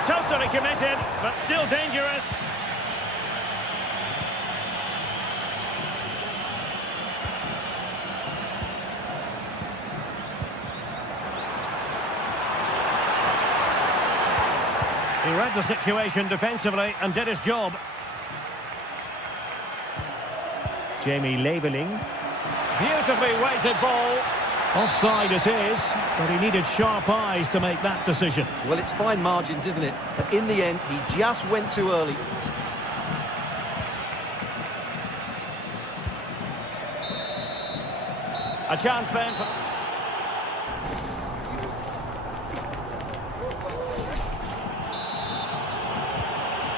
Totally committed, but still dangerous. He read the situation defensively and did his job. Jamie Leveling. Beautifully weighted ball. Offside it is, but he needed sharp eyes to make that decision. Well, it's fine margins, isn't it? But in the end, he just went too early. A chance then for...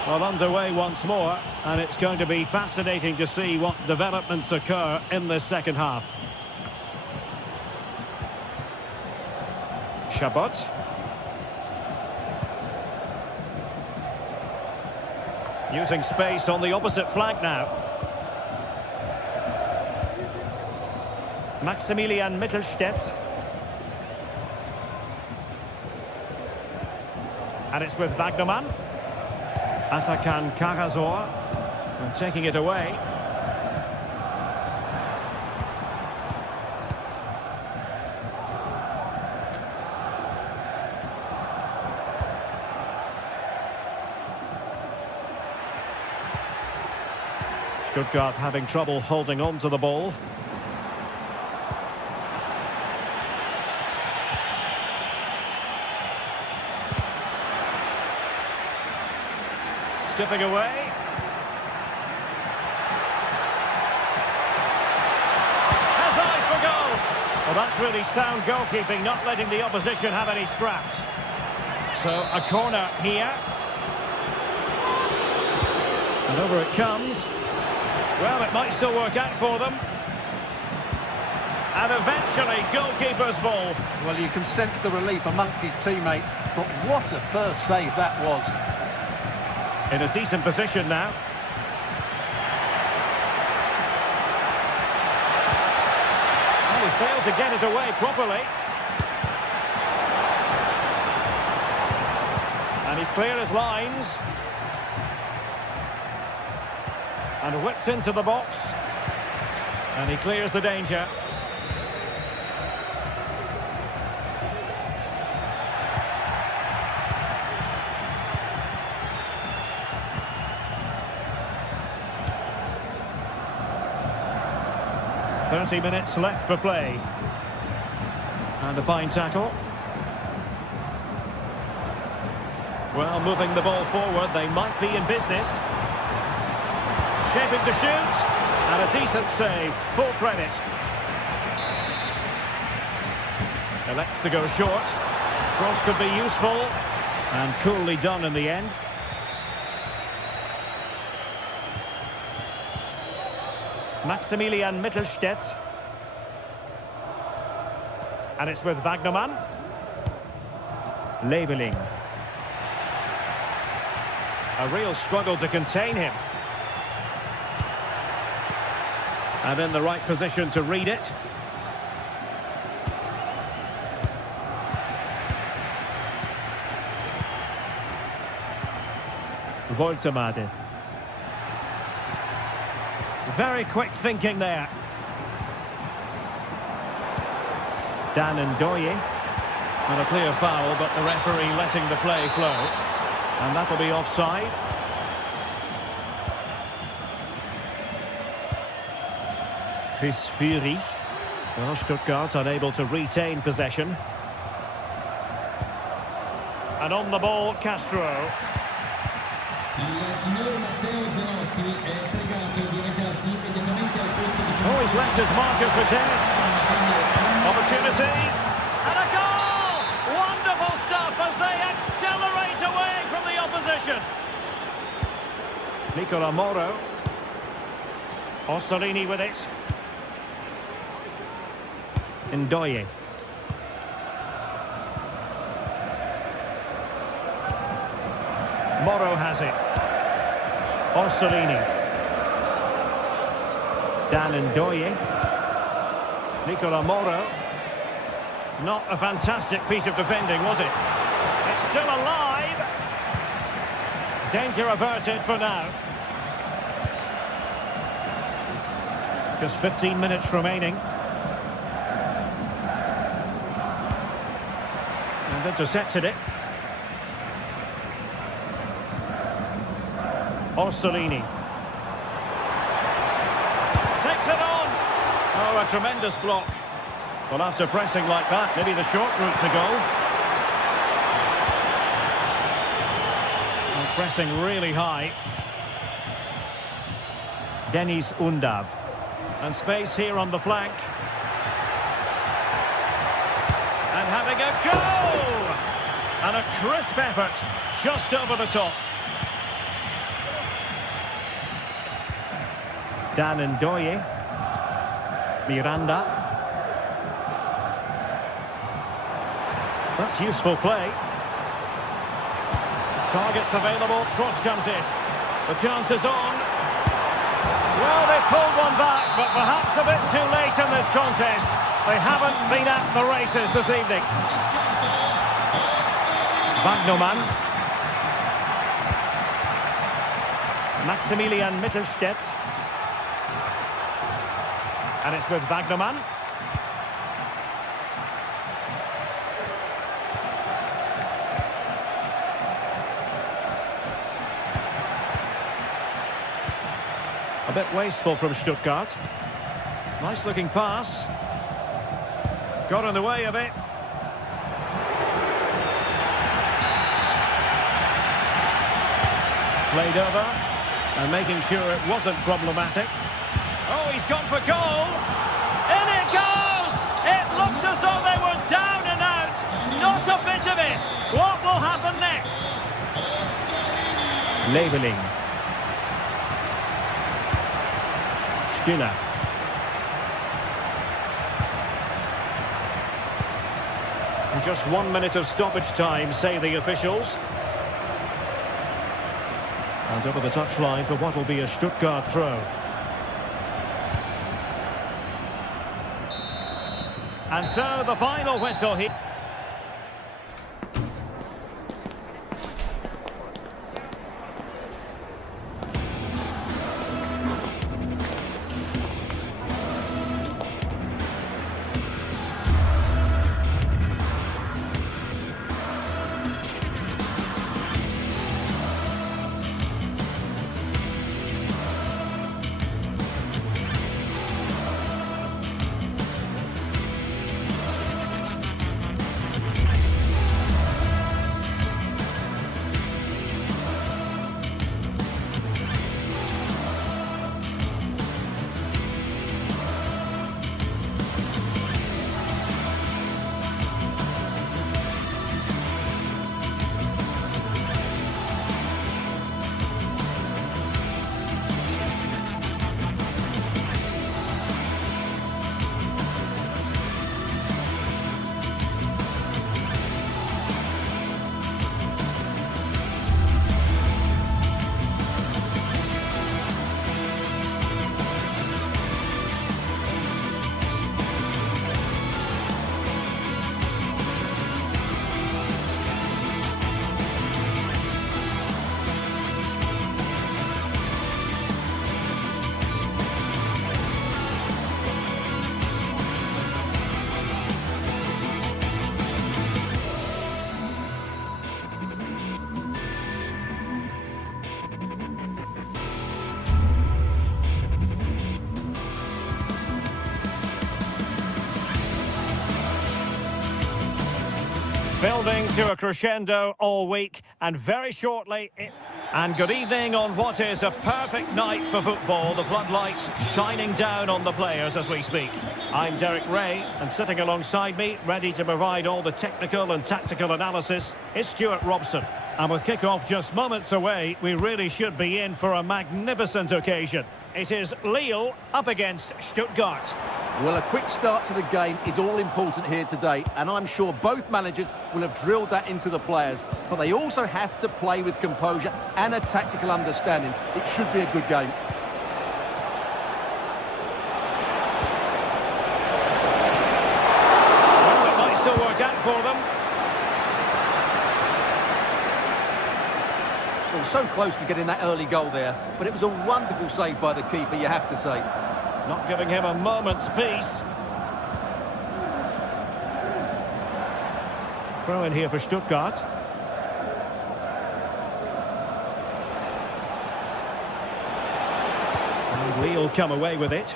Well, underway once more, and it's going to be fascinating to see what developments occur in this second half. Chabot. Using space on the opposite flank now. Maximilian Mittelstädt. And it's with Wagnermann. Atakan Karazor. And taking it away. Stuttgart having trouble holding on to the ball. Skipping away. Has eyes for goal. Well, that's really sound goalkeeping, not letting the opposition have any scraps. So, a corner here. And over it comes. Well, it might still work out for them. And eventually, goalkeeper's ball. Well, you can sense the relief amongst his teammates, but what a first save that was. In a decent position now. Well, he failed to get it away properly. And he's clear as lines. And whipped into the box. And he clears the danger. "30 minutes left for play. And a fine tackle. Well, moving the ball forward, they might be in business. Shaping to shoot, and a decent save, full credit. Elects to go short. Cross could be useful, and coolly done in the end. Maximilian Mittelstädt. And it's with Wagnermann. Leveling. A real struggle to contain him. And in the right position to read it. Woltemade. Very quick thinking there. Dan Ndoye. And a clear foul, but the referee letting the play flow. And that'll be offside. Chris Fury. Well, Stuttgart unable to retain possession. And on the ball, Castro. Il signor Matteo Zanotti è pregato di recarsi immediatamente al posto di Oh, he's left his marker for dead. Opportunity. And a goal! Wonderful stuff as they accelerate away from the opposition. Nicola Moro. Orsolini with it. Ndoye. Moro has it. Orsolini. Dan Ndoye. Nicola Moro. Not a fantastic piece of defending, was it? It's still alive. Danger averted for now. Just 15 minutes remaining. And intercepted it. Orsolini. Takes it on. Oh, a tremendous block. Well, after pressing like that, maybe the short route to goal. And pressing really high. Denis Undav. And space here on the flank. And having a go! And a crisp effort just over the top. Dan Ndoye. Miranda. That's useful play. Targets available, cross comes in. The chance is on. Well, they pulled one back, but perhaps a bit too late in this contest. They haven't been at the races this evening. Wagnermann. Maximilian Mittelstädt. And it's with Wagnermann. A bit wasteful from Stuttgart. Nice looking pass. Got in the way of it. Played over. And making sure it wasn't problematic. Oh, he's gone for goal. In it goes! It looked as though they were down and out. Not a bit of it. What will happen next? Leveling. Stiller. And just 1 minute of stoppage time, say the officials. And over the touchline for what will be a Stuttgart throw. And so the final whistle here. Building to a crescendo all week, and very shortly it... And good evening on what is a perfect night for football. The floodlights shining down on the players as we speak. I'm Derek Ray, and sitting alongside me, ready to provide all the technical and tactical analysis, is Stuart Robson. And with kick-off just moments away, we really should be in for a magnificent occasion. It is Lille up against Stuttgart. Well, a quick start to the game is all important here today, and I'm sure both managers will have drilled that into the players. But they also have to play with composure and a tactical understanding. It should be a good game. Well, it might still work out for them. Well, so close to getting that early goal there, but it was a wonderful save by the keeper, you have to say. Not giving him a moment's peace. Throw in here for Stuttgart. And Lille come away with it.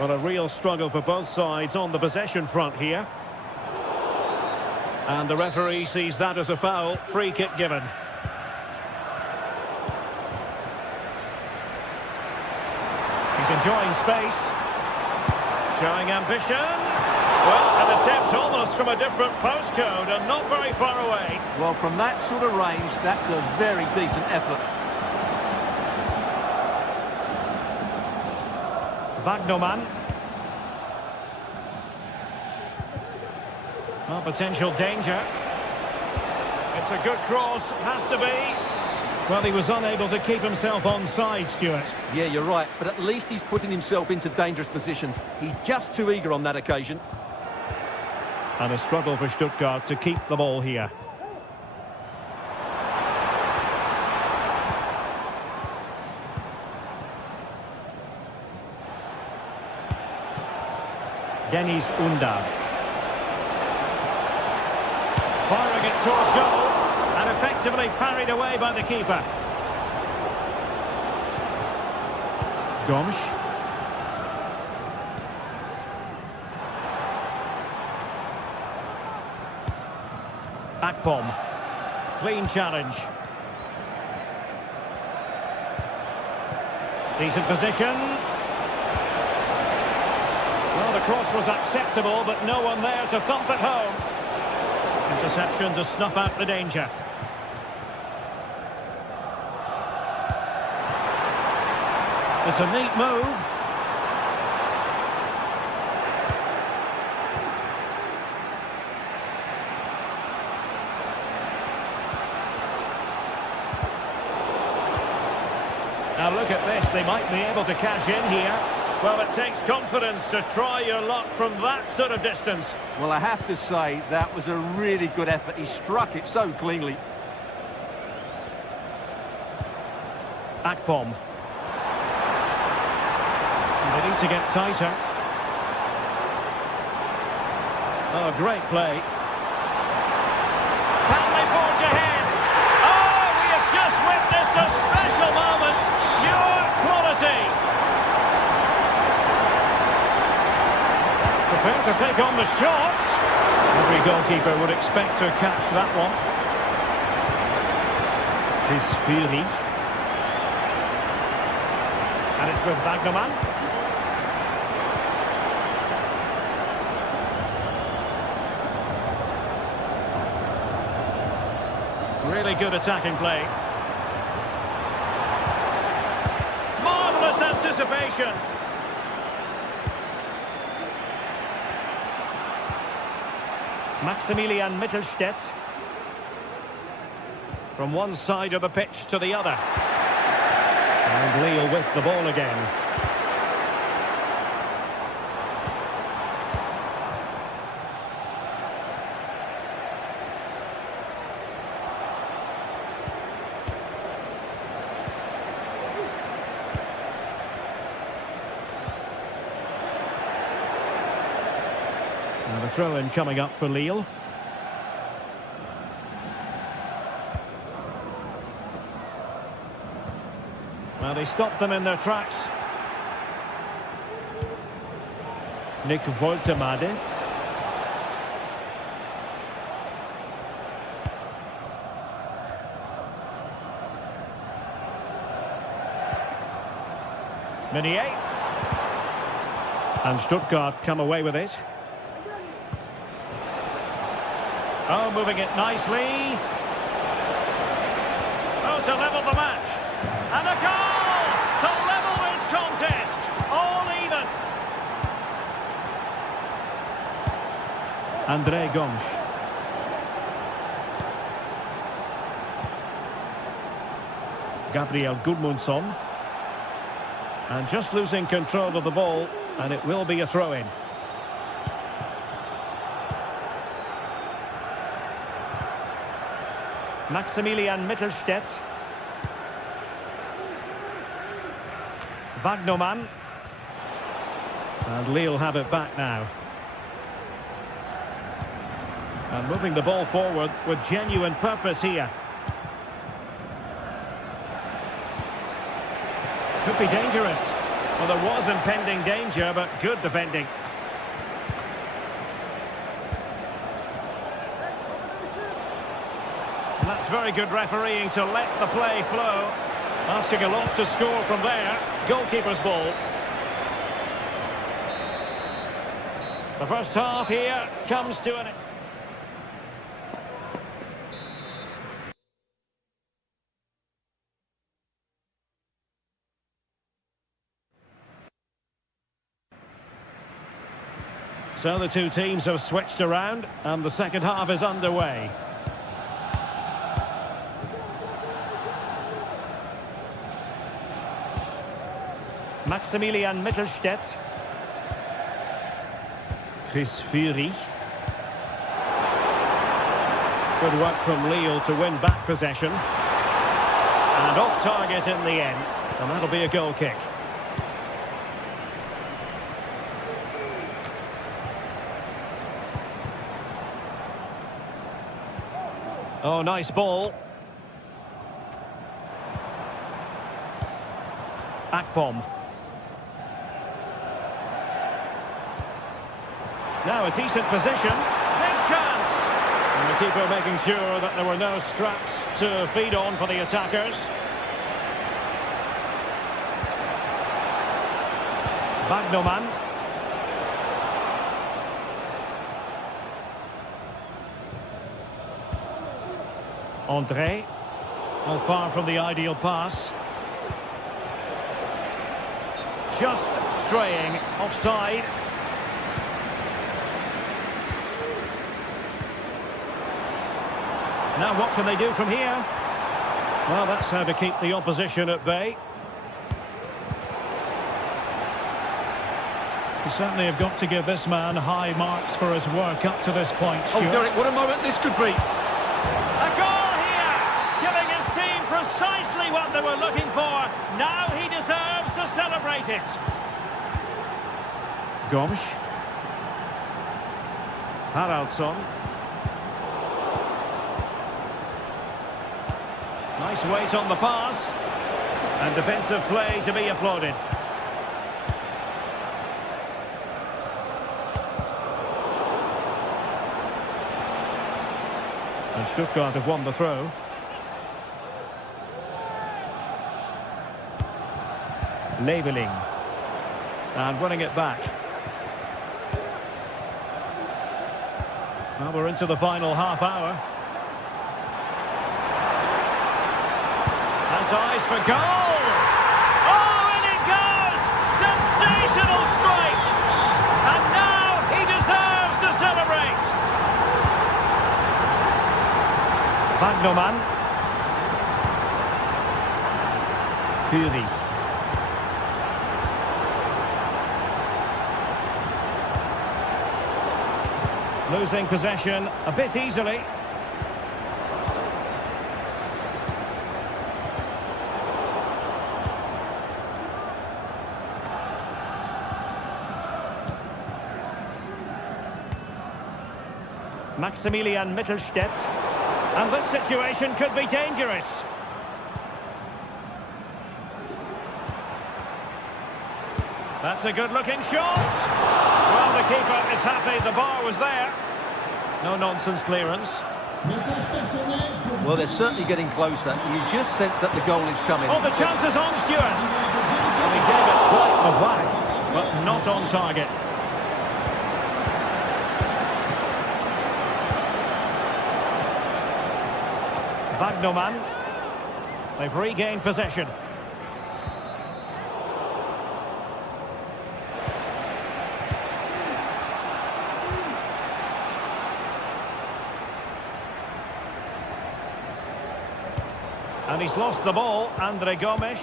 Well, a real struggle for both sides on the possession front here. And the referee sees that as a foul. Free kick given. He's enjoying space. Showing ambition. Well, an attempt almost from a different postcode and not very far away. Well, from that sort of range, that's a very decent effort. Wagnerman. Well, potential danger. It's a good cross, has to be. Well, he was unable to keep himself onside, Stuart. Yeah, you're right, but at least he's putting himself into dangerous positions. He's just too eager on that occasion. And a struggle for Stuttgart to keep the ball here. Deniz Undav. Firing it towards goal, and effectively parried away by the keeper. Gomes. Akpom. Clean challenge. Decent position. Well, the cross was acceptable, but no one there to thump it home. Interception to snuff out the danger. It's a neat move. Now look at this, they might be able to cash in here. Well, it takes confidence to try your luck from that sort of distance. Well, I have to say, that was a really good effort. He struck it so cleanly. Akpom. They need to get tighter. Oh, great play. Can they forge ahead? Oh, we have just witnessed a special moment. Pure quality. Prepared to take on the shot. Every goalkeeper would expect to catch that one. This Fury. And it's with Wagnerman. Really good attacking play. Marvellous anticipation. Maximilian Mittelstädt. From one side of the pitch to the other. And Lille with the ball again. And a throw-in coming up for Lille. Well, they stopped them in their tracks. Nick Woltemade. Meunier. And Stuttgart come away with it. Oh, moving it nicely. Oh, to level the match. And a goal to level this contest. All even. André Gomes. Gabriel Gudmundsson. And just losing control of the ball, and it will be a throw-in. Maximilian Mittelstädt. Wagnermann. And Lille have it back now. And moving the ball forward with genuine purpose here. Could be dangerous. Well, there was impending danger, but good defending. And that's very good refereeing to let the play flow. Asking a lot to score from there. Goalkeeper's ball. The first half here comes to an end. So the two teams have switched around and the second half is underway. Maximilian Mittelstädt. Chris Fury. Good work from Lille to win back possession. And off target in the end. And that'll be a goal kick. Oh, nice ball. Akpom. Now a decent position. Big chance. And the keeper making sure that there were no scraps to feed on for the attackers. Wagnermann. André, not far from the ideal pass. Just straying offside. Now what can they do from here? Well, that's how to keep the opposition at bay. You certainly have got to give this man high marks for his work up to this point, Stuart. Oh, Derek, what a moment this could be. A goal here, giving his team precisely what they were looking for. Now he deserves to celebrate it. Gomes. Haraldsson. Nice weight on the pass. And defensive play to be applauded. And Stuttgart have won the throw. Leveling. And winning it back. Well, we're into the final half hour. Has eyes for goal! Oh, and it goes! Sensational strike! And now he deserves to celebrate! Wagnermann. Fury. Losing possession a bit easily. Maximilian Mittelstädt. And this situation could be dangerous. That's a good-looking shot. Well, the keeper is happy the bar was there. No-nonsense clearance. Well, they're certainly getting closer. You just sense that the goal is coming. Oh, the chance is on, Stuart. Well, he gave it quite a whack, but not on target. Wagnerman. They've regained possession. And he's lost the ball, Andre Gomes.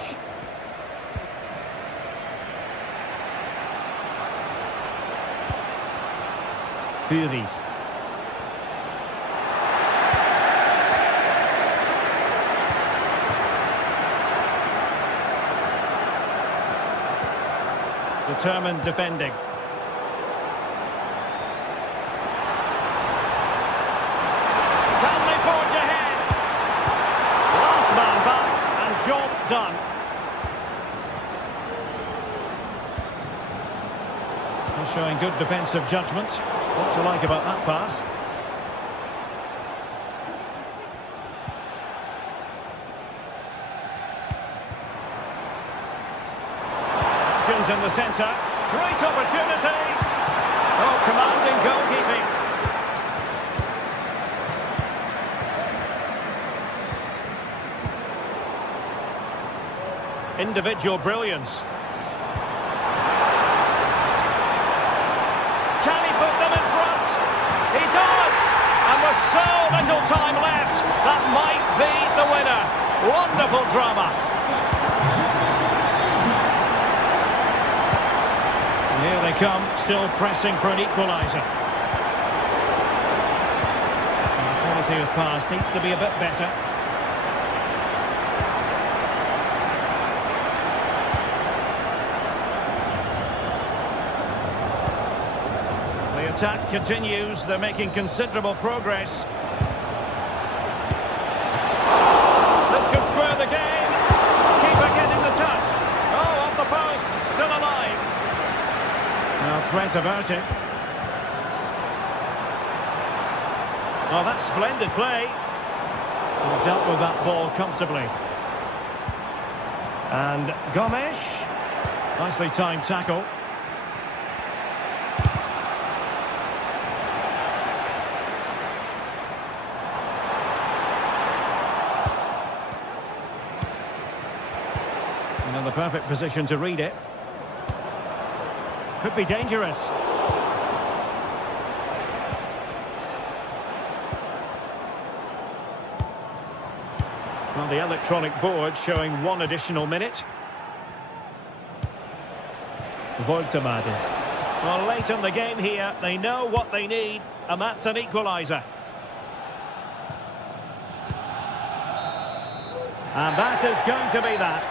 Fury. Determined defending. Can they forge ahead? Last man back and job done. They're showing good defensive judgment. What do you like about that pass? In the centre, great opportunity. Oh, commanding goalkeeping. Individual brilliance. Can he put them in front? He does! And with so little time left, that might be the winner. Wonderful drama. Here they come, still pressing for an equaliser. The quality of pass needs to be a bit better. The attack continues, they're making considerable progress. This could square the game. Keeper getting the touch. Oh, off the post, still alive. No threat about it. Well, that's splendid play. He dealt with that ball comfortably. And Gomes. Nicely timed tackle. And in the perfect position to read it. Could be dangerous. Well, the electronic board showing 1 additional minute. Voltemade. Well, late in the game here, they know what they need, and that's an equaliser. And that is going to be that.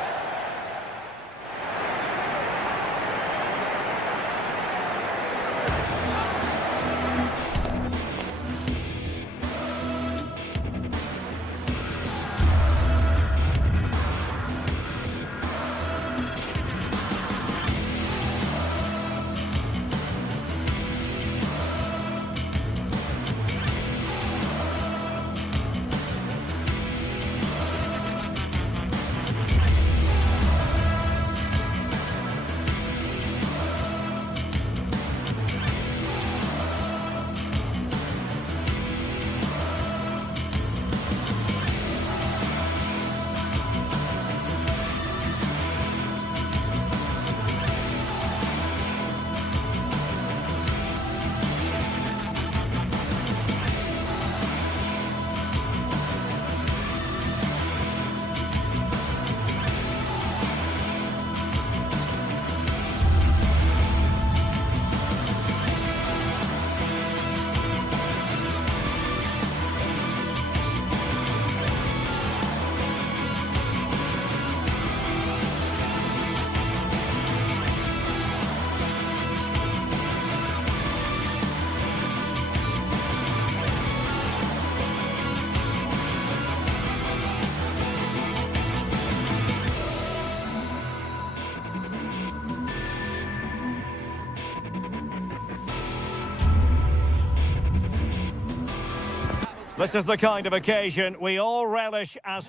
This is the kind of occasion we all relish as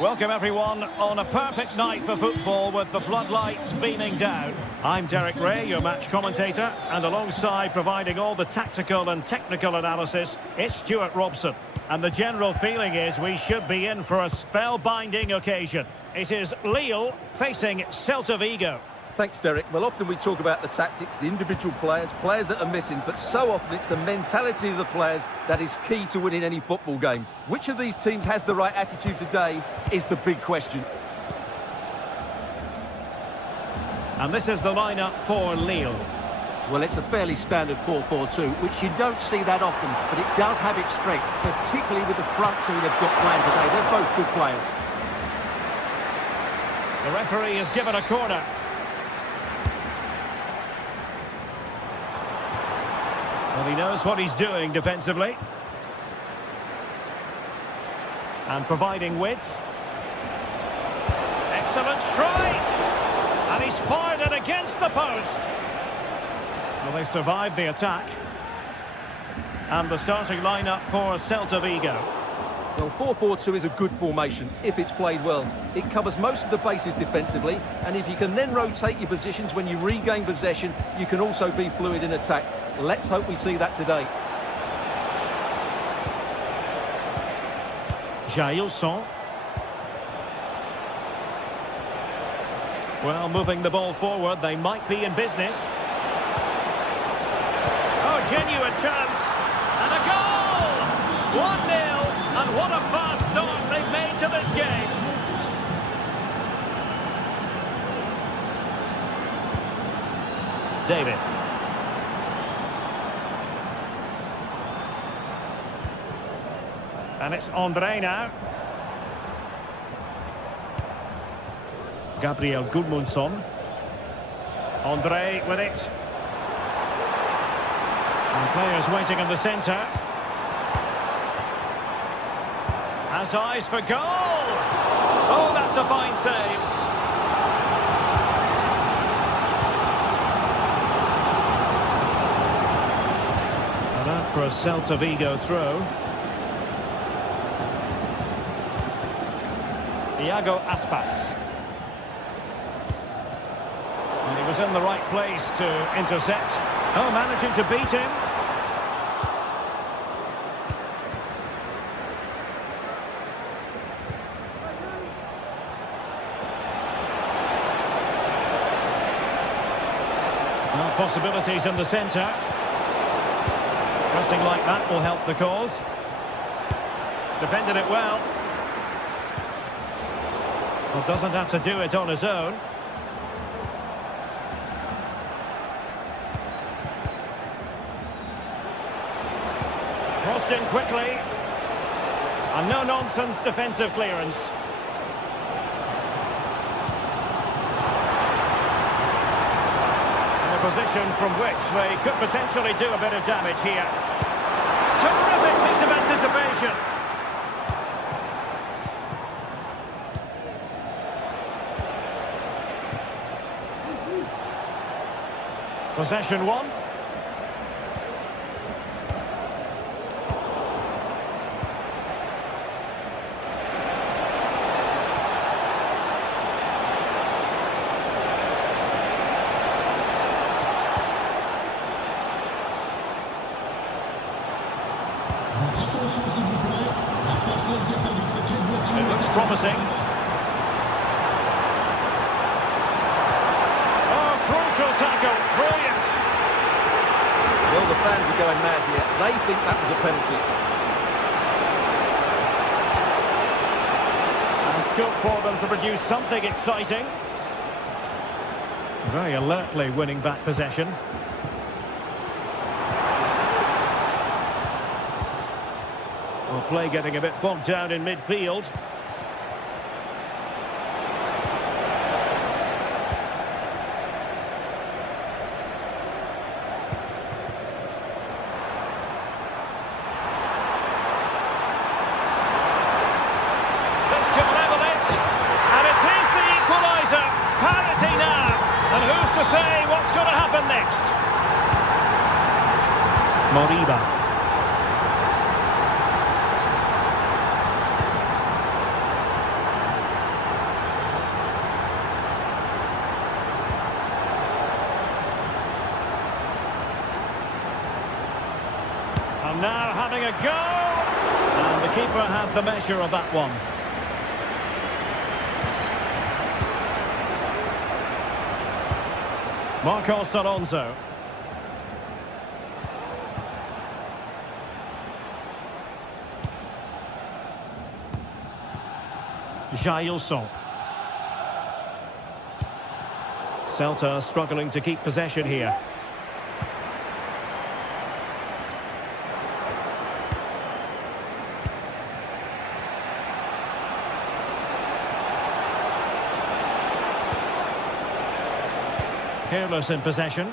Welcome everyone on a perfect night for football with the floodlights beaming down. I'm Derek Ray, your match commentator, and alongside providing all the tactical and technical analysis, it's Stuart Robson. And the general feeling is we should be in for a spellbinding occasion. It is Lille facing Celta Vigo. Thanks, Derek. Well, often we talk about the tactics, the individual players that are missing, but so often it's the mentality of the players that is key to winning any football game. Which of these teams has the right attitude today is the big question. And this is the lineup for Lille. Well, it's a fairly standard 4-4-2, which you don't see that often, but it does have its strength, particularly with the front two they've got playing today. They're both good players. The referee has given a corner. Well, he knows what he's doing defensively. And providing width. Excellent strike! And he's fired it against the post. Well, they survived the attack. And the starting lineup for Celta Vigo. Well, 4-4-2 is a good formation if it's played well. It covers most of the bases defensively, and if you can then rotate your positions when you regain possession, you can also be fluid in attack. Let's hope we see that today. Jailson. Well, moving the ball forward, they might be in business. Oh, genuine chance. And a goal! 1-0. And what a fast start they've made to this game. David. And it's Andre now. Gabriel Gudmundsson. Andre with it. And players waiting in the centre. Has eyes for goal! Oh, that's a fine save. And out for a Celta Vigo throw. Iago Aspas. And he was in the right place to intercept. Oh, managing to beat him. Well, possibilities in the centre. Resting like that will help the cause. Defended it well. Well, doesn't have to do it on his own. Crossed in quickly. A no-nonsense defensive clearance. In a position from which they could potentially do a bit of damage here. Terrific piece of anticipation. Possession one. It looks promising. Oh, crucial tackle. Brilliant. Well, the fans are going mad here. They think that was a penalty. And scope for them to produce something exciting. Very alertly winning back possession. Well, play getting a bit bogged down in midfield. Say what's going to happen next. Moriba. And now having a go. And the keeper had the measure of that one. Marcos Alonso. Jailson. Celta struggling to keep possession here. Careless in possession.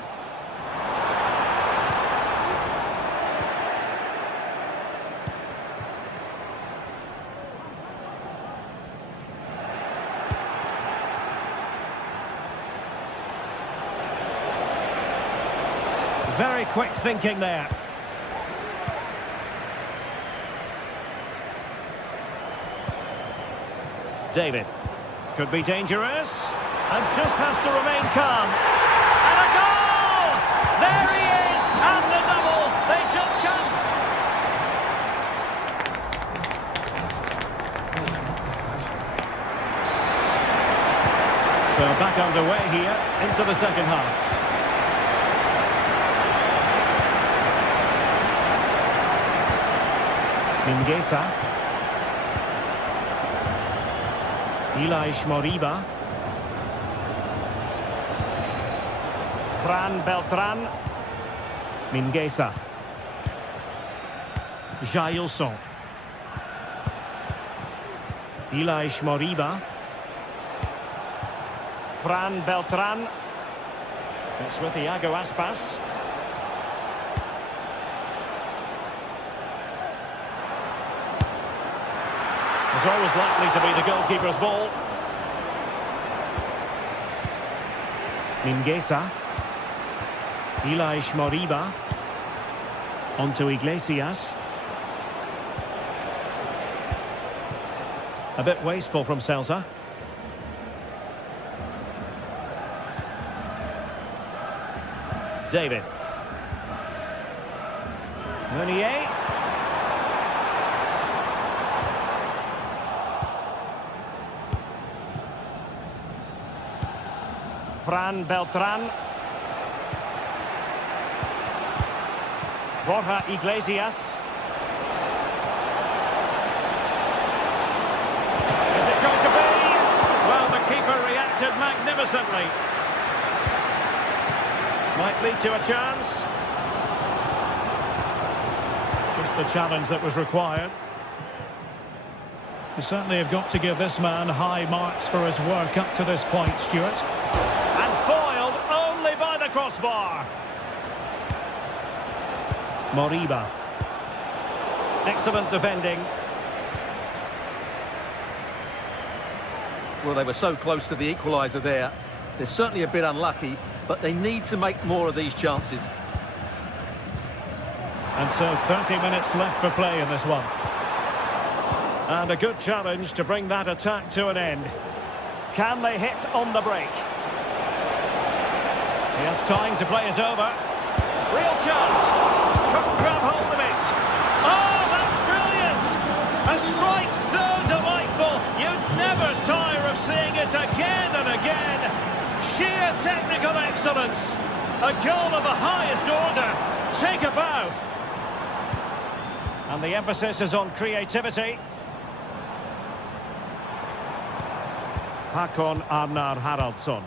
Very quick thinking there. David. Could be dangerous. And just has to remain calm. And a goal! There he is! And the double! They just can't. So back underway here into the second half. Mingueza. Ilaix Moriba. Fran Beltran. Mingueza. Jailson. Ilaix Moriba. Fran Beltran. It's with Iago Aspas. It's always likely to be the goalkeeper's ball. Mingueza. Ilaix Moriba. Onto Iglesias. A bit wasteful from Celta. David. Meunier. Fran Beltran. Borja Iglesias. Is it going to be? Well, the keeper reacted magnificently. Might lead to a chance. Just the challenge that was required. You certainly have got to give this man high marks for his work up to this point, Stuart. And foiled only by the crossbar. Moriba. Excellent defending. Well, they were so close to the equaliser there. They're certainly a bit unlucky, but they need to make more of these chances. And so 30 minutes left for play in this one. And a good challenge to bring that attack to an end. Can they hit on the break? He has time to play it over. Real chance. Couldn't grab hold of it. Oh, that's brilliant! A strike so delightful. You'd never tire of seeing it again and again. Sheer technical excellence. A goal of the highest order. Take a bow. And the emphasis is on creativity. Hakon Arnar Haraldsson.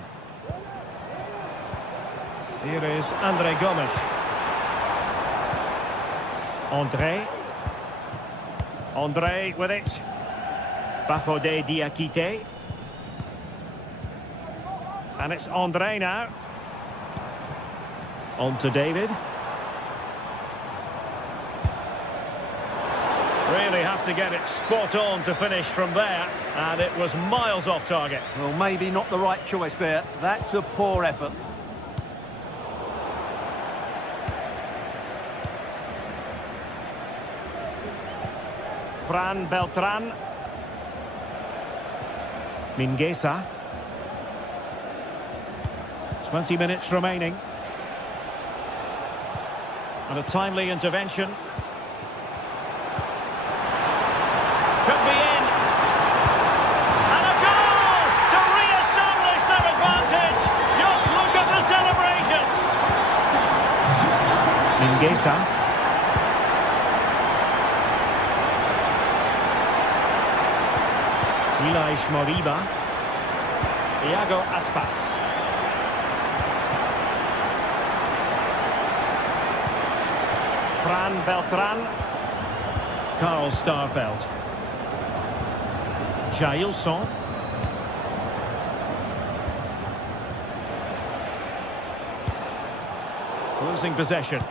Here is Andre Gomes. Andre with it. Bafodé Diakité. And it's Andre now. On to David. Really have to get it spot on to finish from there. And it was miles off target. Well, maybe not the right choice there. That's a poor effort. Fran Beltran. Mingueza. 20 minutes remaining. And a timely intervention. Could be in. And a goal to re-establish their advantage. Just look at the celebrations. Mingueza. Ilaix Moriba. Iago Aspas. Fran Beltran. Carl Starfelt. Jailson. Losing possession.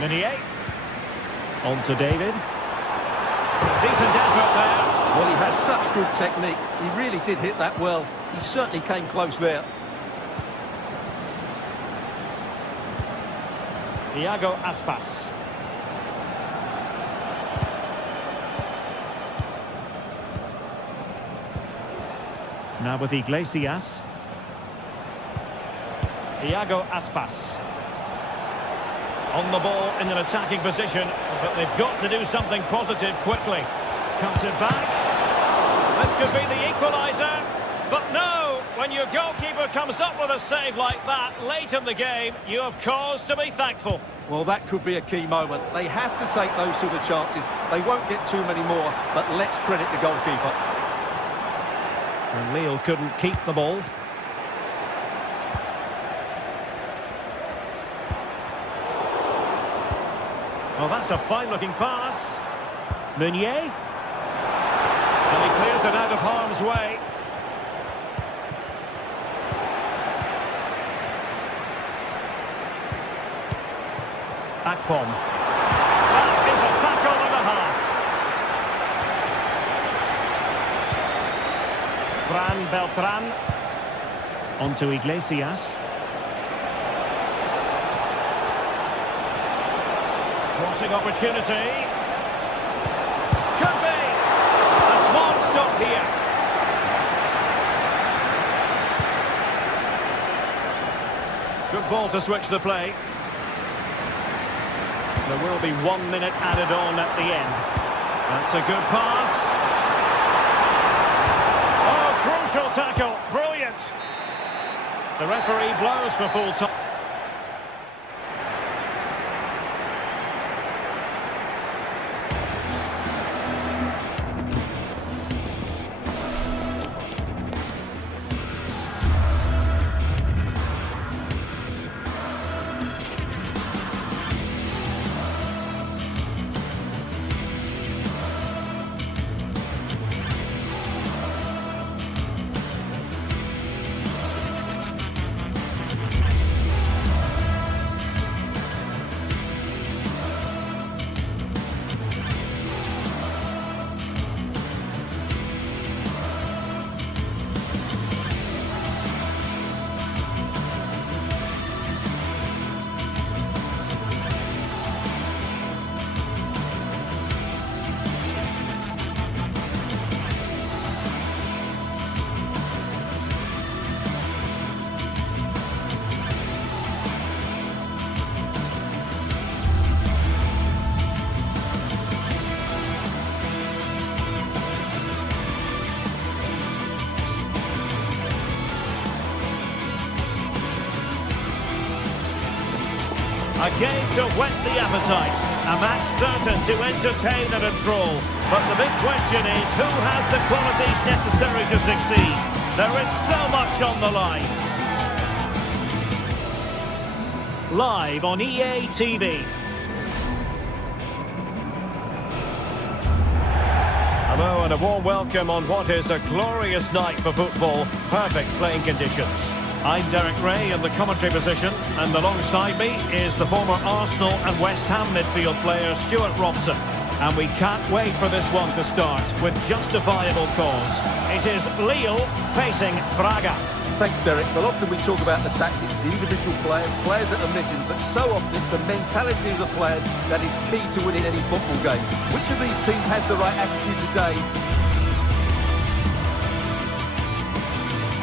Meunier. On to David. Decent effort there. Well, he has such good technique. He really did hit that well. He certainly came close there. Iago Aspas. Now with Iglesias. Iago Aspas. On the ball in an attacking position, but they've got to do something positive quickly. Cuts it back. This could be the equaliser. But no, when your goalkeeper comes up with a save like that late in the game, you have cause to be thankful. Well, that could be a key moment. They have to take those sort of chances. They won't get too many more, but let's credit the goalkeeper. And Lille couldn't keep the ball. Well, that's a fine-looking pass. Meunier. And he clears it out of harm's way. Akpom. That is a tackle and a half. Fran Beltran. On to Iglesias. Crossing opportunity. Could be. A smart stop here. Good ball to switch the play. There will be 1 minute added on at the end. That's a good pass. Oh, crucial tackle. Brilliant. The referee blows for full time. A game to whet the appetite, a match certain to entertain and enthrall. But the big question is, who has the qualities necessary to succeed? There is so much on the line. Live on EA TV. Hello and a warm welcome on what is a glorious night for football. Perfect playing conditions. I'm Derek Ray in the commentary position, and alongside me is the former Arsenal and West Ham midfield player Stuart Robson. And we can't wait for this one to start with justifiable cause. It is Lille facing Braga. Thanks, Derek. Well, often we talk about the tactics, the individual players that are missing, but so often it's the mentality of the players that is key to winning any football game. Which of these teams has the right attitude today?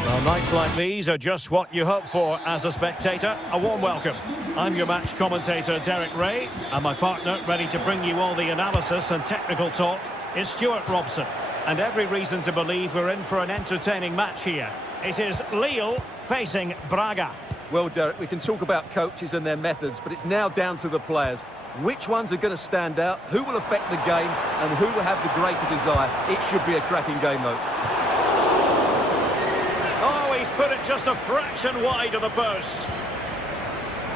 Well, nights like these are just what you hope for as a spectator. A warm welcome. I'm your match commentator, Derek Ray, and my partner, ready to bring you all the analysis and technical talk, is Stuart Robson. And every reason to believe we're in for an entertaining match here. It is Lille facing Braga. Well, Derek, we can talk about coaches and their methods, but it's now down to the players. Which ones are going to stand out, who will affect the game, and who will have the greater desire? It should be a cracking game, though. Oh, he's put it just a fraction wide of the post.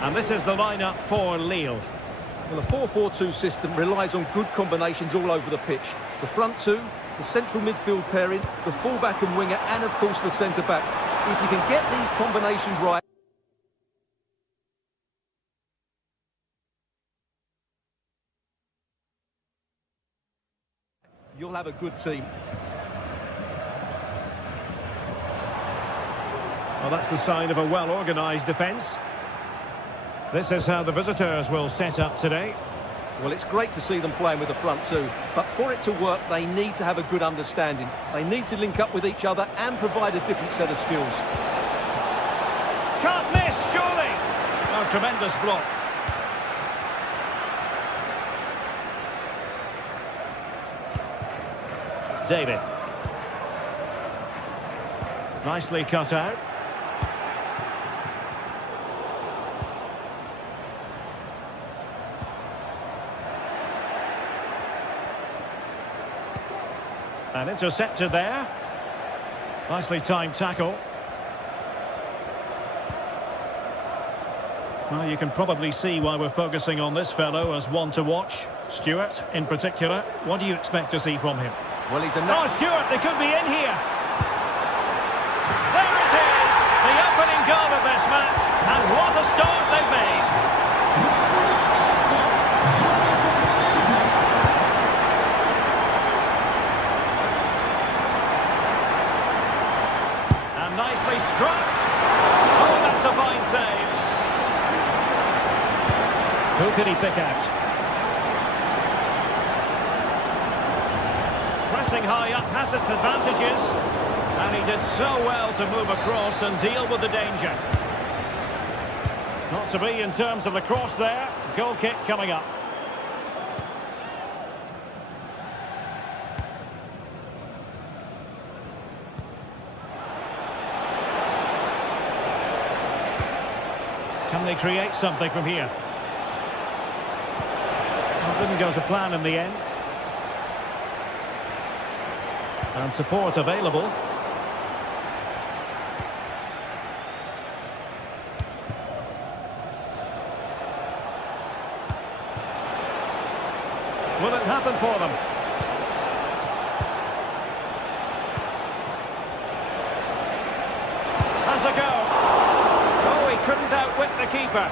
And this is the lineup for Lille. Well, the 4-4-2 system relies on good combinations all over the pitch. The front two, the central midfield pairing, the fullback and winger, and of course the centre-backs. If you can get these combinations right, you'll have a good team. Well, that's the sign of a well-organised defence. This is how the visitors will set up today. Well, it's great to see them playing with the front two, but for it to work, they need to have a good understanding. They need to link up with each other and provide a different set of skills. Can't miss, surely! Oh, tremendous block. David. Nicely cut out. And intercepted there. Nicely timed tackle. Well, you can probably see why we're focusing on this fellow as one to watch. Stuart, in particular, what do you expect to see from him? Well, he's a... Oh, Stuart, they could be in here. There it is, the opening goal of this match, and what a start they've made. And nicely struck. Oh, that's a fine save. Who could he pick out? Pressing high up has its advantages, and he did so well to move across and deal with the danger. Not to be in terms of the cross there. Goal kick coming up. Can they create something from here? Well, didn't go to plan in the end. And support available. Will it happen for them? Has a go. Oh, he couldn't outwit the keeper.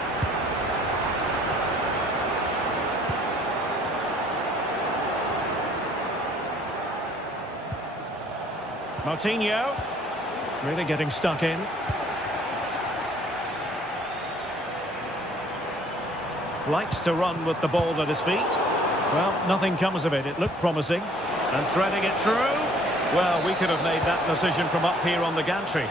Moutinho, really getting stuck in. Likes to run with the ball at his feet. Well, nothing comes of it. It looked promising. And threading it through. Well, we could have made that decision from up here on the gantry.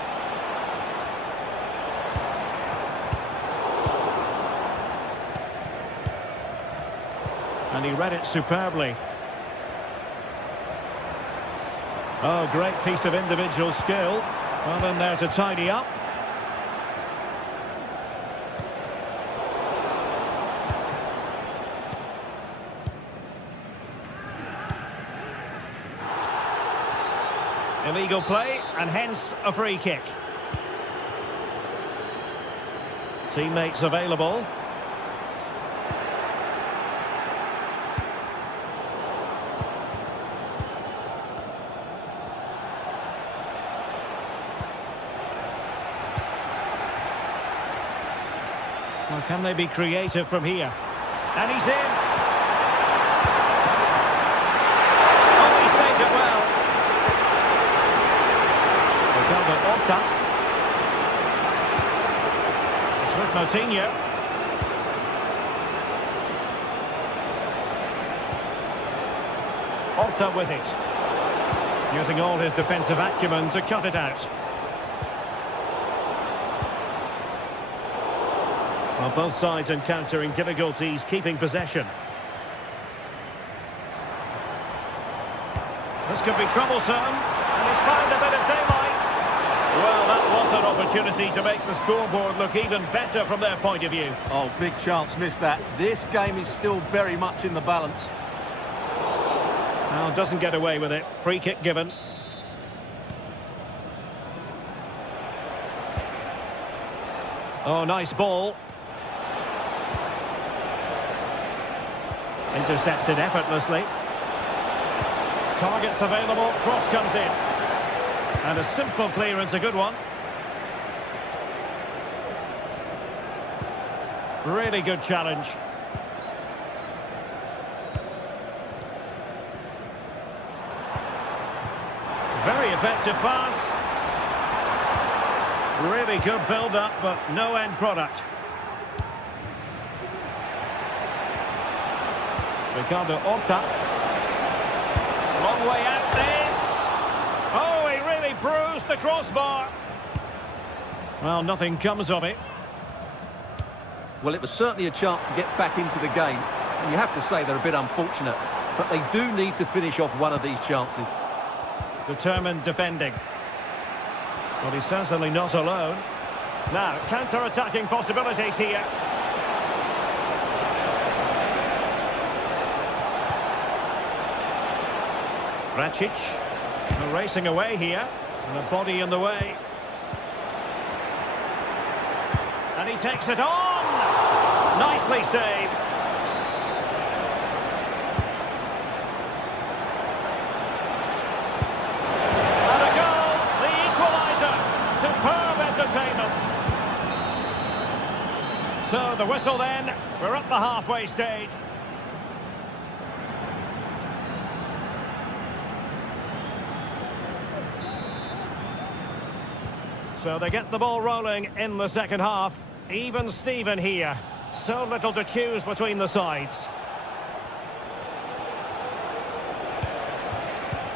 And he read it superbly. Oh, great piece of individual skill. Well in there to tidy up. Illegal play, and hence a free kick. Teammates available. Well, can they be creative from here? And he's in. Oh, he saved it well. Ricardo Horta. It's with Moutinho. Horta with it. Using all his defensive acumen to cut it out. Well, both sides encountering difficulties keeping possession. This could be troublesome, and he's found a bit of daylight. Well, that was an opportunity to make the scoreboard look even better from their point of view. Oh, big chance, missed that. This game is still very much in the balance. Now, doesn't get away with it. Free kick given. Oh, nice ball. Intercepted effortlessly. Targets available, cross comes in. And a simple clearance, a good one. Really good challenge. Very effective pass. Really good build-up, but no end product. Ricardo Horta. Long way out this. Oh, he really bruised the crossbar. Well, nothing comes of it. Well, it was certainly a chance to get back into the game. And you have to say they're a bit unfortunate. But they do need to finish off one of these chances. Determined defending. But he's certainly not alone. Now, counter-attacking possibilities here. Racic, racing away here, and a body in the way. And he takes it on! Nicely saved. And a goal, the equaliser. Superb entertainment. So the whistle then, we're at the halfway stage. So they get the ball rolling in the second half. Even Steven here. So little to choose between the sides.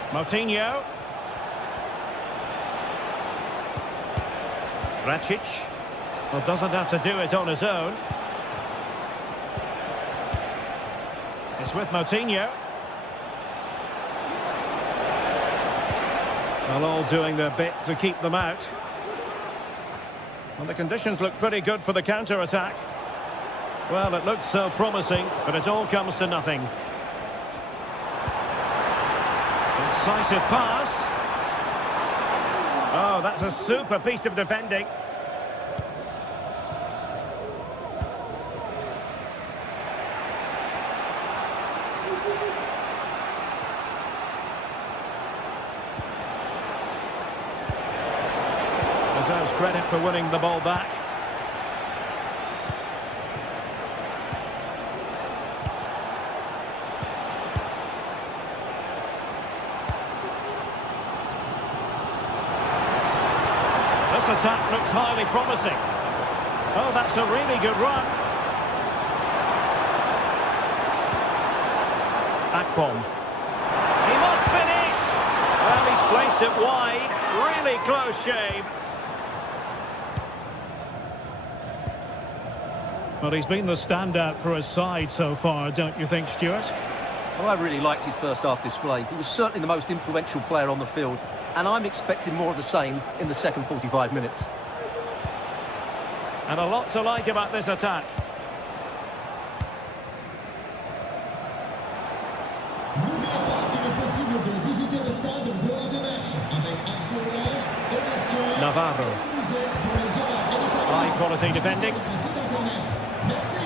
Moutinho. Racic. Well, doesn't have to do it on his own. It's with Moutinho. Well, all doing their bit to keep them out. And the conditions look pretty good for the counter-attack. Well, it looked so promising, but it all comes to nothing. Incisive pass. Oh, that's a super piece of defending. Deserves credit for winning the ball back. This attack looks highly promising. Oh, that's a really good run. Akpom. He must finish! Well, he's placed it wide. Really close shave. Well, he's been the standout for his side so far, don't you think, Stuart? Well, I really liked his first half display. He was certainly the most influential player on the field, and I'm expecting more of the same in the second 45 minutes. And a lot to like about this attack. N'oubliez pas qu'il est possible de visiter le stade lors des matchs avec accès au live et vestiaire. Navarro. Pour les horaires et les paris. High quality defending. Sur le site internet. Merci.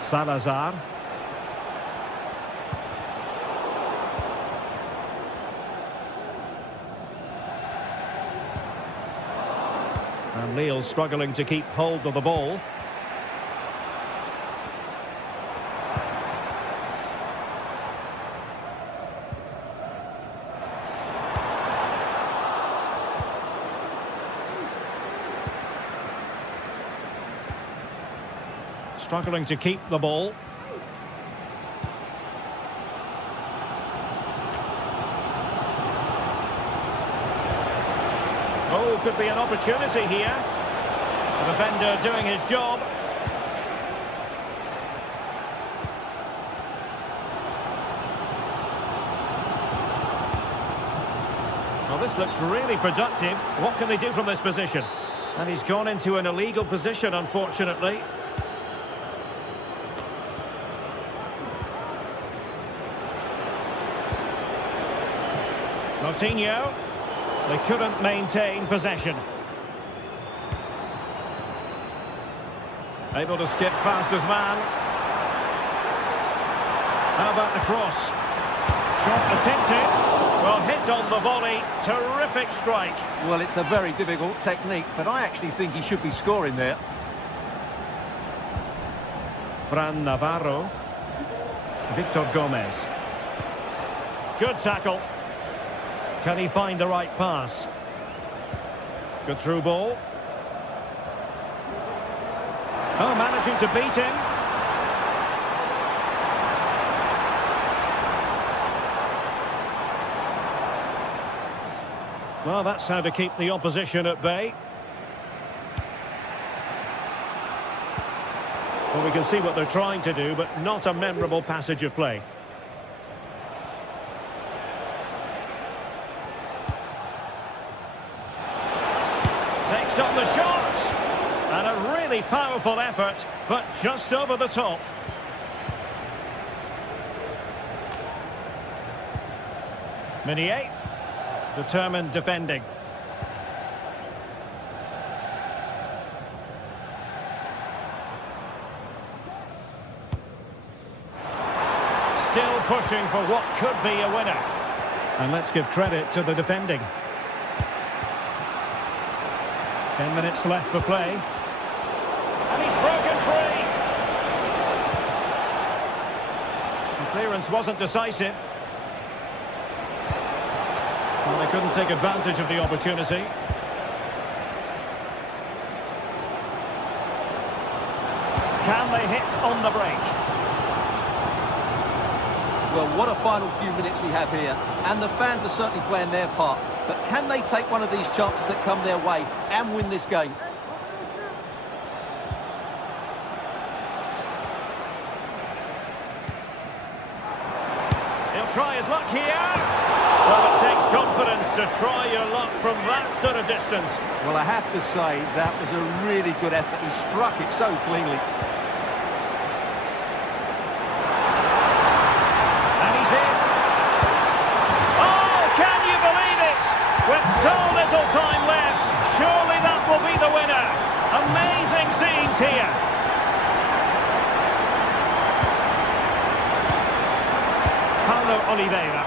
Salazar. And Lille struggling to keep hold of the ball. Struggling to keep the ball. could be an opportunity here. The defender doing his job. Well, this looks really productive. What can they do from this position? And he's gone into an illegal position, unfortunately. Coutinho. They couldn't maintain possession. Able to skip past his man. How about the cross? Shot attempted. Well, hit on the volley. Terrific strike. Well, it's a very difficult technique, but I actually think he should be scoring there. Fran Navarro. Victor Gomez. Good tackle. Can he find the right pass? Good through ball. Oh, managing to beat him. Well, that's how to keep the opposition at bay. Well, we can see what they're trying to do, but not a memorable passage of play. Takes up the shot. And a really powerful effort, but just over the top. Meunier. Determined defending. Still pushing for what could be a winner. And let's give credit to the defending. 10 minutes left for play. And he's broken free. The clearance wasn't decisive. Well, they couldn't take advantage of the opportunity. Can they hit on the break? Well, what a final few minutes we have here. And the fans are certainly playing their part. But can they take one of these chances that come their way and win this game? He'll try his luck here. Well, it takes confidence to try your luck from that sort of distance. Well, I have to say, that was a really good effort. He struck it so cleanly. And he's in. Oh, can you believe it? With so little time left, surely that will be the winner. Amazing scenes here. Paulo Oliveira.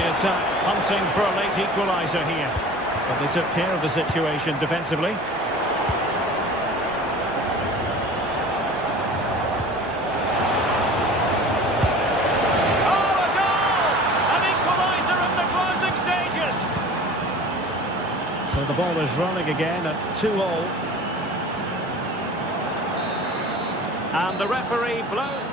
Attack, hunting for a late equaliser here. But they took care of the situation defensively. Oh, a goal! An equaliser in the closing stages. So the ball is rolling again at 2-2. And the referee blows.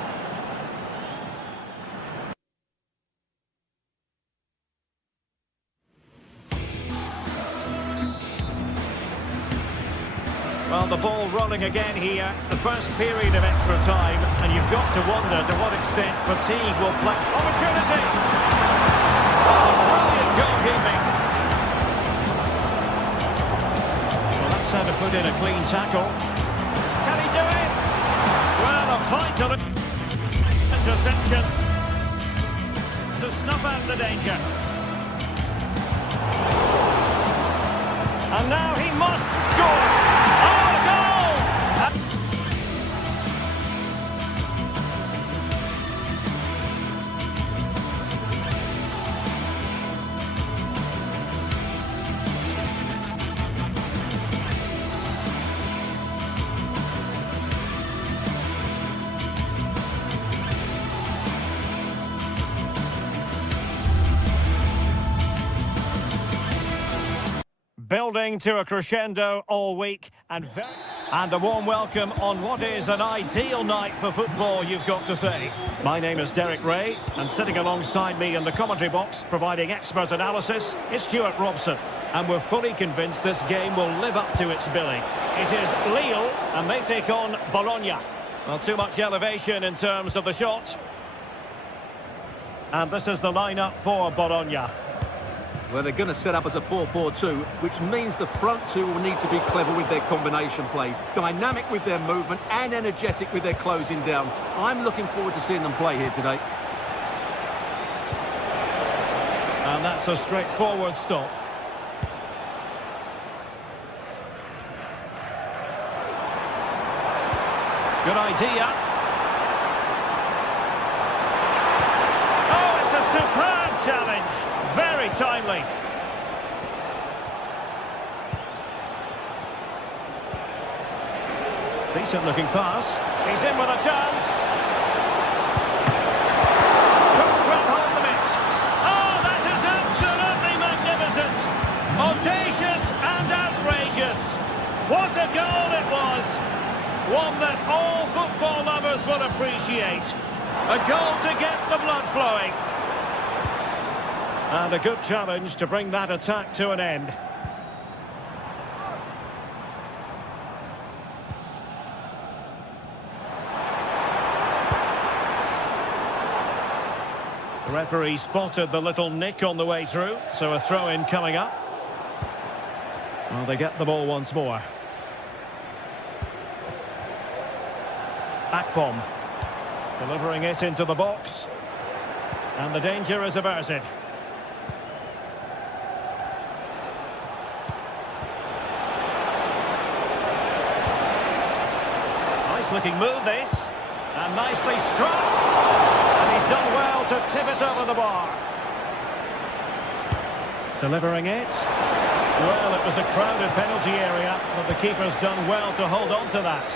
Well, the ball rolling again here, the first period of extra time, and you've got to wonder to what extent fatigue will play. Opportunity! Oh, brilliant goalkeeping. Well, that's how to put in a clean tackle. Can he do it? Well, a vital interception to snuff out the danger. And now he must score. Building to a crescendo all week and very... And a warm welcome on what is an ideal night for football, you've got to say. My name is Derek Ray, and sitting alongside me in the commentary box, providing expert analysis, is Stuart Robson. And we're fully convinced this game will live up to its billing. It is Lille, and they take on Bologna. Well, too much elevation in terms of the shot. And this is the lineup for Bologna. Well, they're going to set up as a 4-4-2, which means the front two will need to be clever with their combination play, dynamic with their movement and energetic with their closing down. I'm looking forward to seeing them play here today. And that's a straightforward stop. Good idea. Oh, it's a superb challenge. Very timely. Decent looking pass. He's in with a chance. Couldn't grab hold of it. Oh, that is absolutely magnificent. Audacious and outrageous. What a goal it was. One that all football lovers will appreciate. A goal to get the blood flowing. And a good challenge to bring that attack to an end. The referee spotted the little nick on the way through, so a throw-in coming up. Well, they get the ball once more. Akpom delivering it into the box. And the danger is averted. Looking move this, and nicely struck, and he's done well to tip it over the bar. Delivering it. Well, it was a crowded penalty area, but the keeper's done well to hold on to that.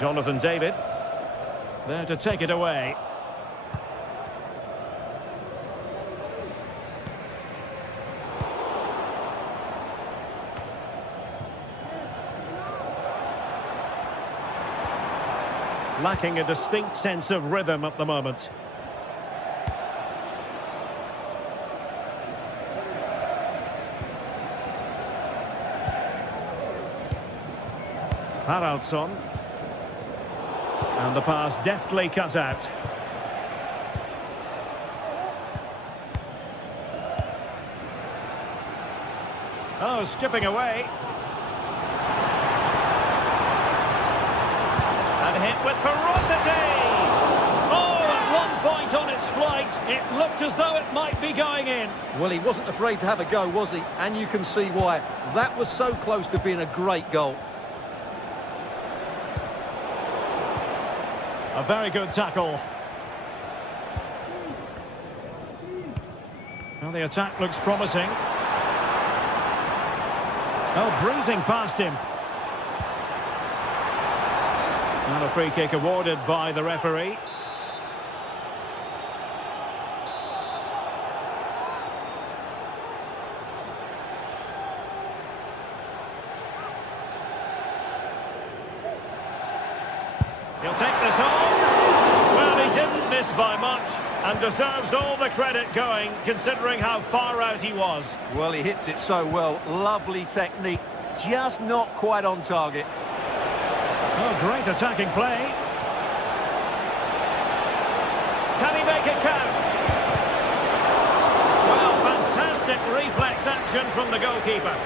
Jonathan David there to take it away. Lacking a distinct sense of rhythm at the moment. Haraldsson. And the pass deftly cut out. Oh, skipping away. Hit with ferocity! Oh, at one point on its flight, it looked as though it might be going in. Well, he wasn't afraid to have a go, was he? And you can see why. That was so close to being a great goal. A very good tackle. Well, the attack looks promising. Oh, breezing past him. And a free kick awarded by the referee. He'll take this on. Well, he didn't miss by much and deserves all the credit going, considering how far out he was. Well, he hits it so well. Lovely technique. Just not quite on target. Oh, great attacking play. Can he make it count? Well, fantastic reflex action from the goalkeeper.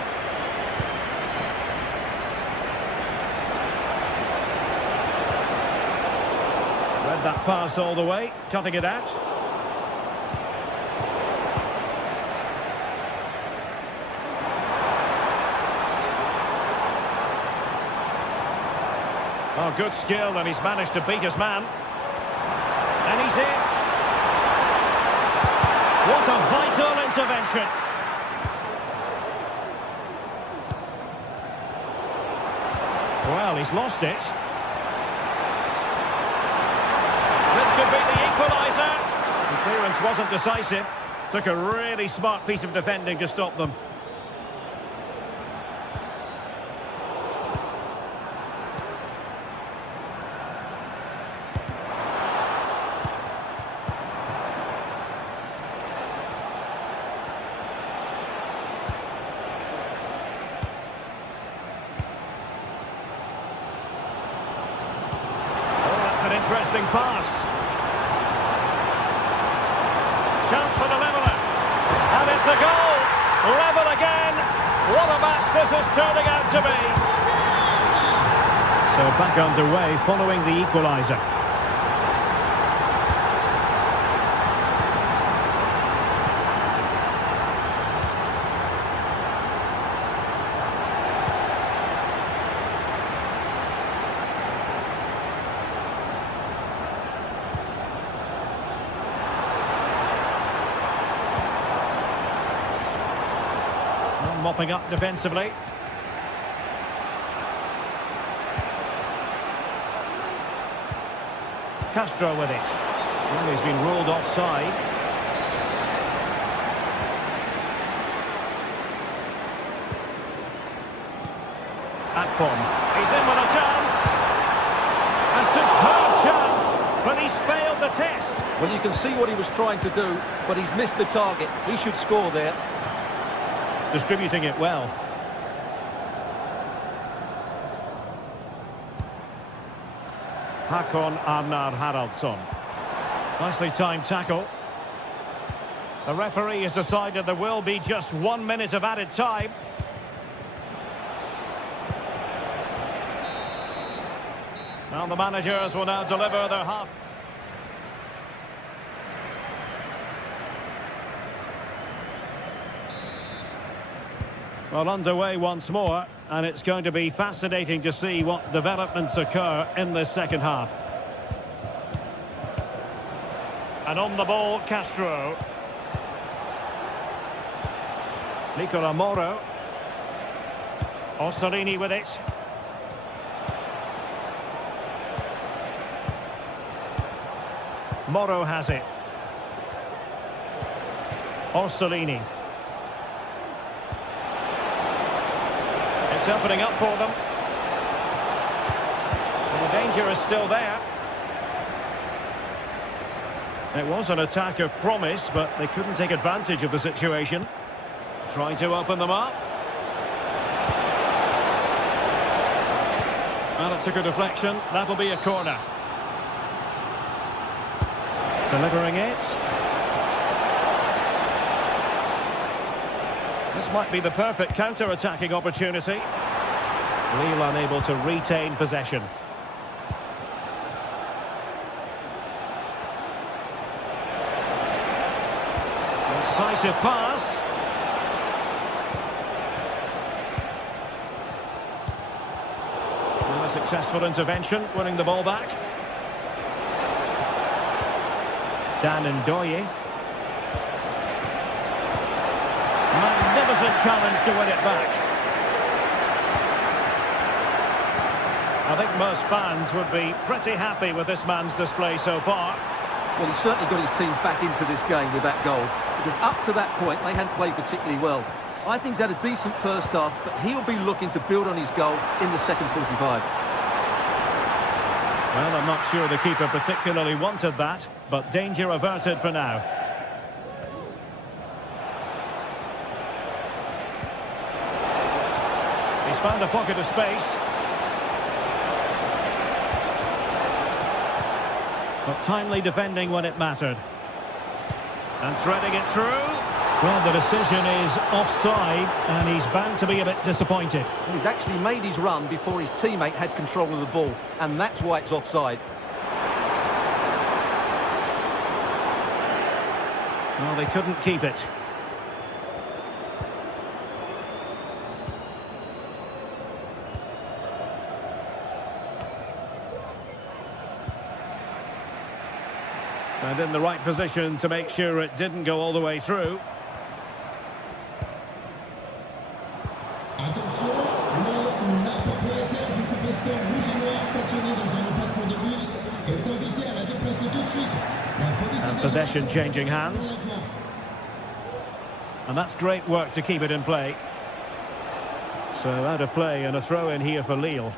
Read that pass all the way, cutting it out. Oh, good skill, and he's managed to beat his man. And he's in. What a vital intervention. Well, he's lost it. This could be the equaliser. The clearance wasn't decisive. Took a really smart piece of defending to stop them. Interesting pass. Chance for the leveller. And it's a goal. Level again. What a match this is turning out to be. So back underway following the equaliser. Mopping up defensively. Castro with it. Well, he's been ruled offside. Akpom. He's in with a chance. A superb chance, but he's failed the test. Well, you can see what he was trying to do, but he's missed the target. He should score there. Distributing it well. Hakon Arnar Haraldsson. Nicely timed tackle. The referee has decided there will be just 1 minute of added time. Well, the managers will now deliver their half. Well, underway once more, and it's going to be fascinating to see what developments occur in this second half. And on the ball, Castro. Nicola Moro. Orsolini with it. Moro has it. Orsolini. It's opening up for them. And the danger is still there. It was an attack of promise, but they couldn't take advantage of the situation. Trying to open them up. Well, it took a deflection. That'll be a corner. Delivering it. This might be the perfect counter-attacking opportunity. Lille unable to retain possession. Decisive pass. And a successful intervention, winning the ball back. Dan Ndoye. Magnificent challenge to win it back. I think most fans would be pretty happy with this man's display so far. Well, he's certainly got his team back into this game with that goal, because up to that point they hadn't played particularly well. I think he's had a decent first half, but he'll be looking to build on his goal in the second 45. Well, I'm not sure the keeper particularly wanted that, but danger averted for now. He's found a pocket of space. But timely defending when it mattered. And threading it through. Well, the decision is offside, and he's bound to be a bit disappointed. He's actually made his run before his teammate had control of the ball, and that's why it's offside. Well, they couldn't keep it. And in the right position to make sure it didn't go all the way through. Attention, le propriétaire du coupe sport rouge et noir stationné dans un emplacement de bus est invité à la déplacer tout de suite. La police And possession changing hands. And that's great work to keep it in play. So out of play and a throw in here for Lille.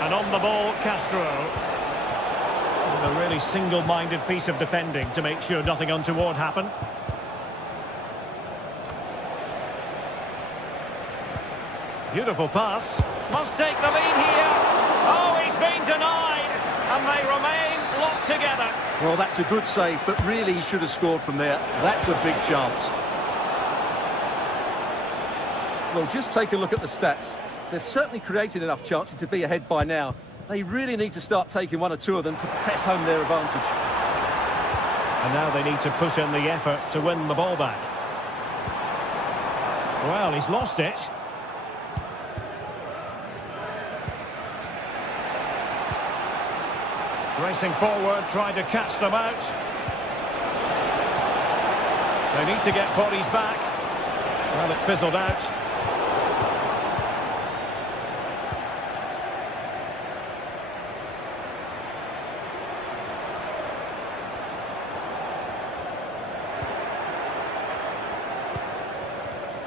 And on the ball, Castro. And a really single-minded piece of defending to make sure nothing untoward happened. Beautiful pass. Must take the lead here. Oh, he's been denied. And they remain locked together. Well, that's a good save, but really he should have scored from there. That's a big chance. Well, just take a look at the stats. They've certainly created enough chances to be ahead by now. They really need to start taking one or two of them to press home their advantage. And now they need to put in the effort to win the ball back. Well, he's lost it. Racing forward, trying to catch them out. They need to get bodies back. Well, it fizzled out.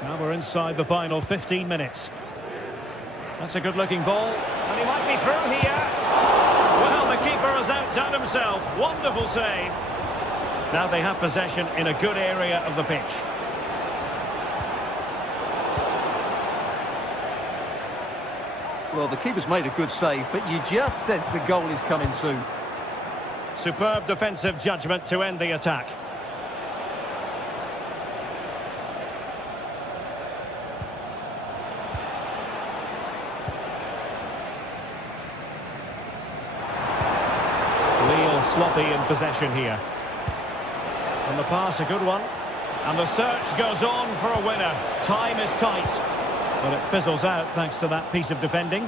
Now we're inside the final 15 minutes. That's a good-looking ball. And he might be through here. Well, the keeper has outdone himself. Wonderful save. Now they have possession in a good area of the pitch. Well, the keeper's made a good save, but you just sense a goal is coming soon. Superb defensive judgment to end the attack. Sloppy in possession here. And the pass, a good one. And the search goes on for a winner. Time is tight. But it fizzles out thanks to that piece of defending.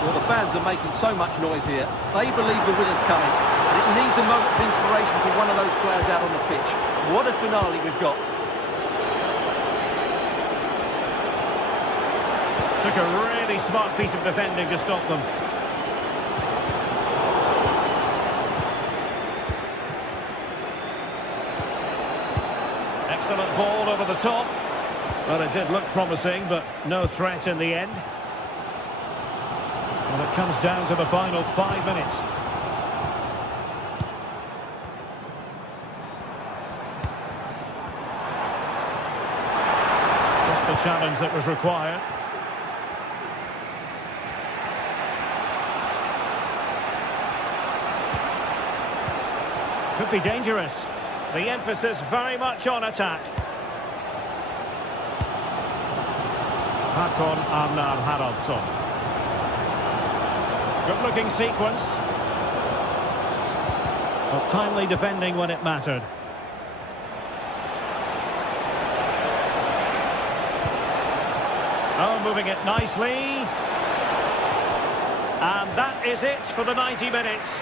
Well, the fans are making so much noise here. They believe the winner's coming. And it needs a moment of inspiration for one of those players out on the pitch. What a finale we've got. Took a really smart piece of defending to stop them. Excellent ball over the top. Well, it did look promising, but no threat in the end. And it comes down to the final 5 minutes. Just the challenge that was required. Could be dangerous. The emphasis very much on attack. Hakon Arnar Haraldsson. Good-looking sequence. But timely defending when it mattered. Oh, moving it nicely. And that is it for the 90 minutes.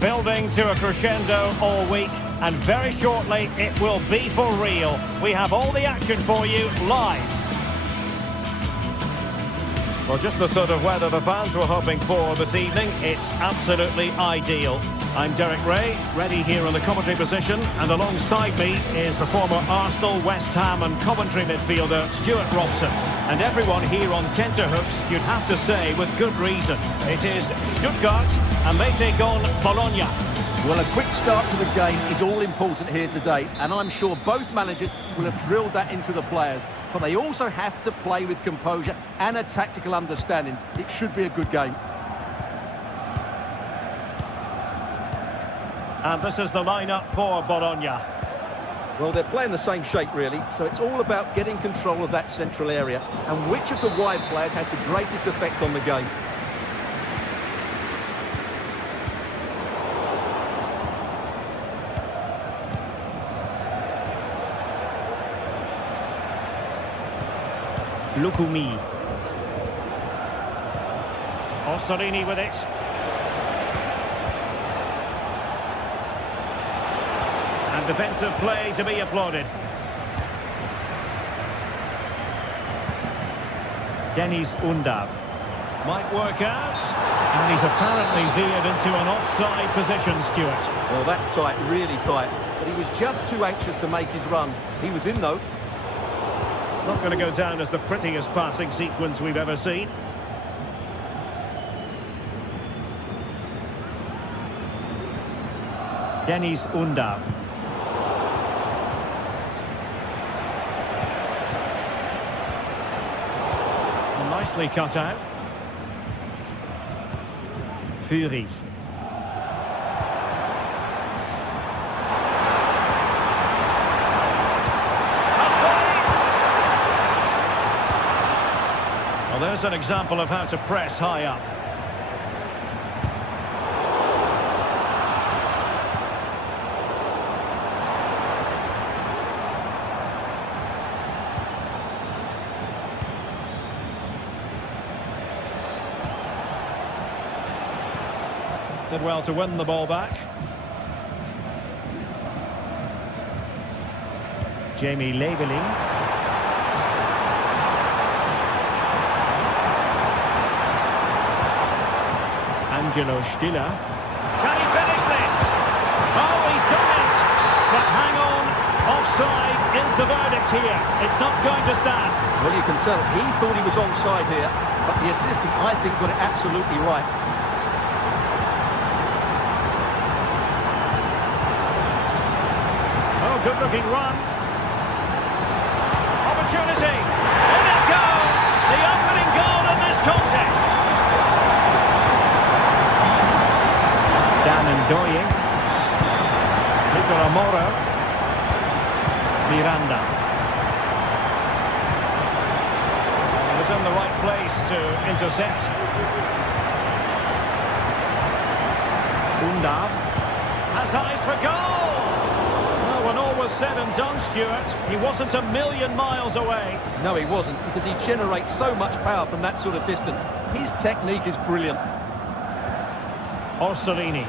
Building to a crescendo all week, and very shortly it will be for real. We have all the action for you live. Well, just the sort of weather the fans were hoping for this evening. It's absolutely ideal. I'm Derek Ray, ready here in the commentary position, and alongside me is the former Arsenal, West Ham and Coventry midfielder Stuart Robson. And everyone here on tenterhooks, you'd have to say with good reason. It is Stuttgart, and they take on Bologna. Well, a quick start to the game is all important here today, and I'm sure both managers will have drilled that into the players. But they also have to play with composure and a tactical understanding. It should be a good game. And this is the lineup for Bologna. Well, they're playing the same shape, really, so it's all about getting control of that central area and which of the wide players has the greatest effect on the game. Lukumi. Orsolini with it. And defensive play to be applauded. Deniz Undav. Might work out. And he's apparently veered into an offside position, Stuart. Well, that's tight, really tight. But he was just too anxious to make his run. He was in, though. It's not going to go down as the prettiest passing sequence we've ever seen. Deniz Undav. Nicely cut out. Fury. Well, there's an example of how to press high up. Did well to win the ball back. Jamie Leveling. Angelo Stiller. Can he finish this? Oh, he's done it! But hang on, offside is the verdict here. It's not going to stand. Well, you can tell he thought he was onside here, but the assistant, I think, got it absolutely right. Good-looking run. Opportunity. In it goes. The opening goal in this contest. Dan Ndoye. Nicola Moro. Miranda. He was in the right place to intercept. Undav has eyes for goal. When all was said and done, Stuart, he wasn't a million miles away. No, he wasn't, because he generates so much power from that sort of distance. His technique is brilliant. Orsolini.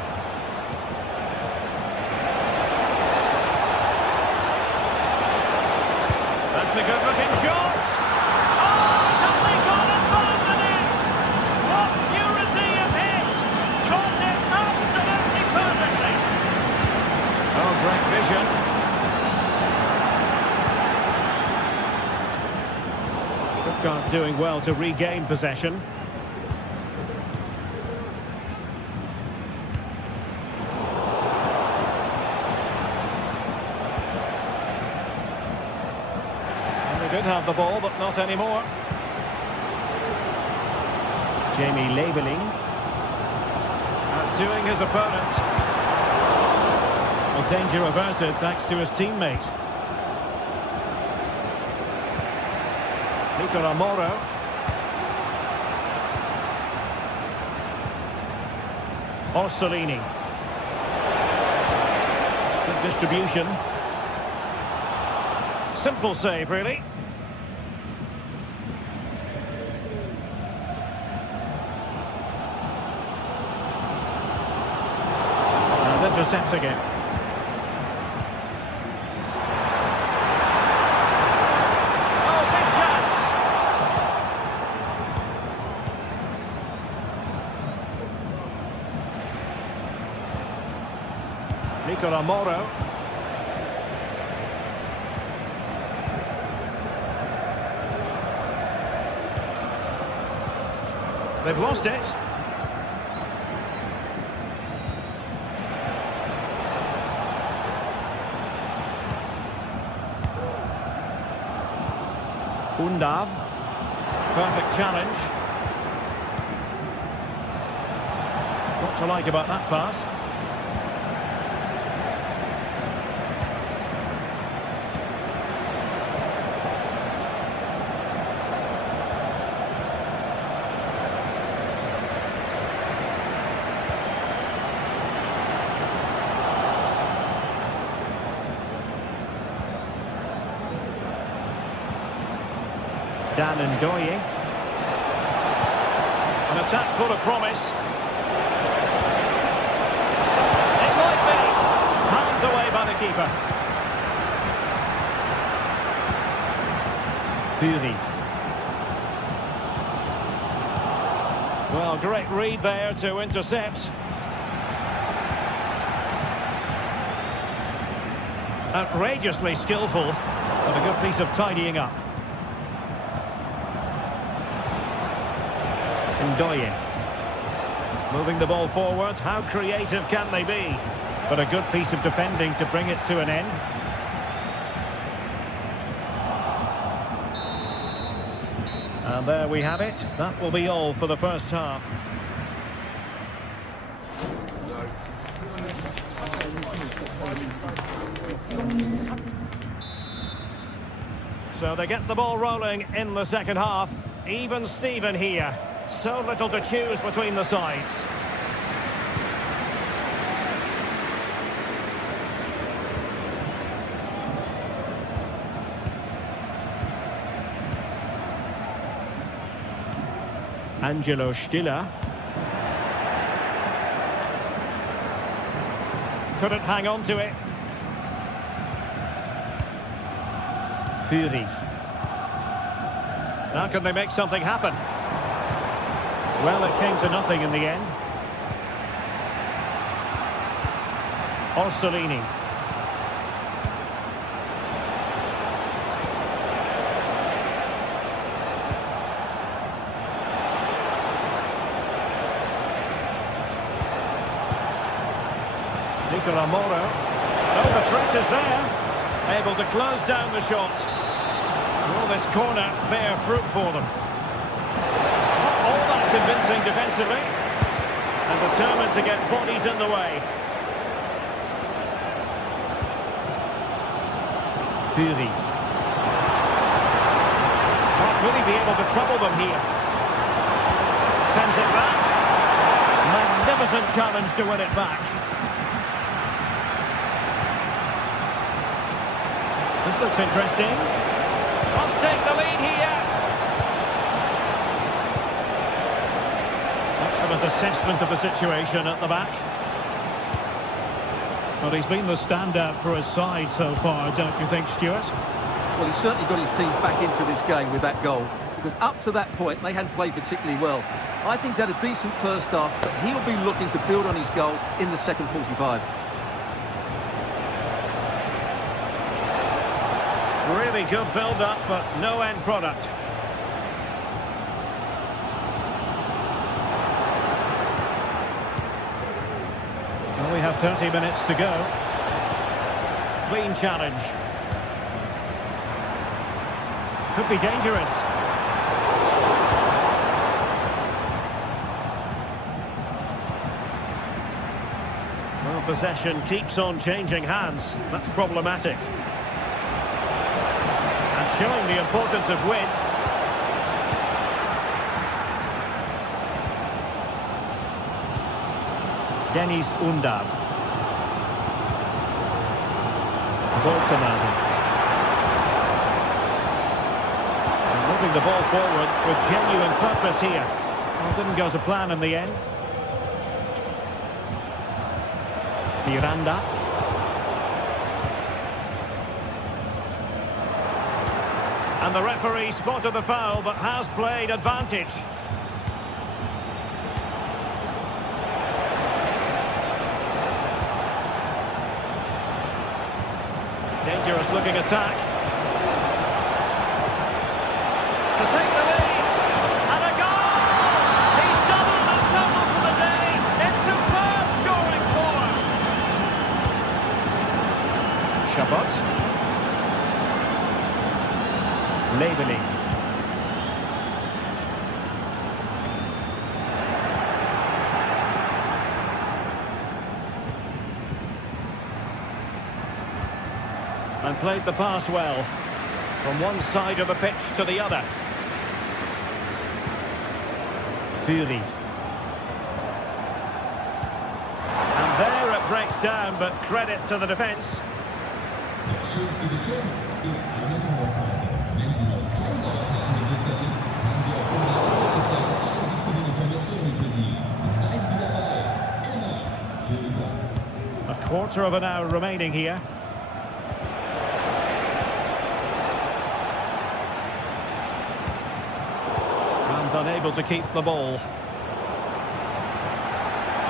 That's a good-looking shot. Oh, it's only gone above the net. What purity of hit. Caught it absolutely perfectly. Oh, great vision. Stuttgart doing well to regain possession. And they did have the ball, but not anymore. Jamie Leveling outdoing his opponent. Well, danger averted thanks to his teammate. Nicola Moro. Orsolini. Good distribution. Simple save, really. And intercepts again. Nicola Moro. They've lost it. Undav. Perfect challenge. What to like about that pass? Dan Ndoye. An attack full of promise. It might be. Hands away by the keeper. Fury. Well, great read there to intercept. Outrageously skillful, but a good piece of tidying up. Ndoye. Moving the ball forward, how creative can they be? But a good piece of defending to bring it to an end. And there we have it. That will be all for the first half. So they get the ball rolling in the second half. Even Steven here. So little to choose between the sides. Angelo Stiller. Couldn't hang on to it. Fury. Now can they make something happen? Well, it came to nothing in the end. Orsolini. Nicola Moro. Oh, the threat is there. Able to close down the shot. Will this corner bear fruit for them? Not all that convincing defensively. And determined to get bodies in the way. Fury. Not really be able to trouble them here. Sends it back. Magnificent challenge to win it back. This looks interesting. Let's take the lead here. Excellent assessment of the situation at the back. Well, he's been the standout for his side so far, don't you think, Stuart? Well, he's certainly got his team back into this game with that goal. Because up to that point, they hadn't played particularly well. I think he's had a decent first half, but he'll be looking to build on his goal in the second 45. Really good build-up, but no end product. Well, we have 30 minutes to go. Clean challenge. Could be dangerous. Well, possession keeps on changing hands. That's problematic. Showing the importance of width. Denis Undav. Voltemade. Moving the ball forward with genuine purpose here. Well, didn't go to plan in the end. Miranda. And the referee spotted the foul, but has played advantage. Dangerous looking attack. To take the lead. And a goal! He's doubled his total for the day. It's superb scoring form. Chabot. Labeling. And played the pass well. From one side of the pitch to the other. Fury. And there it breaks down, but credit to the defence. Ist eine Torkarte. Wenn Sie noch kein Tor haben, besitzt das quarter of an hour remaining here. And unable to keep the ball.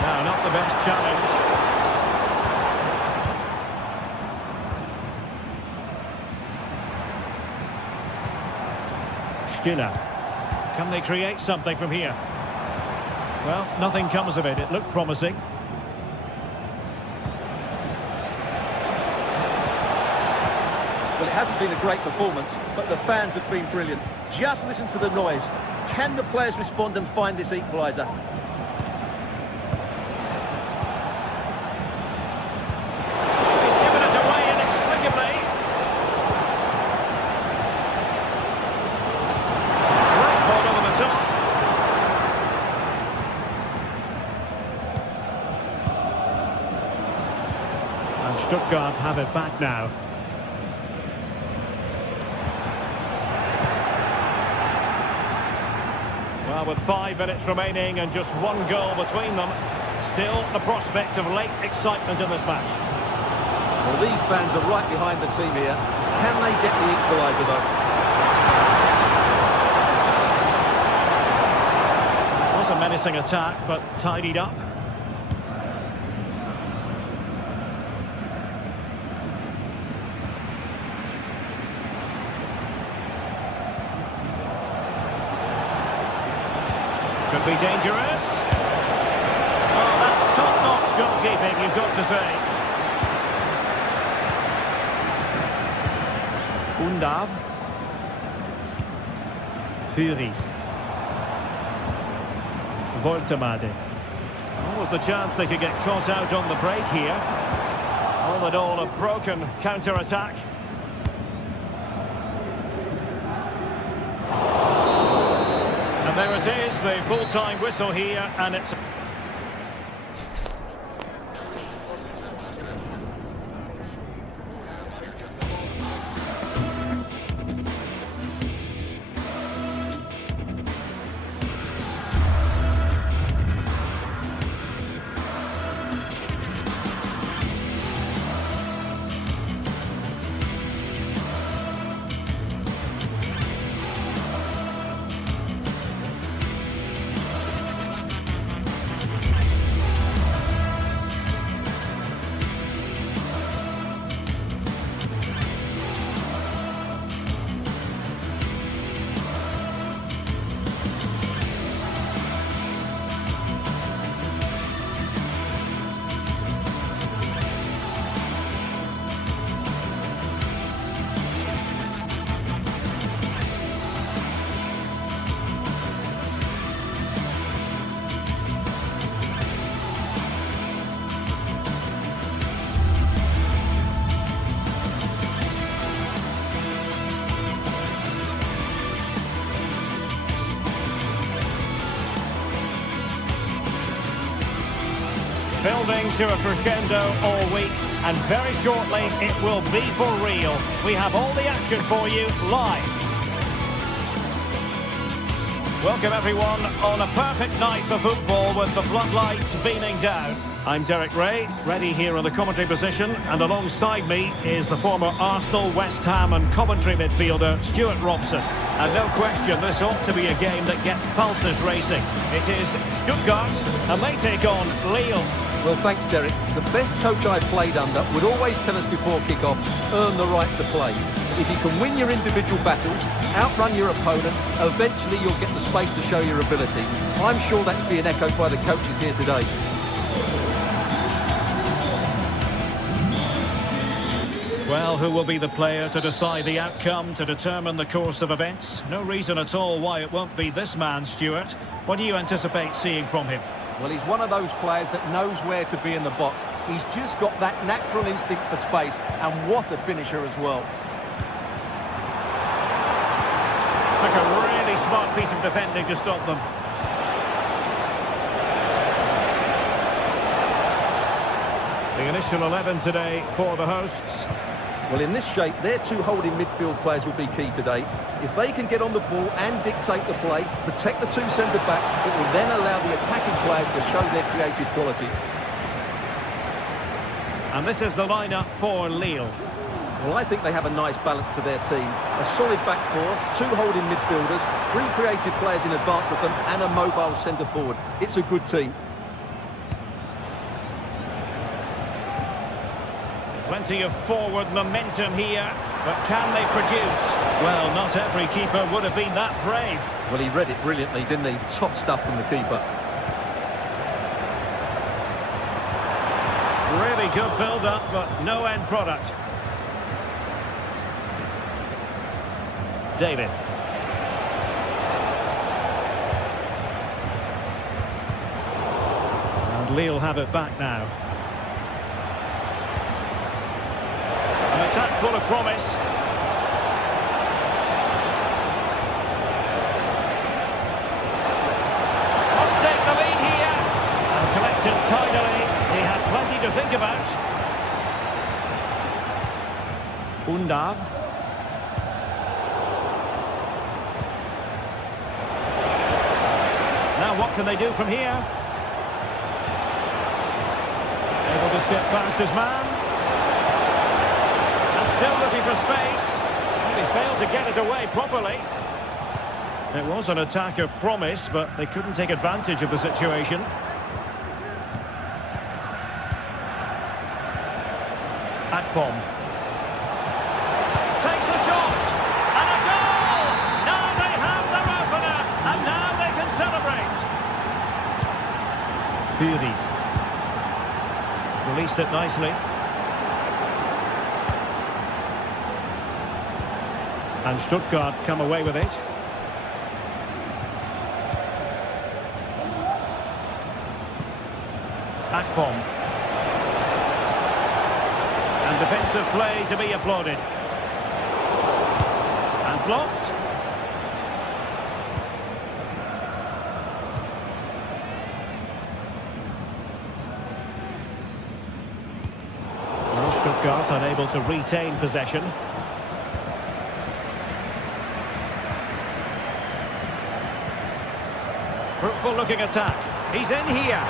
No, not the best challenge. Stiller. Can they create something from here? Well, nothing comes of it. It looked promising. Well, it hasn't been a great performance, but the fans have been brilliant. Just listen to the noise. Can the players respond and find this equaliser? He's given it away inexplicably. Great ball over the top. And Stuttgart have it back now. Well, with 5 minutes remaining and just one goal between them, still the prospect of late excitement in this match. Well, these fans are right behind the team here. Can they get the equaliser, though? It was a menacing attack, but tidied up. Could be dangerous. Oh, that's top-notch goalkeeping, you've got to say. Undav. Fury. Voltemade. What was the chance they could get caught out on the break here? All in all, a broken counter-attack. And there it is, the full-time whistle here, and it's... Building to a crescendo all week, and very shortly it will be for real. We have all the action for you live. Welcome everyone on a perfect night for football with the floodlights beaming down. I'm Derek Ray, ready here in the commentary position, and alongside me is the former Arsenal, West Ham and Coventry midfielder Stuart Robson. And no question, this ought to be a game that gets pulses racing. It is Stuttgart, and they take on Lille. Well, thanks, Derek. The best coach I played under would always tell us before kick-off, earn the right to play. If you can win your individual battles, outrun your opponent, eventually you'll get the space to show your ability. I'm sure that's being echoed by the coaches here today. Well, who will be the player to decide the outcome, to determine the course of events? No reason at all why it won't be this man, Stuart. What do you anticipate seeing from him? Well, he's one of those players that knows where to be in the box. He's just got that natural instinct for space, and what a finisher as well. Took a really smart piece of defending to stop them. The initial 11 today for the hosts. Well, in this shape, their two holding midfield players will be key today. If they can get on the ball and dictate the play, protect the two centre-backs, it will then allow the attacking players to show their creative quality. And this is the lineup for Lille. Well, I think they have a nice balance to their team. A solid back four, 2 holding midfielders, 3 creative players in advance of them, and a mobile centre-forward. It's a good team. Plenty of forward momentum here, but can they produce? Well, not every keeper would have been that brave. Well, he read it brilliantly, didn't he? Top stuff from the keeper. Really good build-up, but no end product. David. And Lille have it back now. An attack full of promise. Must take the lead here. And collected tidily. He had plenty to think about. Undav. Now what can they do from here? Able to skip past his man. And still looking for space. He failed to get it away properly. It was an attack of promise, but they couldn't take advantage of the situation. Akpom. Takes the shot. And a goal! Now they have their opener. And now they can celebrate. Fury. Released it nicely. And Stuttgart come away with it. Akpom. And defensive play to be applauded. And blocked. Well, Stuttgart unable to retain possession. Fruitful looking attack. He's in here.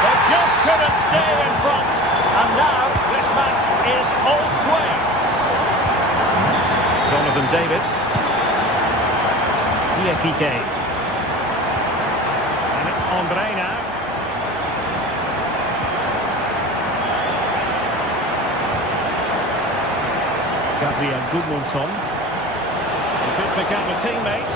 They just couldn't stay in front. And now this match is all square. Jonathan David. Diakite. And it's Andre now. Gabriel Gudmundsson. He could become a teammate.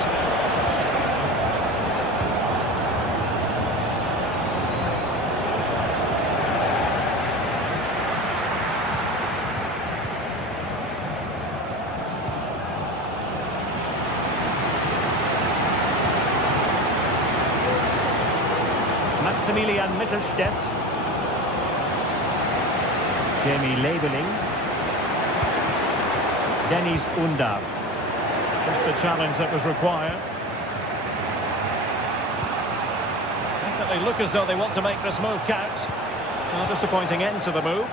Maximilian Mittelstädt. Jamie Labeling. Dennis Undav. Just the challenge that was required. I think that they look as though they want to make this move count. A disappointing end to the move.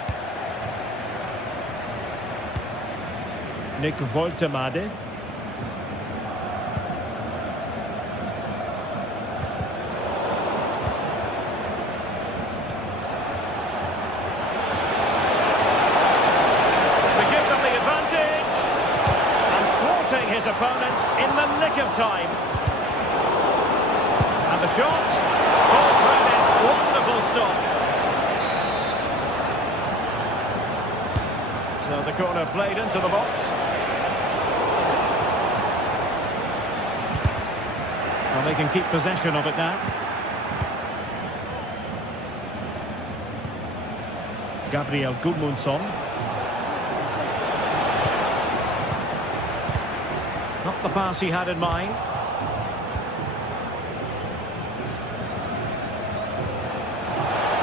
Nick Woltemade. His opponent in the nick of time. And the shot. Full credit. Wonderful stop. So the corner played into the box. Well, they can keep possession of it now. Gabriel Gudmundsson. Not the pass he had in mind.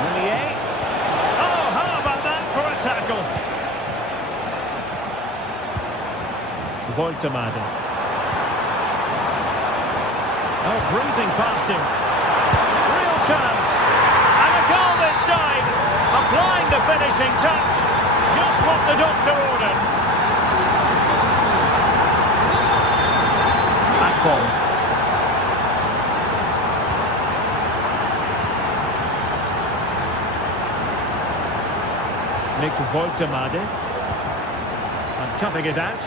Meunier. Oh, how about that for a tackle? Woltemade. Oh, breezing past him. Real chance. And a goal this time. Applying the finishing touch. Just what the doctor ordered. Akpom. Nick Woltemade. And cutting it out.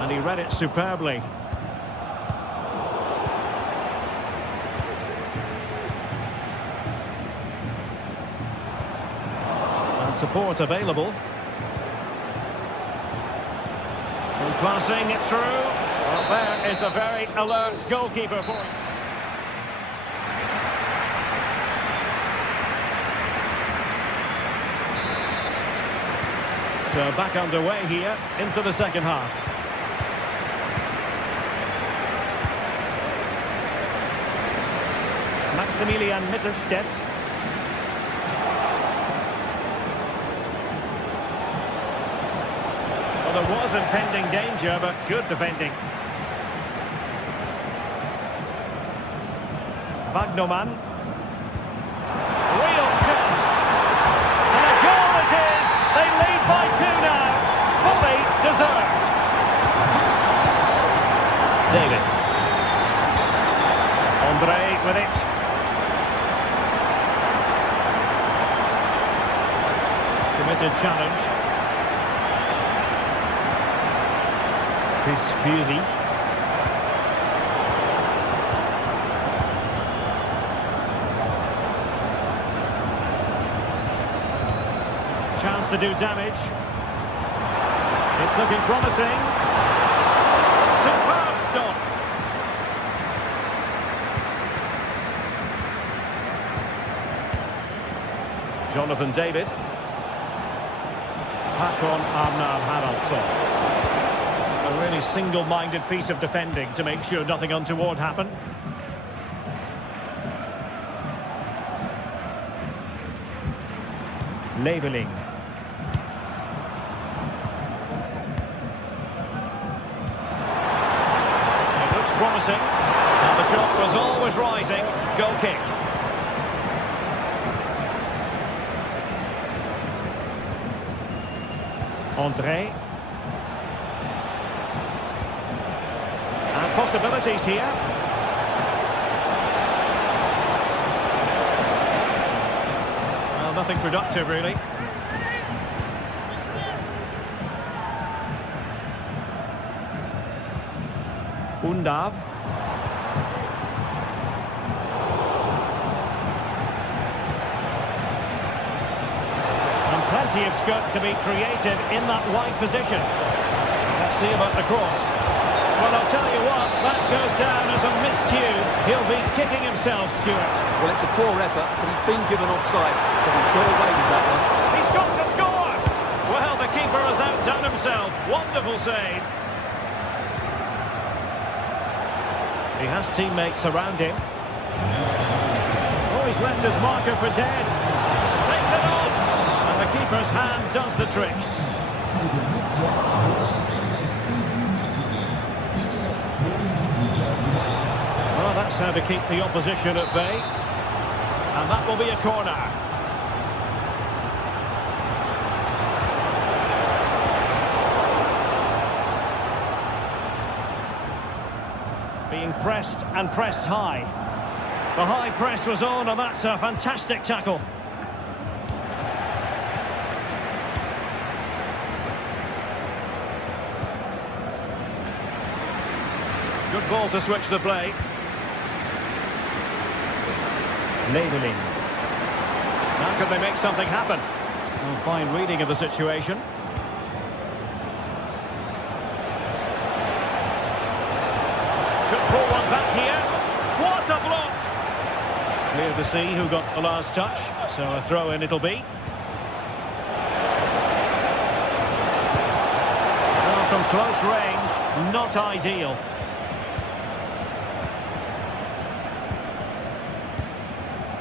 And he read it superbly. And support available. And passing it through. Well, there is a very alert goalkeeper for it. So back underway here into the second half. Maximilian Mittelstädt. Well, there was impending danger, but good defending. Wagnerman. Real chance. And a goal it is. They lead by 2 now. Fully deserved. David. Andre with it. Committed challenge. Chris Fury. Chance to do damage. It's looking promising. Superb stop. Jonathan David. Hakon Arnar Haraldsson. A really single-minded piece of defending to make sure nothing untoward happened. Leveling. It looks promising. And the shot was always rising. Goal kick. Andre. And possibilities here. Well, nothing productive, really. Undav. Plenty of scope to be created in that wide position. Let's see about the cross. Well, I'll tell you what, that goes down as a miscue. He'll be kicking himself, Stuart. Well, it's a poor effort, but he's been given offside, so he's got away with that one. He's got to score! Well, the keeper has outdone himself. Wonderful save. He has teammates around him. Oh, he's left his marker for dead. Takes it off. The keeper's hand does the trick. Well, that's how to keep the opposition at bay. And that will be a corner. Being pressed and pressed high. The high press was on, and that's a fantastic tackle. Good ball to switch the play. Leveling. How can they make something happen? Well, fine reading of the situation. Could pull one back here. What a block! Clear to see who got the last touch. So a throw in it'll be. Well, from close range, not ideal.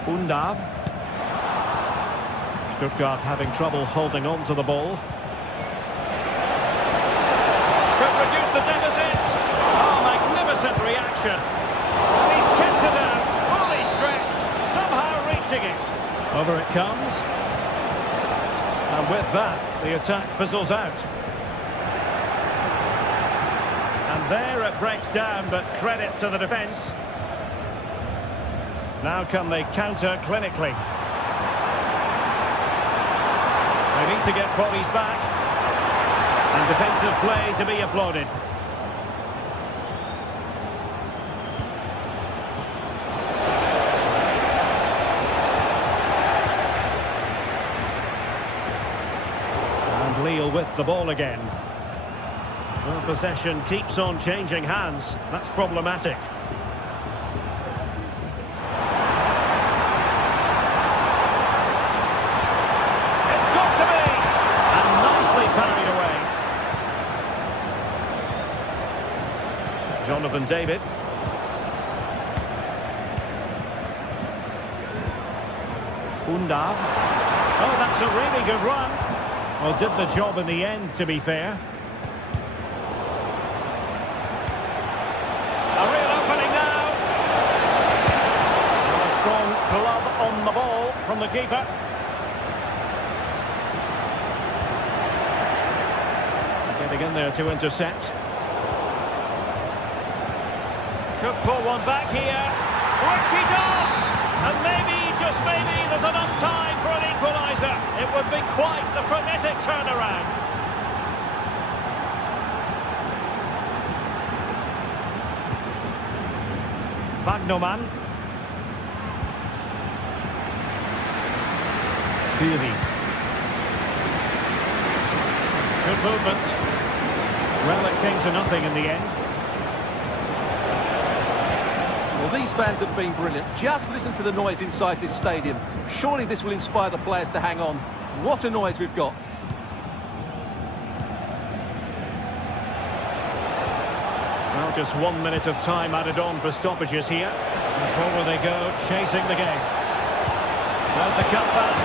Undav. Stuttgart having trouble holding on to the ball. Could reduce the deficit. Oh, magnificent reaction. And he's kept it out, fully stretched, somehow reaching it. Over it comes. A And with that, the attack fizzles out. And there it breaks down, but credit to the defence. Now can they counter clinically? They need to get bodies back. And defensive play to be applauded. And Lille with the ball again. Well, possession keeps on changing hands. That's problematic. Jonathan David. Undav. Oh, that's a really good run. Well, did the job in the end, to be fair. A real opening now. And a strong glove on the ball from the keeper. Getting in there to intercept. Could pull one back here, which he does! And maybe, just maybe, there's enough time for an equaliser. It would be quite the frenetic turnaround. Wagnerman. Fury. Good movement. Well, it came to nothing in the end. Well, these fans have been brilliant. Just listen to the noise inside this stadium. Surely this will inspire the players to hang on. What a noise we've got. Well, just 1 minute of time added on for stoppages here. And forward they go, chasing the game. There's the cutback.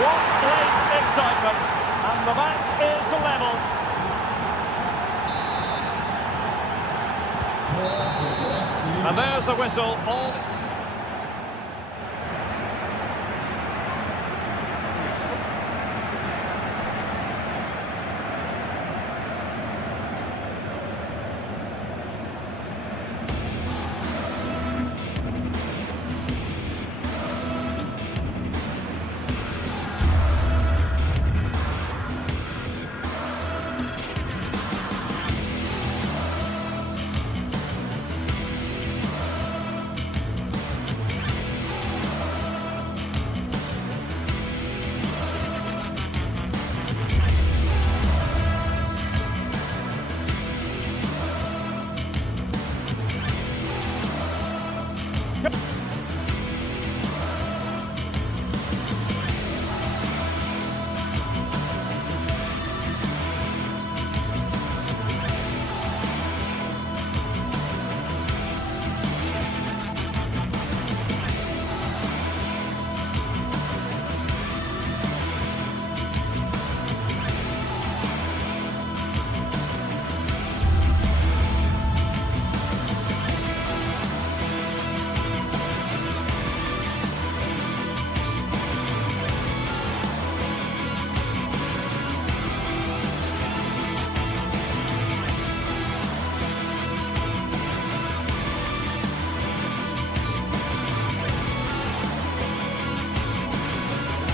What great excitement. And the match is level. And there's the whistle. All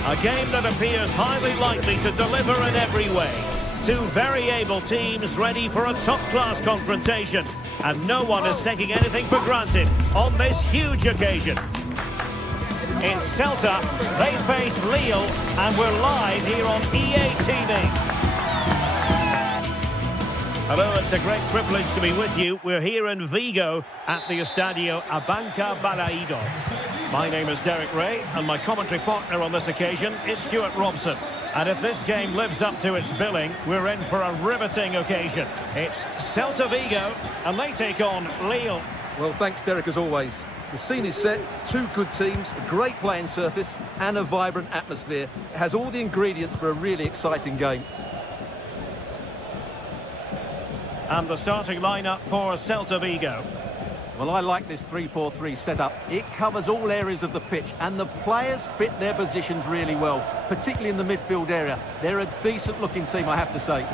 A game that appears highly likely to deliver in every way. Two very able teams ready for a top-class confrontation. And no one is taking anything for granted on this huge occasion. In Celta, they face Lille, and we're live here on EA TV. Hello, it's a great privilege to be with you. We're here in Vigo at the Estadio Abanca Balaidos. My name is Derek Ray, and my commentary partner on this occasion is Stuart Robson. And if this game lives up to its billing, we're in for a riveting occasion. It's Celta Vigo, and they take on Lille. Well, thanks, Derek, as always. The scene is set, two good teams, a great playing surface, and a vibrant atmosphere. It has all the ingredients for a really exciting game. And the starting lineup for Celta Vigo. Well, I like this 3-4-3 setup. It covers all areas of the pitch, and the players fit their positions really well, particularly in the midfield area. They're a decent-looking team, I have to say.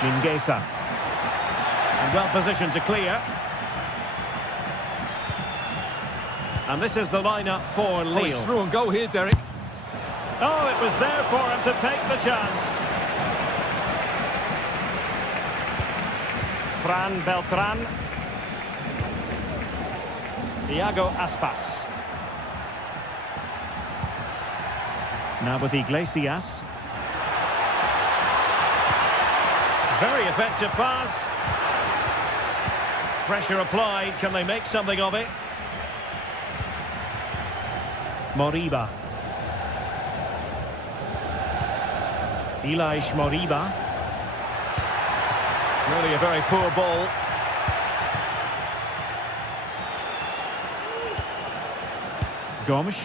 Mingueza. And well positioned to clear. And this is the lineup for Oh, Lille. it's through and goal here, Derek. Oh, it was there for him to take the chance. Fran Beltran. Iago Aspas. Now with Iglesias. Very effective pass. Pressure applied. Can they make something of it? Moriba. Elias Moriba. Really a very poor ball. Gomes.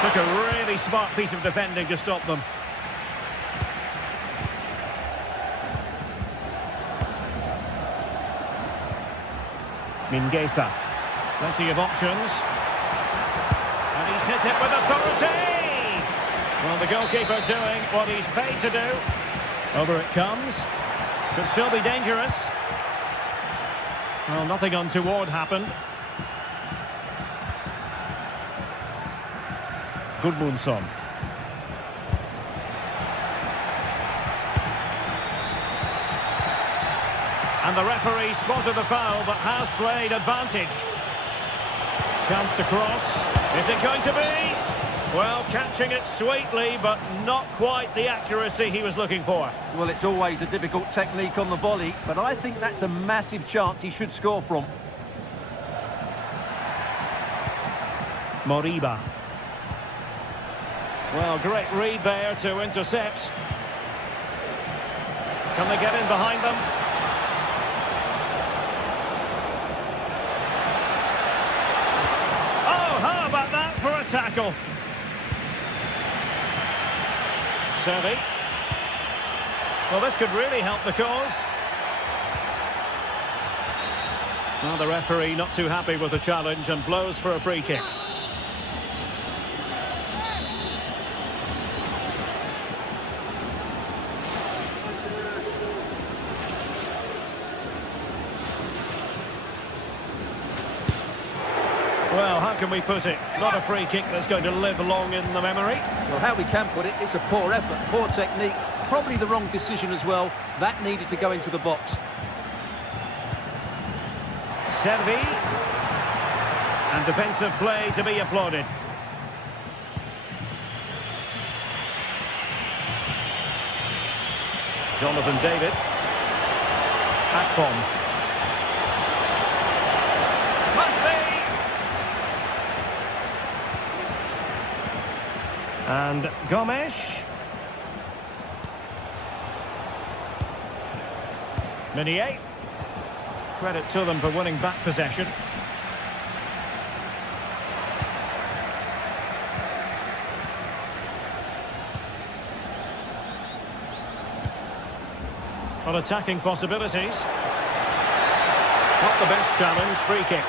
Took a really smart piece of defending to stop them. Mingueza. Plenty of options. And he's hit it with authority! Well, the goalkeeper doing what he's paid to do. Over it comes. Could still be dangerous. Well, nothing untoward happened. Gudmundsson. And the referee spotted the foul, but has played advantage. Chance to cross. Is it going to be? Well, catching it sweetly, but not quite the accuracy he was looking for. Well, it's always a difficult technique on the volley, but I think that's a massive chance he should score from. Moriba. Well, great read there to intercept. Can they get in behind them? Oh, how about that for a tackle? Servi. Well, this could really help the cause. Well, the referee not too happy with the challenge and blows for a free kick. Well, how can we put it? Not a free kick that's going to live long in the memory. Well, how we can put it, it's a poor effort, poor technique, probably the wrong decision as well. That needed to go into the box. Servi. And defensive play to be applauded. Jonathan David. Akpom. Must be! And Gomes. Meunier. Credit to them for winning back possession. Well, attacking possibilities. Not the best challenge, free kick.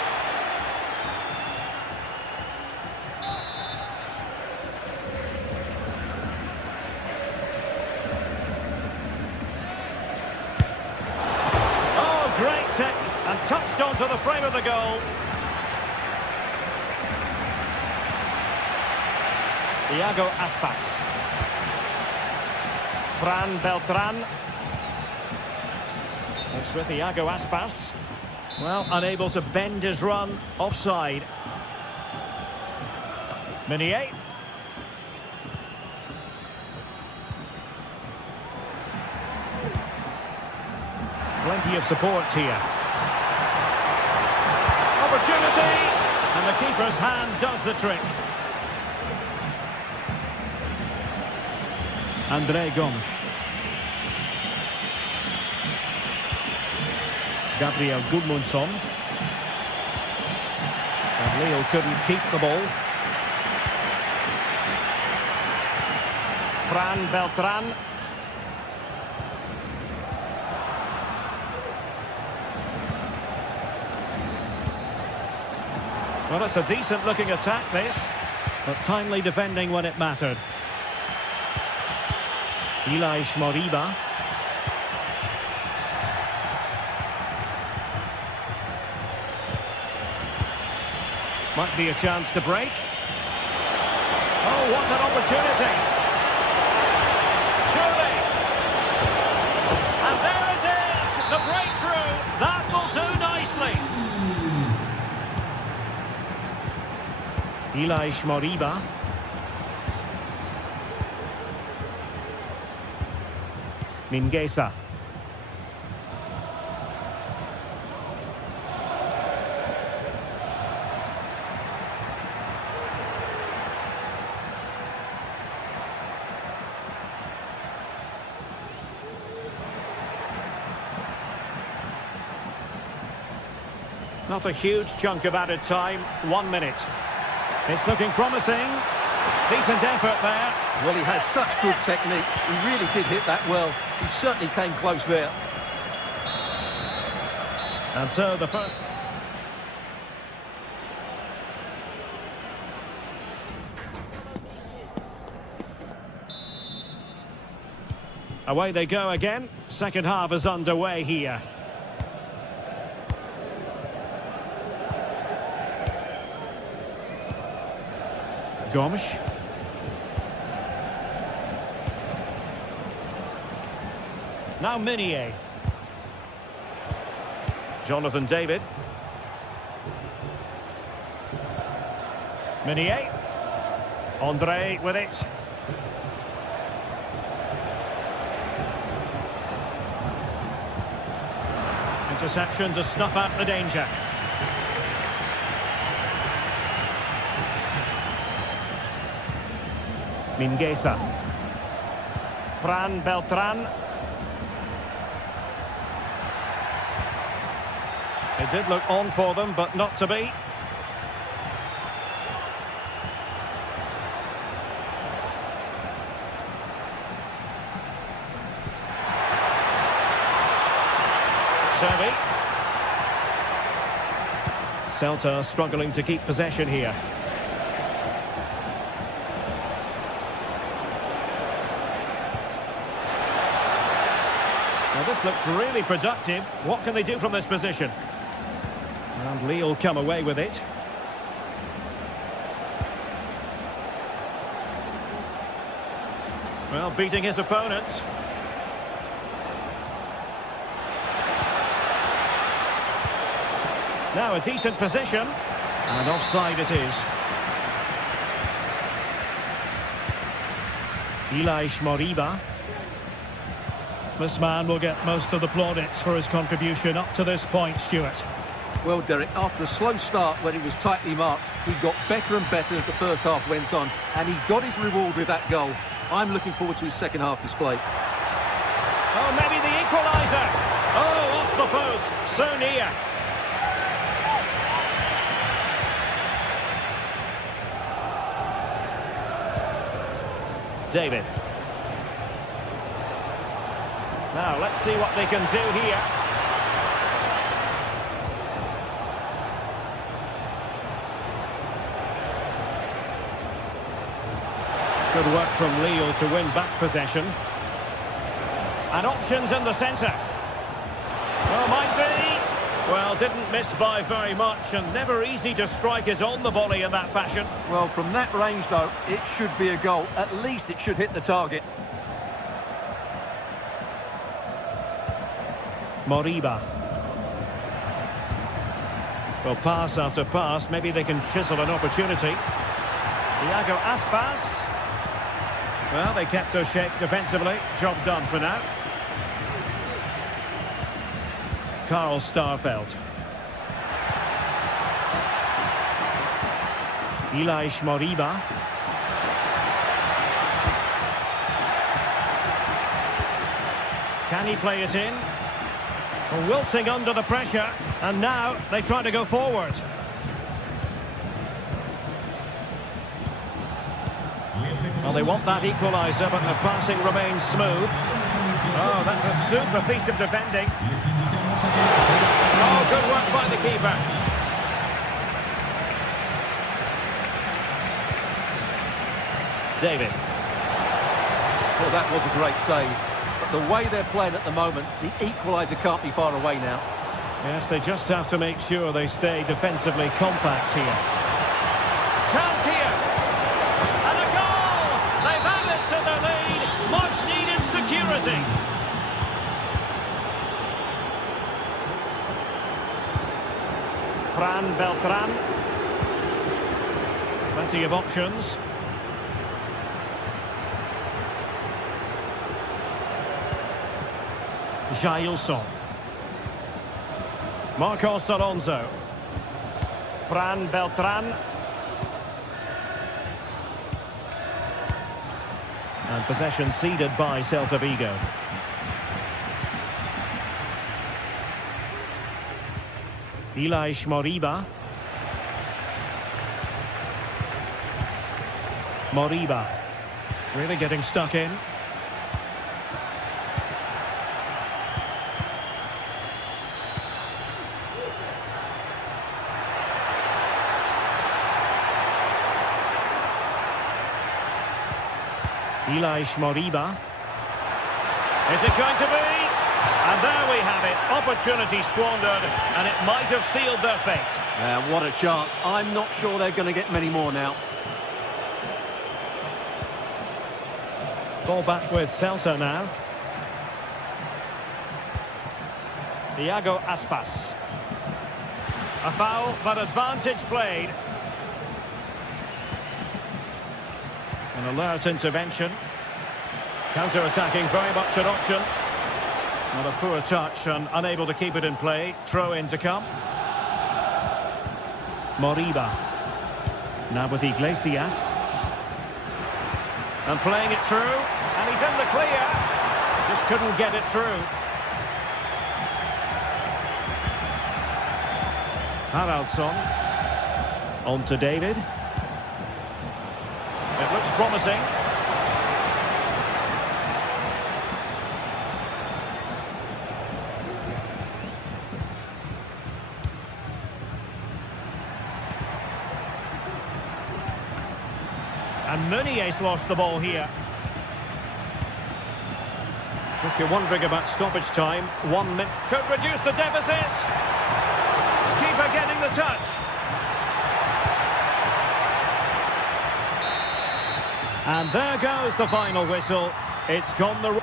Oh, great tech, and touched onto the frame of the goal. Iago Aspas. Fran Beltran. It's with Iago Aspas. Well, unable to bend his run. Offside. Meunier. Plenty of support here. Opportunity! And the keeper's hand does the trick. André Gomes. Gabriel Gudmundsson. And Lille couldn't keep the ball. Fran Beltran. Well, it's a decent-looking attack, this. But timely defending when it mattered. Ilaix Moriba. Might be a chance to break. Oh, what an opportunity! Surely! And there it is! The breakthrough! That will do nicely! Ilaix Moriba. Mingueza. Not a huge chunk of added time, 1 minute. It's looking promising. Decent effort there. Well, he has such good technique. He really did hit that well. He certainly came close there. And so the first... Away they go again. Second half is underway here. Gomes. Now Minier. Jonathan David. Minier. Andre with it. Interception to snuff out the danger. Mingueza. Fran Beltran. It did look on for them, but not to be. Servi. Celta struggling to keep possession here. Well, this looks really productive. What can they do from this position? And Lille come away with it. Well, beating his opponent. Now a decent position. And offside it is. Ilaix Moriba. This man will get most of the plaudits for his contribution up to this point, Stuart. Well, Derek, after a slow start when he was tightly marked, he got better and better as the first half went on, and he got his reward with that goal. I'm looking forward to his second half display. Oh, maybe the equaliser. Oh, off the post, so near. David. Now, let's see what they can do here. Good work from Lille to win back possession. And options in the centre. Well, might be. Well, didn't miss by very much, and never easy to strike his on the volley in that fashion. Well, from that range, though, it should be a goal. At least it should hit the target. Moriba. Well, pass after pass, maybe they can chisel an opportunity. Iago Aspas. Well, they kept their shape defensively. Job done for now. Karl Starfelt. Ilaix Moriba. Can he play it in? Wilting under the pressure, and now they try to go forward. Well, they want that equaliser, but the passing remains smooth. Oh, that's a super piece of defending. Oh, good work by the keeper. David. Well, that was a great save. But the way they're playing at the moment, the equaliser can't be far away now. Yes, they just have to make sure they stay defensively compact here. Chance here. And a goal! They've added to the lead. Much needed security. Fran Beltran. Plenty of options. Jailson. Marcos Alonso. Fran Beltran. And possession ceded by Celta Vigo. Ilaix Moriba. Moriba. Really getting stuck in. Ilaix Moriba. Is it going to be? And there we have it. Opportunity squandered, and it might have sealed their fate. What a chance. I'm not sure they're going to get many more now. Ball back with Celta now. Iago Aspas. A foul, but advantage played. An alert intervention. Counter-attacking, very much an option. Not a poor touch and unable to keep it in play. Throw in to come. Moriba. Now with Iglesias. And playing it through. And he's in the clear. Just couldn't get it through. Haraldsson. On to David. It looks promising. And Meunier's lost the ball here. If you're wondering about stoppage time, 1 minute could reduce the deficit. Keeper getting the touch. And there goes the final whistle. It's gone the...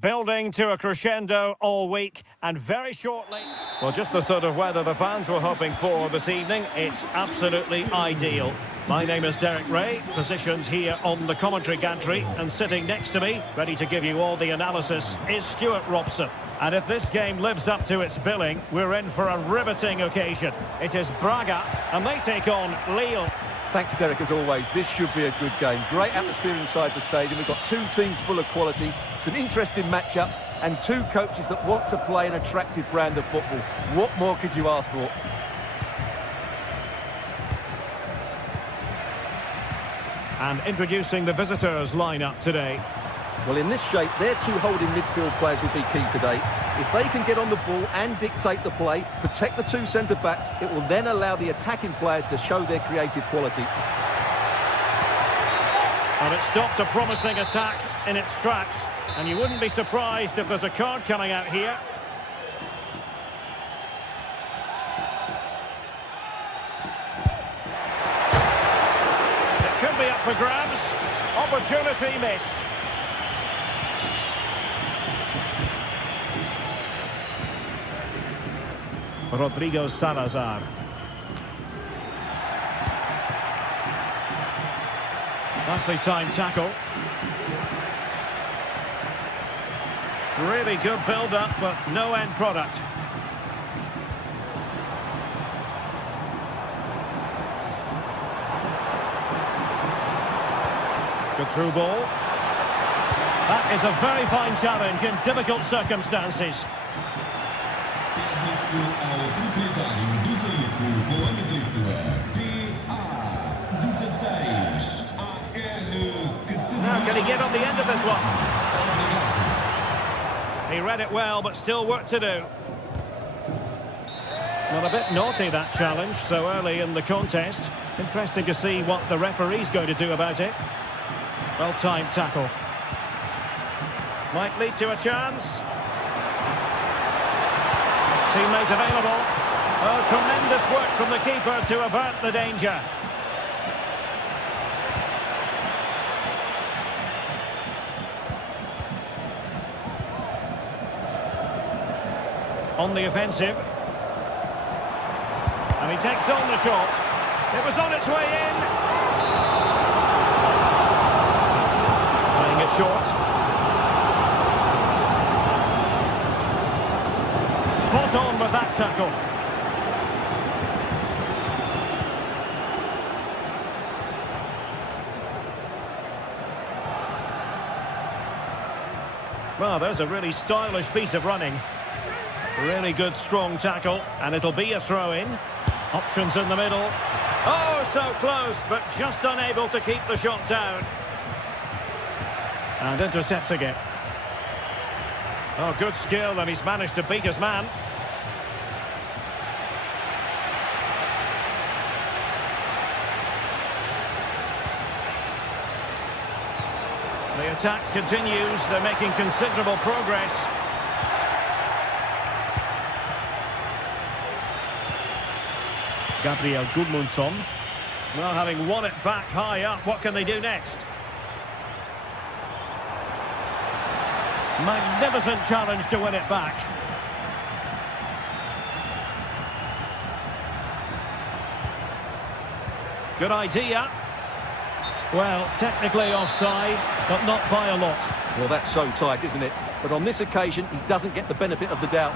building to a crescendo all week, and very shortly... Well, just the sort of weather the fans were hoping for this evening. It's absolutely ideal. My name is Derek Ray, positioned here on the commentary gantry, and sitting next to me, ready to give you all the analysis, is Stuart Robson. And if this game lives up to its billing, we're in for a riveting occasion. It is Braga, and they take on Lille. Thanks, Derek, as always. This should be a good game. Great atmosphere inside the stadium. We've got two teams full of quality, some interesting matchups, and two coaches that want to play an attractive brand of football. What more could you ask for? And introducing the visitors' lineup today. Well, in this shape, their two holding midfield players will be key today. If they can get on the ball and dictate the play, protect the two centre-backs, it will then allow the attacking players to show their creative quality. And it stopped a promising attack in its tracks. And you wouldn't be surprised if there's a card coming out here. It could be up for grabs. Opportunity missed. Rodrigo Salazar. Nicely timed tackle. Really good build-up, but no end product. Good through ball. That is a very fine challenge in difficult circumstances. Ao proprietário do veículo com a matrícula PA16AR que se Now, can he get on the end of this one? He read it well, but still work to do. Well, a bit naughty, that challenge, so early in the contest. Interesting to see what the referee's going to do about it. Well-timed tackle. Might lead to a chance. Teammate available. Oh, tremendous work from the keeper to avert the danger. On the offensive. And he takes on the shot. It was on its way in. Playing it short. Spot on with that tackle. Well, there's a really stylish piece of running. Really good, strong tackle, and it'll be a throw-in. Options in the middle. Oh, so close, but just unable to keep the shot down. And intercepts again. Oh, good skill, and he's managed to beat his man. The attack continues. They're making considerable progress. Gabriel Gudmundsson. Well, having won it back high up, what can they do next? Magnificent challenge to win it back. Good idea. Well, technically offside, but not by a lot. Well, that's so tight, isn't it? But on this occasion, he doesn't get the benefit of the doubt.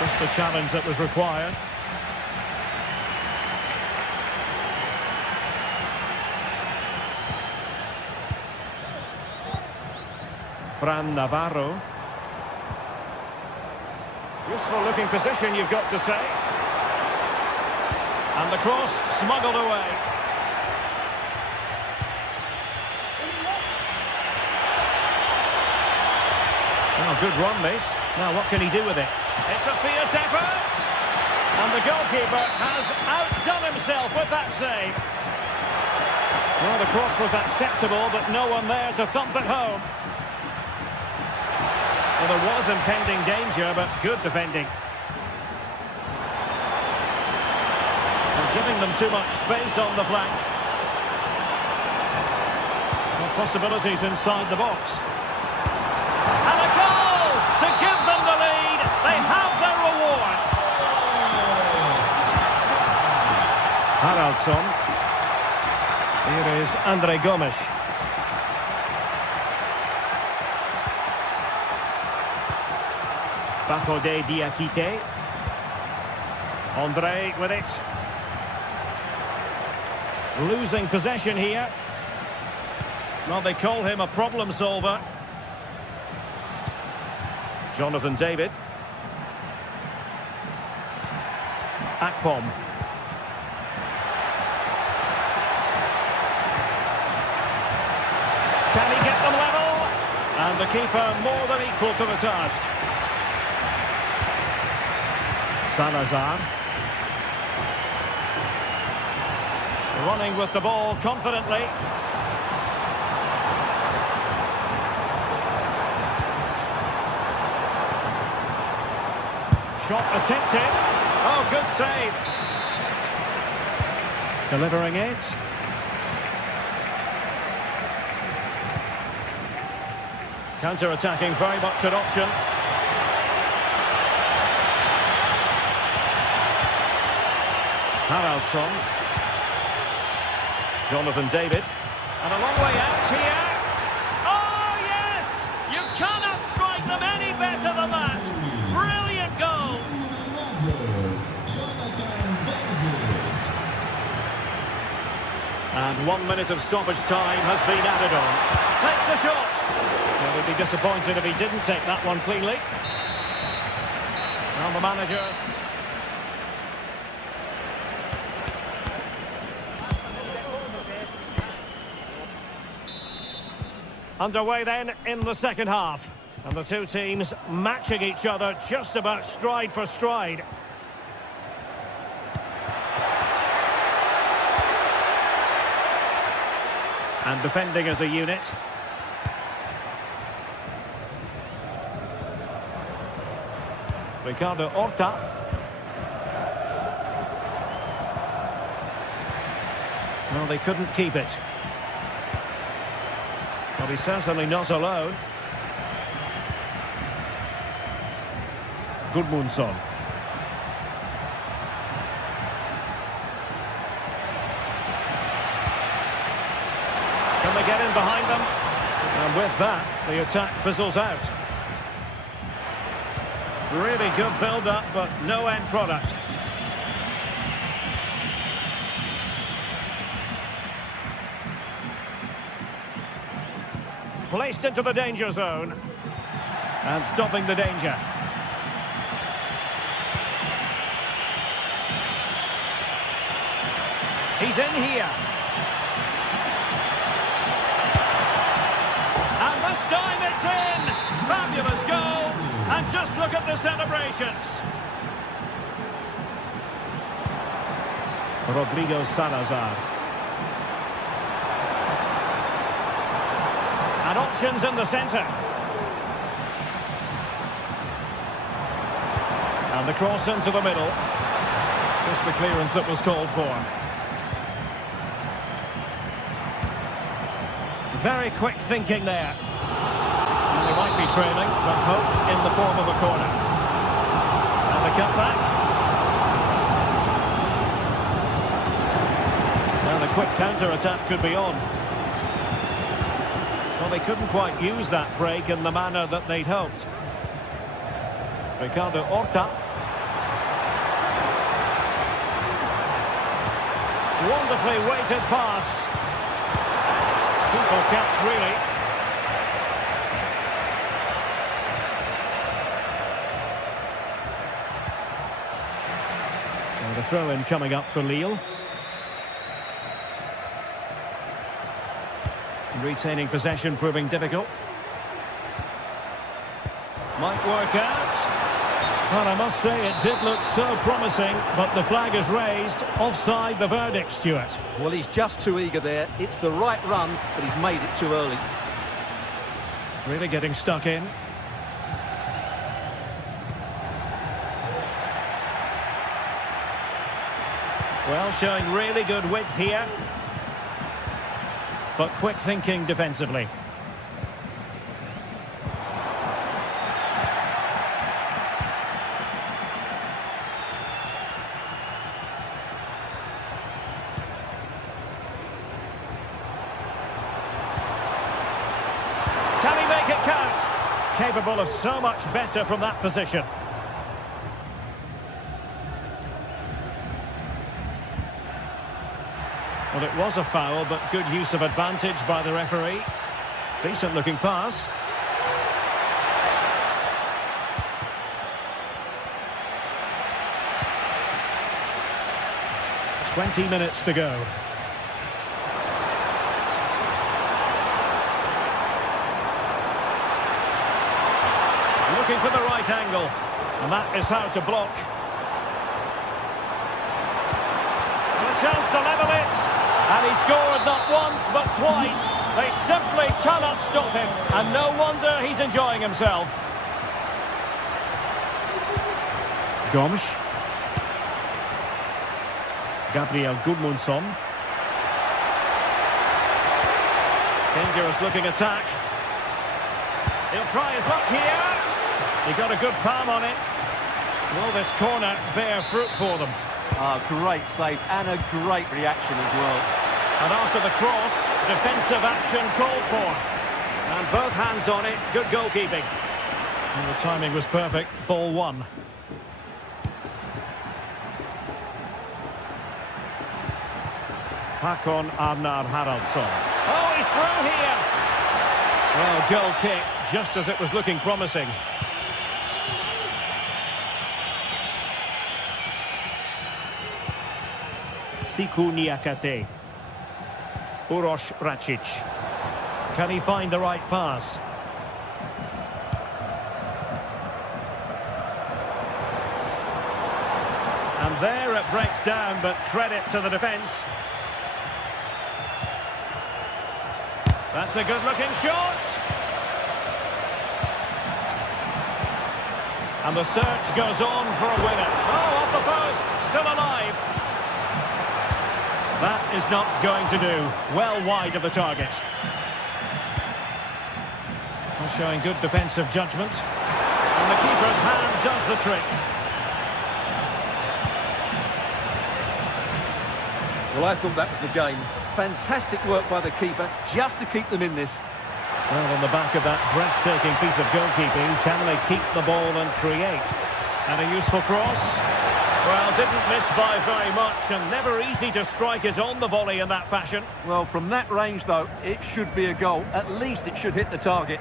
Just the challenge that was required. Fran Navarro. Useful looking position, you've got to say. And the cross smuggled away. Oh, good run, this. Now, what can he do with it? It's a fierce effort! And the goalkeeper has outdone himself with that save. Well, the cross was acceptable, but no one there to thump it home. Well, there was impending danger, but good defending. And giving them too much space on the flank. Well, possibilities inside the box. And a goal to give them the lead. They have their reward. Haraldsson. Here is Andre Gomes. Bafodé Diakité. Andre with it. Losing possession here. Well, they call him a problem solver. Jonathan David. Akpom. Can he get them level? And the keeper more than equal to the task. Salazar. Running with the ball confidently. Shot attempted. Oh, good save. Delivering it. Counter-attacking, very much an option. Haraldsson. Jonathan David. And a long way out here. Oh, yes! You cannot strike them any better than that. Brilliant goal. And 1 minute of stoppage time has been added on. Takes the shot. Well, he'd be disappointed if he didn't take that one cleanly. Well, the manager... Underway then in the second half. And the two teams matching each other just about stride for stride. And defending as a unit. Ricardo Horta. Well, they couldn't keep it. But he's certainly not alone. Gudmundsson. Can they get in behind them? And with that, the attack fizzles out. Really good build-up, but no end product. Placed into the danger zone. And stopping the danger. He's in here. And this time it's in. Fabulous goal. And just look at the celebrations. Rodrigo Salazar. And options in the centre. And the cross into the middle. Just the clearance that was called for. Very quick thinking there. And they might be trailing, but hope in the form of a corner. And the cutback. And the quick counter-attack could be on. Well, they couldn't quite use that break in the manner that they'd hoped. Ricardo Horta. Wonderfully weighted pass. Simple catch, really. And the throw-in coming up for Lille. Retaining possession proving difficult. Might work out. Well, I must say it did look so promising, but the flag is raised. Offside the verdict, Stuart. Well, he's just too eager there. It's the right run, but he's made it too early. Really getting stuck in. Well, showing really good width here. But quick thinking defensively. Can he make it count? Capable of so much better from that position. Well, it was a foul, but good use of advantage by the referee. Decent looking pass. "20 minutes to go. Looking for the right angle, and that is how to block. And a chance to level it, and he scored not once but twice. They simply cannot stop him, and no wonder he's enjoying himself. Gomes. Gabriel Gudmundsson. Dangerous looking attack. He'll try his luck here. He got a good palm on it. Will this corner bear fruit for them? Great save and a great reaction as well. And after the cross, defensive action called for. And both hands on it, good goalkeeping. And the timing was perfect, ball one. Hakon Arnar Haraldsson. Oh, he's through here! Well, goal kick, just as it was looking promising. Siku Niakate. Uroš Račić. Can he find the right pass? And there it breaks down, but credit to the defence. That's a good-looking shot. And the search goes on for a winner. Oh, off the post, still alive. That is not going to do. Well wide of the target. Well, showing good defensive judgment. And the keeper's hand does the trick. Well, I thought that was the game. Fantastic work by the keeper just to keep them in this. Well, on the back of that breathtaking piece of goalkeeping, can they keep the ball and create? And a useful cross. Well, didn't miss by very much, and never easy to strike it on the volley in that fashion. Well, from that range, though, it should be a goal. At least it should hit the target.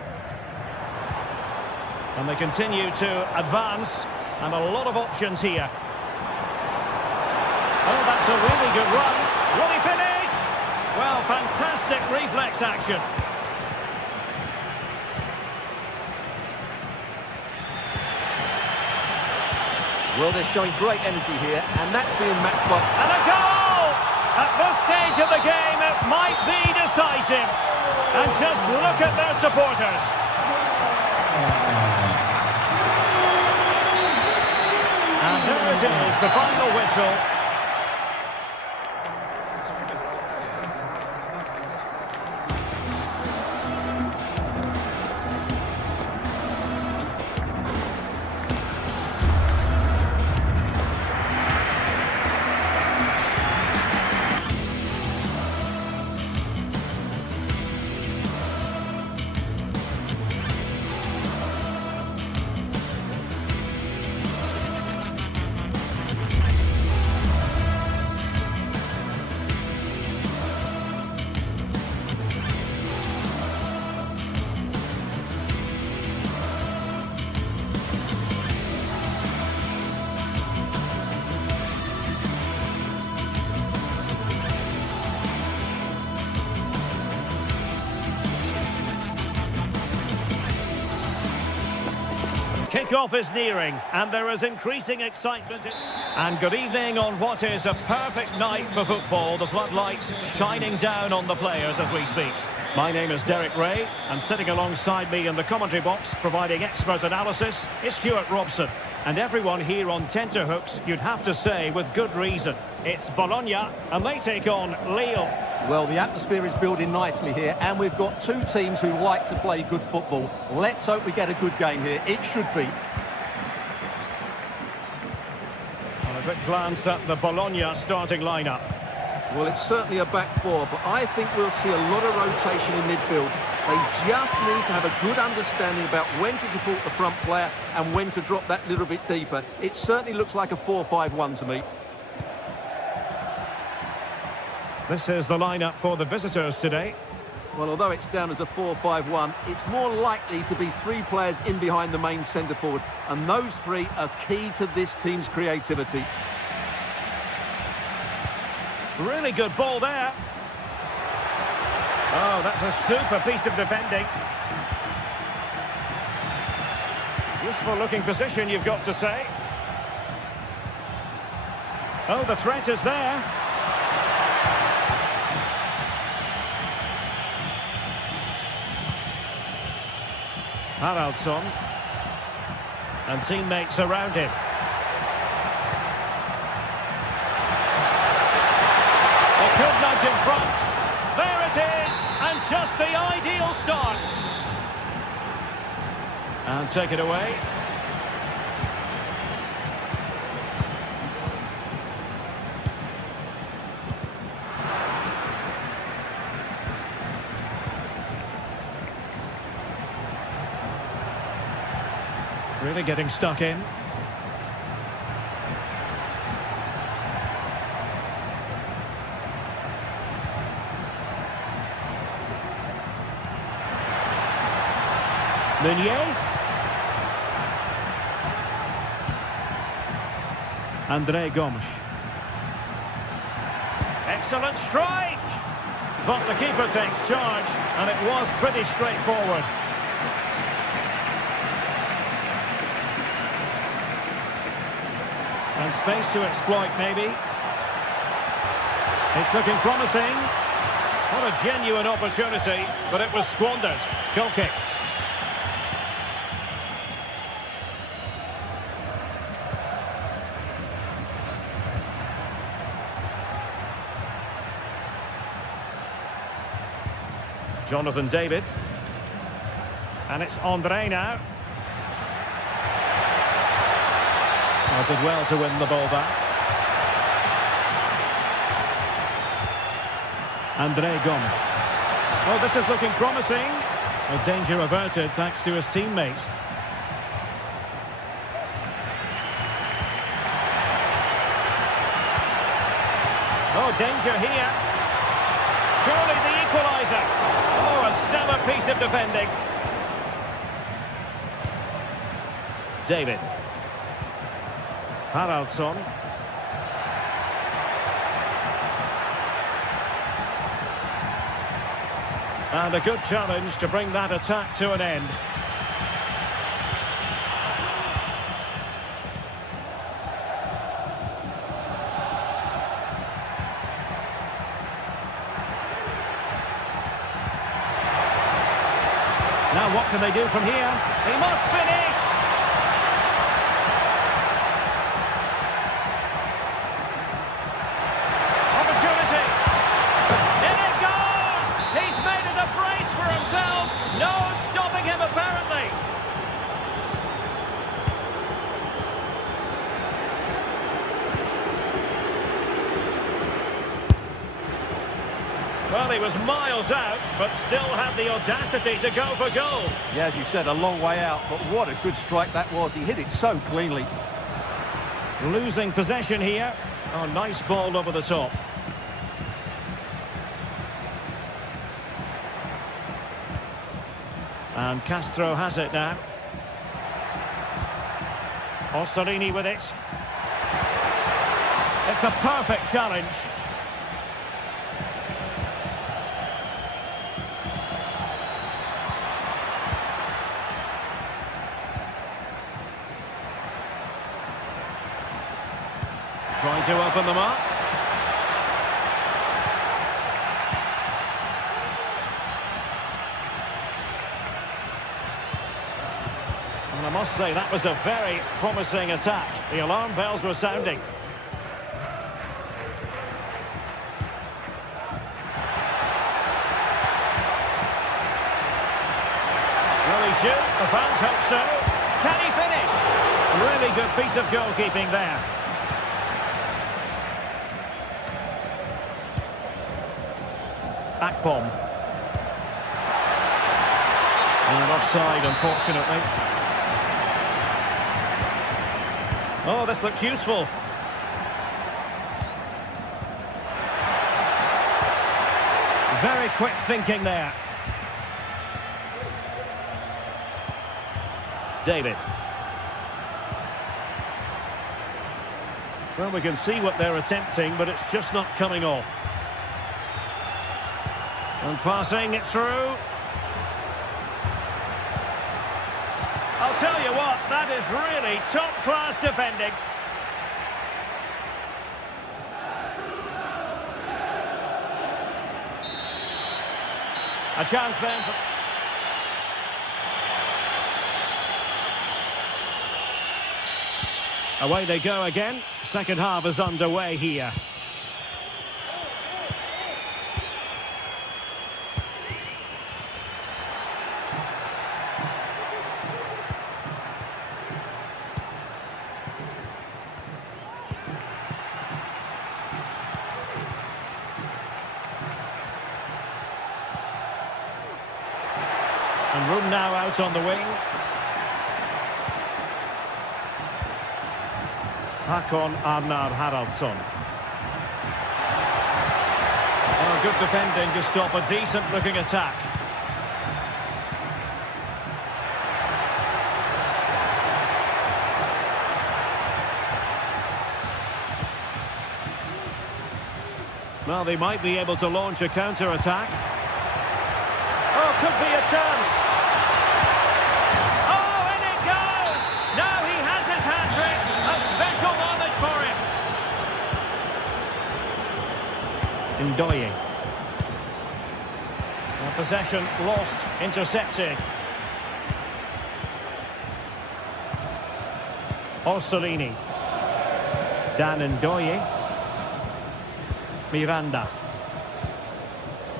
And they continue to advance, and a lot of options here. Oh, that's a really good run. Will he finish? Well, fantastic reflex action. Well, they're showing great energy here, and that's being matched by... And a goal! At this stage of the game, it might be decisive. And just look at their supporters. And there it is, the final whistle. Kick-off is nearing, and there is increasing excitement. And good evening on what is a perfect night for football. The floodlights shining down on the players as we speak. My name is Derek Ray, and sitting alongside me in the commentary box, providing expert analysis, is Stuart Robson. And everyone here on tenterhooks, you'd have to say, with good reason. It's Bologna, and they take on Lille. Well, the atmosphere is building nicely here, and we've got two teams who like to play good football. Let's hope we get a good game here. It should be. And a quick glance at the Bologna starting lineup. Well, it's certainly a back four, but I think we'll see a lot of rotation in midfield. They just need to have a good understanding about when to support the front player and when to drop that little bit deeper. It certainly looks like a 4-5-1 to me. This is the lineup for the visitors today. Well, although it's down as a 4-5-1, it's more likely to be three players in behind the main centre forward, and those three are key to this team's creativity. Really good ball there. Oh, that's a super piece of defending. Useful looking position, you've got to say. Oh, the threat is there. Haraldsson. And teammates around him. They could nudge in front. There it is, and just the ideal start. And take it away. Really getting stuck in. Meunier. André Gomes. Excellent strike! But the keeper takes charge, and it was pretty straightforward. And space to exploit, maybe. It's looking promising. What a genuine opportunity, but it was squandered. Goal kick. Jonathan David. And it's André now. Oh, did well to win the ball back. André Gomes. Well, this is looking promising. A danger averted thanks to his teammates. Oh, danger here. Surely the equaliser. Oh, a stellar piece of defending. David. Haraldsson. And a good challenge to bring that attack to an end. Now what can they do from here? He must finish! No stopping him, apparently. Well, he was miles out, but still had the audacity to go for goal. Yeah, as you said, a long way out, but what a good strike that was. He hit it so cleanly. Losing possession here. Oh, nice ball over the top. And Castro has it now. Orsolini with it. It's a perfect challenge. Trying to open them up. I must say, that was a very promising attack. The alarm bells were sounding. Will he shoot? The fans hope so. Can he finish? Really good piece of goalkeeping there. Akpom. And offside, unfortunately. Oh, this looks useful. Very quick thinking there. David. Well, we can see what they're attempting, but it's just not coming off. And passing it through. I'll tell you what, that is really top-class defending. A chance then. Away they go again. Second half is underway here. And room now out on the wing. Hakon Arnar Haraldsson. Oh, good defending to stop a decent-looking attack. Well, they might be able to launch a counter-attack. Oh, could be a chance. Oh, and it goes! Now he has his hat-trick. A special moment for him. Ndoye. Possession lost, intercepted. Orsolini. Dan Ndoye. Miranda.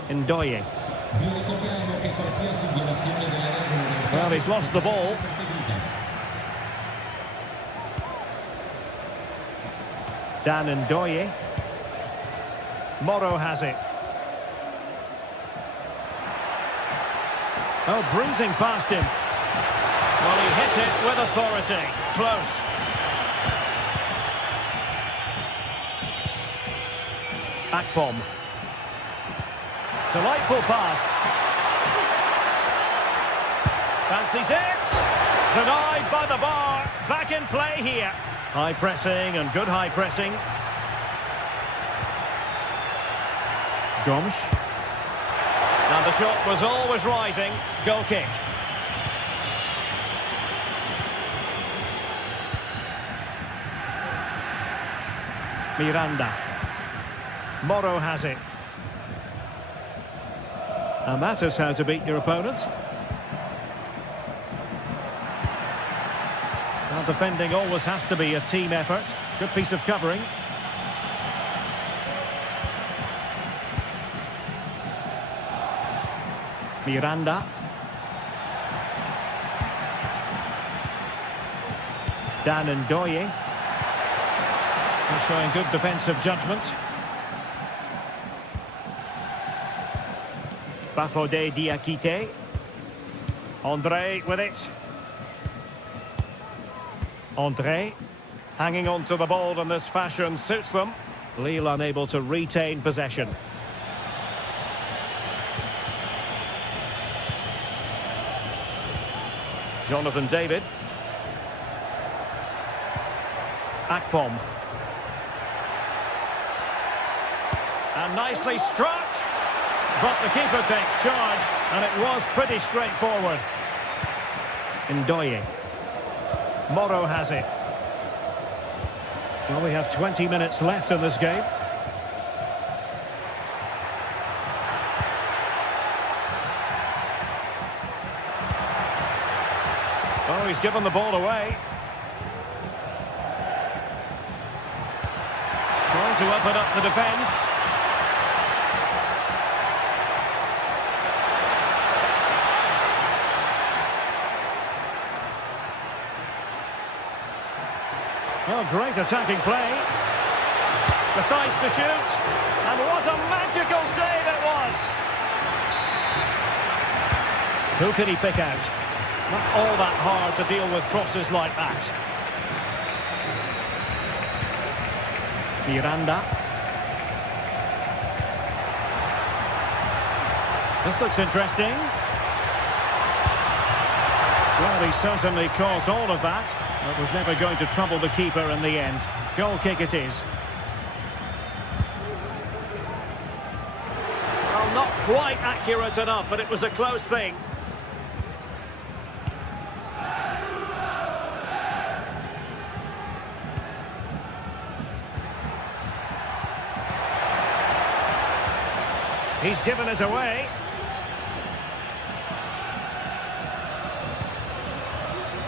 Ndoye. Well, he's lost the ball. Dan Ndoye. Moro has it. Oh, breezing past him. Well, he hit it with authority. Close. Akpom. Delightful pass. Fancies it. Denied by the bar. Back in play here. High pressing and good high pressing. Gomes. And the shot was always rising. Goal kick. Miranda. Moro has it. And that is how to beat your opponent. Well, defending always has to be a team effort. Good piece of covering. Miranda. Dan Ndoye. Showing good defensive judgment. Bafodé Diakité. André with it. André hanging on to the ball in this fashion suits them. Lille unable to retain possession. Jonathan David. Akpom. And nicely struck. But the keeper takes charge, and it was pretty straightforward. Ndoye. Moro has it. Well, we have 20 minutes left in this game. Oh, he's given the ball away. Trying to open up the defence. Well, great attacking play. Decides to shoot. And what a magical save it was! Who can he pick out? Not all that hard to deal with crosses like that. Miranda. This looks interesting. Well, he certainly caused all of that. But was never going to trouble the keeper in the end. Goal kick it is. Well, not quite accurate enough, but it was a close thing. He's given us away.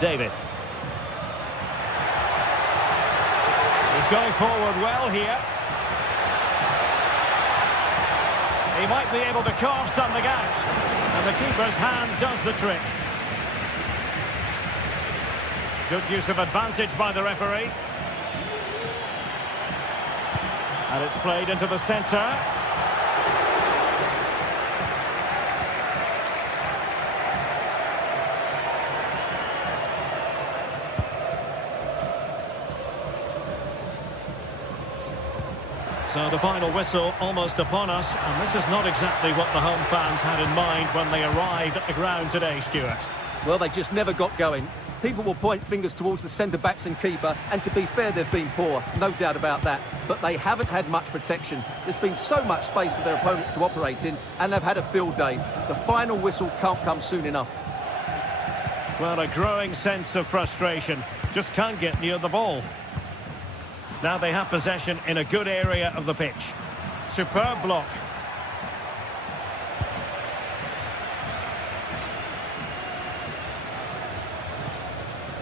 David. He's going forward well here. He might be able to carve something out. And the keeper's hand does the trick. Good use of advantage by the referee. And it's played into the centre. So the final whistle almost upon us, and this is not exactly what the home fans had in mind when they arrived at the ground today, Stuart. Well, they just never got going. People will point fingers towards the centre-backs and keeper, and to be fair, they've been poor, no doubt about that. But they haven't had much protection. There's been so much space for their opponents to operate in, and they've had a field day. The final whistle can't come soon enough. Well, a growing sense of frustration. Just can't get near the ball. Now they have possession in a good area of the pitch. Superb block.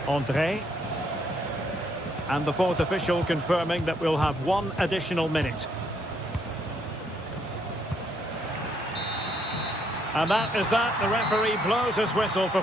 André. And the fourth official confirming that we'll have one additional minute. And that is that. The referee blows his whistle for...